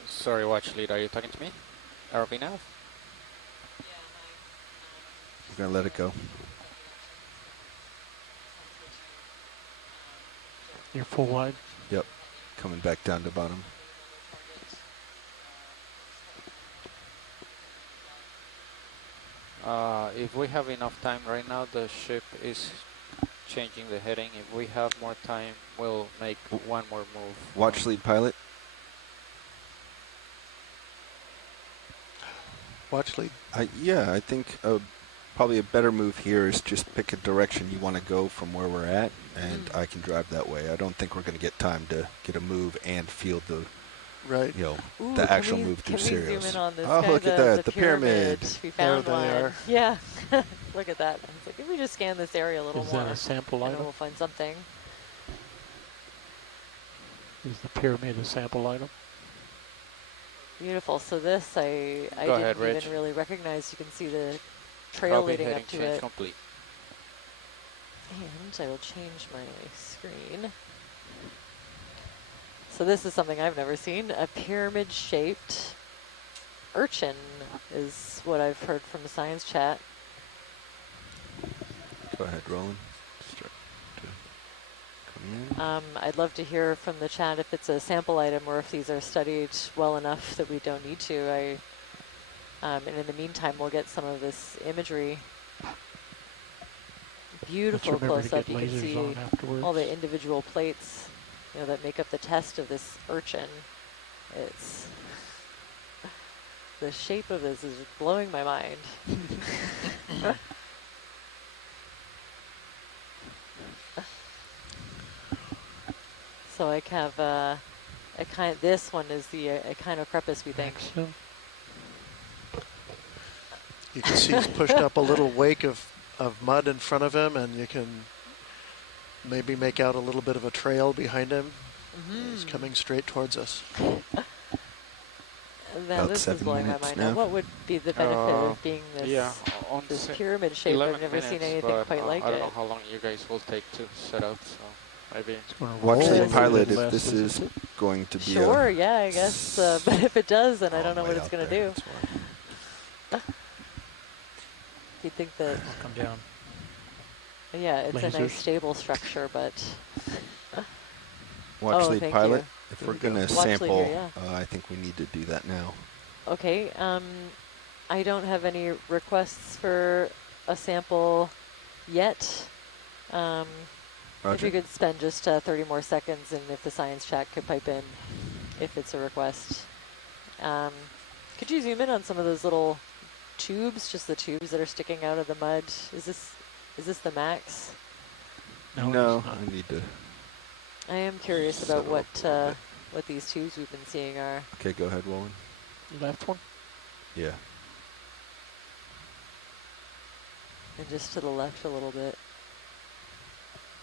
Sorry, watch lead. Are you talking to me? RV nav? We're gonna let it go. You're full wide. Yep. Coming back down to bottom. If we have enough time right now, the ship is changing the heading. If we have more time, we'll make one more move. Watch lead pilot. Watch lead. Yeah, I think probably a better move here is just pick a direction you want to go from where we're at, and I can drive that way. I don't think we're going to get time to get a move and field the Ooh, the actual move through Can we Sirius. zoom in on this Oh, guy, look at that, the pyramid. pyramid. We found There they one. are. Yeah. Look at that. I was like, if we just scan this area a little Is more, that a sample and item? we'll find something. Is the pyramid a sample item? Beautiful. So this, I Go didn't ahead, Rich. even really recognize. You can see the trail Copy, leading heading up to change it. complete. And I will change my screen. So this is something I've never seen. A pyramid-shaped urchin is what I've heard from the science chat. Go ahead, Roland. Start to come in. I'd love to hear from the chat if it's a sample item or if these are studied well enough that we don't need to. And in the meantime, we'll get some of this imagery. Beautiful close-up. You can see all the individual plates, that make up the test of this urchin. It's the shape of this is blowing my mind. So I have this one is the Echinocrepus, we think. You can see he's pushed up a little wake of mud in front of him, and you can maybe make out a little bit of a trail behind him. He's coming straight towards us. Now this is blowing my mind. Now, what would be the benefit of being this pyramid shape? I've never seen anything quite like it. I don't know how long you guys will take to set up, so maybe it's going to Watch lead pilot if this is going to be Sure, yeah, I guess. But if it does, then I don't know what it's going to do. You'd think that... I'll come down. Yeah, it's a nice stable structure, but... Watch lead pilot. You. If we're going to sample, I think we need to do that now. Okay. I don't have any requests for a sample yet. If you could spend just 30 more seconds, and if the science chat could pipe in, if it's a request. Could you zoom in on some of those little tubes, just the tubes that are sticking out of the mud? Is this the max? No, I need to. I am curious about what these tubes we've been seeing are. Okay, go ahead, Roland. Left one? Yeah. And just to the left a little bit.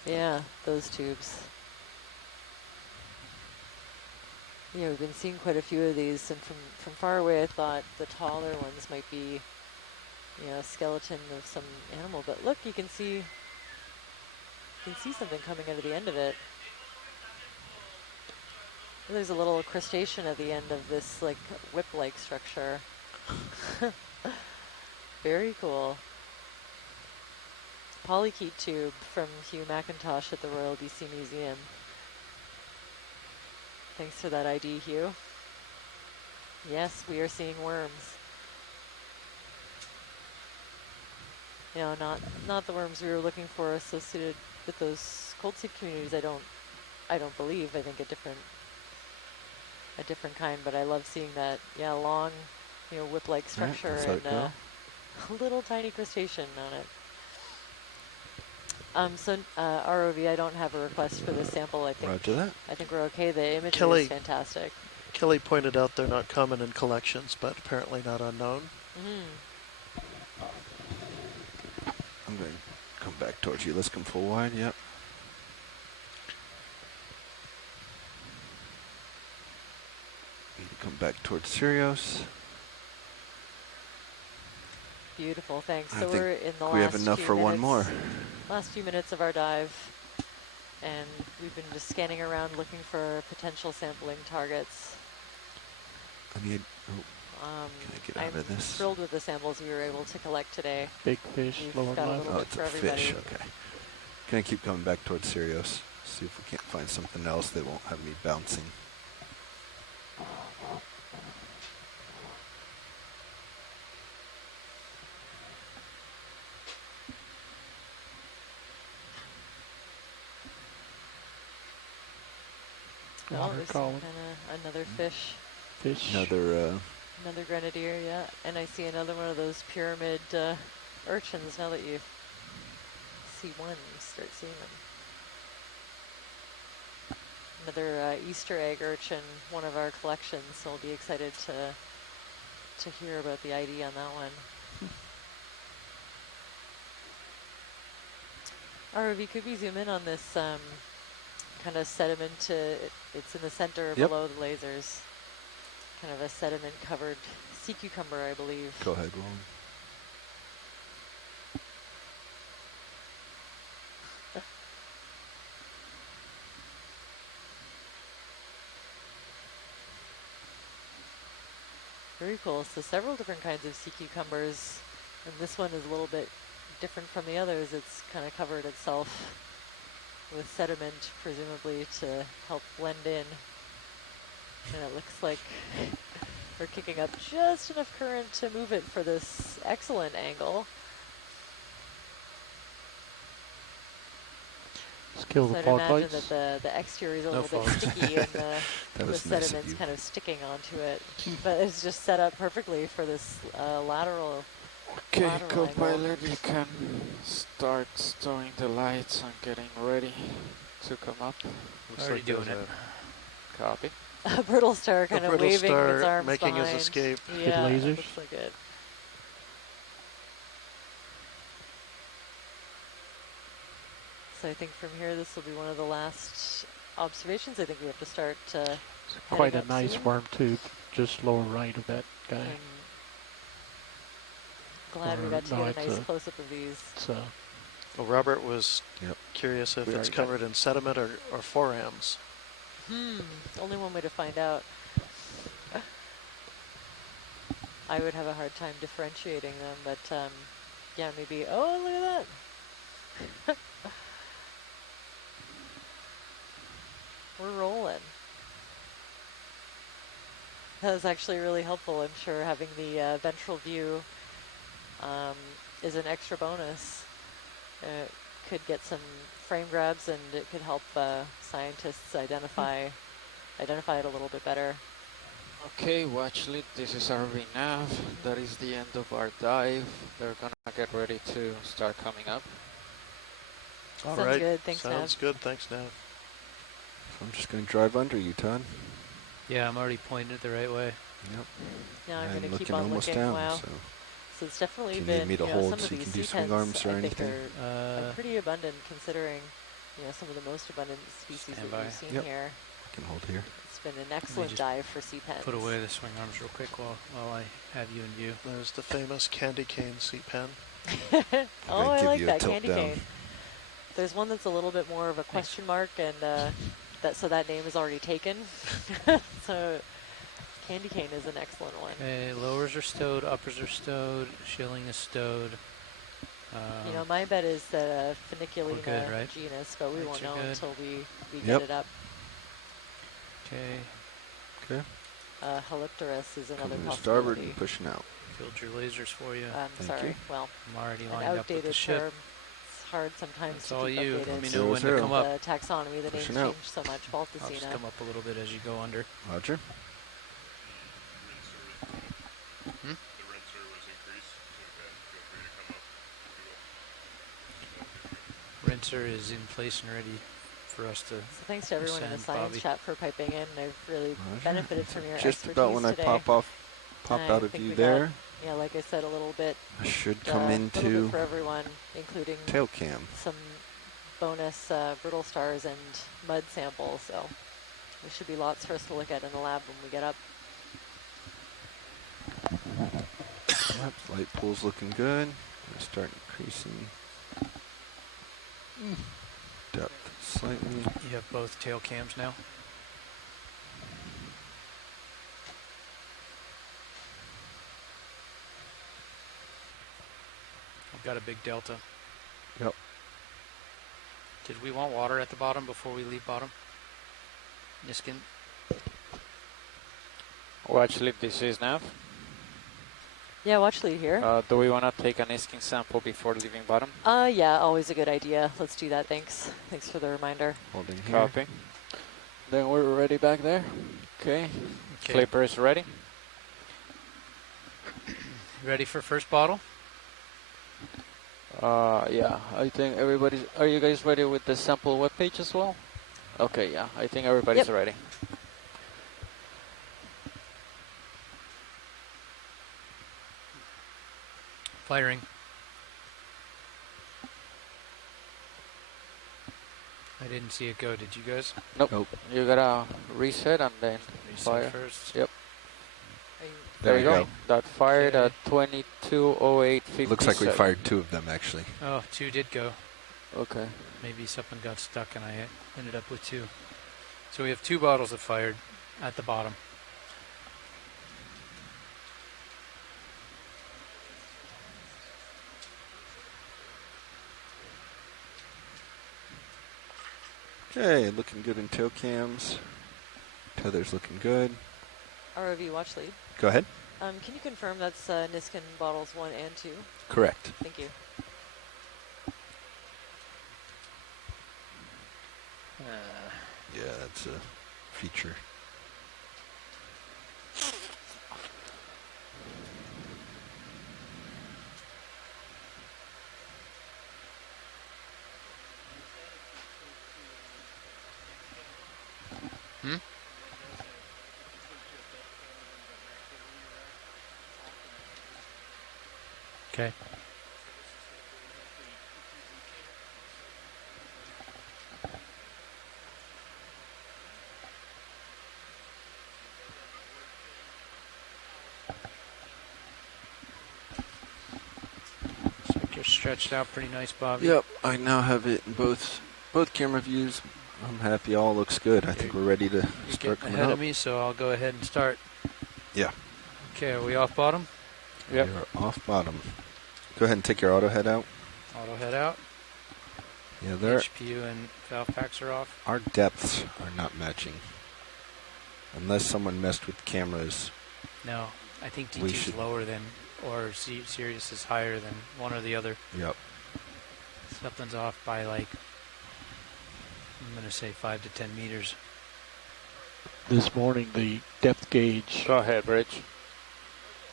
Yeah, those tubes. Yeah, we've been seeing quite a few of these, and from far away I thought the taller ones might be, a skeleton of some animal. But look, you can see something coming out of the end of it. There's a little crustacean at the end of this like whip-like structure. Very cool. Polychaete tube from Hugh McIntosh at the Royal BC Museum. Thanks for that ID, Hugh. Yes, we are seeing worms. Not the worms we were looking for associated with those cold seep communities. I don't believe. I think a different kind, but I love seeing that, long, whip-like structure and a little tiny crustacean on it. ROV, I don't have a request for this sample. I think Roger that. I think we're okay. The imagery is fantastic. Kelly pointed out they're not common in collections, but apparently not unknown. I'm going to come back towards you. Let's come full wide. Yep. Need to come back towards Sirius. Beautiful, thanks. I So think we're in the we have enough for one more. Last few minutes of our dive, and we've been just scanning around looking for potential sampling targets. I need. Can I get out of this? I'm thrilled with the samples we were able to collect today. Big fish, lower left. Oh, it's a fish. Okay. Can I keep coming back towards Sirius? See if we can't find something else that won't have me bouncing. No, Water there's column. another fish. Fish. Another grenadier, yeah. And I see another one of those pyramid urchins now that you see one, you start seeing them. Another Easter egg urchin, one of our collections, so I'll be excited to hear about the ID on that one. ROV, could we zoom in on this kind of sediment? It's in the center below the lasers. Kind of a sediment-covered sea cucumber, I believe. Go ahead, Roland. Very cool. So several different kinds of sea cucumbers, and this one is a little bit different from the others. It's kind of covered itself with sediment, presumably to help blend in. And it looks like we're kicking up just enough current to move it for this excellent angle. Kill so the I'd fog imagine lights. that the exterior is a little bit sticky and the sediment's kind of sticking onto it. But it's just set up perfectly for this lateral. Okay, lateral co-pilot, you can start stowing the lights and getting ready to come up. Looks already like doing it. Copy. A brittle star kind of waving its arms making behind. his escape. Yeah, lasers. it looks like it. So I think from here, this will be one of the last observations. I think we have to start. Quite a nice worm tooth, just lower right of that guy. Glad we got to get a nice close-up of these. Well, Robert was curious if it's covered in sediment or forams. Only one way to find out. I would have a hard time differentiating them, but yeah, maybe. Oh, look at that. We're rolling. That was actually really helpful. I'm sure having the ventral view is an extra bonus. Could get some frame grabs, and it could help scientists identify it a little bit better. Okay, watch lead. This is RV nav. That is the end of our dive. They're gonna get ready to start coming up. All Sounds right. good. Thanks, Nav. Sounds good. Thanks, Nav. I'm just going to drive under you, Todd. Yeah, I'm already pointed the right way. Yep. Yeah, I'm going to keep looking on almost looking. down. Wow. So it's definitely Do you been, need me to some hold of so you these can do sea swing pens, arms or I think anything? are pretty abundant considering, some of the most abundant species that we've seen here. I can hold here. It's been an excellent dive for sea pens. Put away the swing arms real quick while I have you in view. There's the famous candy cane sea pen. Oh, I like that candy cane. There's one that's a little bit more of a question mark, and that name is already taken. So candy cane is an excellent one. Okay, lowers are stowed, uppers are stowed, shilling is stowed. My bet is that Funiculina good, right? genus, but we won't know until we Yep. get it up. Okay. Okay. Halipterus is another Coming to possibility. starboard and pushing out. Filled your lasers for you. I'm Thank sorry. you. Well, I'm already an lined up with the outdated ship. term. It's hard sometimes It's to all keep you. updated. Let me know when to come up. The taxonomy, the names Pushing out. change so much. I'll just Balthasina. come up a little bit as you go under. Roger. The rinser was increased, so feel free to come up if you will. Rinser is in place and ready for us to So thanks to everyone in the send science Bobby. chat for piping in. I've really benefited from your Just expertise about when today. I pop out of think view we there, got, yeah, like I said, a little bit. I should A come little bit into for everyone, including tail cam. some bonus brittle stars and mud samples. So there should be lots for us to look at in the lab when we get up. Yep, light pool's looking good. Gonna start increasing depth slightly. You have both tail cams now? I've got a big delta. Yep. Did we want water at the bottom before we leave bottom? Niskin? Watch lead. This is nav. Yeah, watch lead here. Do we want to take an isking sample before leaving bottom? Yeah, always a good idea. Let's do that. Thanks. Thanks for the reminder. Holding here. Copy. Then we're ready back there. Okay. Flipper is ready. Ready for first bottle? Yeah, I think everybody's... Are you guys ready with the sample webpage as well? Okay, yeah, I think everybody's ready. Firing. I didn't see it go. Did you guys? Nope. You gotta reset and then Reset fire. first. Yep. There you go. That fired at 22:08:57. Looks like we fired 2 of them, actually. Oh, 2 did go. Okay. Maybe something got stuck and I ended up with 2. So we have 2 bottles that fired at the bottom. Okay, looking good in tow cams. Tether's looking good. ROV watch lead. Go ahead. Can you confirm that's Niskin bottles 1 and 2? Correct. Thank you. Yeah, that's a feature. Okay. Looks like you're stretched out pretty nice, Bobby. Yep, I now have it in both camera views. I'm happy. All looks good. I think we're ready to start coming Ahead up. of me, so I'll go ahead and start. Yeah. Okay, are we off bottom? Yep. You're off bottom. Go ahead and take your auto head out. Auto head out. Yeah, there. HPU and valve packs are off. Our depths are not matching. Unless someone messed with cameras. No, I think We DT is should- lower than, or Sirius is higher than one or the other. Yep. Something's off by like, I'm going to say 5 to 10 meters. This morning, the depth gauge. Go ahead, Bridge.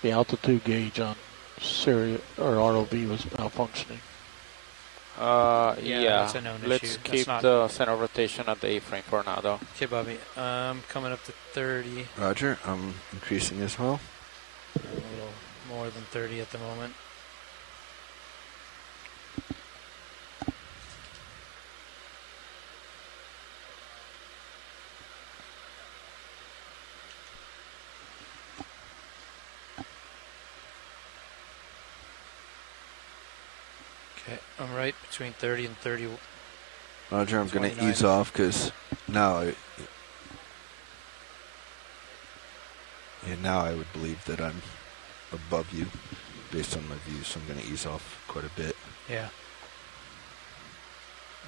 The altitude gauge on Sirius or ROV was malfunctioning. Yeah, that's a known let's issue. That's keep not- the center rotation at the A-frame for now, though. Okay, Bobby. Coming up to 30. Roger. I'm increasing as well. A little more than 30 at the moment. Okay, I'm right between 30 and 30. Roger. I'm going to 29. ease off because now now I would believe that I'm above you based on my view, so I'm going to ease off quite a bit. Yeah.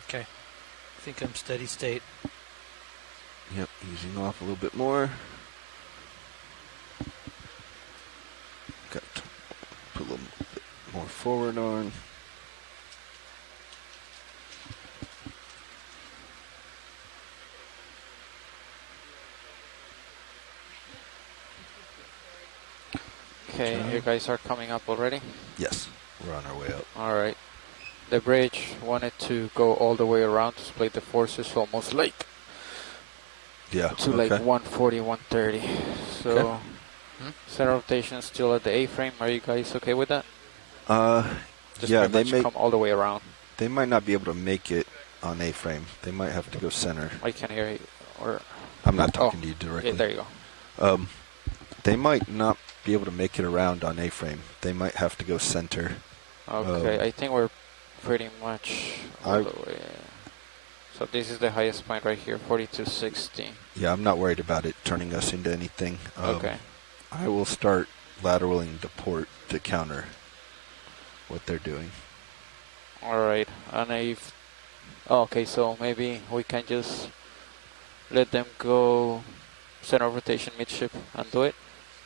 Okay. I think I'm steady state. Yep, easing off a little bit more. Got to put a little bit more forward on. Okay, you guys are coming up already? Yes, we're on our way up. All right. The bridge wanted to go all the way around to split the forces almost like Yeah, to like 140, 130. So Okay. center rotation still at the A-frame. Are you guys okay with that? Just Yeah, pretty they much may come all the way around. They might not be able to make it on A-frame. They might have to go center. I can hear you. Or I'm not talking to you directly. Yeah, there you go. They might not be able to make it around on A-frame. They might have to go center. Okay, I think we're pretty much all the way. So this is the highest point right here, 4260. Yeah, I'm not worried about it turning us into anything. Okay. I will start lateraling the port to counter what they're doing. All right, and if okay, so maybe we can just let them go center of rotation midship and do it.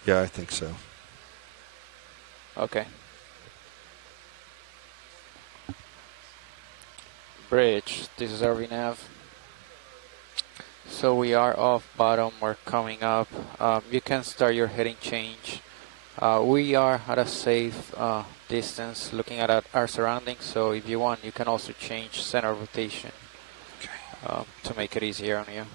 Yeah, I think so. Okay. Bridge, this is our nav. So we are off bottom, we're coming up. You can start your heading change. We are at a safe distance looking at our surroundings, so if you want, you can also change center of rotation to make it easier on you.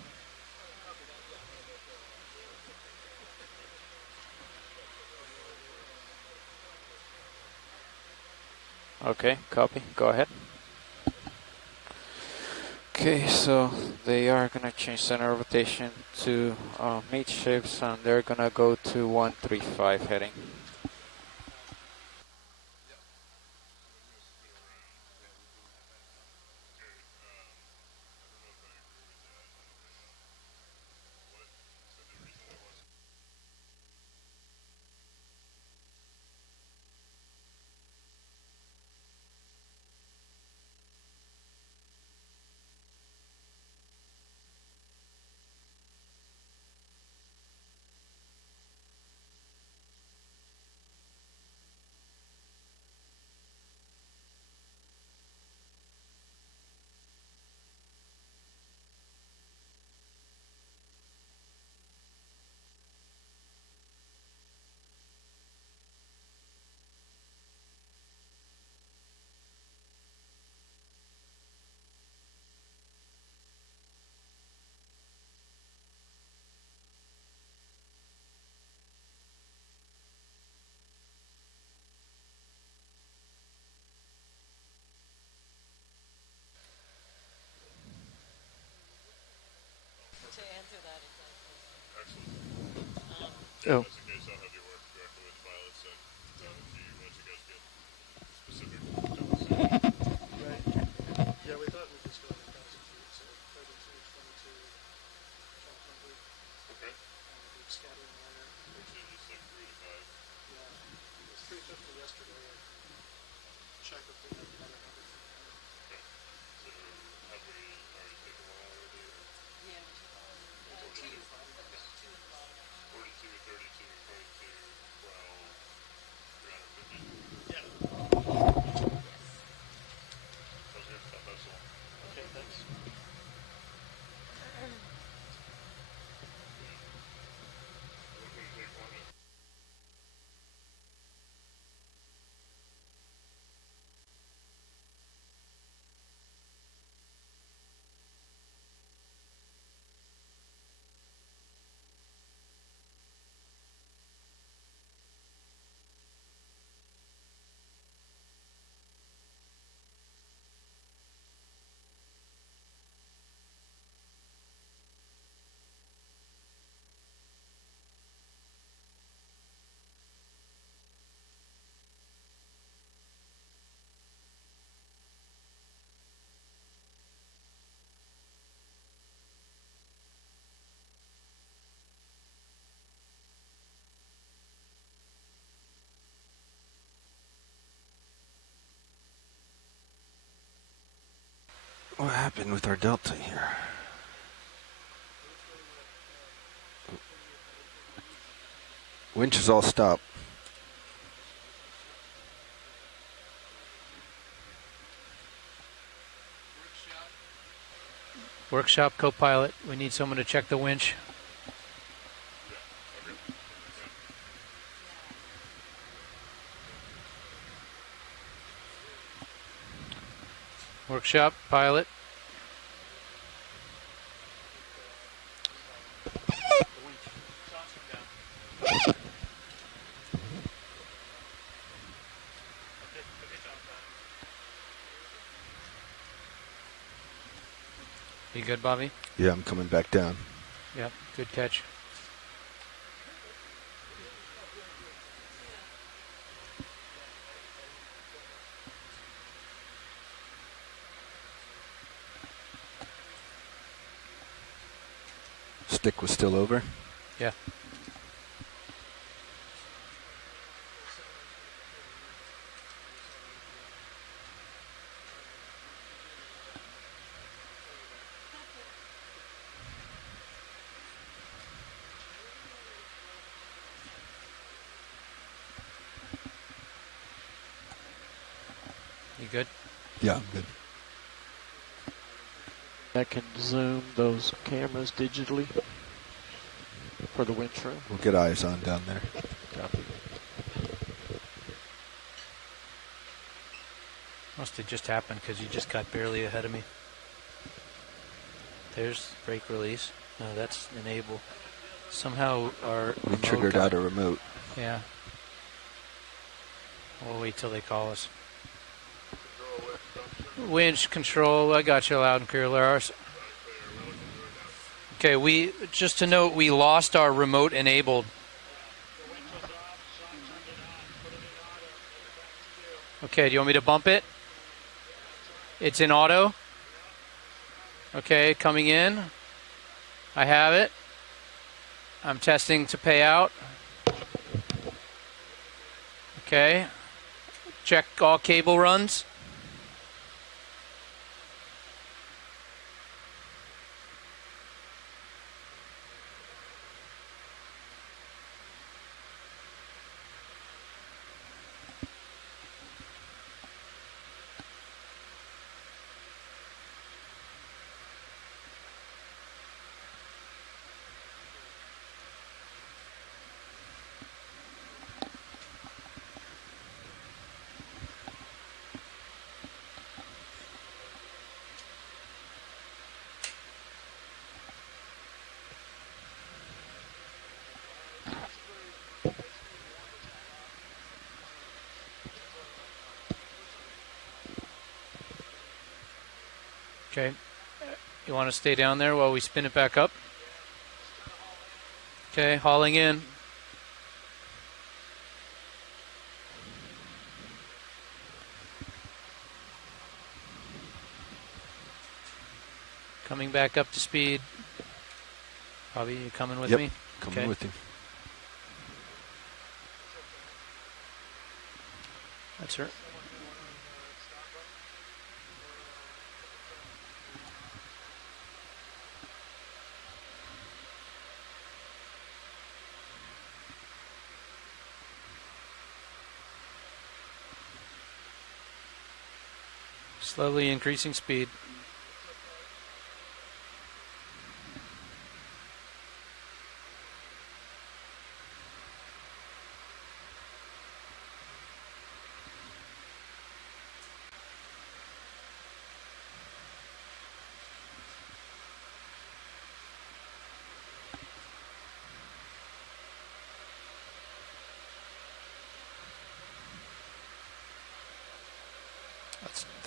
Okay, copy, go ahead. Okay, so they are going to change center of rotation to midships, and they're going to go to 135 heading. To answer that exactly. Excellent. Oh. That's the case. I'll have you work directly with the pilots, and if you once you guys get specific. Right. Yeah, we thought we'd just go 1,000 feet, so 32, 22, 1,200. Okay. And a big scattering liner. So just like 3 to 5. Yeah. It was 350 yesterday. I can check if we have a better number for tonight. Okay. So have we already taken one already? Or? Yeah, we took all of Two. two. But there's two at the bottom. 42, 32, 22, 12, 350? Yeah. Sounds good. That's all. Okay, thanks. Looking to take one. What happened with our delta here? Winch is all stopped. Workshop co-pilot, we need someone to check the winch. Workshop pilot. You good, Bobby? Yeah, I'm coming back down. Yep, good catch. Stick was still over. Yeah. You good? Yeah, I'm good. that can zoom those cameras digitally for the winch room. We'll get eyes on down there. Copy. Must have just happened because you just got barely ahead of me. There's brake release. No, that's enable. Somehow our We remote triggered got- out a remote. Yeah. We'll wait till they call us. Winch control, I got you loud and clear, Lars. Okay, we just to note, we lost our remote enabled. Okay, do you want me to bump it? It's in auto. Okay, coming in. I have it. I'm testing to pay out. Okay. Check all cable runs. Okay. You want to stay down there while we spin it back up? Okay, hauling in. Coming back up to speed. Bobby, you coming with me? Coming with you. That's her. Slowly increasing speed.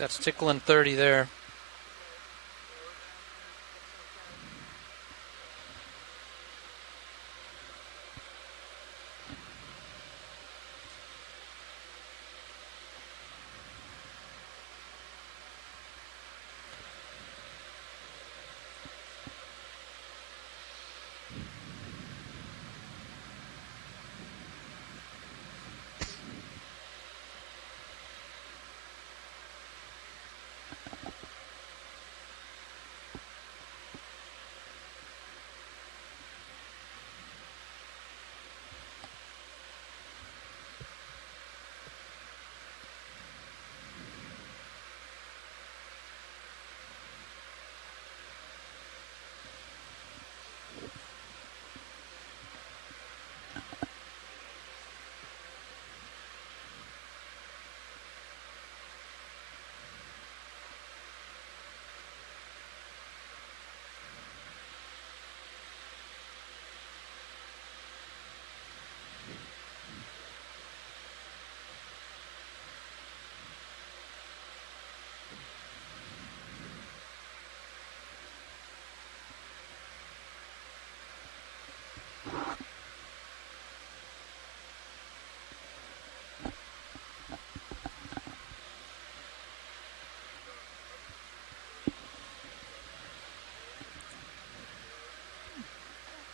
That's tickling 30 there.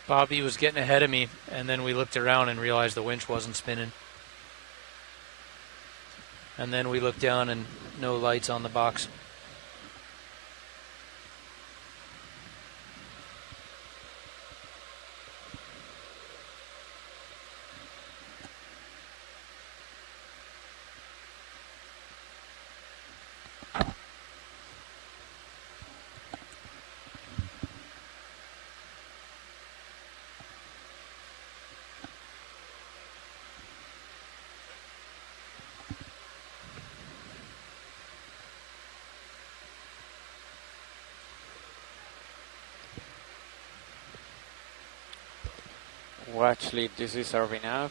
Bobby was getting ahead of me, and then we looked around and realized the winch wasn't spinning. And then we looked down and no lights on the box. Well, actually, this is our nav.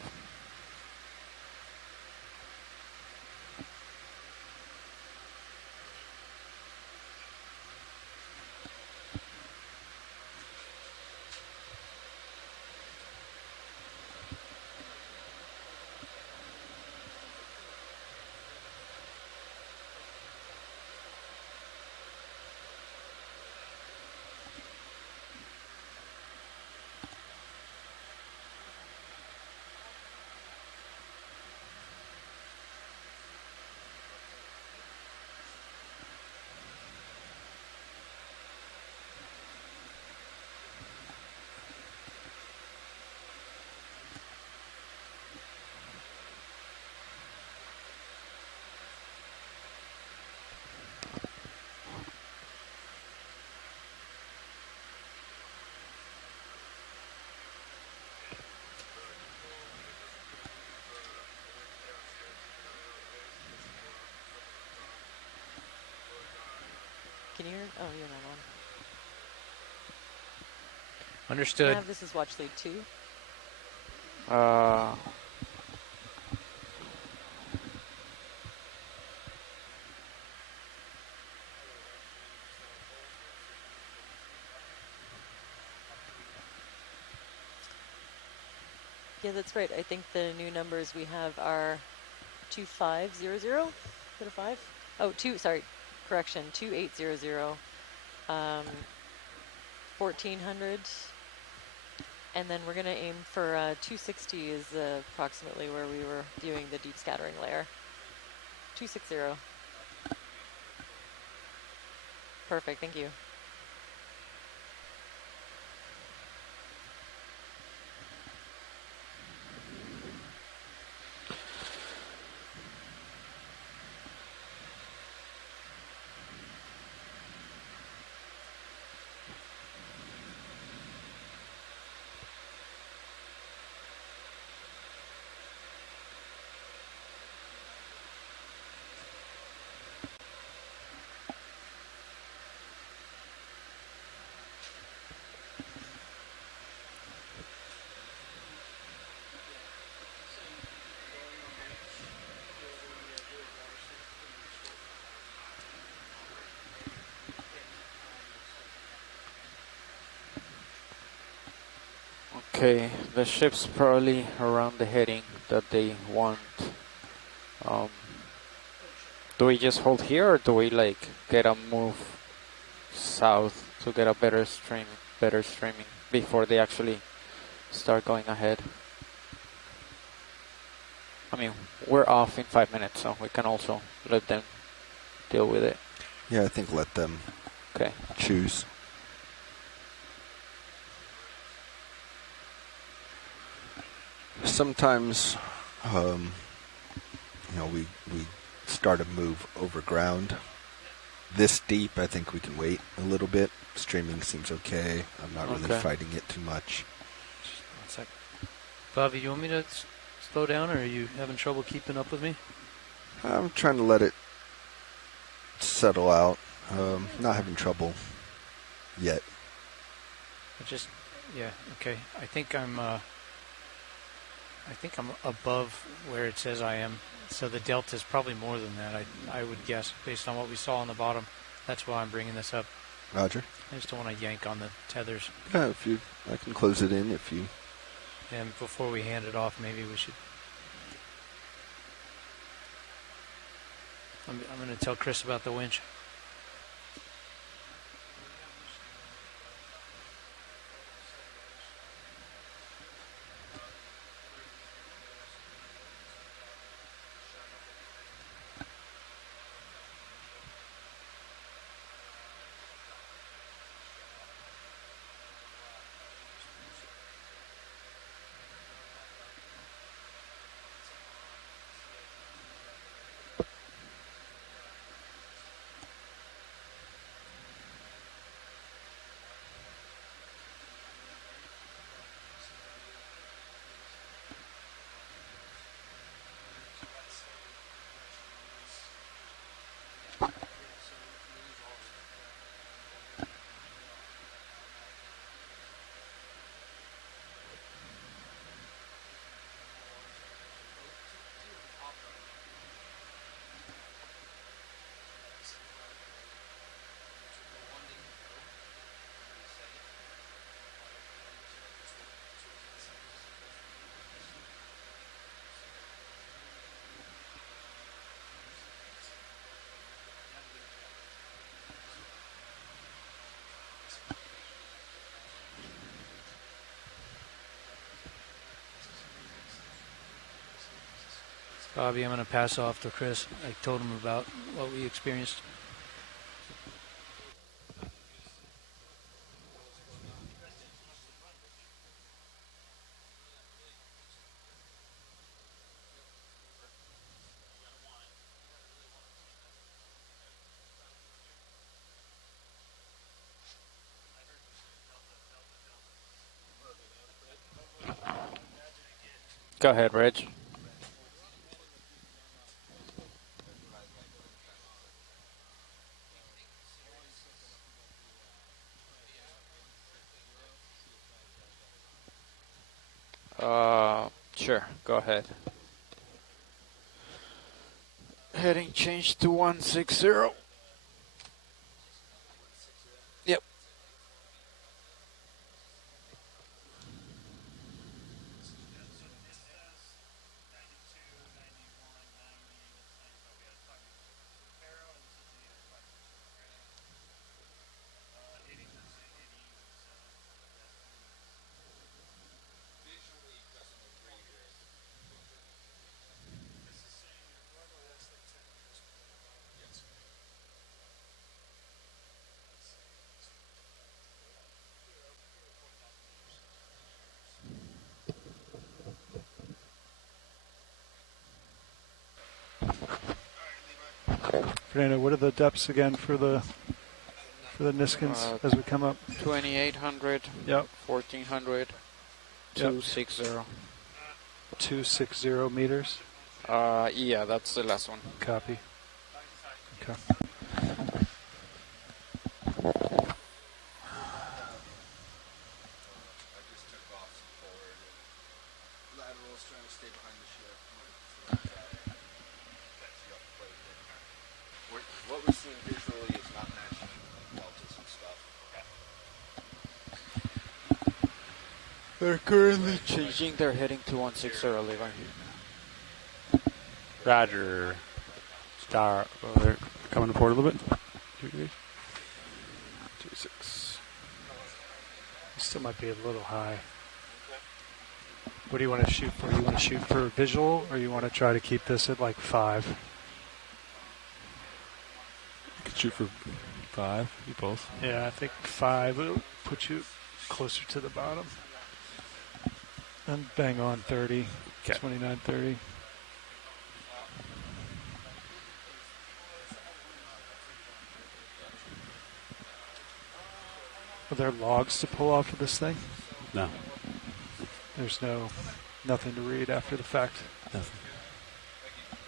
Can you hear? Oh, you're not on. Understood. Nav, this is watch lead 2. Yeah, that's right. I think the new numbers we have are 2500. Is that a 5? Oh, sorry. Correction. 2800. 1400. And then we're going to aim for 260 is approximately where we were viewing the deep scattering layer. 260. Perfect. Thank you. Okay, the ship's probably around the heading that they want. Do we just hold here, or do we like get a move south to get a better streaming before they actually start going ahead? I mean, we're off in 5 minutes, so we can also let them deal with it. Yeah, I think let them choose. Sometimes, we start a move over ground. This deep, I think we can wait a little bit. Streaming seems okay. I'm not really fighting it too much. Just 1 sec. Bobby, you want me to slow down, or are you having trouble keeping up with me? I'm trying to let it settle out. Not having trouble yet. Okay. I think I'm above where it says I am. So the delta is probably more than that, I would guess, based on what we saw on the bottom. That's why I'm bringing this up. Roger. I just don't want to yank on the tethers. Yeah, I can close it in if you... And before we hand it off, maybe we should... I'm going to tell Chris about the winch. Bobby, I'm going to pass off to Chris. I told him about what we experienced. Go ahead, Reg. Sure, go ahead. Heading change to 160. Yep. Fernando, what are the depths again for the Niskins as we come up? 2800. Yep. 1400. Yep. 260. 260 meters. Yeah, that's the last one. Copy. Okay. What we're seeing visually is not matching deltas and stuff. They're currently changing. They're heading to 160, Levi. Roger. Star. Oh, they're coming to port a little bit. 26. Still might be a little high. What do you want to shoot for? You want to shoot for visual, or you want to try to keep this at like 5? You could shoot for 5. You both. Yeah, I think 5 will put you closer to the bottom. And bang on 30. Okay. 29, 30. Are there logs to pull off of this thing? No. There's nothing to read after the fact. Nothing.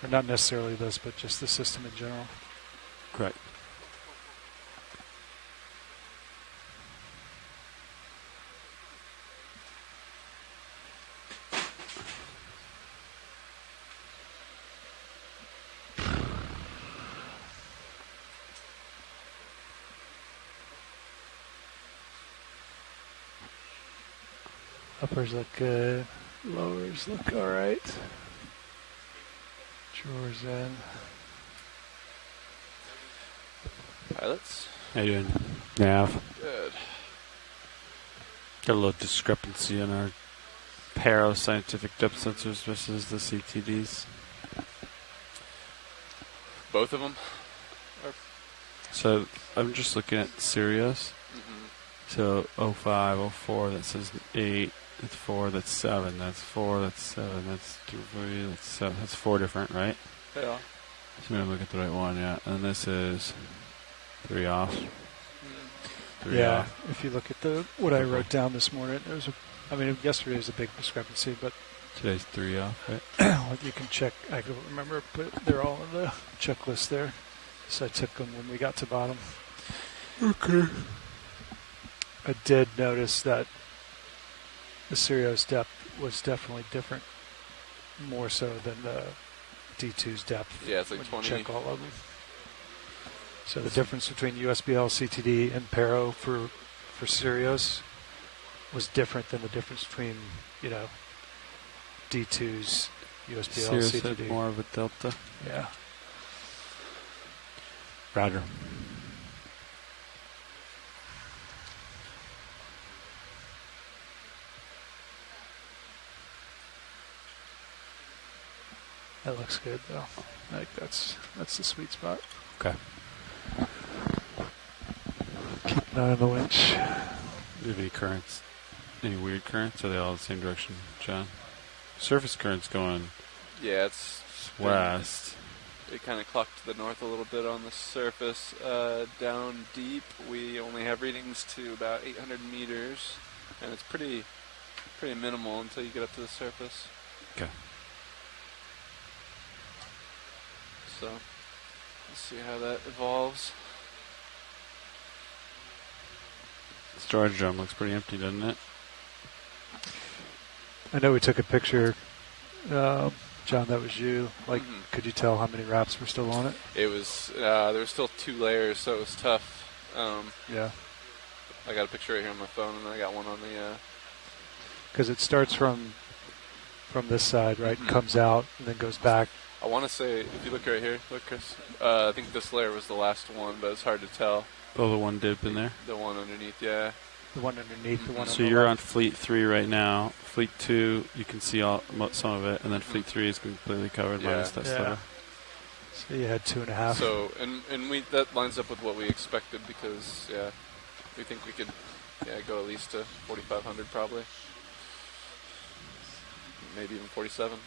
Or not necessarily this, but just the system in general. Correct. Uppers look good. Lowers look all right. Drawers in. Pilots. How you doing? Nav. Good. Got a little discrepancy on our Paro scientific depth sensors versus the CTDs. Both of them? So I'm just looking at Sirius. Mm-hmm. So 05, 04, that says 8. That's 4, that's 7. That's 4, that's 7. That's 3, that's 7. That's 4 different, right? Yeah. So maybe look at the right one, yeah. And this is 3 off. 3 Yeah, off. if you look at what I wrote down this morning, yesterday was a big discrepancy, but Today's 3 off, right? you can check. I don't remember, but they're all in the checklist there. So I took them when we got to bottom. Okay. I did notice that the Sirius depth was definitely different, more so than the D2's depth. Yeah, it's like when 20. you check all of them. So the difference between USBL, CTD, and Paro for Sirius was different than the difference between, D2's USBL, Sirius CTD. had more of a delta. Yeah. Roger. That looks good though. I think that's the sweet spot. Okay. Keep an eye on the winch. Do you have any currents? Any weird currents? Are they all the same direction, John? Surface current's going Yeah, it's west. It kind of clocked to the north a little bit on the surface. Down deep, we only have readings to about 800 meters, and it's pretty minimal until you get up to the surface. Okay. So, let's see how that evolves. The storage drum looks pretty empty, doesn't it? I know we took a picture. John, that was you. Like, could you tell how many wraps were still on it? It was, there were still 2 layers, so it was tough. Yeah. I got a picture right here on my phone, and I got one on the... Because it starts from this side, right? Comes out and then goes back. I want to say, if you look right here, look, Chris. I think this layer was the last one, but it's hard to tell. Oh, the one dip in there? The one underneath, yeah. The one underneath, the one So you're on Fleet 3 right now. Fleet 2, you can see some of it, and then Fleet 3 is completely covered minus that sliver. So you had 2.5. So, and that lines up with what we expected because, we think we could, go at least to 4,500 probably. Maybe even 47.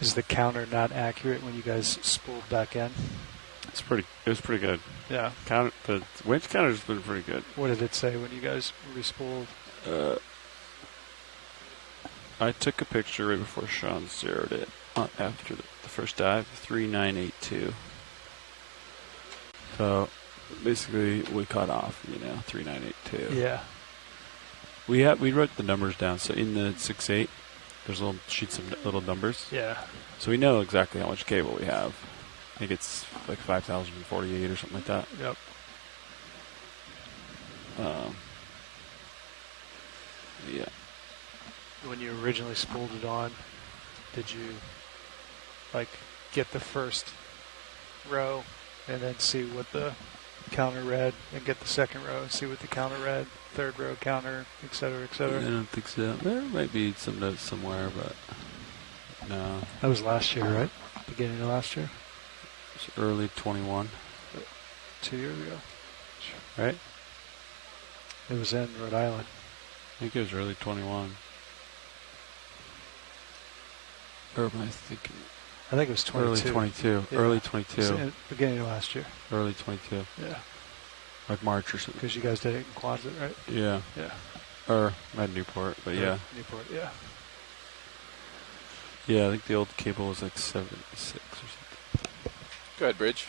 Is the counter not accurate when you guys spooled back in? It was pretty good. Yeah. The winch counter's been pretty good. What did it say when you guys respooled? I took a picture right before Sean zeroed it after the first dive, 3982. So basically we cut off, 3982. Yeah. We wrote the numbers down. So in the 6.8, there's little sheets of little numbers. Yeah. So we know exactly how much cable we have. I think it's like 5,048 or something like that. Yep. Yeah. When you originally spooled it on, did you get the first row and then see what the counter read, and get the second row and see what the counter read, third row counter, et cetera, et cetera? I don't think so. There might be some notes somewhere, but no. That was last year, right? Beginning of last year? It's early 21. 2 years ago. Right? It was in Rhode Island. I think it was early 21. Or am I thinking? I think it was 22. Early 22. Yeah. Early 22. Beginning of last year. Early 22. Yeah. Like March or something. Because you guys did it in Quonset, right? Yeah. Yeah. Or at Newport, but yeah. Newport, yeah. Yeah, I think the old cable was like 76 or something. Go ahead, Bridge.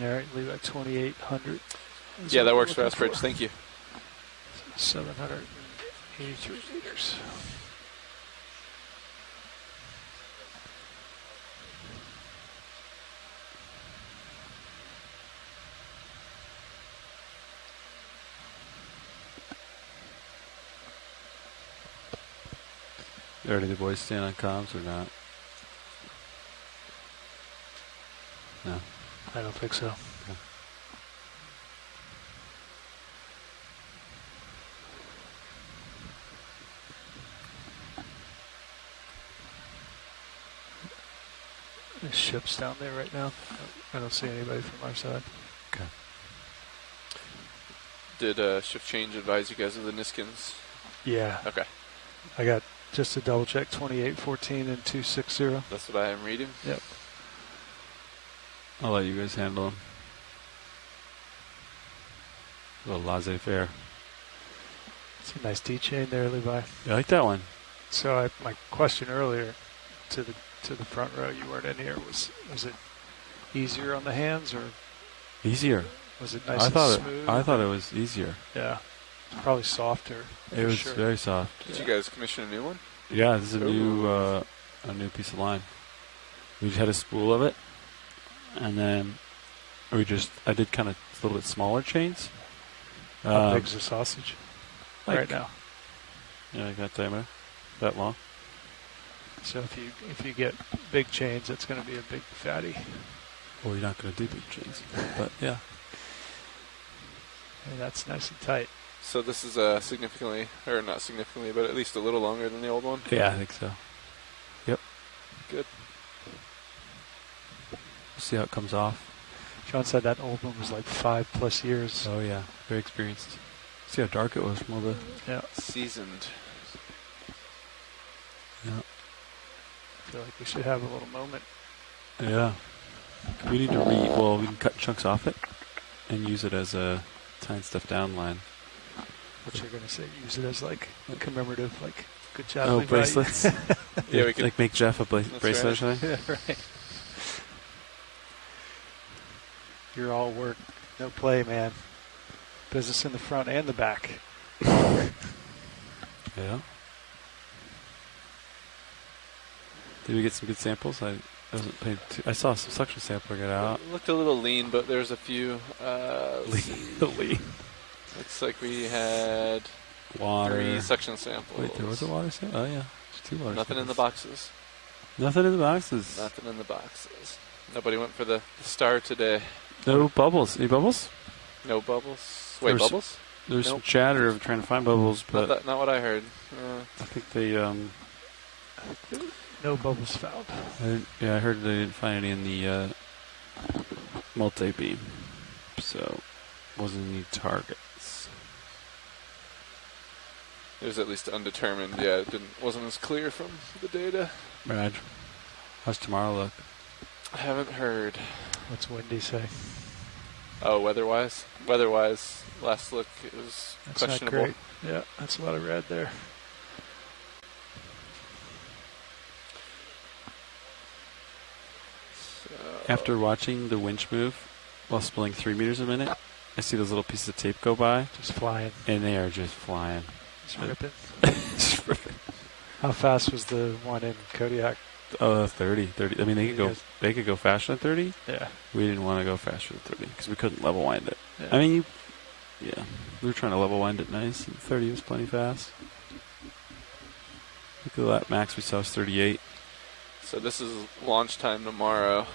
All right, leave at 2,800. Yeah, that works for us, Bridge. Thank you. 783 meters. Are the boys staying on comms or not? No. I don't think so. Okay. There's ships down there right now. I don't see anybody from our side. Okay. Did Shift Change advise you guys of the Niskins? Yeah. Okay. I got just to double check 2814 and 260. That's what I am reading. Yep. I'll let you guys handle them. A little laissez-faire. It's a nice D chain there, Levi. I like that one. So my question earlier to the front row, you weren't in here, was it easier on the hands or easier? Was it nice I and smooth? I thought it was easier. Yeah. It's probably softer. It was sure. very soft. Did you guys commission a new one? Yeah, this is a new piece of line. We just had a spool of it, and then I did kind of a little bit smaller chains. How big's the sausage right now? Yeah, I got diameter that long. So if you get big chains, it's going to be a big fatty. Well, you're not going to do big chains, but yeah. And that's nice and tight. So this is significantly, or not significantly, but at least a little longer than the old one? Yeah, I think so. Yep. Good. See how it comes off. John said that old one was like 5+ years. Oh yeah, very experienced. See how dark it was from all the... Yeah. Seasoned. Yeah. I feel like we should have a little moment. Yeah. We need to we can cut chunks off it and use it as a tying stuff down line. What you're going to say, use it as like a commemorative, like, good job. Oh, bracelets? Yeah, we could. Like make Jeff a bracelet right. or something? Yeah, right. You're all work, no play, man. Business in the front and the back. Yeah. Did we get some good samples? I wasn't paid I saw some suction sampler get out. It looked a little lean, but there's a few. Lean. Looks like we had Water. 3 suction samples. Wait, there was a water sample? Oh, yeah. There's 2 water Nothing in the samples. boxes. Nothing in the boxes. Nothing in the boxes. Nobody went for the star today. No bubbles. Any bubbles? No bubbles. Wait, bubbles? There's some Nope. chatter of trying to find bubbles, but Not what I heard. I think they, No bubbles found. I heard they didn't find any in the multi-beam, so wasn't any targets. It was at least undetermined. Yeah, it wasn't as clear from the data. Raj, how's tomorrow look? I haven't heard. What's Wendy say? Oh, weather-wise? Weather-wise, last look, it was That's questionable. not great. Yeah, that's a lot of red there. After watching the winch move while spilling 3 meters a minute, I see those little pieces of tape go by. Just flying. And they are just flying. Just ripping. Just ripping. How fast was the one in Kodiak? 30. I mean, they could go faster than 30. Yeah. We didn't want to go faster than 30 because we couldn't level wind it. Yeah. I mean, we were trying to level wind it nice, and 30 was plenty fast. Look at that max we saw was 38. So this is launch time tomorrow.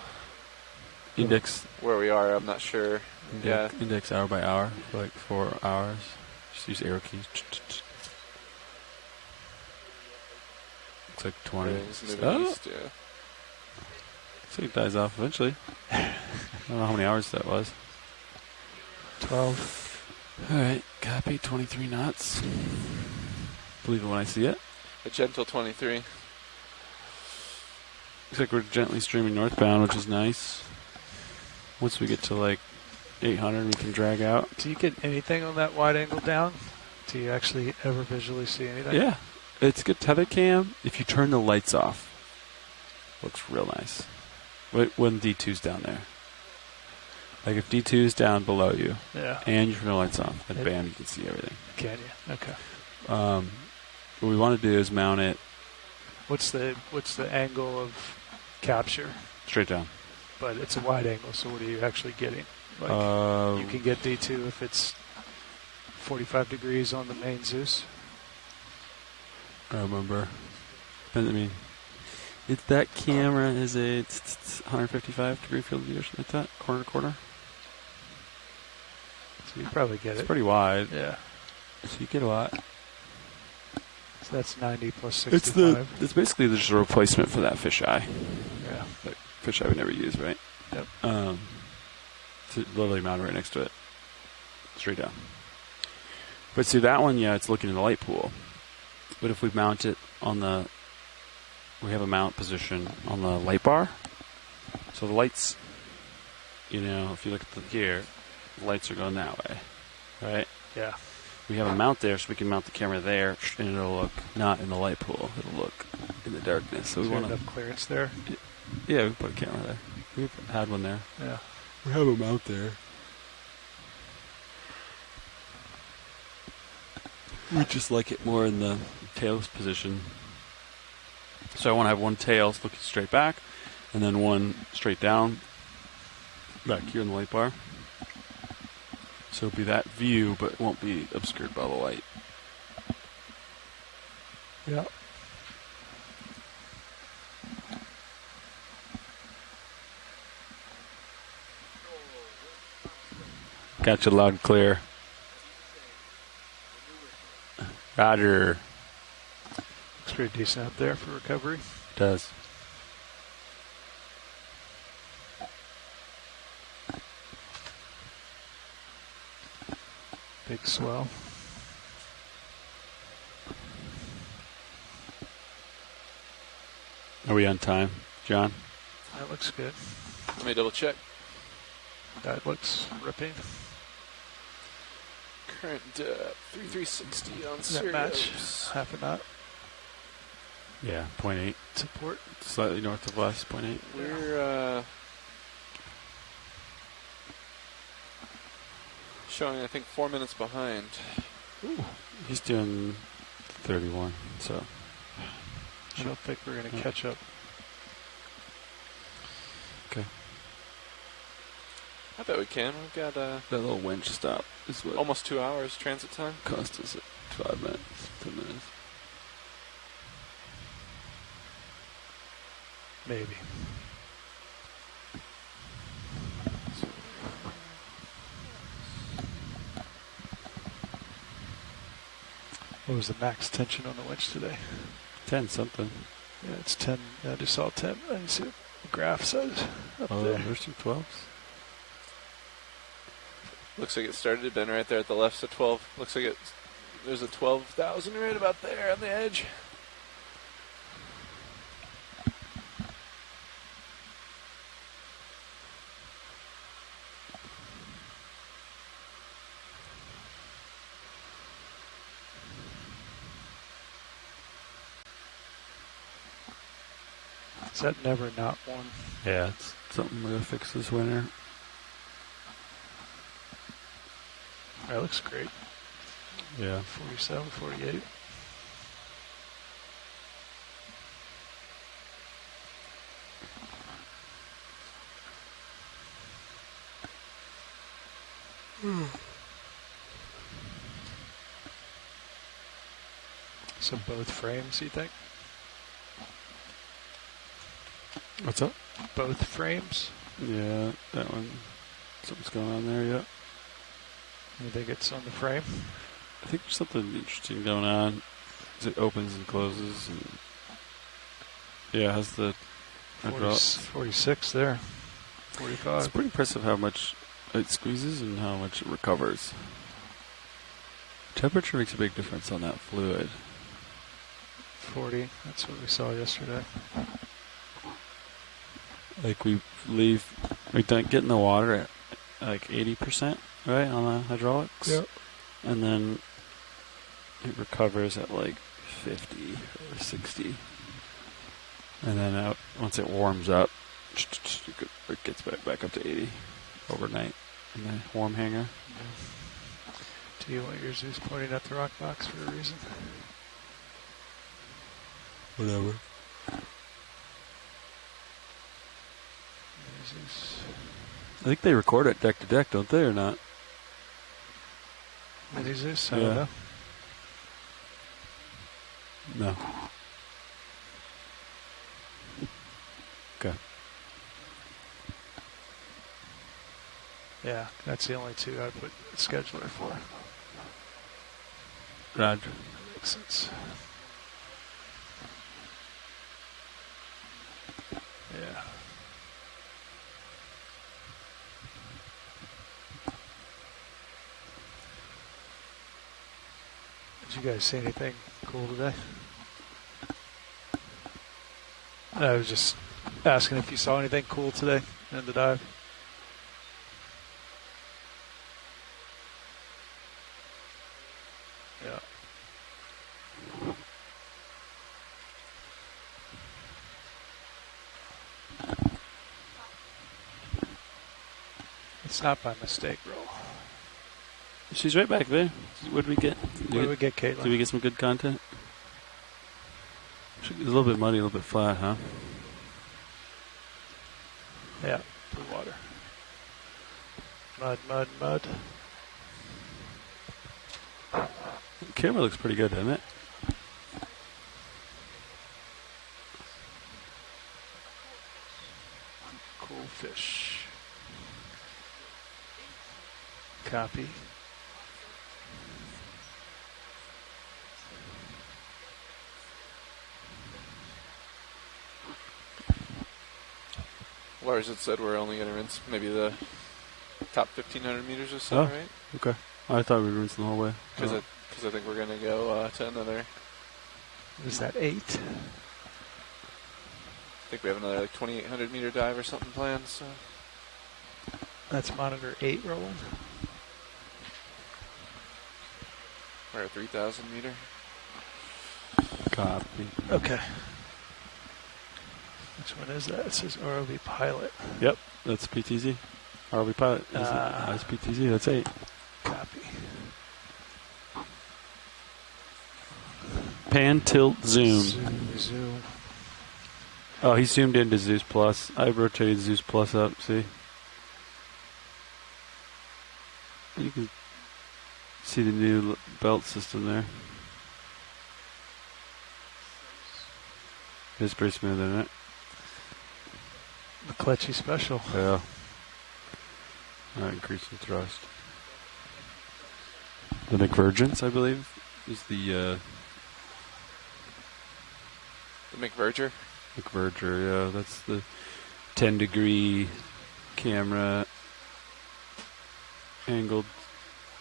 Index. Where we are, I'm not sure. Index hour by hour for like 4 hours. Just use arrow keys. Looks like 20. Everything's moving east, yeah. So it dies off eventually. I don't know how many hours that was. 12. Alright, copy, 23 knots. Believe it when I see it. A gentle 23. Looks like we're gently streaming northbound, which is nice. Once we get to like 800, we can drag out. Do you get anything on that wide angle down? Do you actually ever visually see anything? Yeah, it's a good tether cam. If you turn the lights off, looks real nice. When D2's down there. Like if D2's down below you, and you turn the lights off, then bam, you can see everything. Can you? Okay. What we want to do is mount it. What's the angle of capture? Straight down. But it's a wide angle, so what are you actually getting? Like you can get D2 if it's 45 degrees on the main Zeus. I remember. I mean, that camera is a 155 degree field of view or something like that, corner to corner. So you probably get it. It's pretty wide. Yeah. So you get a lot. So that's 90 plus 65. It's basically just a replacement for that fisheye. Yeah. That fisheye we never use, right? Yep. To literally mount right next to it. Straight down. But see that one, it's looking in the light pool. But if we mount it on we have a mount position on the light bar. So the lights, if you look at here, the lights are going that way, right? Yeah. We have a mount there, so we can mount the camera there, and it'll look not in the light pool. It'll look in the darkness. So we want enough clearance there. Yeah, we put a camera there. We've had one there. Yeah. We have a mount there. We just like it more in the tail position. So I want to have one tail looking straight back, and then one straight down back here in the light bar. So it'll be that view, but it won't be obscured by the light. Yeah. Got you loud and clear. Roger. Looks pretty decent up there for recovery. It does. Big swell. Are we on time, John? That looks good. Let me double check. That looks ripping. Current 3360 on Does that match? Sirius. Half a knot. Yeah, 0.8. Support. Slightly north of us, 0.8. We're showing, I think, 4 minutes behind. Ooh. He's doing 31, so. I don't think we're going to catch up. Okay. I bet we can. We've got that little winch stop is what almost 2 hours transit time. cost us 5 minutes, 10 minutes. Maybe. What was the max tension on the winch today? 10 something. Yeah, it's 10. I just saw 10. I didn't see what the graph says up Oh, there. there's some 12s. Looks like it started to bend right there at the left, so 12. Looks like there's a 12,000 right about there on the edge. Is that never not one? Yeah, it's something we're going to fix this winter. That looks great. Yeah. 47, 48. So both frames, you think? What's up? Both frames? Yeah, that one. Something's going on there, yeah. You think it's on the frame? I think there's something interesting going on. It opens and closes. And yeah, it has the 46 there. 45. It's pretty impressive how much it squeezes and how much it recovers. Temperature makes a big difference on that fluid. 40, that's what we saw yesterday. Like we don't get in the water at like 80%, right, on the hydraulics? Yep. And then it recovers at like 50 or 60. And then once it warms up, it gets back up to 80 overnight in the warm hangar. Yeah. Do you want your Zeus pointing at the rock box for a reason? Whatever. Zeus. I think they record it deck to deck, don't they, or not? Mini Zeus? I don't know. No. Okay. Yeah, that's the only two I put scheduler for. Roger. Makes sense. Yeah. Did you guys see anything cool today? I was just asking if you saw anything cool today in the dive. Yeah. It's not by mistake, bro. She's right back there. What did we get? What did we get, Caitlin? Did we get some good content? It's a little bit muddy, a little bit flat, huh? Yeah, blue water. Mud, mud, mud. The camera looks pretty good, doesn't it? Cool fish. Copy. Lars had said we're only going to rinse maybe the top 1,500 meters or so, Oh, right? okay. I thought we were rinsing the whole way. Because I think we're going to go to another. Is that 8? I think we have another like 2,800 meter dive or something planned. So That's monitor 8 rolling. we're at 3,000 meter. Copy. Okay. Which one is that? It says ROV pilot. Yep, that's PTZ. ROV pilot. That's PTZ. That's 8. Copy. Pan, tilt, zoom. Zoom. Oh, he zoomed into Zeus Plus. I rotated Zeus Plus up, see? You can see the new belt system there. It's pretty smooth, isn't it? The Clutchy Special. Yeah. Increasing thrust. The McVergence, I believe, is the McVerger? McVerger, yeah. That's the 10-degree camera angled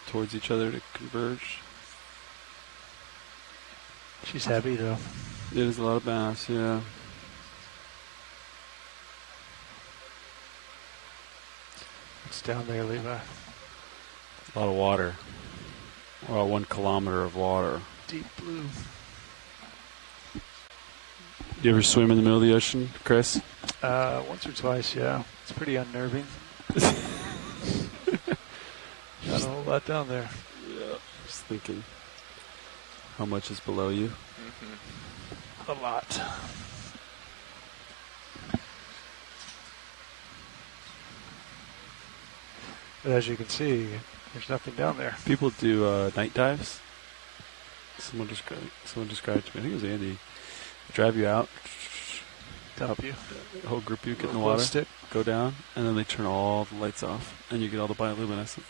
towards each other to converge. She's heavy, though. It is a lot of mass, yeah. What's down there, Levi? A lot of water. Well, 1 kilometer of water. Deep blue. Do you ever swim in the middle of the ocean, Chris? Once or twice, yeah. It's pretty unnerving. Not a whole lot down there. Yeah. Just thinking how much is below you. A lot. But as you can see, there's nothing down there. People do night dives. Someone described to me. I think it was Andy. Drive you out. Dump you. The whole group of you get in the Glow water. stick. Go down, and then they turn all the lights off, and you get all the bioluminescence.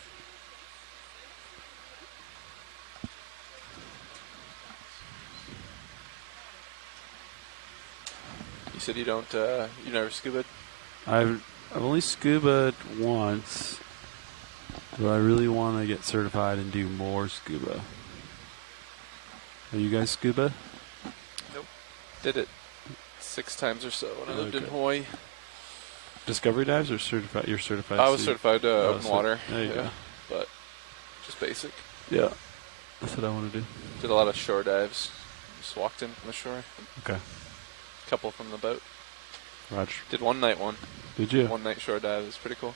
You said you don't, you never scuba? I've only scubaed once. Do I really want to get certified and do more scuba? Are you guys scuba? Nope. Did it 6 times or so when I lived in Okay. Hawaii. Discovery dives or certified? You're certified. I was sea? certified Oh, open water. There you go. But just basic. Yeah, that's what I want to do. Did a lot of shore dives. Just walked in from the shore. Okay. Couple from the boat. Roger. Did one night one. Did you? One night shore dive. It was pretty cool.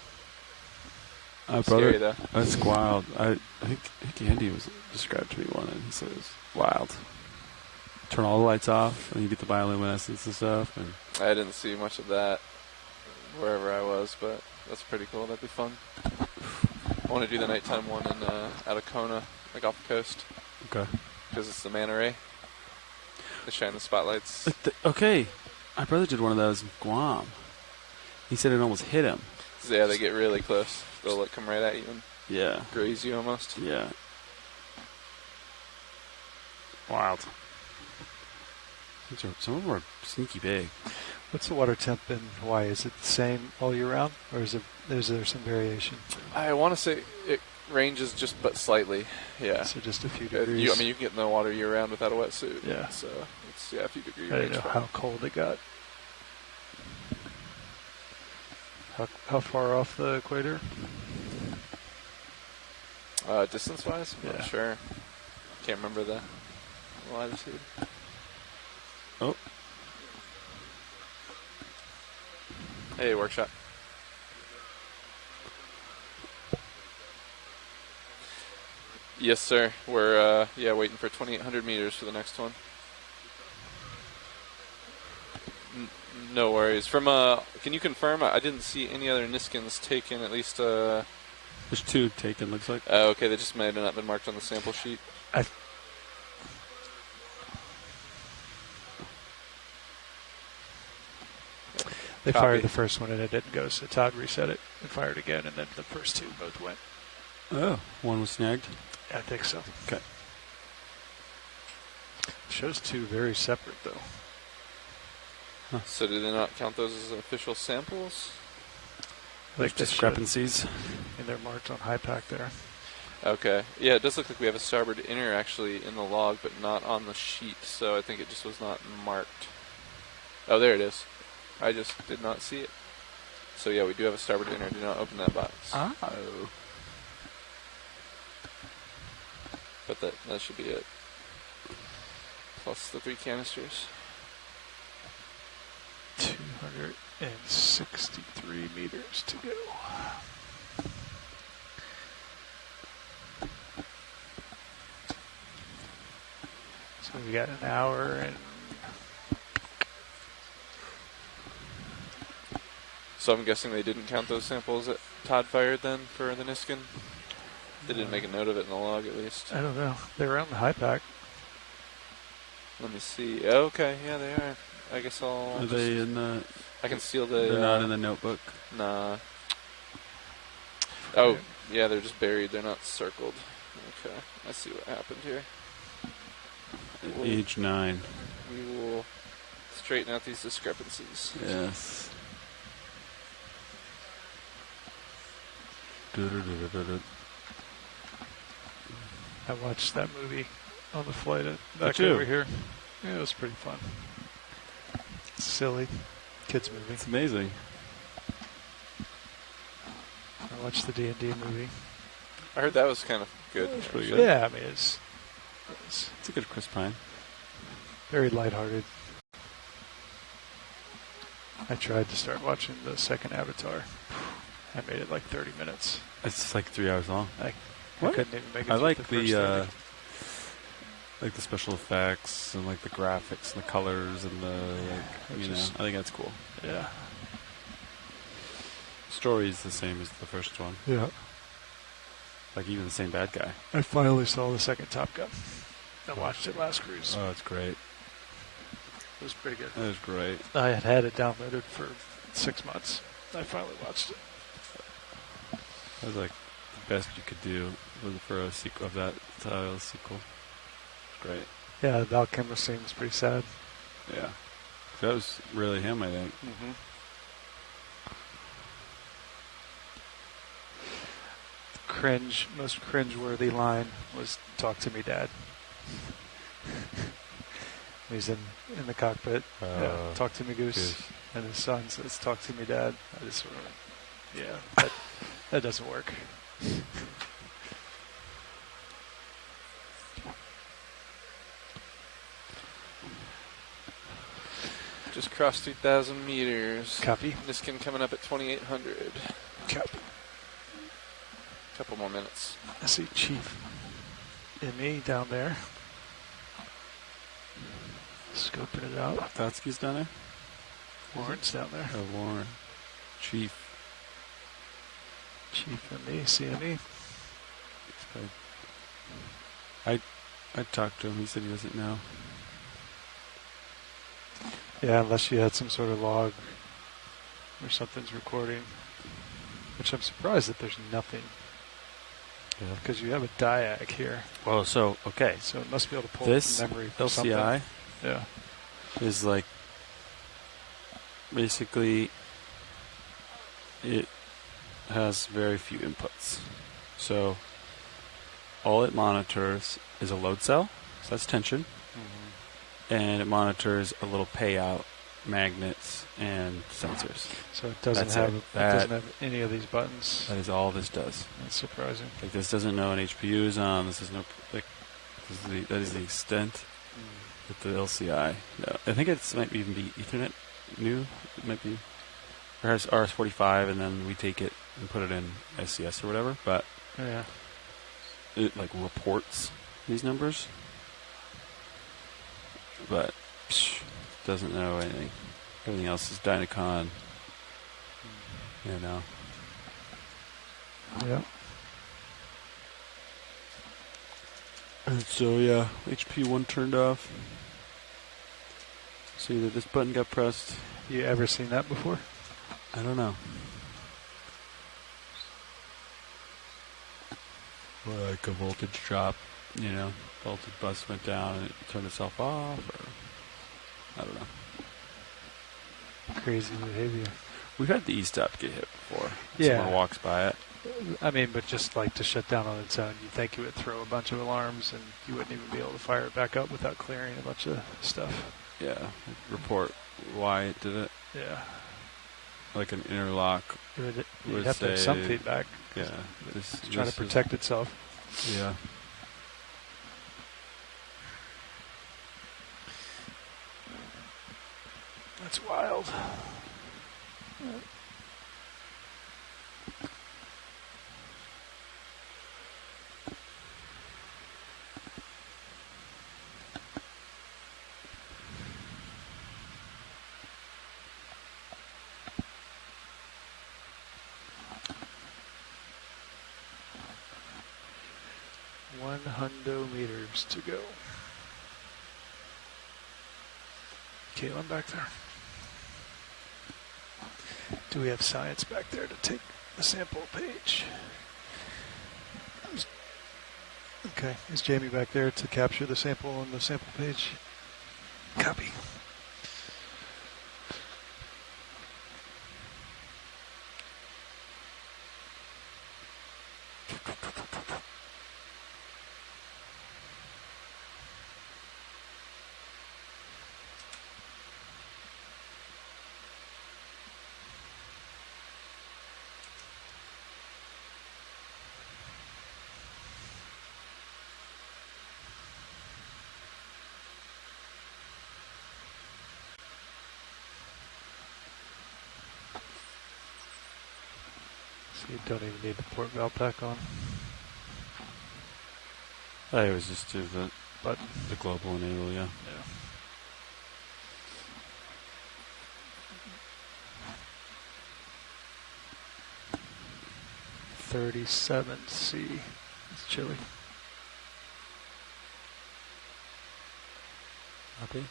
Brother, Scary though. that's wild. I think Andy was described to me one, and he said it was wild. Turn all the lights off, and you get the bioluminescence and stuff. And I didn't see much of that wherever I was, but that's pretty cool. That'd be fun. I want to do the nighttime one in out of Kona, like off the coast. Okay. Because it's the manta ray. They shine the spotlights. Okay, my brother did one of those in Guam. He said it almost hit him. So yeah, they get really close. They'll like come right at you and Yeah. graze you almost. Yeah. Wild. Some of them are sneaky big. What's the water temp in Hawaii? Is it the same all year round, or is there some variation? I want to say it ranges just but slightly. Yeah. So just a few degrees. I mean, you can get in the water year round without a wetsuit. Yeah. So it's a few degrees. I didn't know how cold it got. How far off the equator? Distance-wise, I'm Yeah. not sure. Can't remember the latitude. Oh. Hey, workshop. Yes, sir. We're waiting for 2,800 meters for the next one. No worries. From can you confirm? I didn't see any other Niskins taken. At least. There's 2 taken. Looks like. Oh, okay. They just might have not been marked on the sample sheet. They Copy. fired the first one and it didn't go, so Todd reset it and fired again, and then the first 2 both went. Oh, one was snagged. I think so. Okay. Shows 2 very separate though. So do they not count those as official samples? There's Like they discrepancies. should. And they're marked on high pack there. Okay. Yeah, it does look like we have a starboard inner actually in the log, but not on the sheet. So I think it just was not marked. Oh, there it is. I just did not see it. So yeah, we do have a starboard inner. Do not open that box. Oh. But that should be it. Plus the 3 canisters. 263 meters to go. So we got an hour and... So I'm guessing they didn't count those samples that Todd fired then for the Niskin? They didn't make a note of it in the log at least. I don't know. They were on the high pack. Let me see. Okay, yeah, they are. I guess I'll... Are they in the... I can steal the... They're not in the notebook? Nah. Oh, yeah, they're just buried. They're not circled. Okay, I see what happened here. Age 9. We will straighten out these discrepancies. Yes. I watched that movie on the flight back too. over here. Yeah, it was pretty fun. Silly. Kids movie. It's amazing. I watched the D&D movie. I heard that was kind of good. It's pretty good. Yeah, I mean, it's a good Chris Pine. very lighthearted. I tried to start watching the second Avatar. I made it like 30 minutes. It's like 3 hours long. I What? couldn't even make it I through like the first 30. like the special effects and like the graphics and the colors and the like, you know, I think that's cool. Yeah. Story is the same as the first one. Yeah. Like even the same bad guy. I finally saw the second Top Gun. I watched it last cruise. Oh, it's great. It was pretty good. That was great. I had had it downloaded for 6 months. I finally watched it. That was like the best you could do for a sequel of that style sequel. It's great. Yeah, the Val Kilmer scene was pretty sad. Yeah. That was really him, I think. Mm-hmm. Most cringe-worthy line was "Talk to me, Dad." He's in the cockpit. Yeah, "Talk to me, Goose," and his son says, "Talk to me, Dad." I just sort of, yeah, that doesn't work. Just crossed 3,000 meters. Copy. Niskin coming up at 2,800. Copy. Couple more minutes. I see Chief ME down there. Scoping it out. Totsky's down there? Warren's down there. Oh, Warren. Chief. Chief ME, CME. I talked to him. He said he doesn't know. Yeah, unless you had some sort of log or something's recording. Which I'm surprised that there's nothing. Yeah. Because you have a diag here. Well, so, okay. So it must be able to pull this from memory from LCI something. Yeah. is like basically it has very few inputs. So all it monitors is a load cell, so that's tension, and it monitors a little payout, magnets, and sensors. So it doesn't That's have any of these buttons. That is all this does. That's surprising. Like this doesn't know an HPU is on. This is no like. That is the extent with the LCI. No, I think it might even be Ethernet new. It might be. Or has RS-45, and then we take it and put it in SCS or whatever. But yeah, it like reports these numbers, but doesn't know anything. Everything else is Dynacon. You know. Yeah. And so yeah, HP 1 turned off. So either this button got pressed. You ever seen that before? I don't know. Or like a voltage drop, you know, voltage bus went down and it turned itself off, or I don't know. Crazy behavior. We've had the E-stop get hit before. Yeah. Someone walks by it. I mean, but just like to shut down on its own, you'd think it would throw a bunch of alarms and you wouldn't even be able to fire it back up without clearing a bunch of stuff. Yeah. Report why it did it. Yeah. Like an interlock. You'd have to have some feedback. Yeah. It's trying to protect itself. Yeah. That's wild. $100 to go. Caitlin back there. Do we have science back there to take the sample page? Okay, is Jamie back there to capture the sample on the sample page? Copy. So you don't even need the port valve back on. I was just do the button. The global enable, yeah. Yeah. $37C. It's chilly. Copy.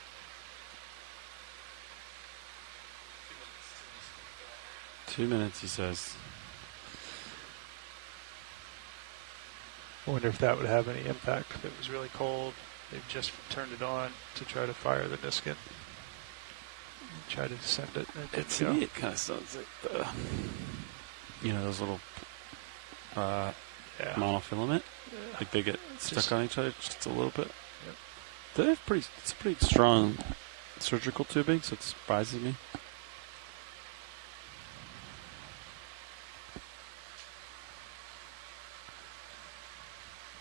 Two minutes, he says. I wonder if that would have any impact if it was really cold. They've just turned it on to try to fire the Niskin. Try to send it. To me, it kind of sounds like the, those little monofilament. Yeah. Like they get stuck on each other just a little bit. Yep. They have it's pretty strong surgical tubing, so it surprises me.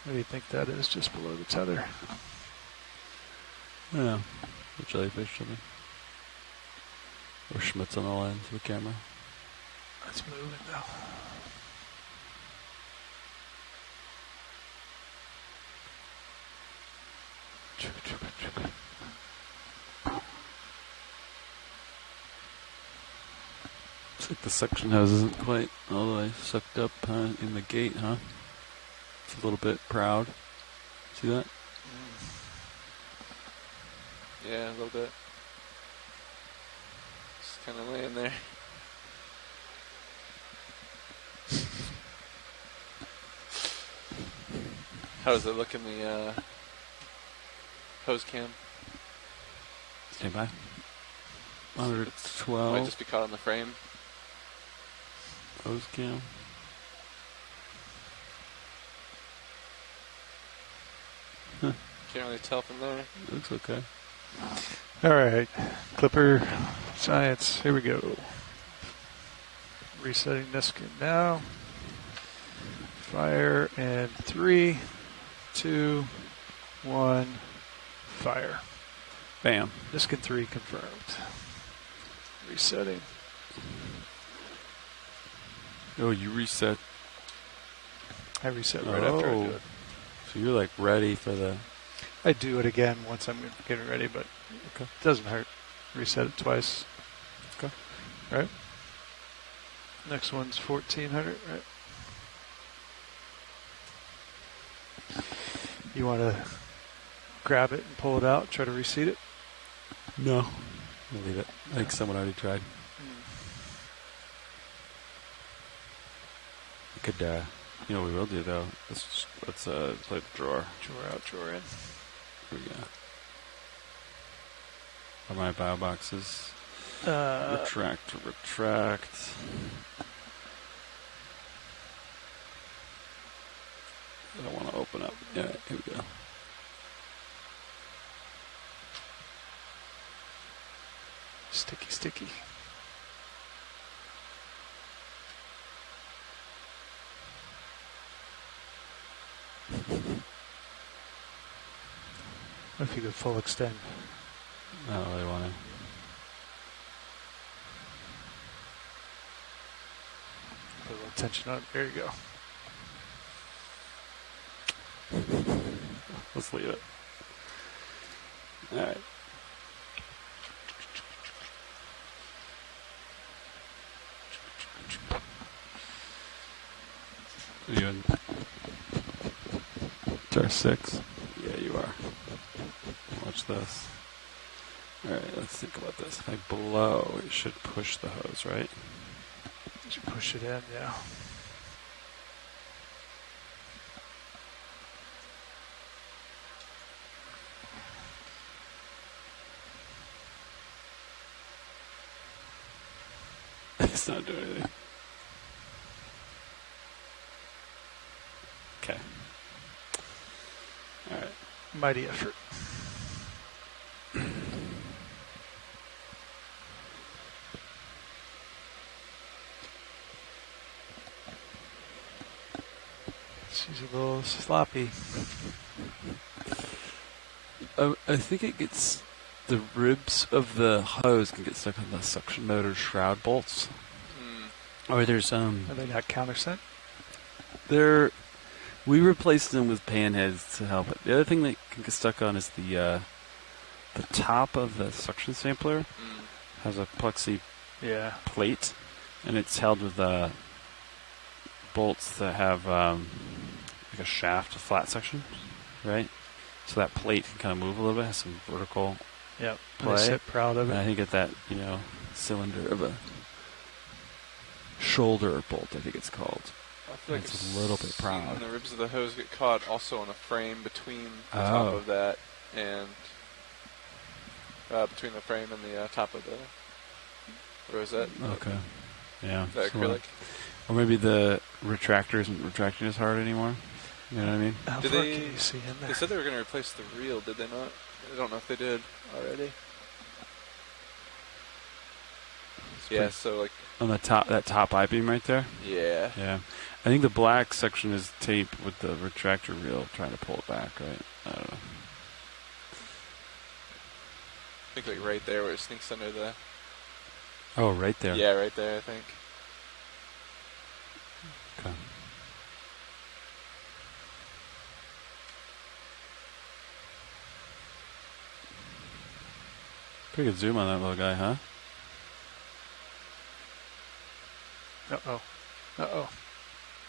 What do you think that is just below the tether? Yeah, the jellyfish something. Or schmutz on the lens of the camera. It's moving now. Looks like the suction hose isn't quite all the way sucked up in the gate, huh? It's a little bit proud. See that? Yeah, a little bit. Just kind of laying there. How does it look in the hose cam? Stand by. 112. Might just be caught on the frame. Hose cam. Huh. Can't really tell from there. Looks okay. All right, Clipper science. Here we go. Resetting Niskin now. Fire and 3, 2, 1. Fire. Bam. Niskin 3 confirmed. Resetting. Oh, you reset. I reset right after I do it. So you're like ready for the... I do it again once I'm getting ready, but okay. It doesn't hurt. Reset it twice. Okay. Right? Next one's 1400, right? You want to grab it and pull it out, try to reseat it? No. I'll leave it. I think someone already tried. We could, you know what we will do though? Let's play the drawer. Drawer out, drawer in. Here we go. Are my bio boxes? Retract. I don't want to open up. Yeah, here we go. Sticky. If you could full extend. I don't really want to. Put a little tension on it. There you go. Let's leave it. All right. Are you in jar 6? Yeah, you are. Watch this. All right, let's think about this. If I blow, it should push the hose, right? Just push it in, yeah. It's not doing anything. Okay. All right. Mighty effort. She's a little sloppy. I think it gets the ribs of the hose can get stuck on the suction motor shroud bolts. Or there's Are they not countersunk? we replaced them with pan heads to help it. The other thing that can get stuck on is the top of the suction sampler has a plexi plate, and it's held with bolts that have like a shaft, a flat section, right? So that plate can kind of move a little bit, has some vertical play. I sit proud of it. And I think at that, cylinder of a shoulder bolt, I think it's called. I feel like it's a little bit proud. The ribs of the hose get caught also on a frame between the top of that and between the frame and the top of the rosette. Okay. Yeah. The acrylic. Or maybe the retractor isn't retracting as hard anymore. You know what I mean? How far can you see in there? They said they were going to replace the reel, did they not? I don't know if they did already. Yeah, so like on the top, that top I-beam right there? Yeah. Yeah. I think the black section is tape with the retractor reel trying to pull it back, right? I don't know. I think like right there where it sneaks under the... Oh, right there. Yeah, right there, I think. Okay. Pretty good zoom on that little guy, huh? Uh-oh.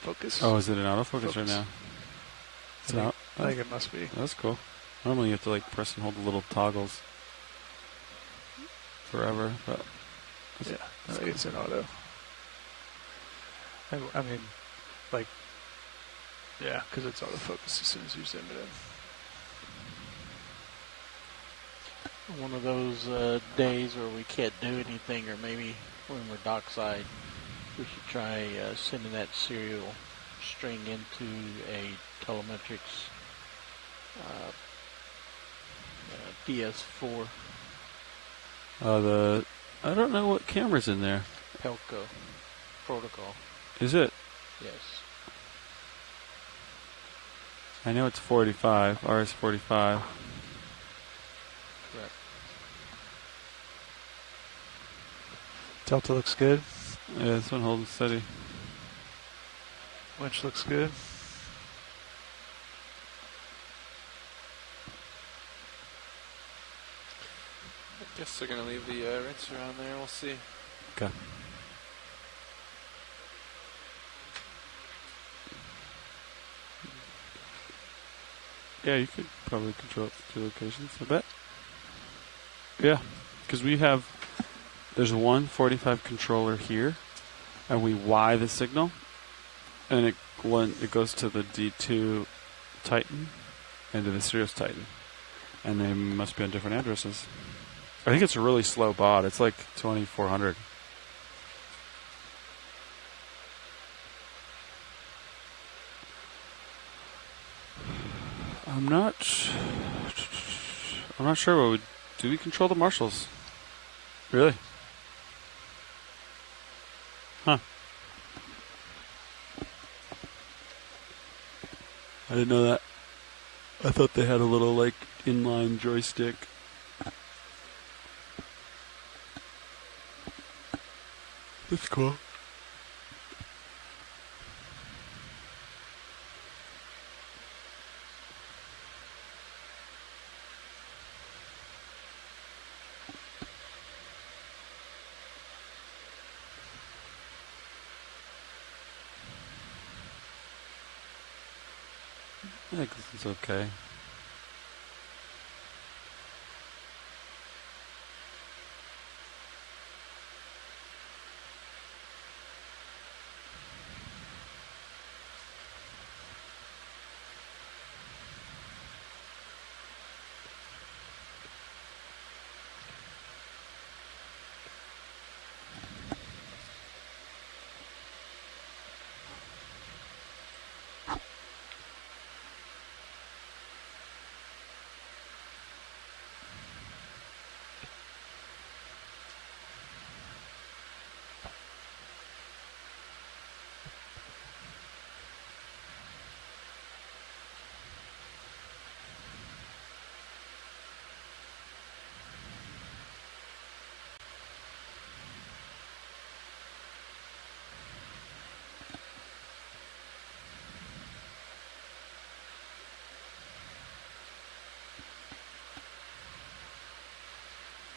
Focus. Oh, is it an autofocus right now? I think it must be. That's cool. Normally you have to like press and hold the little toggles forever, but yeah, I think it's an auto. I mean, like, yeah, because it's autofocus as soon as you zoom it in. One of those days where we can't do anything, or maybe when we're dockside, we should try sending that serial string into a telemetrics DS4. I don't know what camera's in there. Pelco protocol. Is it? Yes. I know it's 45, RS45. Correct. Delta looks good. Yeah, this one holding steady. Winch looks good. I guess they're going to leave the rinser on there. We'll see. Okay. Yeah, you could probably control it to 2 locations, I bet. Yeah, because there's one 45 controller here, and we Y the signal, and it goes to the D2 Titan and to the Sirius Titan, and they must be on different addresses. I think it's a really slow bot. It's like 2400. I'm not sure what do we control the marshals? Really? Huh. I didn't know that. I thought they had a little like inline joystick. That's cool. I think this is okay.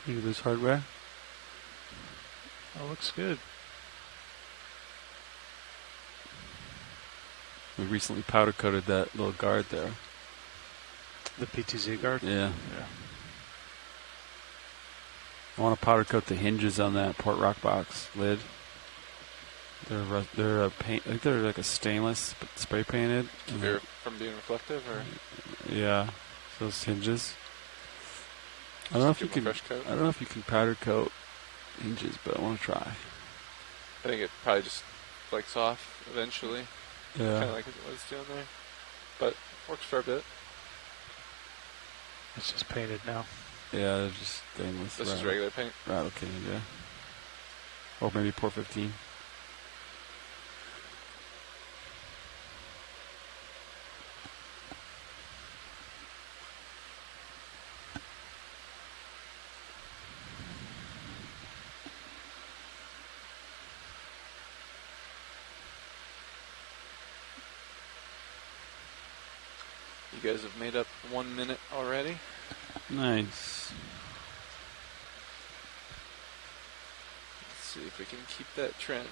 Look at this hardware. Oh, looks good. We recently powder coated that little guard there. The PTZ guard? Yeah. I want to powder coat the hinges on that port rock box lid. They're a paint. I think they're like a stainless, but spray painted. From being reflective, or yeah, those hinges. I don't know if you can. I don't know if you can powder coat hinges, but I want to try. I think it probably just flakes off eventually. Yeah. Kind of like what it's doing there, but works for a bit. It's just painted now. Yeah, they're just stainless. This is regular paint. Rattle cane, yeah. Or maybe Port 15. You guys have made up 1 minute already. Nice. Let's see if we can keep that trend.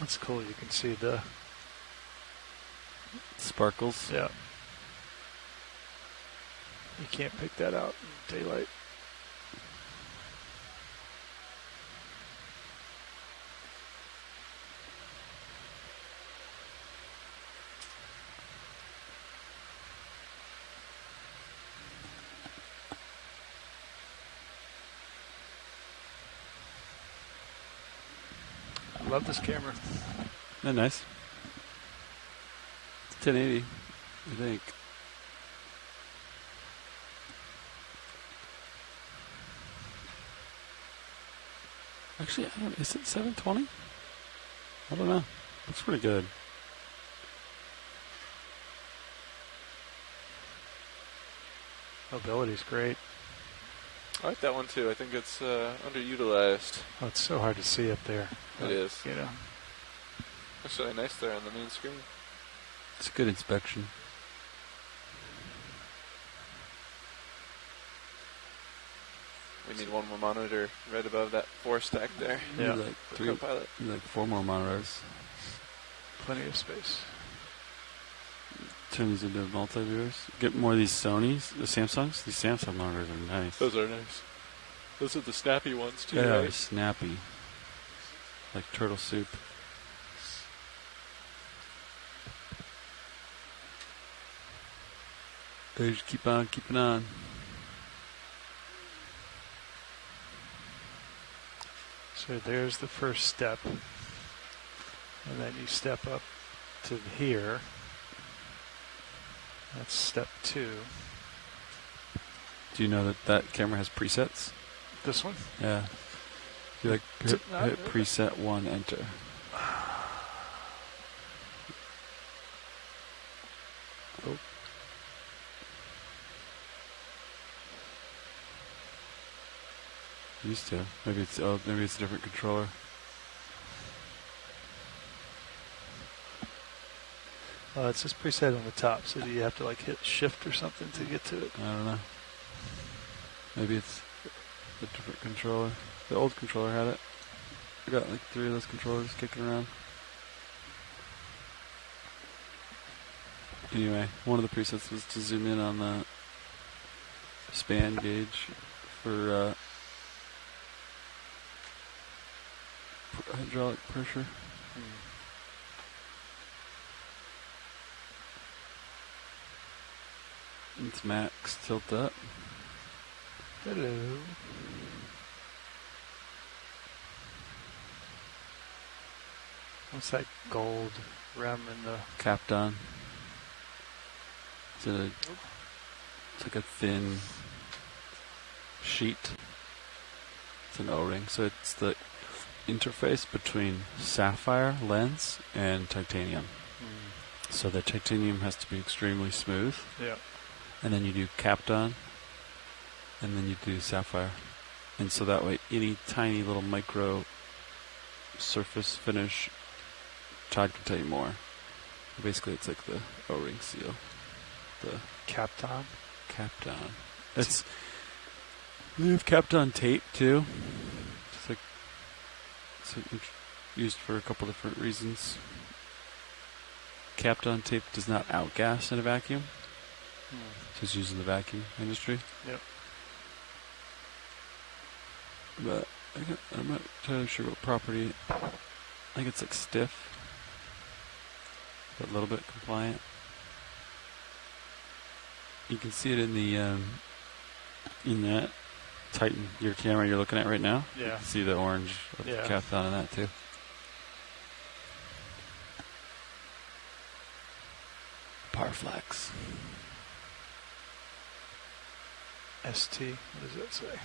That's cool. You can see the sparkles. Yeah. You can't pick that out in daylight. I love this camera. Isn't that nice? It's 1080, I think. Actually, I don't, is it 720? I don't know. Looks pretty good. Mobility's great. I like that one too. I think it's underutilized. Oh, it's so hard to see up there. It is. You know. Looks really nice there on the main screen. It's a good inspection. We need one more monitor right above that 4 stack there. Yeah. Like 4 more monitors. Plenty of space. turn these into multi-viewers. Get more of these Sonys, the Samsungs. These Samsung monitors are nice. Those are nice. Those are the snappy ones too, They are right? snappy. Like turtle soup. They just keep on keeping on. So there's the first step. And then you step up to here. That's step 2. Do you know that that camera has presets? This one? Yeah. You like hit preset 1, enter. Oh. Used to. Maybe it's a different controller. It says preset on the top, so do you have to like hit shift or something to get to it? I don't know. Maybe it's a different controller. The old controller had it. I got like 3 of those controllers kicking around. Anyway, one of the presets was to zoom in on the span gauge for hydraulic pressure. It's max tilt up. Hello. What's that gold rim in the Capped on. It's like a thin sheet. It's an O-ring, so it's the interface between sapphire lens and titanium. So the titanium has to be extremely smooth. Yeah. And then you do capped on, and then you do sapphire. And so that way any tiny little micro surface finish, Todd can tell you more. Basically it's like the O-ring seal. The capped on? Capped on. We have capped on tape too. It's used for a couple different reasons. Capped on tape does not outgas in a vacuum. So it's used in the vacuum industry. Yep. But I'm not entirely sure what property. I think it's like stiff, but a little bit compliant. You can see it in the in that Titan, your camera you're looking at right now. Yeah. You can see the orange of the cap on that too. Parflex. ST, what does that say?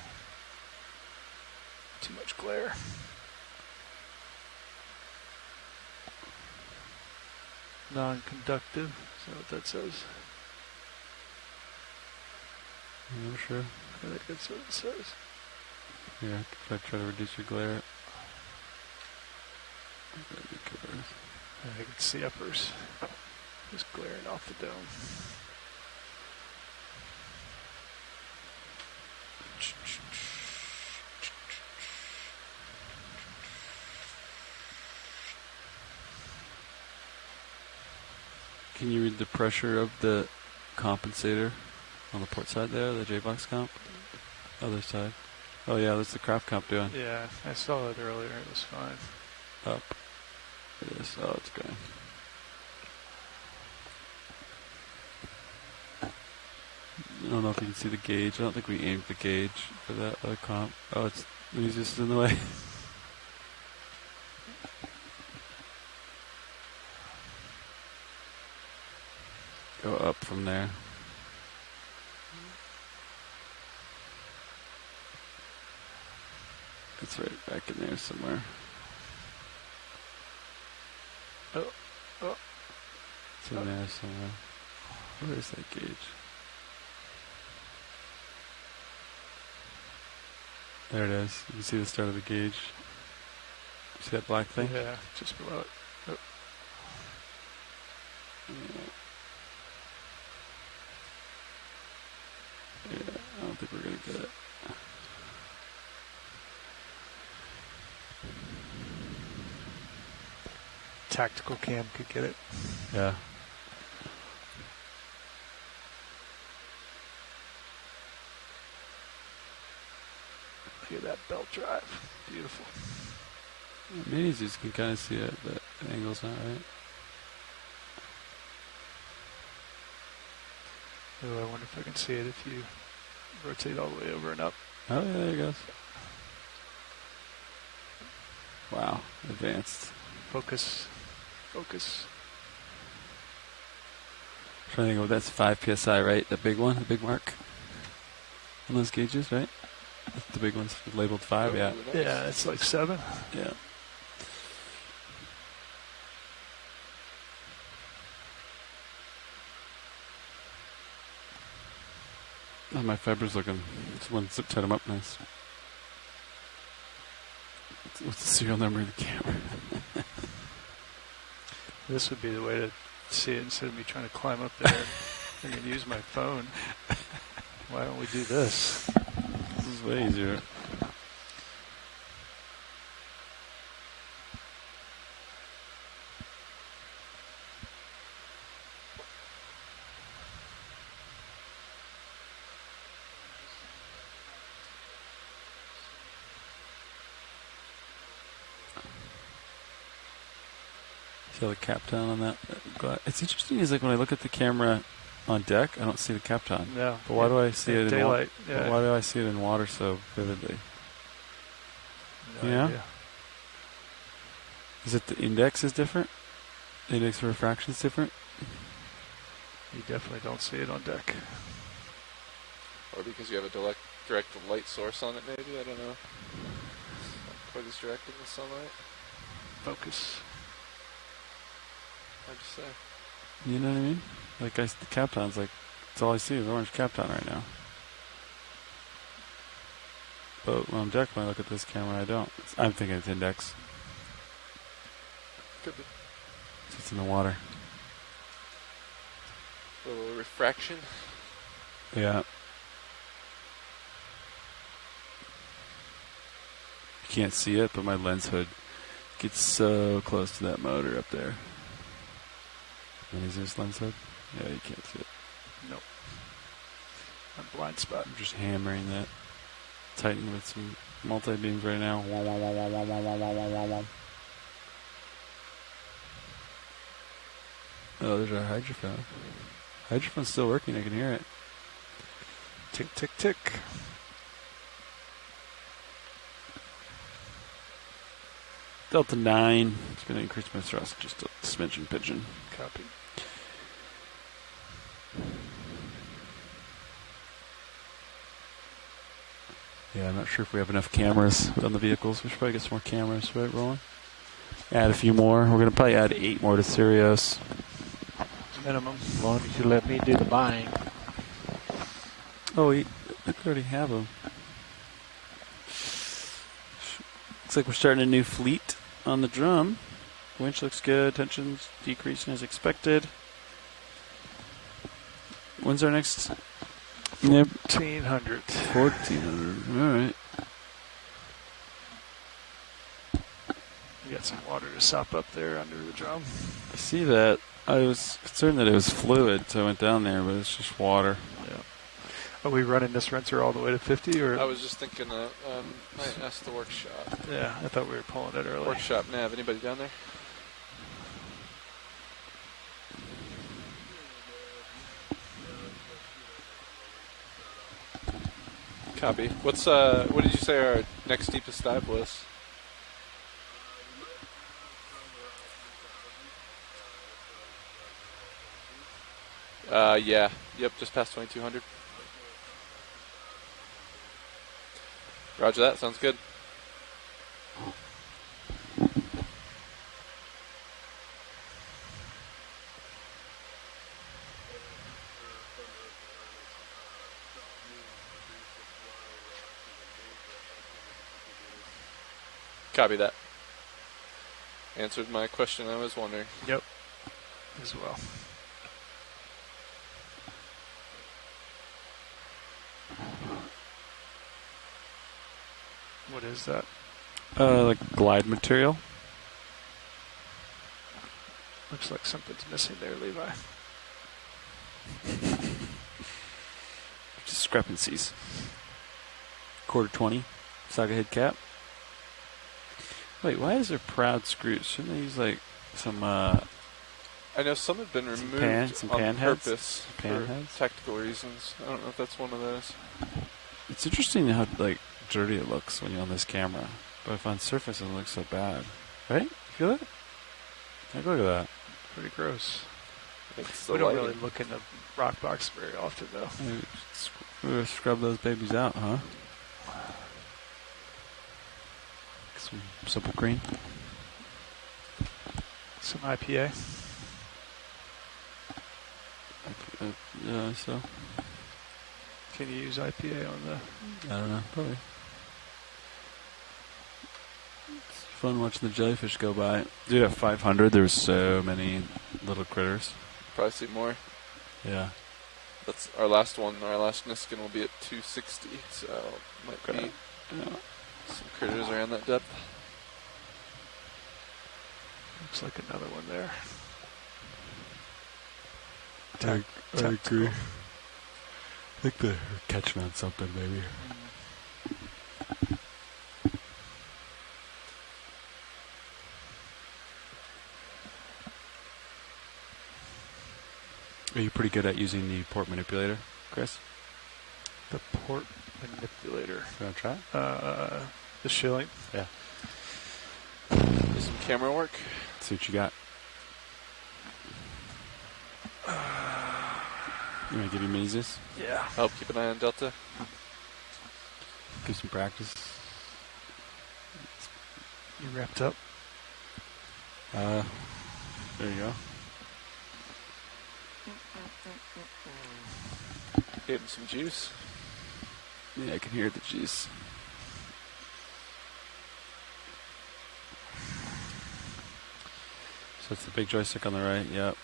Too much glare. Non-conductive, is that what that says? I'm not sure. I think that's what it says. Yeah, if I try to reduce your glare. I can see uppers. Just glaring off the dome. Can you read the pressure of the compensator on the port side there, the J-box comp? Other side. Oh yeah, that's the craft comp doing. Yeah, I saw it earlier. It was fine. Up. It is. Oh, it's going. I don't know if you can see the gauge. I don't think we aimed the gauge for that other comp. Oh, it's just in the way. Go up from there. It's right back in there somewhere. Oh. It's in there somewhere. Where is that gauge? There it is. You can see the start of the gauge. See that black thing? Yeah, just below it. Oh. Yeah, I don't think we're going to get it. Tactical cam could get it. Yeah. Look at that belt drive. Beautiful. Minis, you can kind of see it, but the angle's not right. Oh, I wonder if I can see it if you rotate all the way over and up. Oh, yeah, there it goes. Wow, advanced. Focus. Focus. Trying to think of that's 5 psi, right? The big one, the big mark on those gauges, right? That's the big one's labeled 5, yeah. Yeah, it's like 7. Yeah. Oh, my fiber's looking. This one zip tied them up nice. What's the serial number of the camera? This would be the way to see it instead of me trying to climb up there and use my phone. Why don't we do this? This is way easier. See the captain on that? It's interesting. Is like when I look at the camera on deck, I don't see the captain. No. But why do I see it in daylight? But why do I see it in water so vividly? No Yeah. idea. Is it the index is different? The index of refraction is different. You definitely don't see it on deck. Or because you have a direct light source on it, maybe? I don't know. Not quite as direct in the sunlight. Focus. Hard to say. You know what I mean? Like the Kapton's like, that's all I see is orange Kapton right now. But on deck, when I look at this camera, I don't. I'm thinking it's index. Could be. It's in the water. A little refraction. Yeah. You can't see it, but my lens hood gets so close to that motor up there. And is this lens hood? Yeah, you can't see it. Nope. A blind spot. I'm just hammering that. Tightening with some multi-beams right now. Wah, wah, wah, wah, wah, wah, wah, wah, wah, wah. Oh, there's our hydrophone. Hydrophone's still working. I can hear it. Tick, tick, tick. Delta 9. It's going to increase my thrust just a smidgen pigeon. Copy. Yeah, I'm not sure if we have enough cameras on the vehicles. We should probably get some more cameras, right, rolling? Add a few more. We're going to probably add 8 more to Sirius. Minimum. As long as you let me do the buying. Oh, I think we already have them. Looks like we're starting a new fleet on the drum. Winch looks good. Tension's decreasing as expected. When's our next? 1,400. 1,400. All right. You got some water to sop up there under the drum. I see that. I was concerned that it was fluid, so I went down there, but it's just water. Yeah. Are we running this rinser all the way to 50? Or I was just thinking, I asked the workshop. Yeah, I thought we were pulling it early. Workshop nav, anybody down there? Copy. What did you say our next deepest dive was? Yeah. Yep, just past 2,200. Roger that, sounds good. Copy that. Answered my question I was wondering. Yep. As well. What is that? Like glide material. Looks like something's missing there, Levi. Discrepancies. Quarter 20. Saga head cap. Wait, why is there proud screws? Shouldn't they use like some I know some have been removed some on pan heads? purpose Pan for heads? tactical reasons. I don't know if that's one of those. It's interesting how like dirty it looks when you're on this camera, but if on surface it doesn't look so bad, right? You feel it? Like, look at that. Pretty gross. It's We the don't lighting. really look in the rock box very often, though. Maybe we're scrub those babies out, huh? Some simple green. Some IPA. Yeah, so Can you use IPA on the? I don't know, probably. It's fun watching the jellyfish go by. Dude, at 500, there was so many little critters. Probably see more. Yeah. That's our last one. Our last Niskin will be at 260, so might be some critters around that depth. Looks like another one there. I agree. I think they're catching on something, maybe. Are you pretty good at using the port manipulator, Chris? The port manipulator. You want to try it? The shilling. Yeah. Do some camera work. See what you got. You want to give you minis? Yeah. Help keep an eye on Delta. Give some practice. You wrapped up? There you go. Gave him some juice. Yeah, I can hear the juice. So it's the big joystick on the right, yep.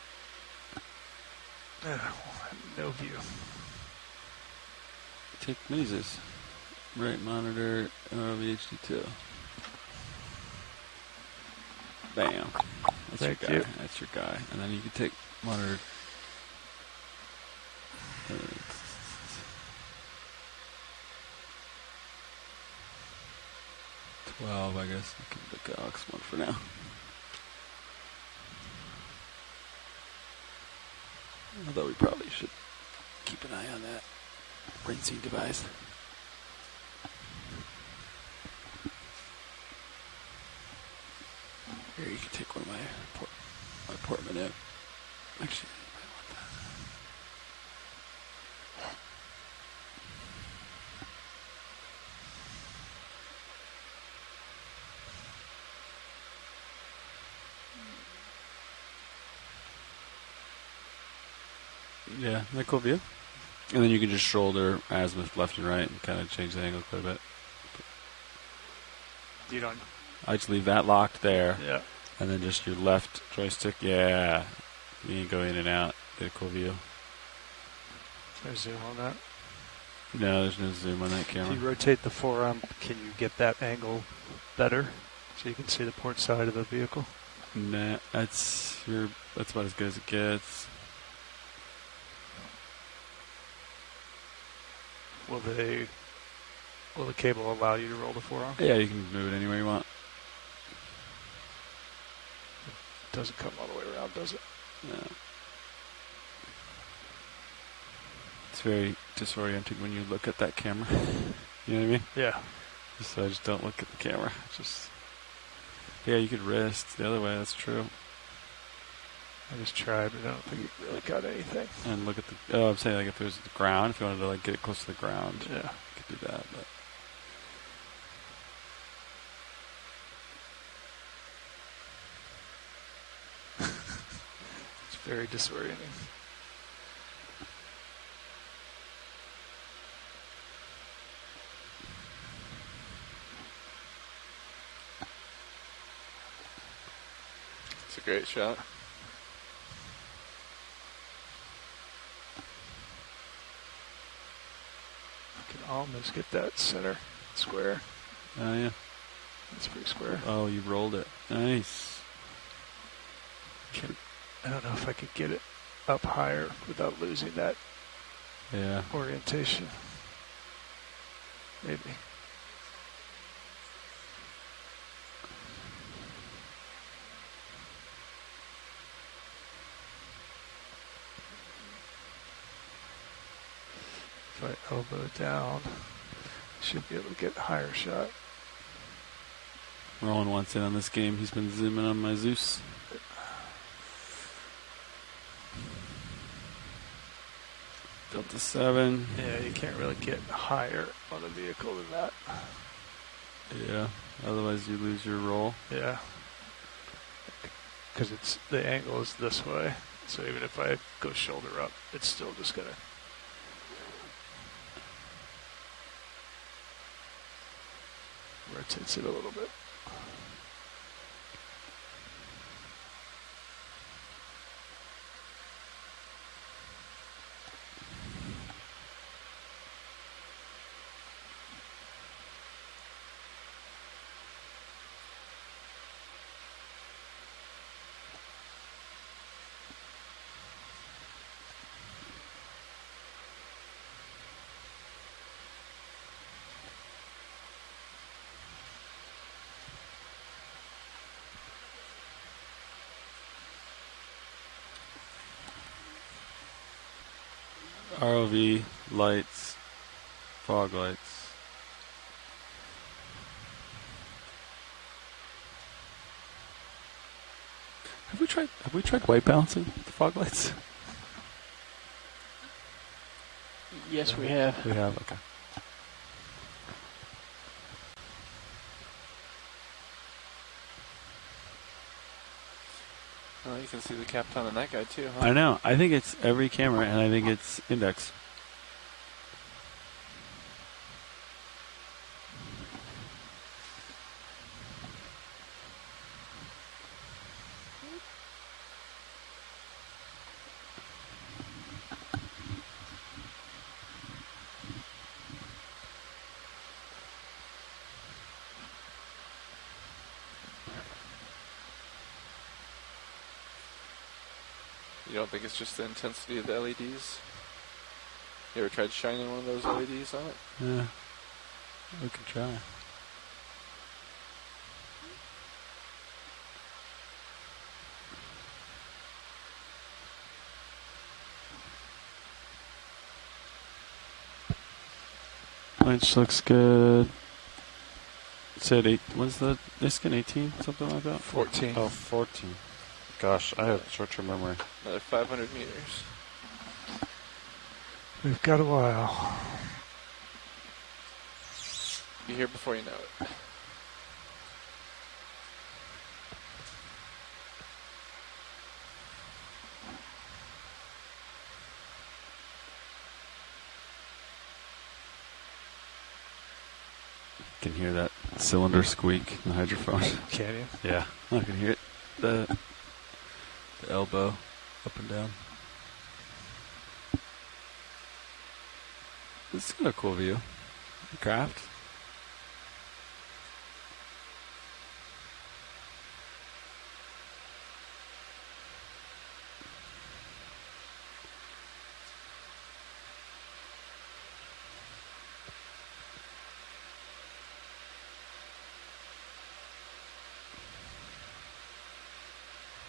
No view. Take minis. Right monitor, HD2. Bam. That's Thank your guy. you. That's your guy. And then you can take monitor. 12, I guess. You can pick the aux one for now. Although we probably should keep an eye on that rinsing device. Here, you can take one of my port manip. Actually, you might want that. Yeah, isn't that cool view? And then you can just shoulder azimuth left and right and kind of change the angle quite a bit. You don't. I just leave that locked there. Yeah. And then just your left joystick. Yeah. You can go in and out. Get a cool view. Is there zoom on that? No, there's no zoom on that camera. If you rotate the forearm, can you get that angle better so you can see the port side of the vehicle? Nah, that's about as good as it gets. Will the cable allow you to roll the forearm? Yeah, you can move it anywhere you want. It doesn't come all the way around, does it? No. It's very disorienting when you look at that camera. You know what I mean? Yeah. So I just don't look at the camera. Yeah, you could wrist the other way. That's true. I just tried, but I don't think it really got anything. And look at the. Oh, I'm saying like if it was the ground, if you wanted to like get it close to the ground, yeah, you could do that. But it's very disorienting. It's a great shot. Almost get that center square. Oh yeah, it's pretty square. Oh, you rolled it. Nice. I don't know if I could get it up higher without losing that orientation. Maybe. I elbow down, should be able to get a higher shot. Roland wants in on this game. He's been zooming on my Zeus. Delta 7. Yeah, you can't really get higher on a vehicle than that. Yeah, otherwise you lose your roll. Yeah. Because it's the angle is this way. So even if I go shoulder up, it's still just going to rotates it a little bit. ROV, lights, fog lights. Have we tried white balancing the fog lights? Yes, we have. We have, okay. Oh, you can see the Kapton on that guy too, huh? I know. I think it's every camera, and I think it's index. You don't think it's just the intensity of the LEDs? You ever tried shining one of those LEDs on it? Yeah, we can try. Which looks good. It said 8. What's the Niskin 18? Something like that? 14. Oh, 14. Gosh, I have short-term memory. Another 500 meters. We've got a while. Be here before you know it. You can hear that cylinder squeak in the hydrophone. Can you? Yeah, I can hear it. The elbow up and down. This is got a cool view. Craft.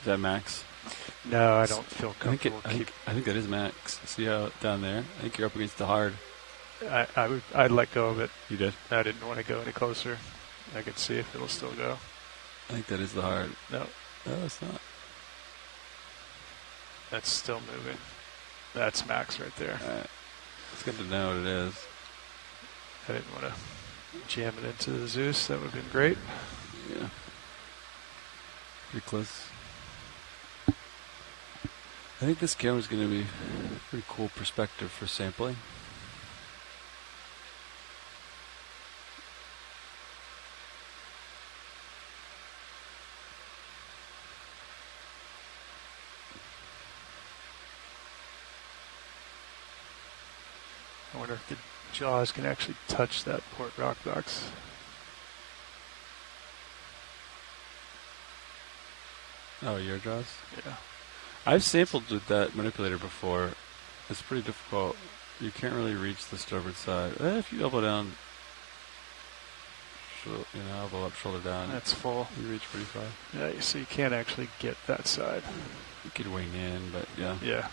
Is that max? No, I don't feel comfortable. I think that is max. See how down there? I think you're up against the hard. I'd let go of it. You did? I didn't want to go any closer. I could see if it'll still go. I think that is the hard. No. No, it's not. That's still moving. That's max right there. It's good to know what it is. I didn't want to jam it into the Zeus. That would have been great. Yeah. Pretty close. I think this camera is going to be a pretty cool perspective for sampling. I wonder if the jaws can actually touch that port rock box. Oh, your jaws? Yeah. I've sampled with that manipulator before. It's pretty difficult. You can't really reach the starboard side. If you elbow down, elbow up, shoulder down. That's full. You reach pretty far. Yeah, so you can't actually get that side. You could wing in, but yeah. Yeah.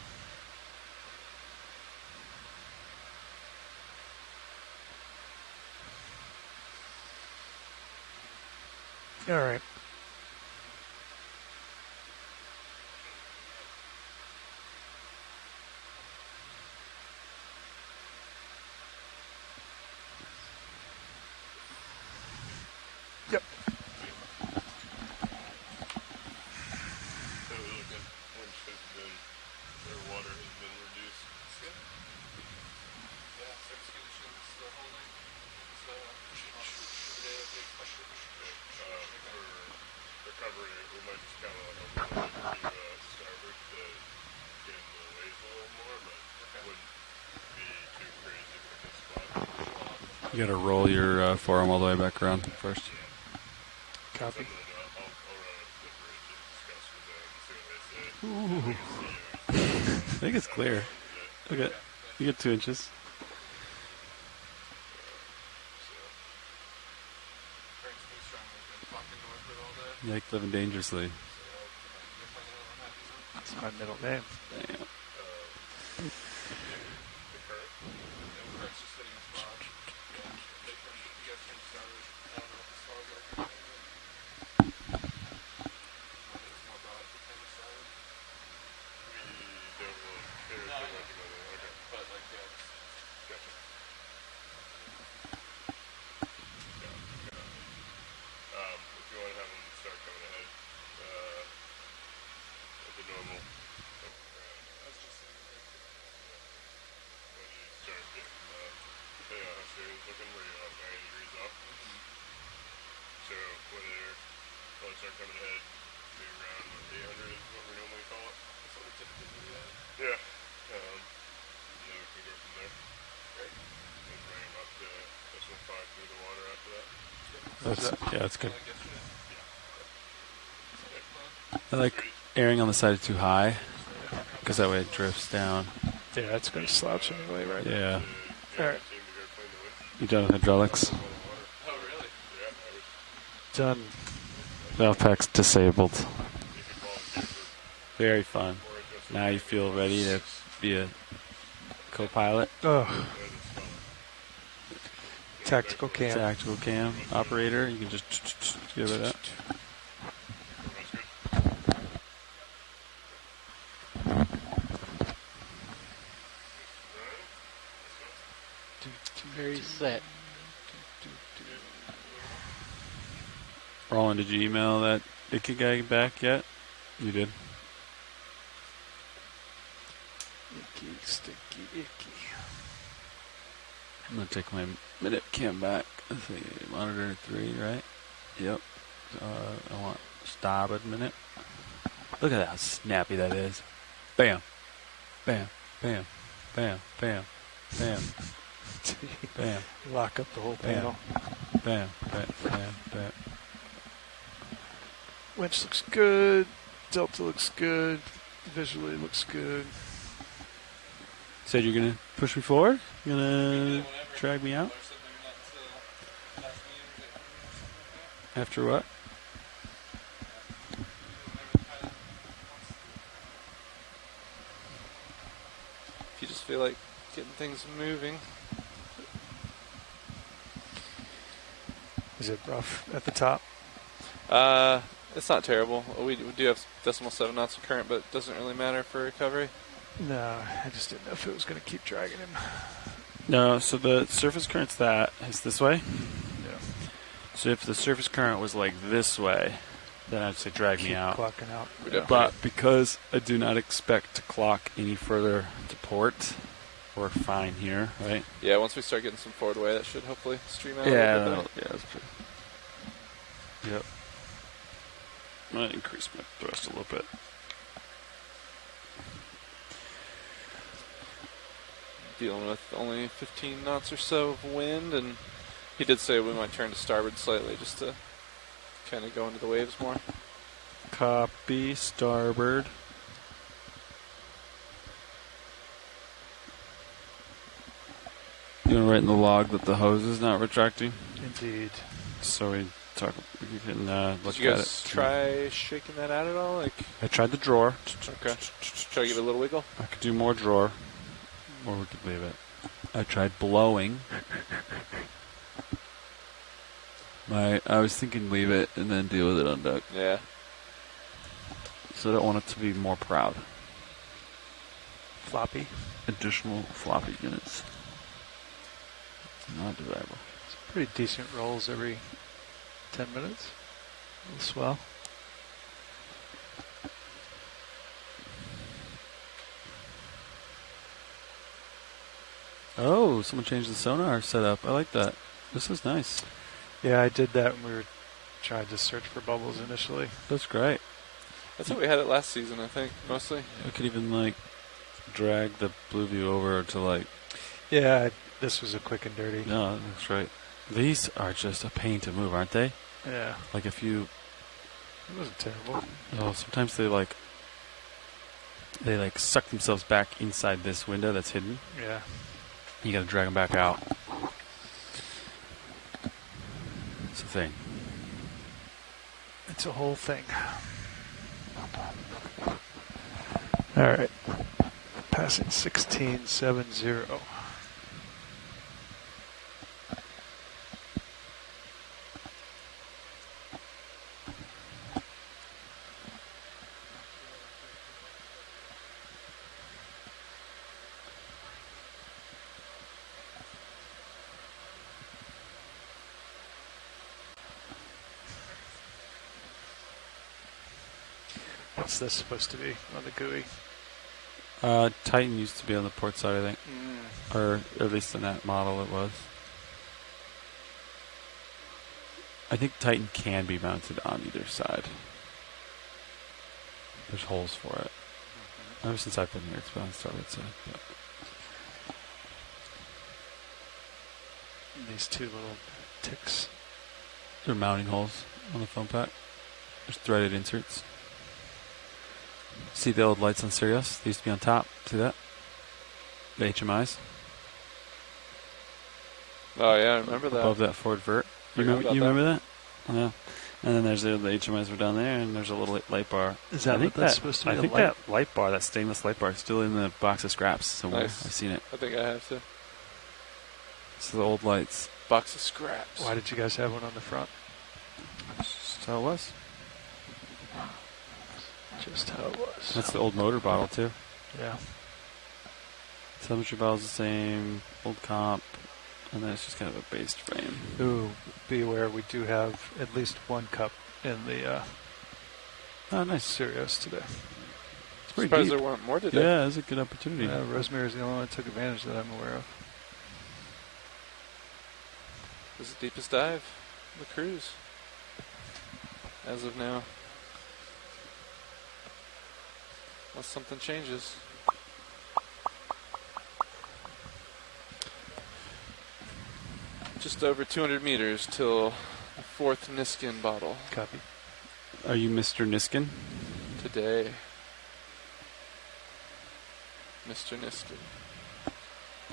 All right. Yep. So it looks like winch has been, their water has been reduced. Good. Yeah, substitution's still holding. So pushing off the day that they expected. For recovery, we might just kind of like a roll it to starboard to get into the waves a little more, but wouldn't be too crazy for this spot. You gotta roll your forearm all the way back around first. Copy. I'll run up to the bridge and discuss with them, see what they say. Ooh. I think it's clear. Okay, you get 2 inches. You like living dangerously. That's my middle name. Damn. If you want to have them start coming ahead at the normal, when you start getting, depending on how serious it's looking, where you're like 90 degrees off. So when they start coming ahead, maybe around 800 is what we normally call it. That's what we typically do, yeah. And then we can go from there. Great. And bring them up to decimal 5 through the water after that. That's good. I like airing on the side too high, because that way it drifts down. Yeah, it's going to slouch anyway, right? Yeah. All right. You done with hydraulics? Done. Valve pack's disabled. Very fun. Now you feel ready to be a co-pilot. Oh. Tactical cam. Tactical cam operator. You can just give it up. Very set. Roland, did you email that Icky guy back yet? You did. Icky, sticky, icky. I'm gonna take my minute cam back. Let's see, monitor 3, right? Yep. I want starboard minute. Look at how snappy that is. Bam, bam, bam, bam, bam, bam, bam. Lock up the whole Bam. panel. Bam, bam, bam, bam. Winch looks good. Delta looks good. Visually looks good. Said you're gonna push me forward? You're gonna drag me out? After what? If you just feel like getting things moving. Is it rough at the top? It's not terrible. We do have 0.7 knots of current, but it doesn't really matter for recovery. No, I just didn't know if it was going to keep dragging him. No, so the surface current's is this way? Yeah. So if the surface current was like this way, then I'd say drag me Keep out. clocking out. But because I do not expect to clock any further to port, we're fine here, right? Yeah, once we start getting some forward way, that should hopefully stream out Yeah, a little bit yeah, that's true. Yep. I'm going to increase my thrust a little bit. Dealing with only 15 knots or so of wind, and he did say we might turn to starboard slightly just to kind of go into the waves more. Copy, starboard. You want to write in the log that the hose is not retracting? Indeed. So we can look Did you at guys it. try shaking that out at all? Like, I tried the drawer. okay. Try to give it a little wiggle? I could do more drawer, or we could leave it. I tried blowing. I was thinking leave it and then deal with it on deck. Yeah. So I don't want it to be more proud. Floppy. Additional floppy units. Not desirable. It's pretty decent rolls every 10 minutes. A little swell. Oh, someone changed the sonar setup. I like that. This is nice. Yeah, I did that when we were trying to search for bubbles initially. That's great. That's how we had it last season, I think, mostly. I could even like drag the blue view over to like. Yeah, this was a quick and dirty. No, that's right. These are just a pain to move, aren't they? Yeah. Like if you. It wasn't terrible. Oh, sometimes they like suck themselves back inside this window that's hidden. Yeah. You gotta drag them back out. It's a thing. It's a whole thing. All right. Passing 1670. What's this supposed to be on the GUI? Titan used to be on the port side, I think. Or at least in that model it was. I think Titan can be mounted on either side. There's holes for it. Ever since I've been here, it's been on the starboard side. But. These two little ticks. They're mounting holes on the foam pack. There's threaded inserts. See the old lights on Sirius? They used to be on top. See that? The HMIs. Oh yeah, I remember that. Above that forward vert. You remember that? Yeah. And then there's the HMIs were down there, and there's a little light bar. Is that what that's supposed to be? I think that light bar, that stainless light bar, is still in the box of scraps somewhere. Nice. I've seen it. I think I have to. So the old lights. Box of scraps. Why did you guys have one on the front? Just how it was. Just how it was. That's the old motor bottle too. Yeah. Telemetry bottle's the same. Old comp. And then it's just kind of a based frame. Ooh, be aware we do have at least one cup in the oh, nice. Sirius today. It's pretty surprised deep. there weren't more today. Yeah, it's a good opportunity. Rosemary's the only one that took advantage that I'm aware of. This is the deepest dive of the cruise. As of now. Unless something changes. Just over 200 meters till the fourth Niskin bottle. Copy. Are you Mr. Niskin? Today. Mr. Niskin.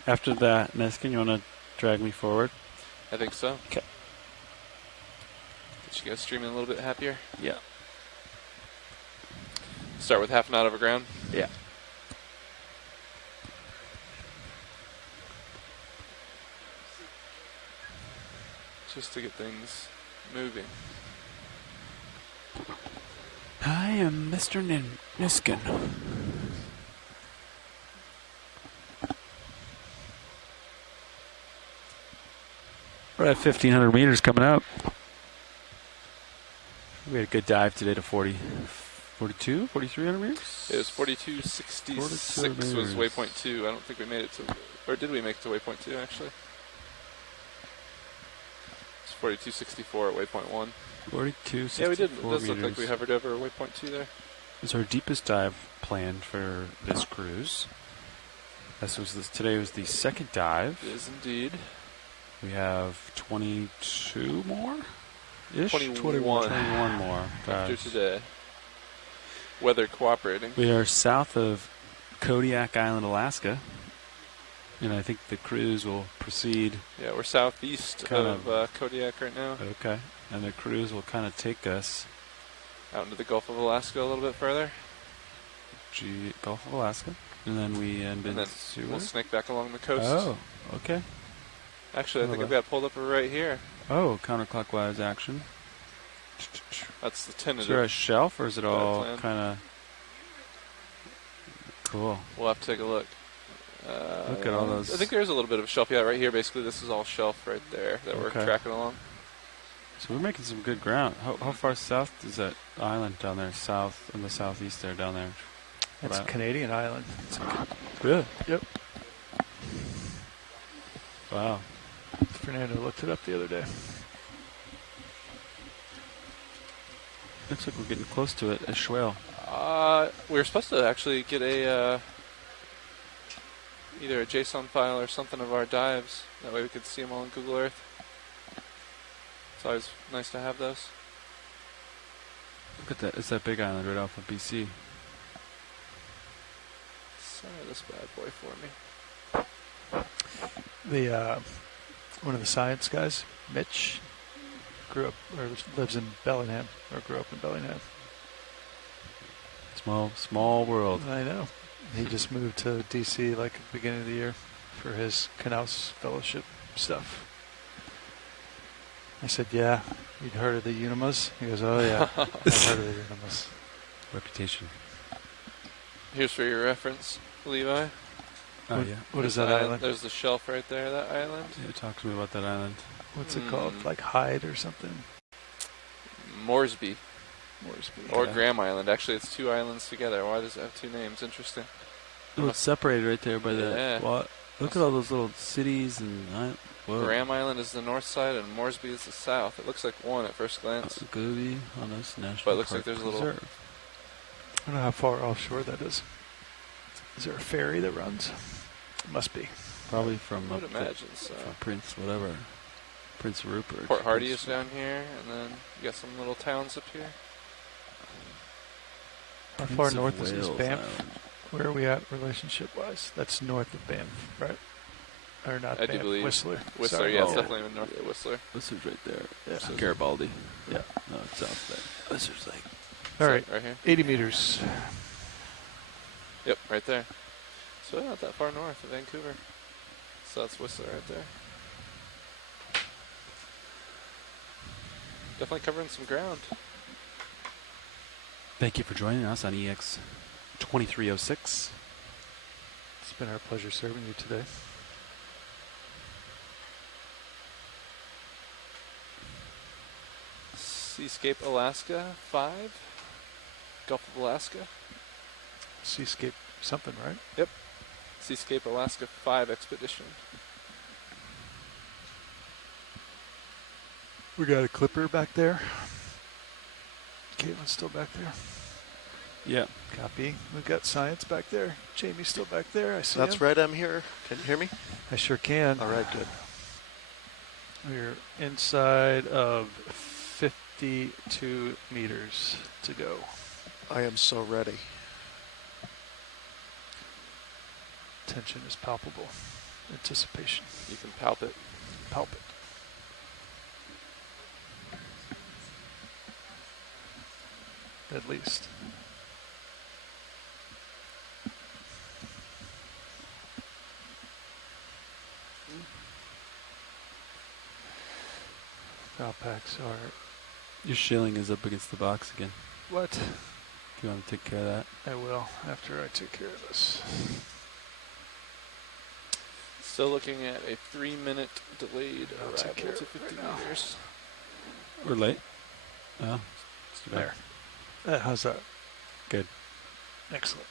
After that, Niskin, you want to drag me forward? I think so. Okay. Get you guys streaming a little bit happier? Yeah. Start with half a knot over ground? Yeah. Just to get things moving. I am Mr. Niskin. We're at 1,500 meters coming up. We had a good dive today to 42, 4,300 meters? It was 42.66 was waypoint 2. I don't think we made it to... Or did we make it to waypoint 2, actually? It's 42.64 at waypoint 1. 42.64 Yeah, we did. It does look meters. like we hovered over waypoint 2 there. It's our deepest dive planned for this cruise. Today was the second dive. It is indeed. We have 22 more? 21 more after dives. today. Weather cooperating. We are south of Kodiak Island, Alaska. And I think the cruise will proceed. Yeah, we're southeast of Kodiak right now. Okay. And the cruise will kind of take us out into the Gulf of Alaska a little bit further. Gulf of Alaska. And then we end in we'll snake back along the coast. Oh, okay. Actually, I think I've got pulled up right here. Oh, counterclockwise action. That's the Is tentative. there a shelf, or is it all plan. kind of cool? We'll have to take a look. Look at all those. I think there's a little bit of a shelf. Yeah, right here. Basically, this is all shelf right there that we're Okay. tracking along. So we're making some good ground. How far south is that island down there? South in the southeast there, down there. It's a What Canadian island. Really? Yep. Wow. Fernando looked it up the other day. Looks like we're getting close to it. A Schwell. We were supposed to actually get a either a JSON file or something of our dives. That way we could see them all in Google Earth. It's always nice to have those. Look at that. It's that big island right off of BC. Center this bad boy for me. The one of the science guys, Mitch, grew up or lives in Bellingham, or grew up in Bellingham. Small world. I know. He just moved to DC like at the beginning of the year for his Knaus fellowship stuff. I said, "Yeah, you'd heard of the Unimas?" He goes, "Oh yeah, I've heard of the Unimas." Reputation. Here's for your reference, Levi. Oh, yeah. What is There's that the island? There's the shelf right there, that island. Yeah, talk to me about that island. What's it called? Like Hyde or something? Moresby. Moresby. Or Okay. Graham Island. Actually, it's two islands together. Why does it have two names? Interesting. Oh, it's separated right there by Yeah. the. Well, look at all those little cities and. Whoa. Graham Island is the north side and Moresby is the south. It looks like one at first glance. Gooby on this national But it looks Park like there's a little. Preserve. I don't know how far offshore that is. Is there a ferry that runs? Must be. Probably from I would up imagine so. from Prince whatever. Prince Rupert. Port Hardy Prince- is down here, and then you got some little towns up here. How Prince far of north is this Wales Banff? Island. Where are we at relationship-wise? That's north of Banff, right? Or not I do Banff, believe. Whistler. Whistler, Sorry. yeah, it's Oh. definitely north of Whistler. Whistler's right there. Yeah. So Garibaldi. Yeah. No, it's south there. Whistler's like. All right. Right here. 80 meters. Yep, right there. So not that far north of Vancouver. So that's Whistler right there. Definitely covering some ground. Thank you for joining us on EX2306. It's been our pleasure serving you today. Seascape Alaska 5. Gulf of Alaska. Seascape something, right? Yep. Seascape Alaska 5 expedition. We got a clipper back there. Caitlin's still back there. Yeah. Copy. We got science back there. Jamie's still back there. I see That's him. right, I'm here. Can you hear me? I sure can. All right, good. We're inside of 52 meters to go. I am so ready. Tension is palpable. Anticipation. You can palp it. Palp it. At least. Alpacks are. Your shilling is up against the box again. What? Do you want to take care of that? I will after I take care of this. Still looking at a 3-minute delayed I'll take care arrival to of it 50 right now. meters. We're late. Oh, it's too bad. There. How's that? Good. Excellent.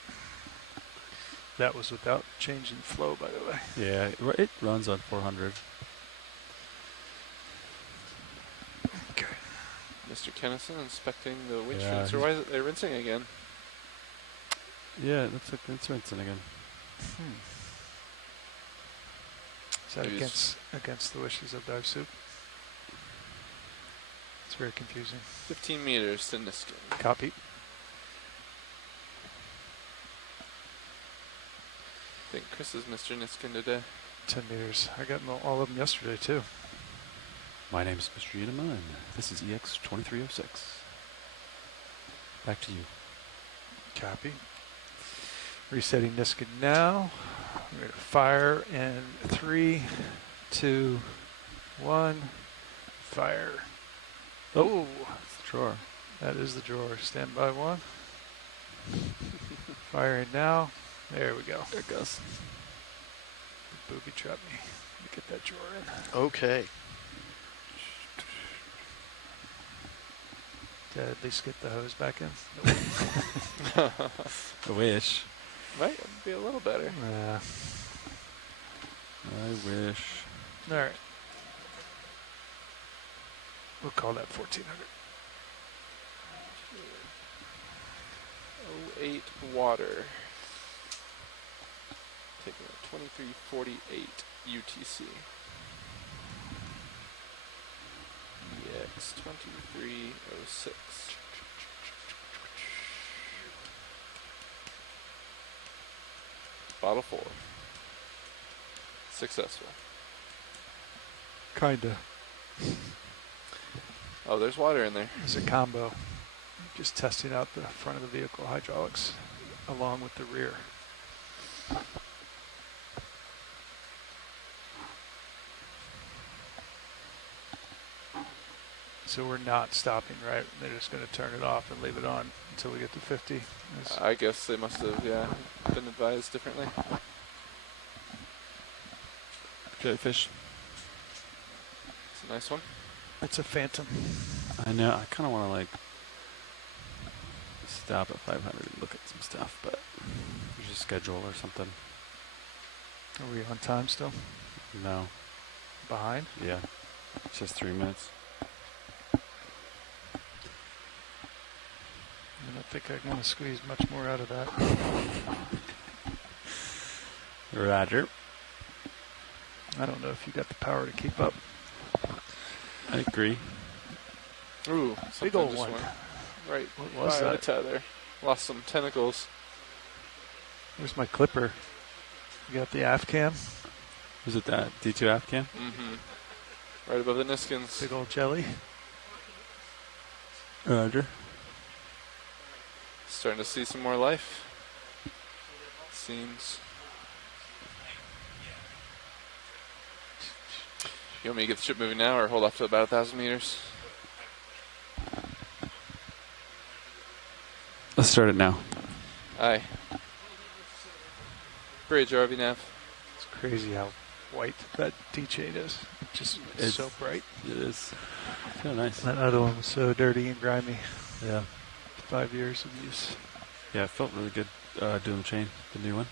That was without change in flow, by the way. Yeah, it runs on 400. Okay. Mr. Kennison inspecting the winch Yeah, rinser. Why is it they're rinsing again? Yeah, it looks like it's rinsing again. Is that Maybe against the wishes of Dive Soup? It's very confusing. 15 meters to Niskin. Copy. I think Chris is Mr. Niskin today. 10 meters. I got all of them yesterday, too. My name is Mr. Yinema, and this is EX2306. Back to you. Copy. Resetting Niskin now. We're going to fire in 3, 2, 1. fire. Oh, it's the drawer. That is the drawer. Stand by one. Firing now. There we go. There it goes. Booby trapped me. Let me get that drawer in. Okay. Did I at least get the hose back in? I wish. Might be a little better. I wish. All right. We'll call that 1400. 08 water. Taking a 2348 UTC. EX2306. Bottle 4. Successful. Kinda. Oh, there's water in there. It's a combo. Just testing out the front of the vehicle hydraulics along with the rear. So we're not stopping, right? They're just going to turn it off and leave it on until we get to 50. I guess they must have, been advised differently. Jellyfish. It's a nice one. It's a Phantom. I know. I kind of want to like stop at 500 and look at some stuff, but there's a schedule or something. Are we on time still? No. Behind? Yeah. It's just 3 minutes. I don't think I want to squeeze much more out of that. Roger. I don't know if you got the power to keep up. I agree. Ooh, big something old just one. went right What was by the that? tether. Lost some tentacles. Where's my clipper? You got the aft cam? Was it that D2 aft cam? Mm-hmm. Right above the Niskins. Big old jelly. Roger. Starting to see some more life. Seems. You want me to get the ship moving now or hold off to about 1,000 meters? Let's start it now. Aye. Bridge, RV nav. It's crazy how white that D-chain is. Just It's so bright. It is. It's kind of nice. That other one was so dirty and grimy. Yeah. 5 years of use. Yeah, it felt really good doing the chain, the new one.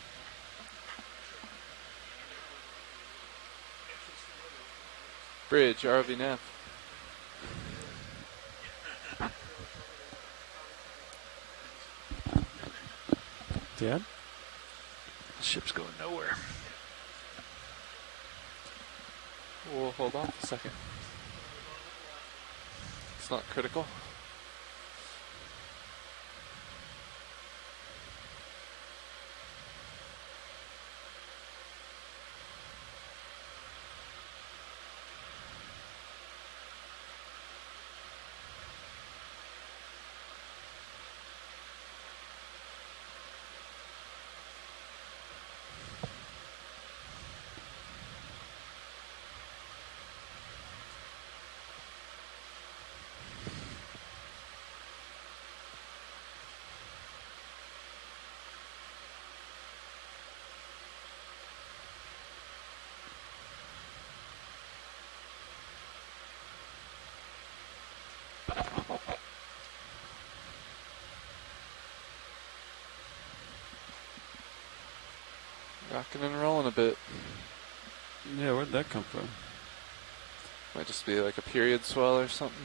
Bridge, RV nav. Dad? The ship's going nowhere. We'll hold off a second. It's not critical. Rocking and rolling a bit. Yeah, where'd that come from? Might just be like a period swell or something.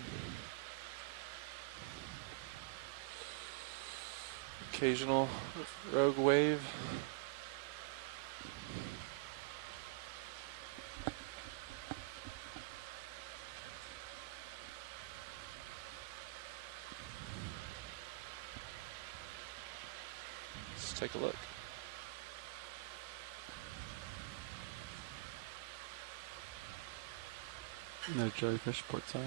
Occasional rogue wave. Let's take a look. No jellyfish port side.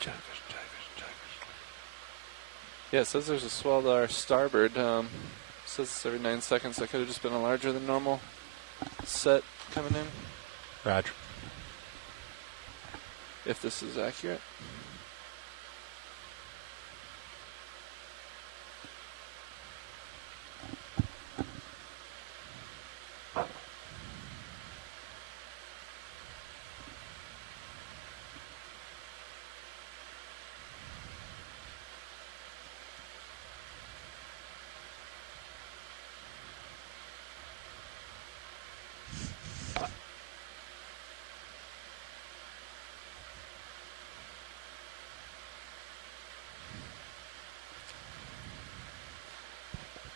Jellyfish. Yeah, it says there's a swell to our starboard. Says it's every 9 seconds. That could have just been a larger than normal set coming in. Roger. if this is accurate.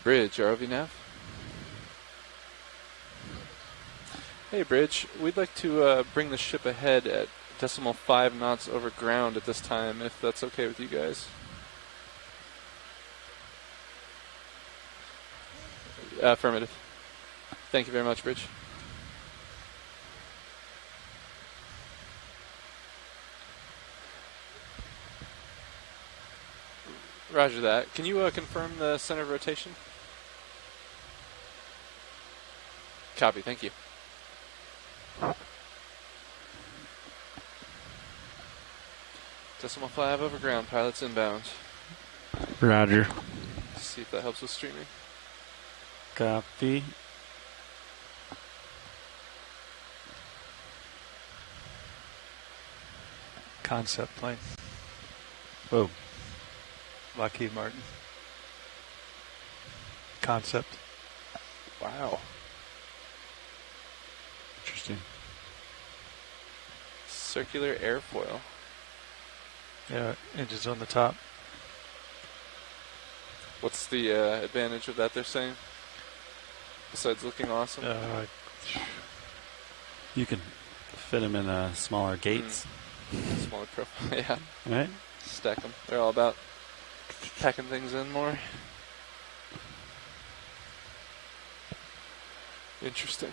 Bridge, ROV nav. Hey Bridge, we'd like to bring the ship ahead at 0.5 knots over ground at this time, if that's okay with you guys. Affirmative. Thank you very much, Bridge. Roger that. Can you confirm the center of rotation? Copy, thank you. Decimal 5 over ground, pilots inbound. Roger. See if that helps with streaming. Copy. Concept plane. Oh. Lockheed Martin. Concept. Wow. Interesting. Circular airfoil. Yeah, engines on the top. What's the advantage of that, they're saying? Besides looking awesome? You can fit them in smaller gates. Smaller profile, yeah. Right? Stack them. They're all about packing things in more. Interesting.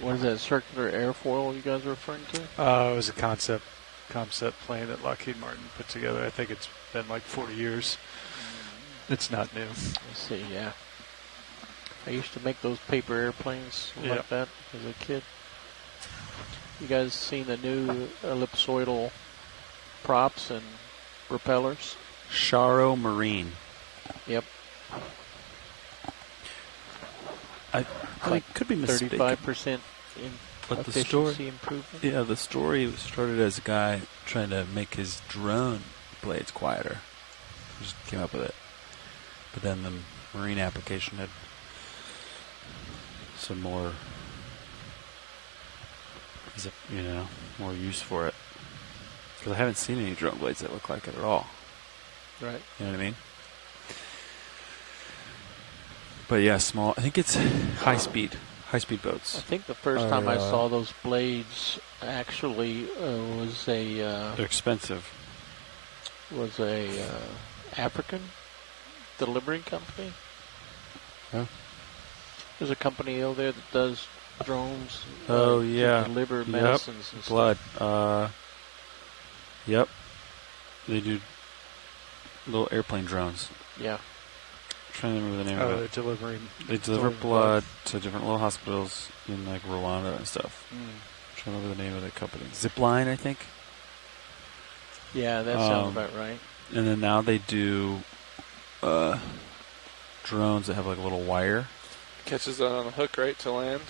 What is that circular airfoil you guys are referring to? It was a concept plane that Lockheed Martin put together. I think it's been like 40 years. It's not new. Let's see, yeah. I used to make those paper airplanes like that as a kid. You guys seen the new ellipsoidal props and propellers? Sharo Marine. Yep. I could be mistaken. 35% in but the efficiency story improvement. Yeah, the story started as a guy trying to make his drone blades quieter. He just came up with it. But then the marine application had some more, more use for it. Because I haven't seen any drone blades that look like it at all. Right. You know what I mean? But yeah, small. I think it's high speed boats. I think the first time I saw those blades actually was they're expensive. Was a African delivery company. Huh? There's a company over there that does drones. To deliver medicines and blood. stuff. Yep. They do little airplane drones. Yeah. I'm trying to remember the name of it. They're delivering. They deliver blood to different little hospitals in like Rwanda and stuff. I'm trying to remember the name of the company. Zipline, I think. Yeah, that sounds about right. And then now they do drones that have like a little wire. Catches that on a hook, right, to land?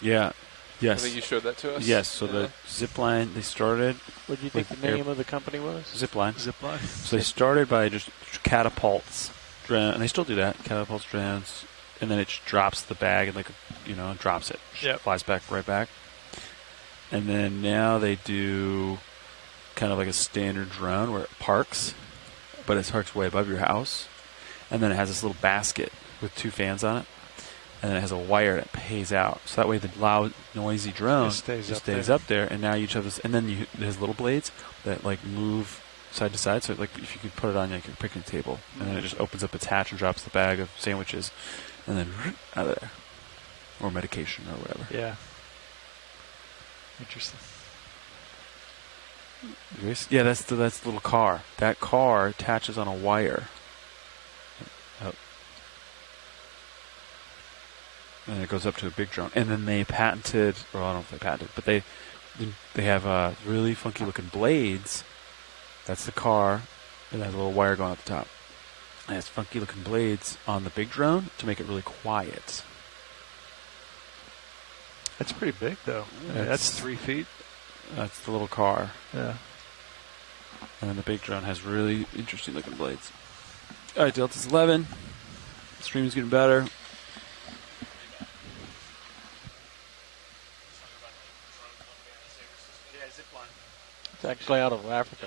Yeah. Yes. I think you showed that to us. Yes. So the Zipline, they started. What do you think the name of the company was? Zipline. Zipline. So they started by just catapults, and they still do that. Catapults, drones, and then it just drops the bag and drops it. Flies right back. And then now they do kind of like a standard drone where it parks, but it parks way above your house, and then it has this little basket with 2 fans on it, and then it has a wire that pays out. So that way the loud, noisy drone stays up there, and now you just have this, and then it has little blades that like move side to side. So like if you could put it on like your picnic table, and then it just opens up its hatch and drops the bag of sandwiches, and then out of there, or medication or whatever. Yeah. Interesting. Yeah, that's the little car. That car attaches on a wire. Oh. And it goes up to a big drone. And then they patented, or I don't know if they patented, but they have really funky looking blades. That's the car. It has a little wire going up the top. And it has funky looking blades on the big drone to make it really quiet. That's pretty big, though. I mean, that's 3 feet. That's the little car. Yeah. And then the big drone has really interesting looking blades. All right, Delta's 11. Stream's getting better. It's actually out of Africa.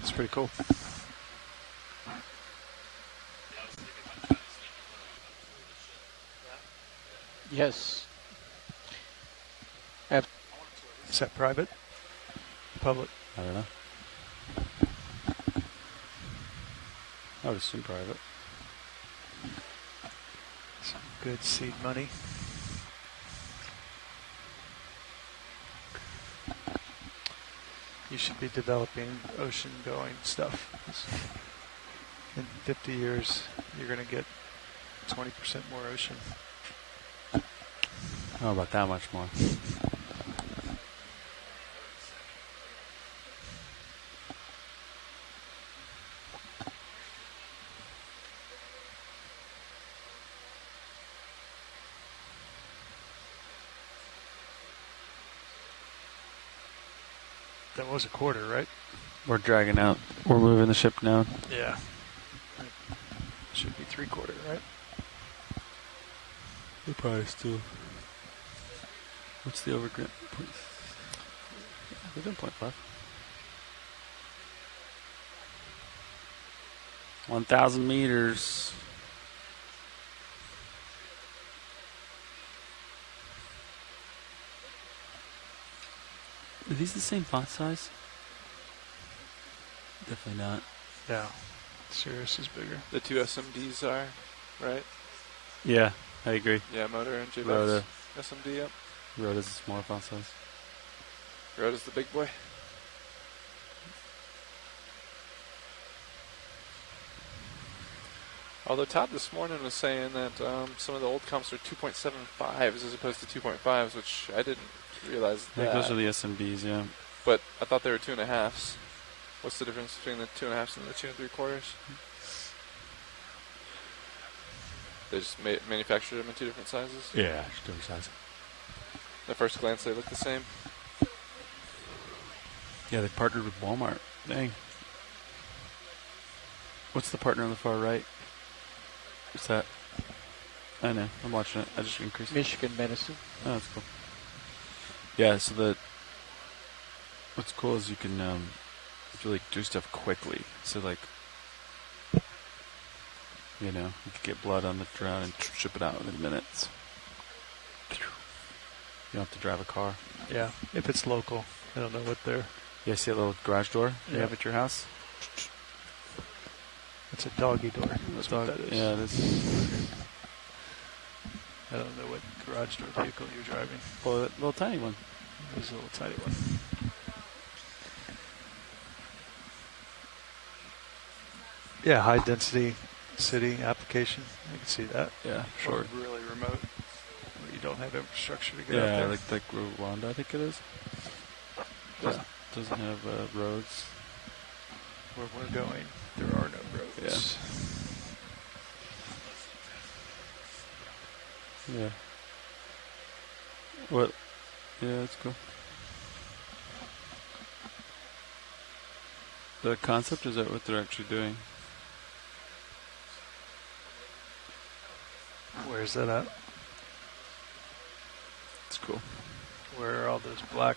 It's pretty cool. Yes. Is that private? Public? I don't know. I would assume private. Some good seed money. You should be developing ocean-going stuff. In 50 years, you're going to get 20% more ocean. I don't know about that much more. That was a quarter, right? We're dragging out. We're moving the ship down. Yeah. Should be 3/4, right? We're probably still. What's the overgrip? We're doing 0.5. 1,000 meters. Are these the same font size? Definitely not. Yeah. Cirrus is bigger. The two SMDs are, right? Yeah, I agree. Yeah, motor and JBox. Rhoda. SMD, yep. Rhoda's a smaller font size. Rhoda's the big boy. Although Todd this morning was saying that some of the old comps are 2.75s as opposed to 2.5s, which I didn't realize. I think those are the SMDs, yeah. But I thought they were 2.5s. What's the difference between the 2.5s and the 2 3/4? They just manufactured them in two different sizes? Yeah, just different sizes. At first glance, they look the same. Yeah, they partnered with Walmart. Dang. What's the partner on the far right? What's that? I know. I'm watching it. I just increased it. Michigan Medicine. Oh, that's cool. Yeah, so what's cool is you can really do stuff quickly. So, like, you know, you can get blood on the drone and ship it out within minutes. You don't have to drive a car. Yeah, if it's local. I don't know what they're... Yeah, see that little garage door you Yeah. have at your house? It's a doggy door. That's what that is. Yeah, it is. I don't know what garage door vehicle you're driving. Well, that little tiny one. There's a little tiny one. Yeah, high density city application. I can see that. Yeah, Or sure. really remote, where you don't have infrastructure to get out Yeah, there. like Rwanda, I think it is. Doesn't have roads. Where we're going, there are no roads. Yeah. What? Yeah, that's cool. The concept, is that what they're actually doing? Where's that at? It's cool. Where are all those black?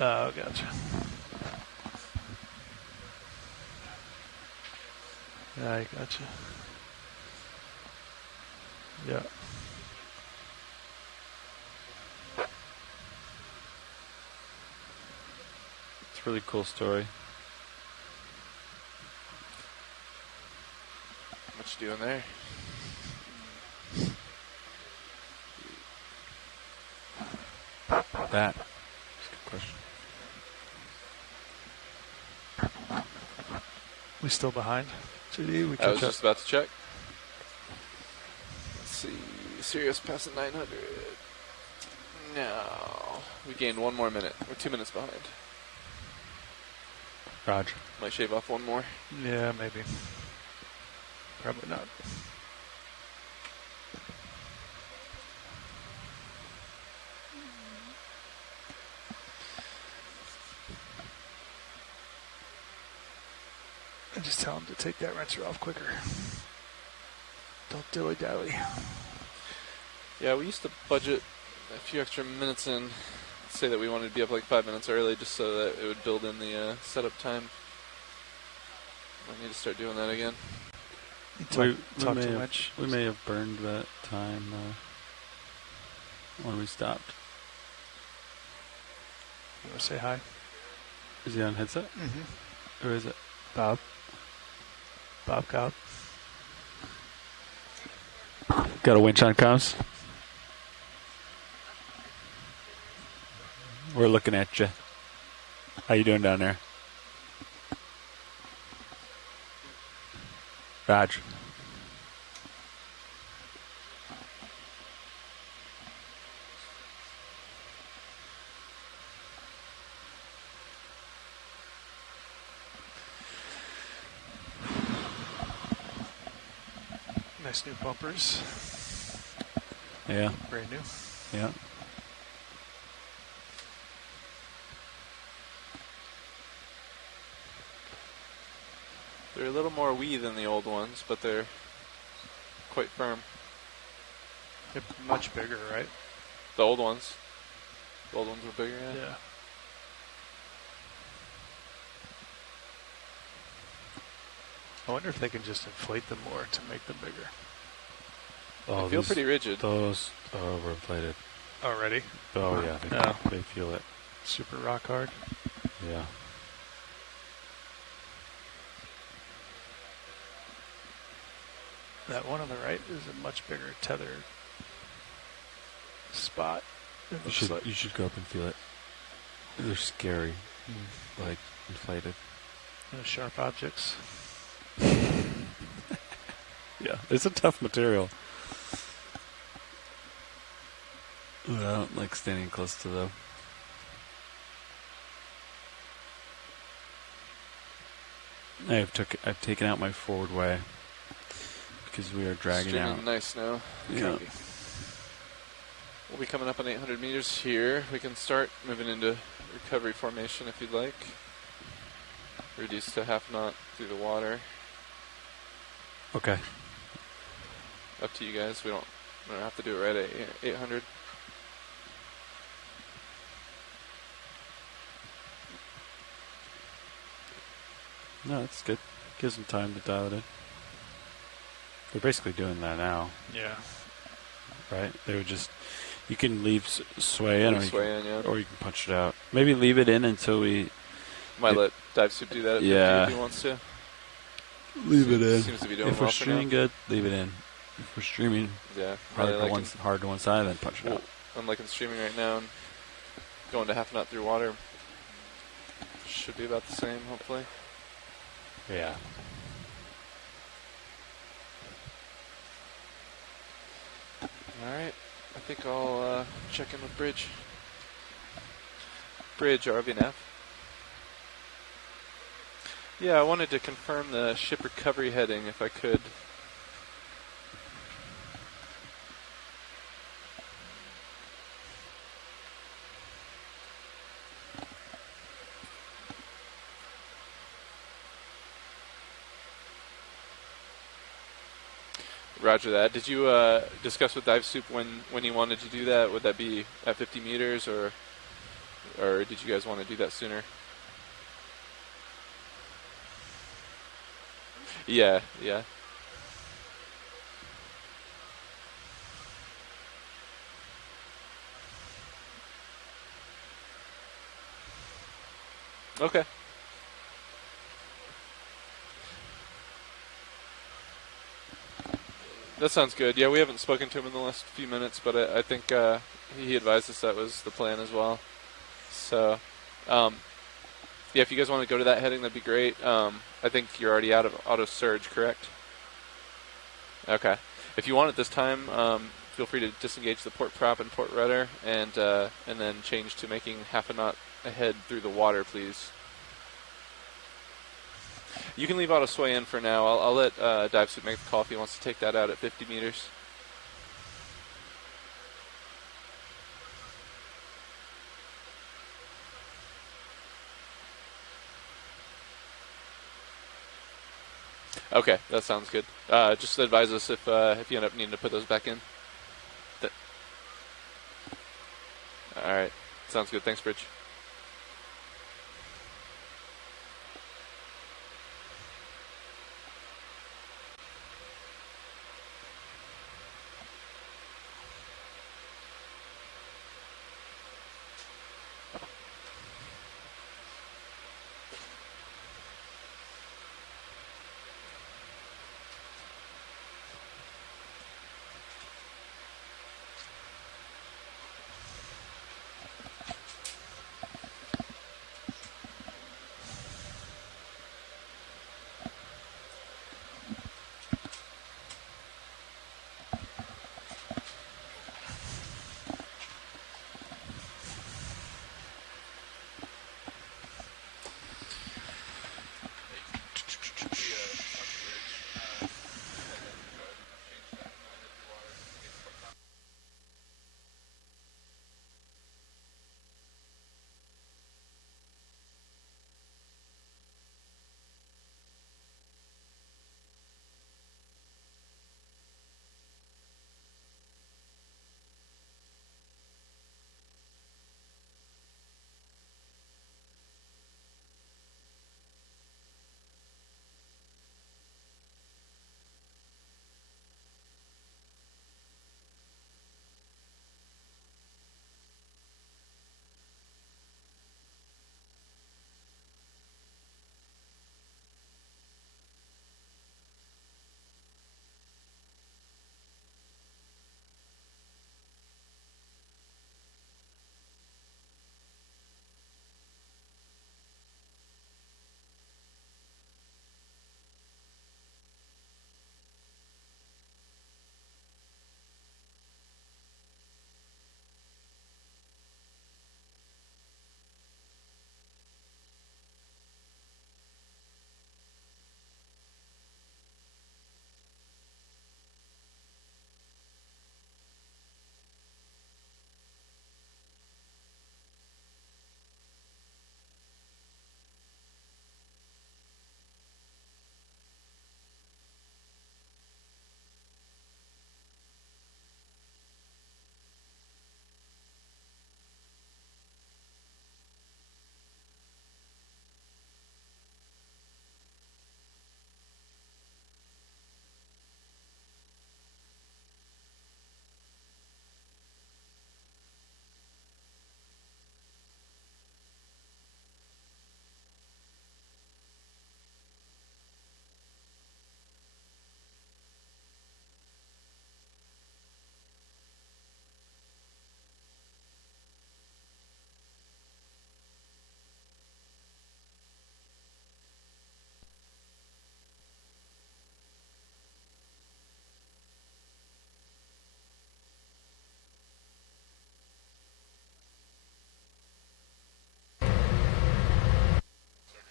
Oh, gotcha. I gotcha. Yeah. It's a really cool story. What you doing there? That. That's a good question. We still behind? JD, we I was catch up. just about to check. Let's see. Sirius passing 900. No. We gained 1 more minute. We're 2 minutes behind. Roger. Might shave off 1 more. Yeah, maybe. Probably not. And just tell him to take that rinser off quicker. Don't dilly-dally. Yeah, we used to budget a few extra minutes in, say that we wanted to be up like 5 minutes early just so that it would build in the setup time. I need to start doing that again. We may have burned that time when we stopped. You want to say hi? Is he on headset? Mm-hmm. Or is it? Bob. Bob Cobb. Got a winch on comms? We're looking at you. How you doing down there? Raj. Nice new bumpers. Yeah. Brand new. Yeah. They're a little more wee than the old ones, but they're quite firm. They're much bigger, right? The old ones. The old ones were bigger, yeah. Yeah. I wonder if they can just inflate them more to make them bigger. Oh, They feel pretty rigid. Those are overinflated. Already? Oh, yeah. They feel it. Super rock hard. Yeah. That one on the right is a much bigger tether spot. You should go up and feel it. They're scary. Like, inflated. Those sharp objects. Yeah, it's a tough material. I don't like standing close to them. I've taken out my forward way because we are dragging Streaming out. nice now. Yeah. We'll be coming up on 800 meters here. We can start moving into recovery formation if you'd like. Reduce to half knot through the water. Okay. Up to you guys. We don't have to do it right at 800. No, that's good. Gives them time to dial it in. They're basically doing that now. Yeah. Right? They would just... You can leave sway in, or you can punch it out. Maybe leave it in until we... Might let Dive Soup do that if he wants to. Leave it in. Seems to be doing if well we're streaming good, leave it in. If we're streaming hard to one side, then punch it out. I'm liking streaming right now and going to half knot through water. Should be about the same, hopefully. Yeah. Alright. I think I'll check in with Bridge. Bridge, RVNF. Yeah, I wanted to confirm the ship recovery heading if I could. Roger that. Did you discuss with Dive Soup when he wanted to do that? Would that be at 50 meters, or did you guys want to do that sooner? Yeah, yeah. Okay. That sounds good. Yeah, we haven't spoken to him in the last few minutes, but I think he advised us that was the plan as well. So, yeah, if you guys want to go to that heading, that'd be great. I think you're already out of auto surge, correct? Okay. If you want at this time, feel free to disengage the port prop and port rudder, and then change to making half a knot ahead through the water, please. You can leave auto sway in for now. I'll let Dive Suit make the call if he wants to take that out at 50 meters. Okay, that sounds good. Just advise us if you end up needing to put those back in. All right, sounds good. Thanks, Bridge.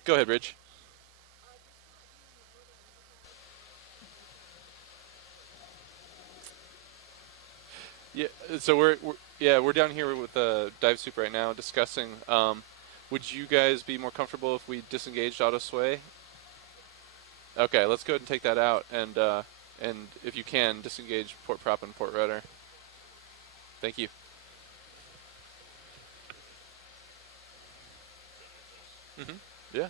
Go ahead, Rich. Yeah, so we're down here with Dive Soup right now discussing. Would you guys be more comfortable if we disengaged auto sway? Okay, let's go ahead and take that out, and And if you can, disengage port prop and port rudder. Thank you. Mm-hmm. Yeah.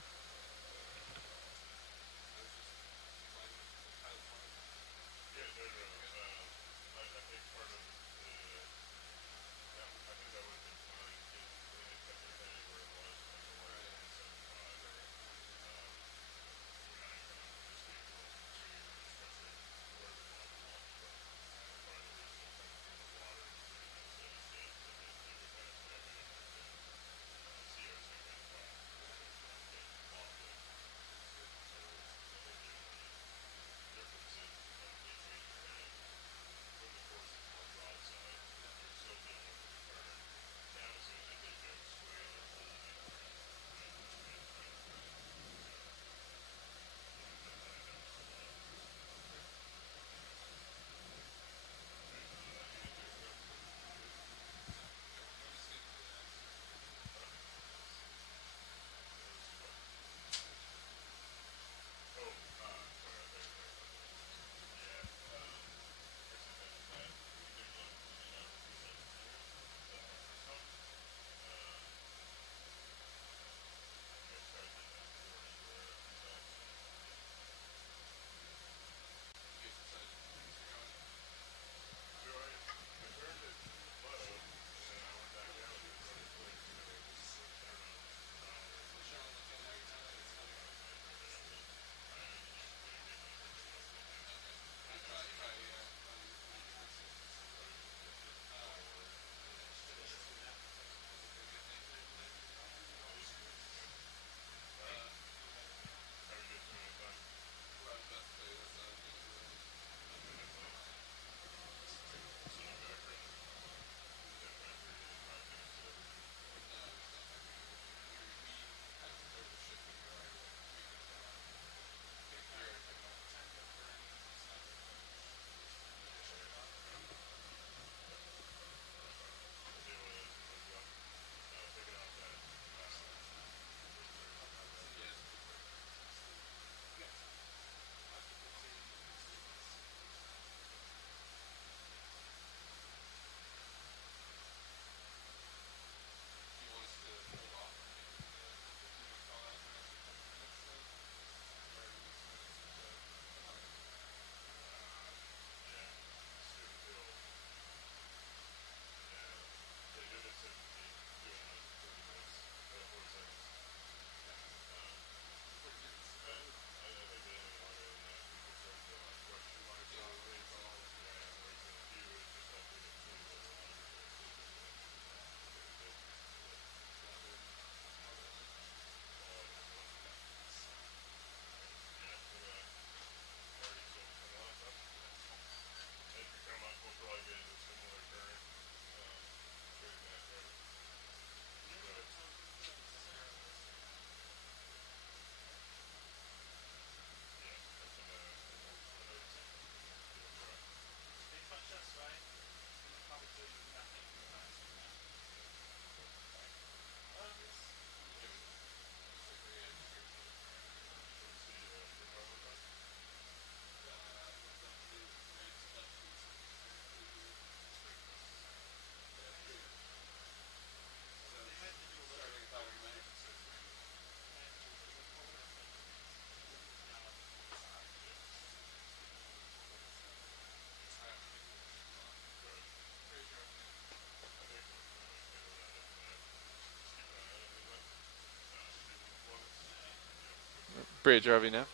Bridge, RV now.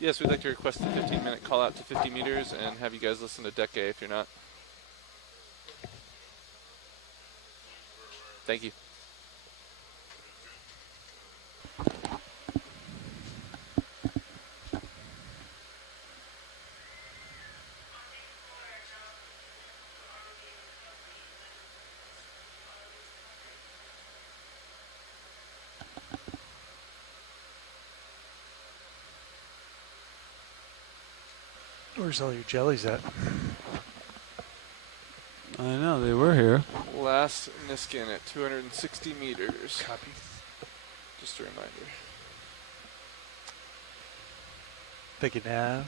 Yes, we'd like to request a 15-minute call out to 50 meters and have you guys listen to Deck A if you're not. Thank you. Where's all your jellies at? I know, they were here. Last Niskin at 260 meters. Copy. Just a reminder. Thank you, Nav.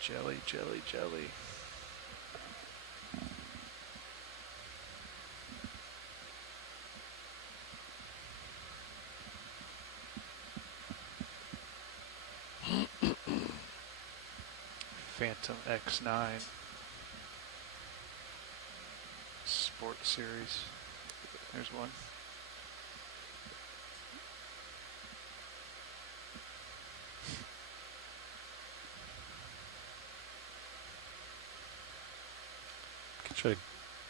Jelly, jelly, jelly. Phantom X9 Sport Series. There's one. Could try to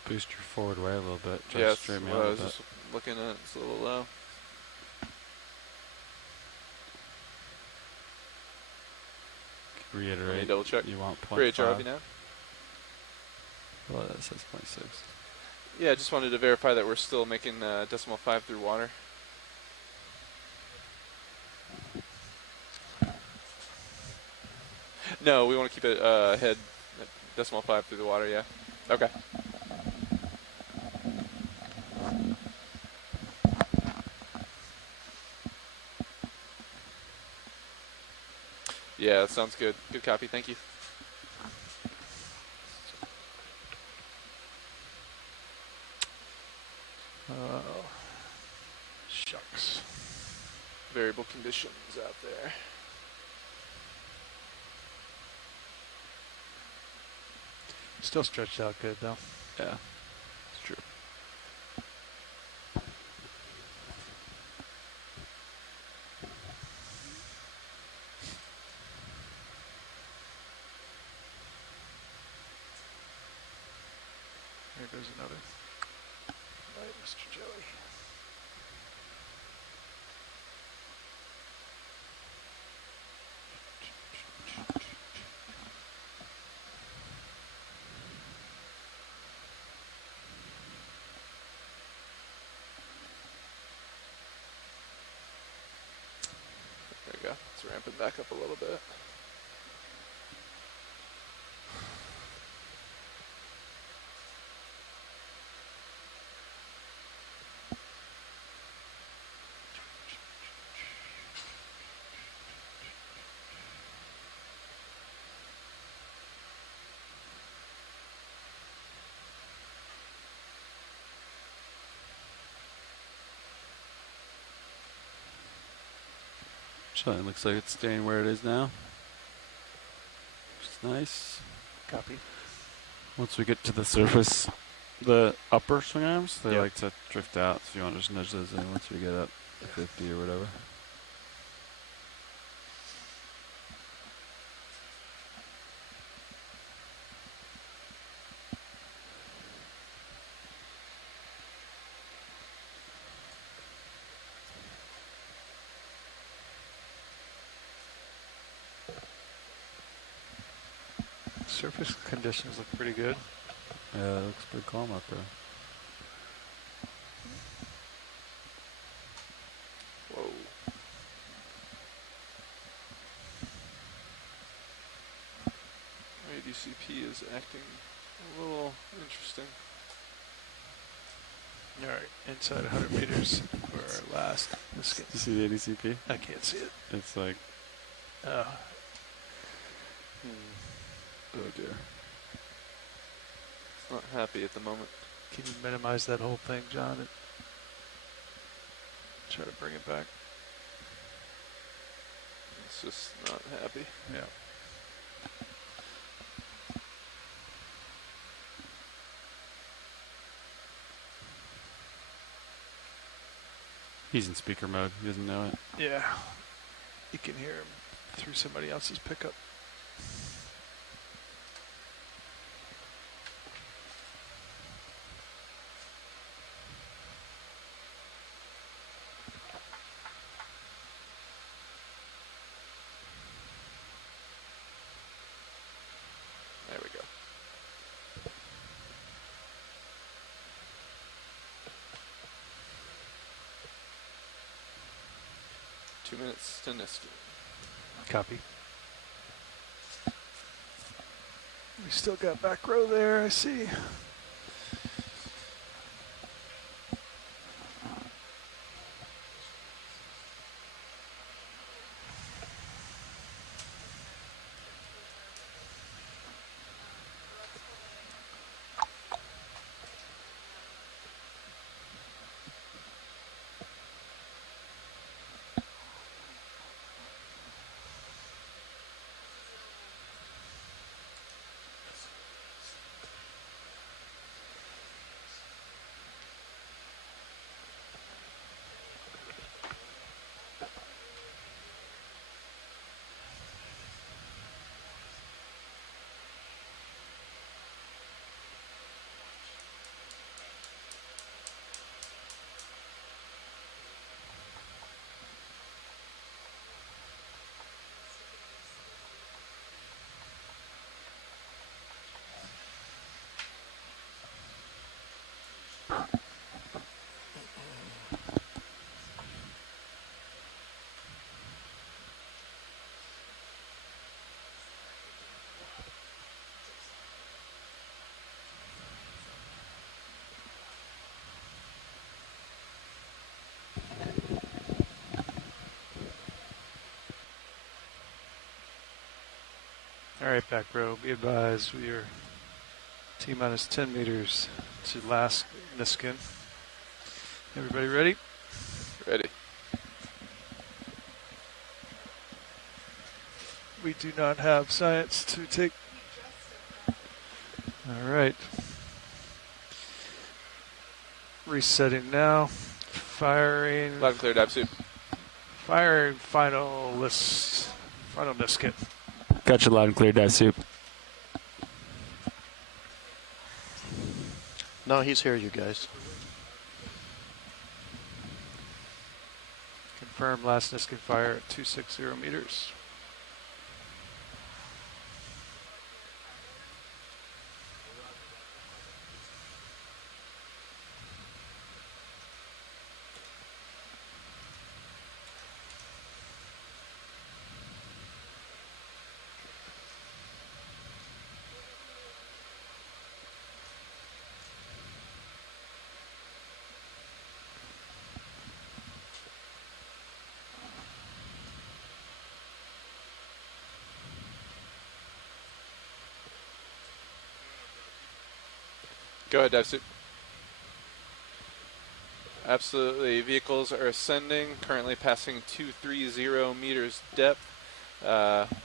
boost your forward way a little bit. Try Yeah, to that's straighten me what out I a was bit. just looking at. It's a little low. Reiterate. Let me double check. You want For 0.5. HRV now? Well, that says 0.6. Yeah, I just wanted to verify that we're still making decimal 5 through water. No, we want to keep it head at decimal 5 through the water, yeah. Okay. Yeah, that sounds good. Good copy, thank you. Shucks. Variable conditions out there. Still stretched out good, though. Yeah, it's true. There goes another. Right, Mr. Jelly. There we go. Let's ramp it back up a little bit. It looks like it's staying where it is now. Which is nice. Copy. Once we get to the surface, the upper swing arms, they like to drift out. So you want to just nudge those in once we get up to 50 or whatever. Surface conditions look pretty good. Yeah, it looks pretty calm out there. Whoa. ADCP is acting a little interesting. All right, inside 100 meters for our last. You see the ADCP? I can't see it. It's like, Oh dear. It's not happy at the moment. Can you minimize that whole thing, John? And try to bring it back. It's just not happy. Yeah. He's in speaker mode. He doesn't know it. Yeah. You can hear him through somebody else's pickup. There we go. Two minutes to nesting. Copy. We still got back row there, I see. All right, back row. Be advised, we are T-minus 10 meters to last Niskin. Everybody ready? Ready. We do not have science to take. All right. Resetting now. Firing. Loud and clear, dive suit. Firing final list. Final Niskin. Got you loud and clear, dive soup. No, he's here, you guys. Confirm last Niskin fire at 260 meters. Go ahead, dive suit. Absolutely. Vehicles are ascending, currently passing 230 meters depth.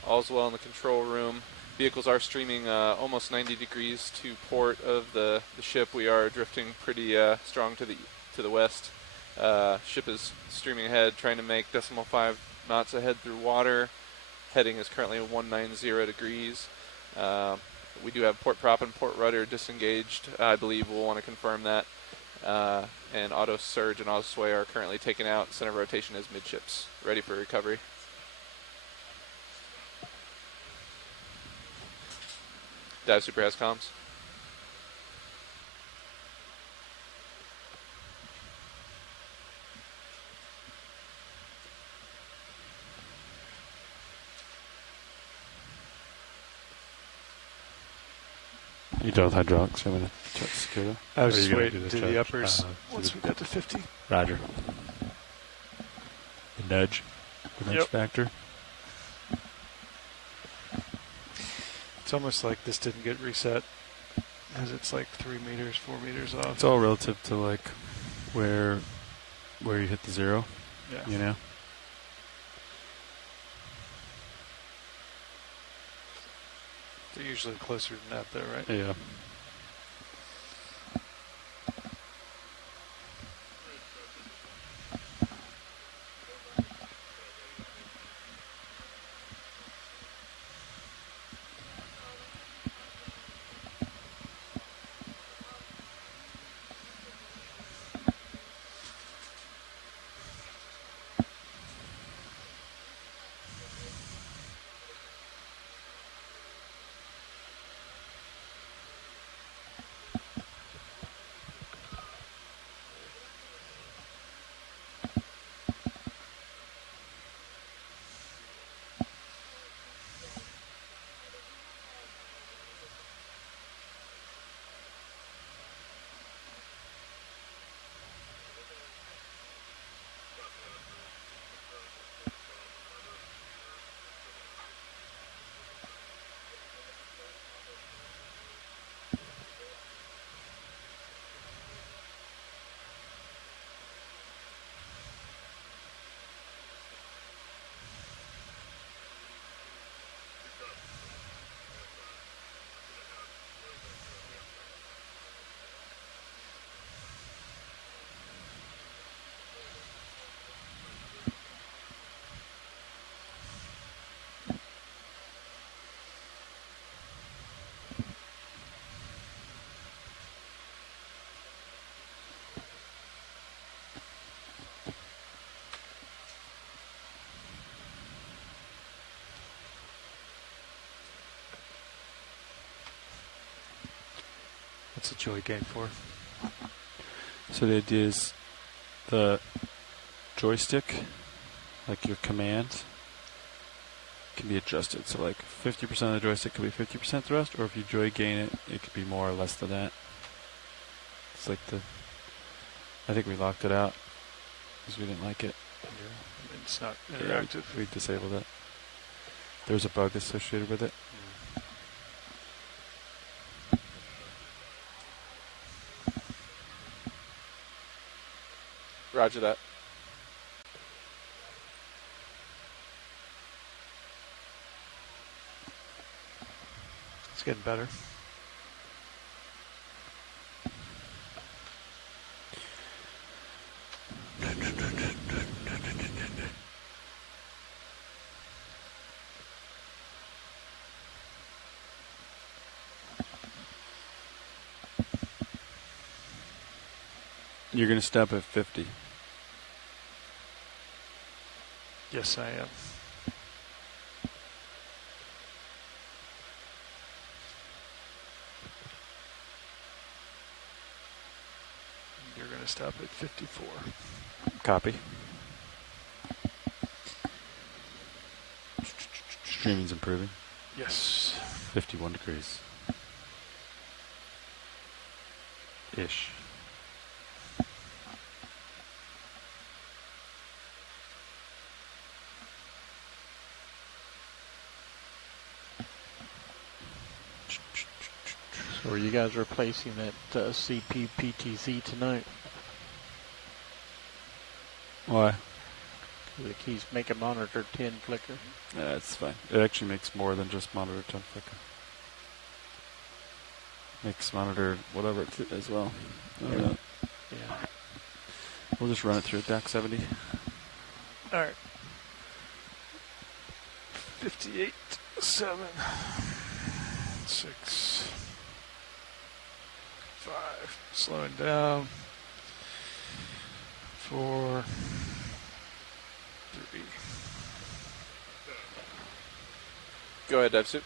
All's well in the control room. Vehicles are streaming almost 90 degrees to port of the ship. We are drifting pretty strong to the west. Ship is streaming ahead, trying to make 0.5 knots ahead through water. Heading is currently 190 degrees. We do have port prop and port rudder disengaged. I believe we'll want to confirm that. And auto surge and auto sway are currently taken out. Center of rotation is midships. Ready for recovery. Dive super has comms. You done with hydraulics? I'm going to check secure. I was just waiting to the uppers once we got to 50. Roger. The nudge. The nudge factor. It's almost like this didn't get reset because it's like 3 meters, 4 meters off. It's all relative to like where you hit the zero. Yeah. You know? They're usually closer than that though, right? Yeah. What's the joy gain for? So the idea is the joystick, like your command, can be adjusted. So like 50% of the joystick could be 50% thrust, or if you joy gain it, it could be more or less than that. It's like I think we locked it out because we didn't like it. Yeah, it's not interactive. We disabled it. There's a bug associated with it. Roger that. It's getting better. You're going to stop at 50. Yes, I am. You're going to stop at 54. Copy. Streaming's improving. Yes. 51 degrees. Ish. So are you guys replacing that CP PTZ tonight? Why? The keys make a monitor 10 flicker. That's fine. It actually makes more than just monitor 10 flicker. Makes monitor whatever as well. Yeah. We'll just run it through DAC 70. All right. 58, 7, 6, 5. Slowing down. 4, 3. Go ahead, DevSoup.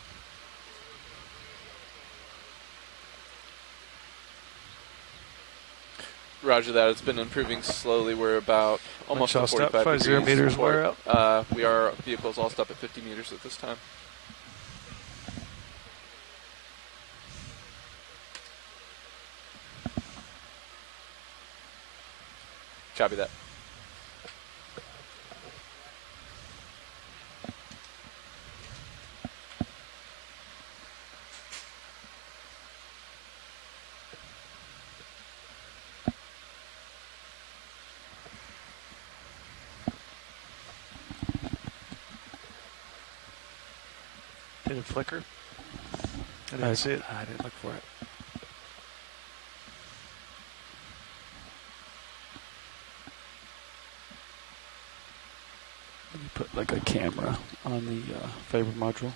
Roger that. It's been improving slowly. We're about almost at 45 degrees. 50 meters. We're up. We are vehicles all stop at 50 meters at this time. Copy that. Did it flicker? I didn't see it. I didn't look for it. Let me put like a camera on the fiber module.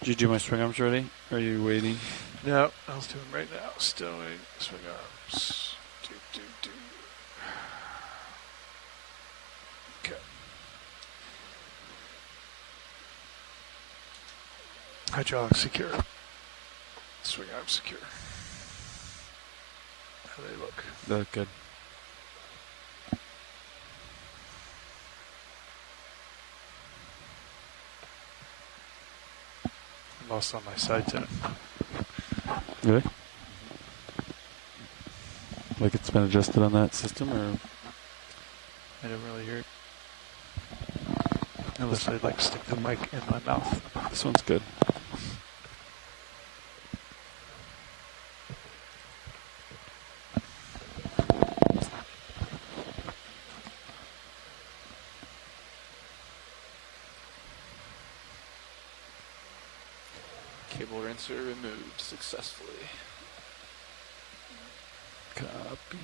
Did you do my swing arms ready? Are you waiting? No, I'll do them right now. Still waiting. Swing arms. Okay. Hydraulic secure. Swing arms secure. How do they look? They look good. Lost on my side tip. Really? Like it's been adjusted on that system, or? I didn't really hear it. Unless I'd like stick the mic in my mouth. This one's good. Cable rinser removed successfully. Copy.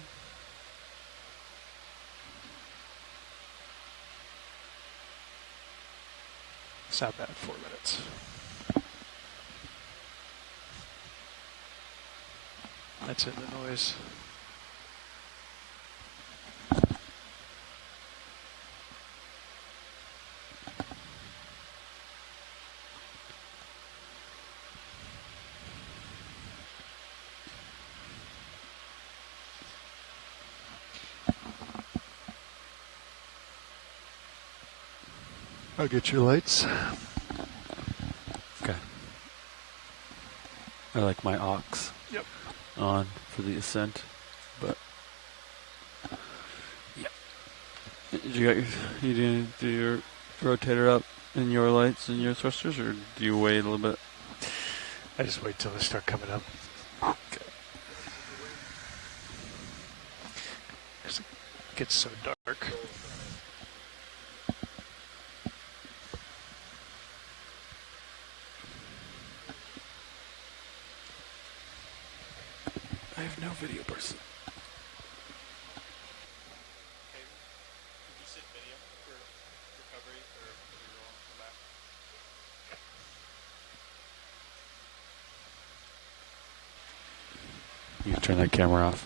It's not bad, 4 minutes. That's in the noise. I'll get your lights. Okay. I like my aux on for the ascent, but yeah. Did you got you do your rotator up in your lights and your thrusters, or do you wait a little bit? I just wait till they start coming up. Okay. gets so dark. I have no video person. You can turn that camera off.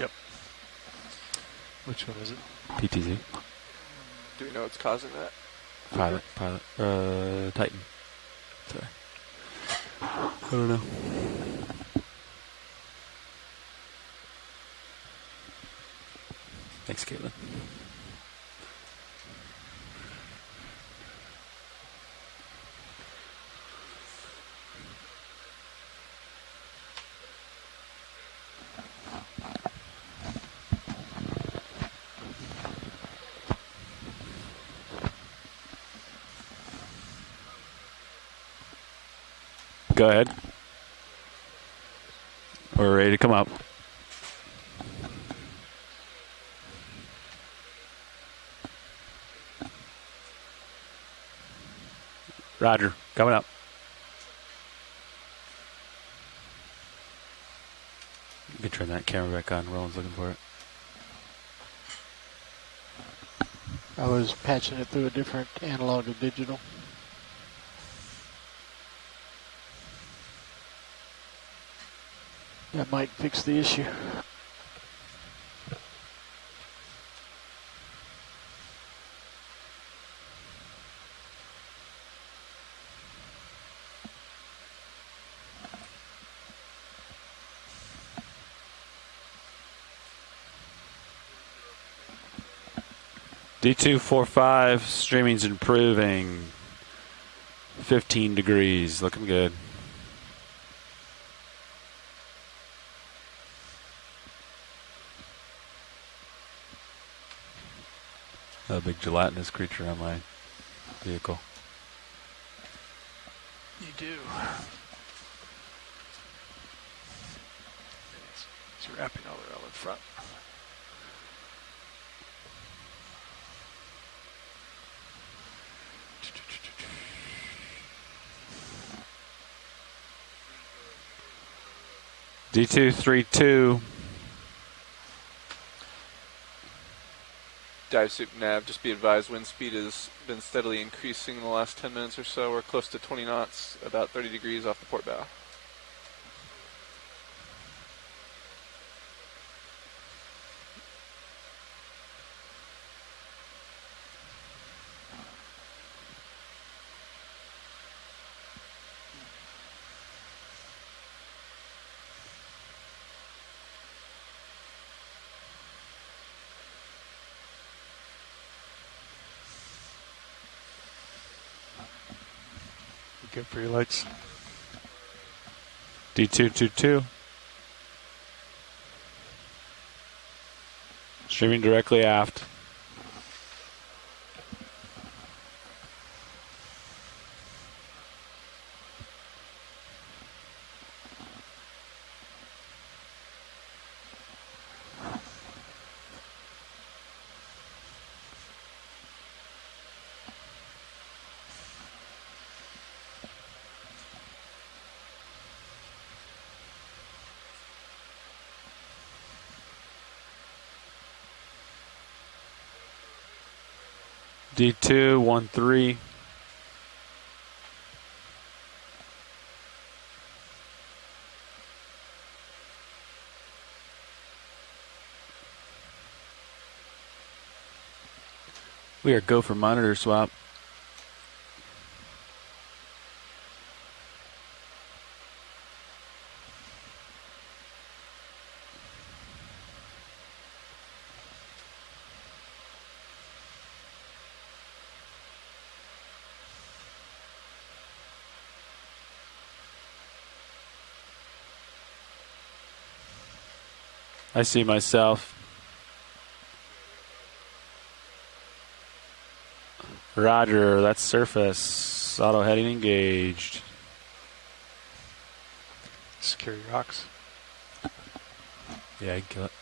Yep. Which one is it? PTZ. Do we know what's causing that? Pilot. Titan. Sorry. I don't know. Thanks, Caitlin. Go ahead. We're ready to come up. Roger, coming up. You can turn that camera back on. Roland's looking for it. I was patching it through a different analog to digital. That might fix the issue. D245, streaming's improving. 15 degrees, looking good. A big gelatinous creature on my vehicle. You do. It's wrapping all around in front. D232. Dive Soup Nav, just be advised, wind speed has been steadily increasing in the last 10 minutes or so. We're close to 20 knots, about 30 degrees off the port bow. Good for your lights. D222. Streaming directly aft. D213. We are go for monitor swap. I see myself. Roger, that's surface. Auto heading engaged. Secure your rocks. Yeah, I can kill it.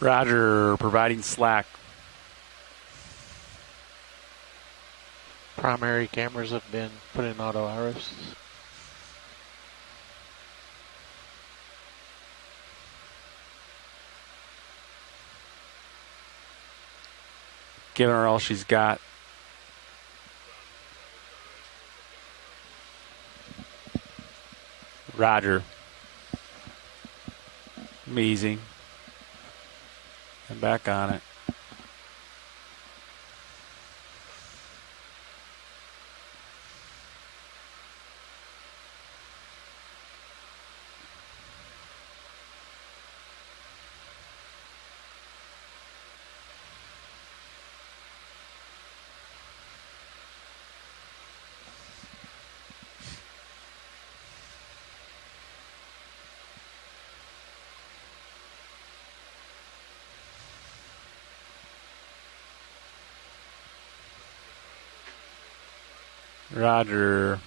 Roger, providing slack. Primary cameras have been put in auto iris. Giving her all she's got. Roger. Amazing. And back on it. Roger.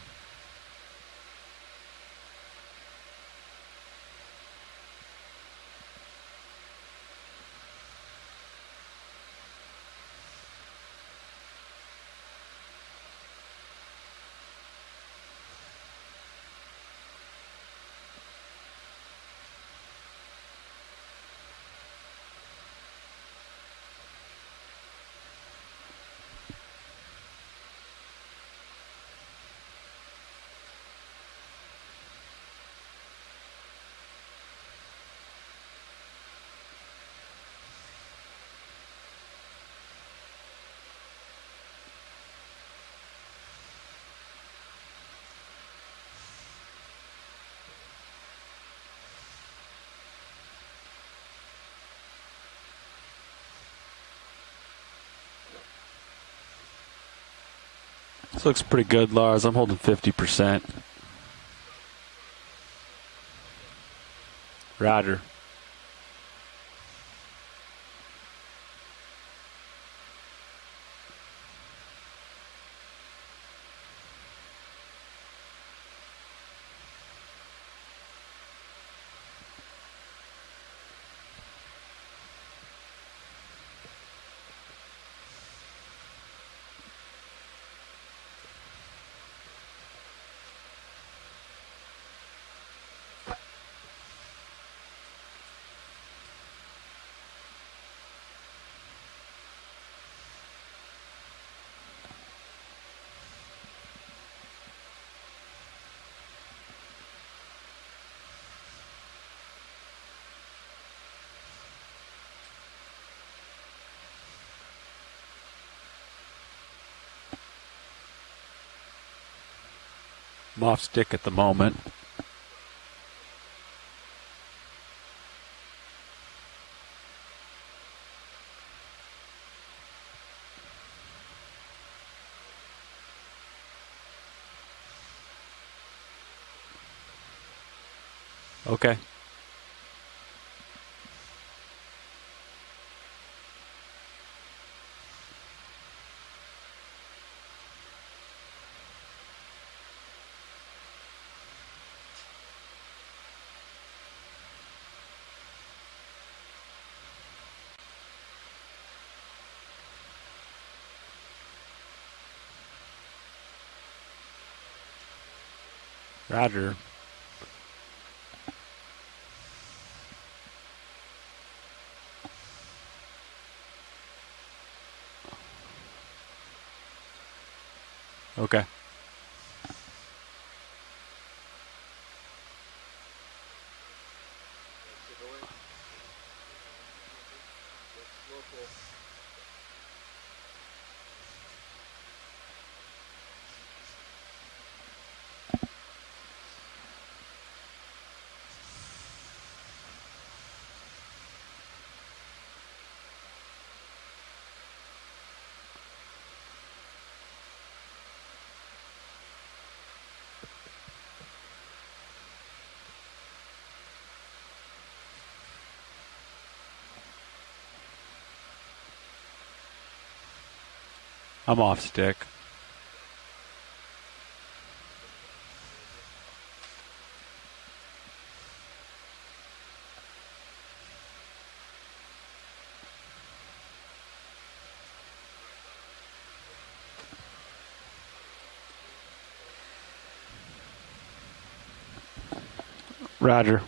This looks pretty good, Lars. I'm holding 50%. Roger. I'm off stick at the moment. Okay. Roger. Okay. I'm off stick. Roger.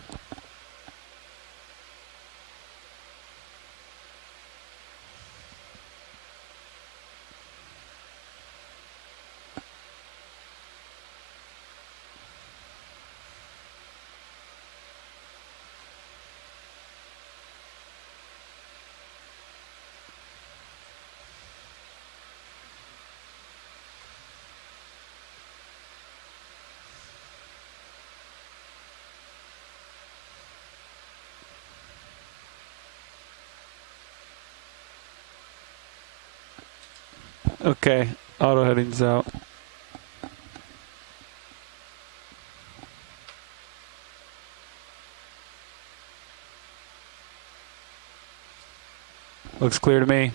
Okay, auto heading's out. Looks clear to me.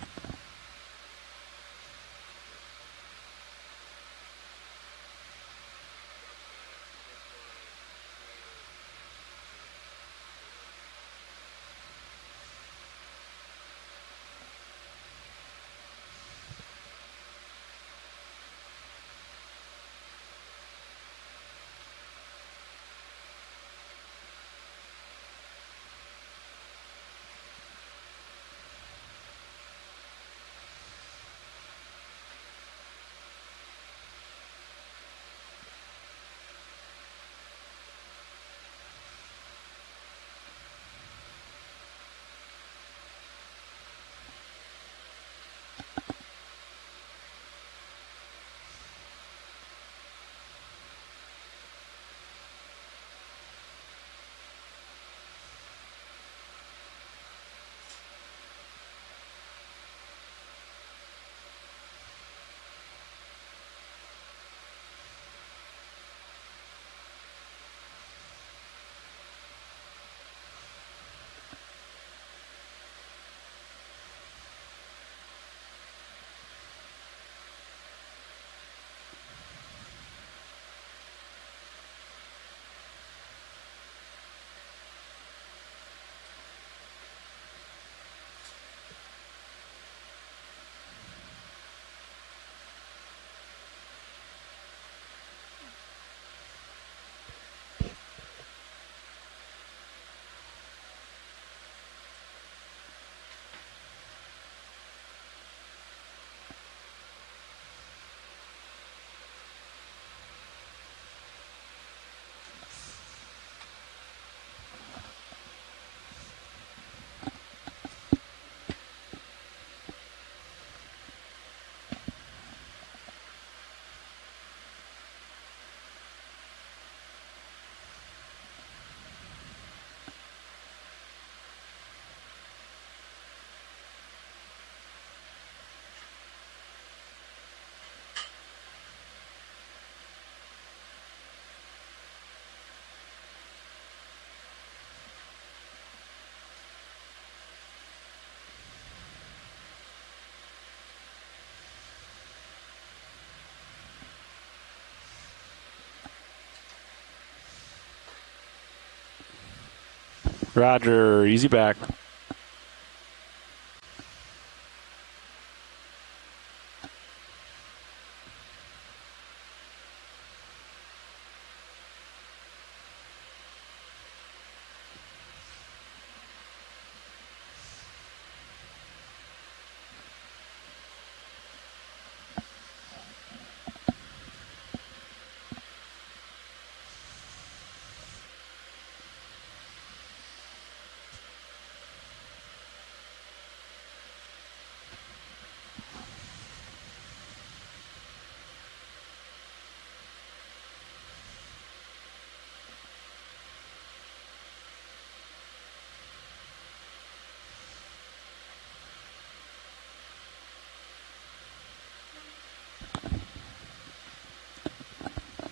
Roger, easy back.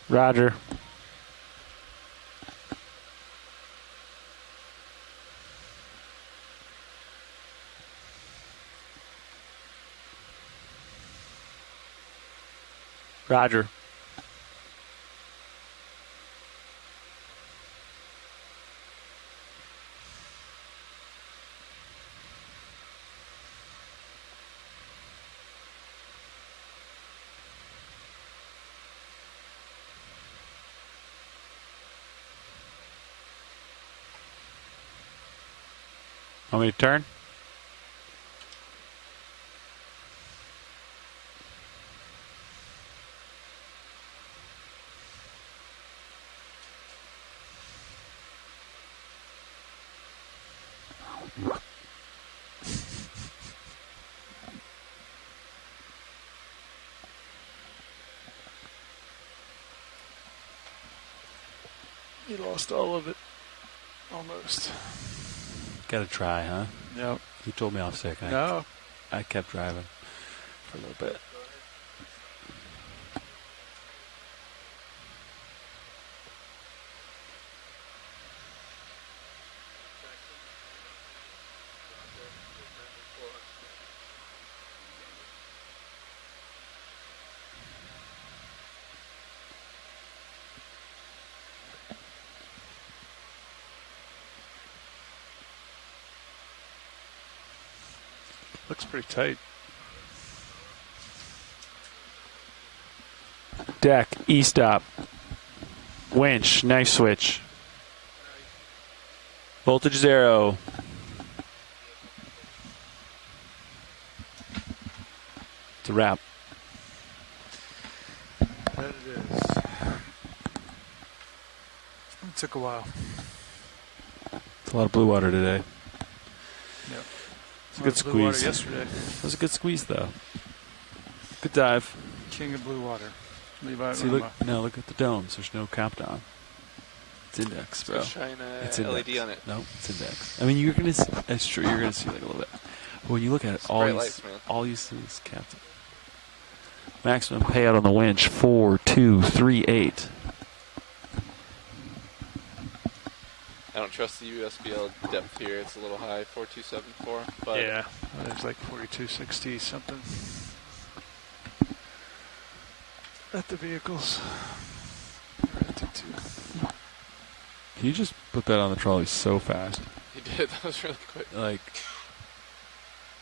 Roger. Roger. Want me to turn? You lost all of it. Almost. Gotta try, huh? Yep. You told me off sick. No. I kept driving for a little bit. Looks pretty tight. Deck, E-stop. Winch, knife switch. Voltage 0. It's a wrap. That it is. It took a while. It's a lot of blue water today. Yep. It's a good Blue water squeeze. yesterday. It was a good squeeze, though. Good dive. King of blue water. Levi See, look at the domes. There's no cap down. It's index, bro. Let's go shine a It's LED index. on it. No, it's index. I mean, you're gonna. That's true. You're gonna see like a little bit. But when you look at it, all bright you, lights, man. all you see is captain. Maximum payout on the winch 4238. I don't trust the USBL depth here. It's a little high, 4274. But yeah, there's like 4260 something at the vehicles. Can you just put that on the trolley so fast? He did. That was really quick. Like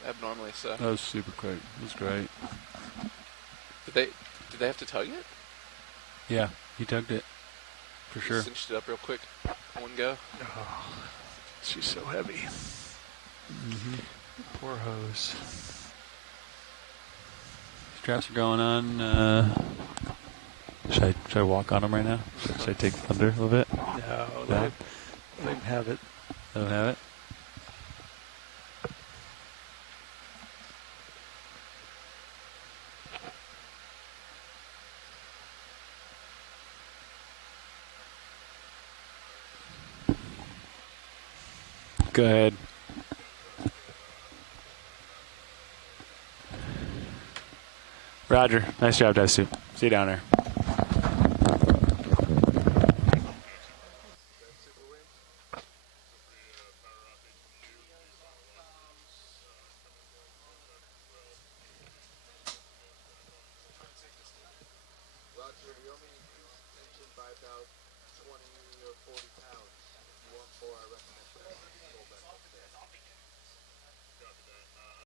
abnormally so. That was super quick. It was great. Did they have to tug it? Yeah, he tugged it for sure. Cinched it up real quick. One go. Oh, she's so heavy. Poor hose. Straps are going on. Should I walk on them right now? Should I take the thunder a little bit? No, No? they don't have it. They don't have it? Go ahead. Roger. Nice job, Dive Soup. See you down there. Roger, you owe me engine by about 20 or 40 pounds. If you want 4, I recommend.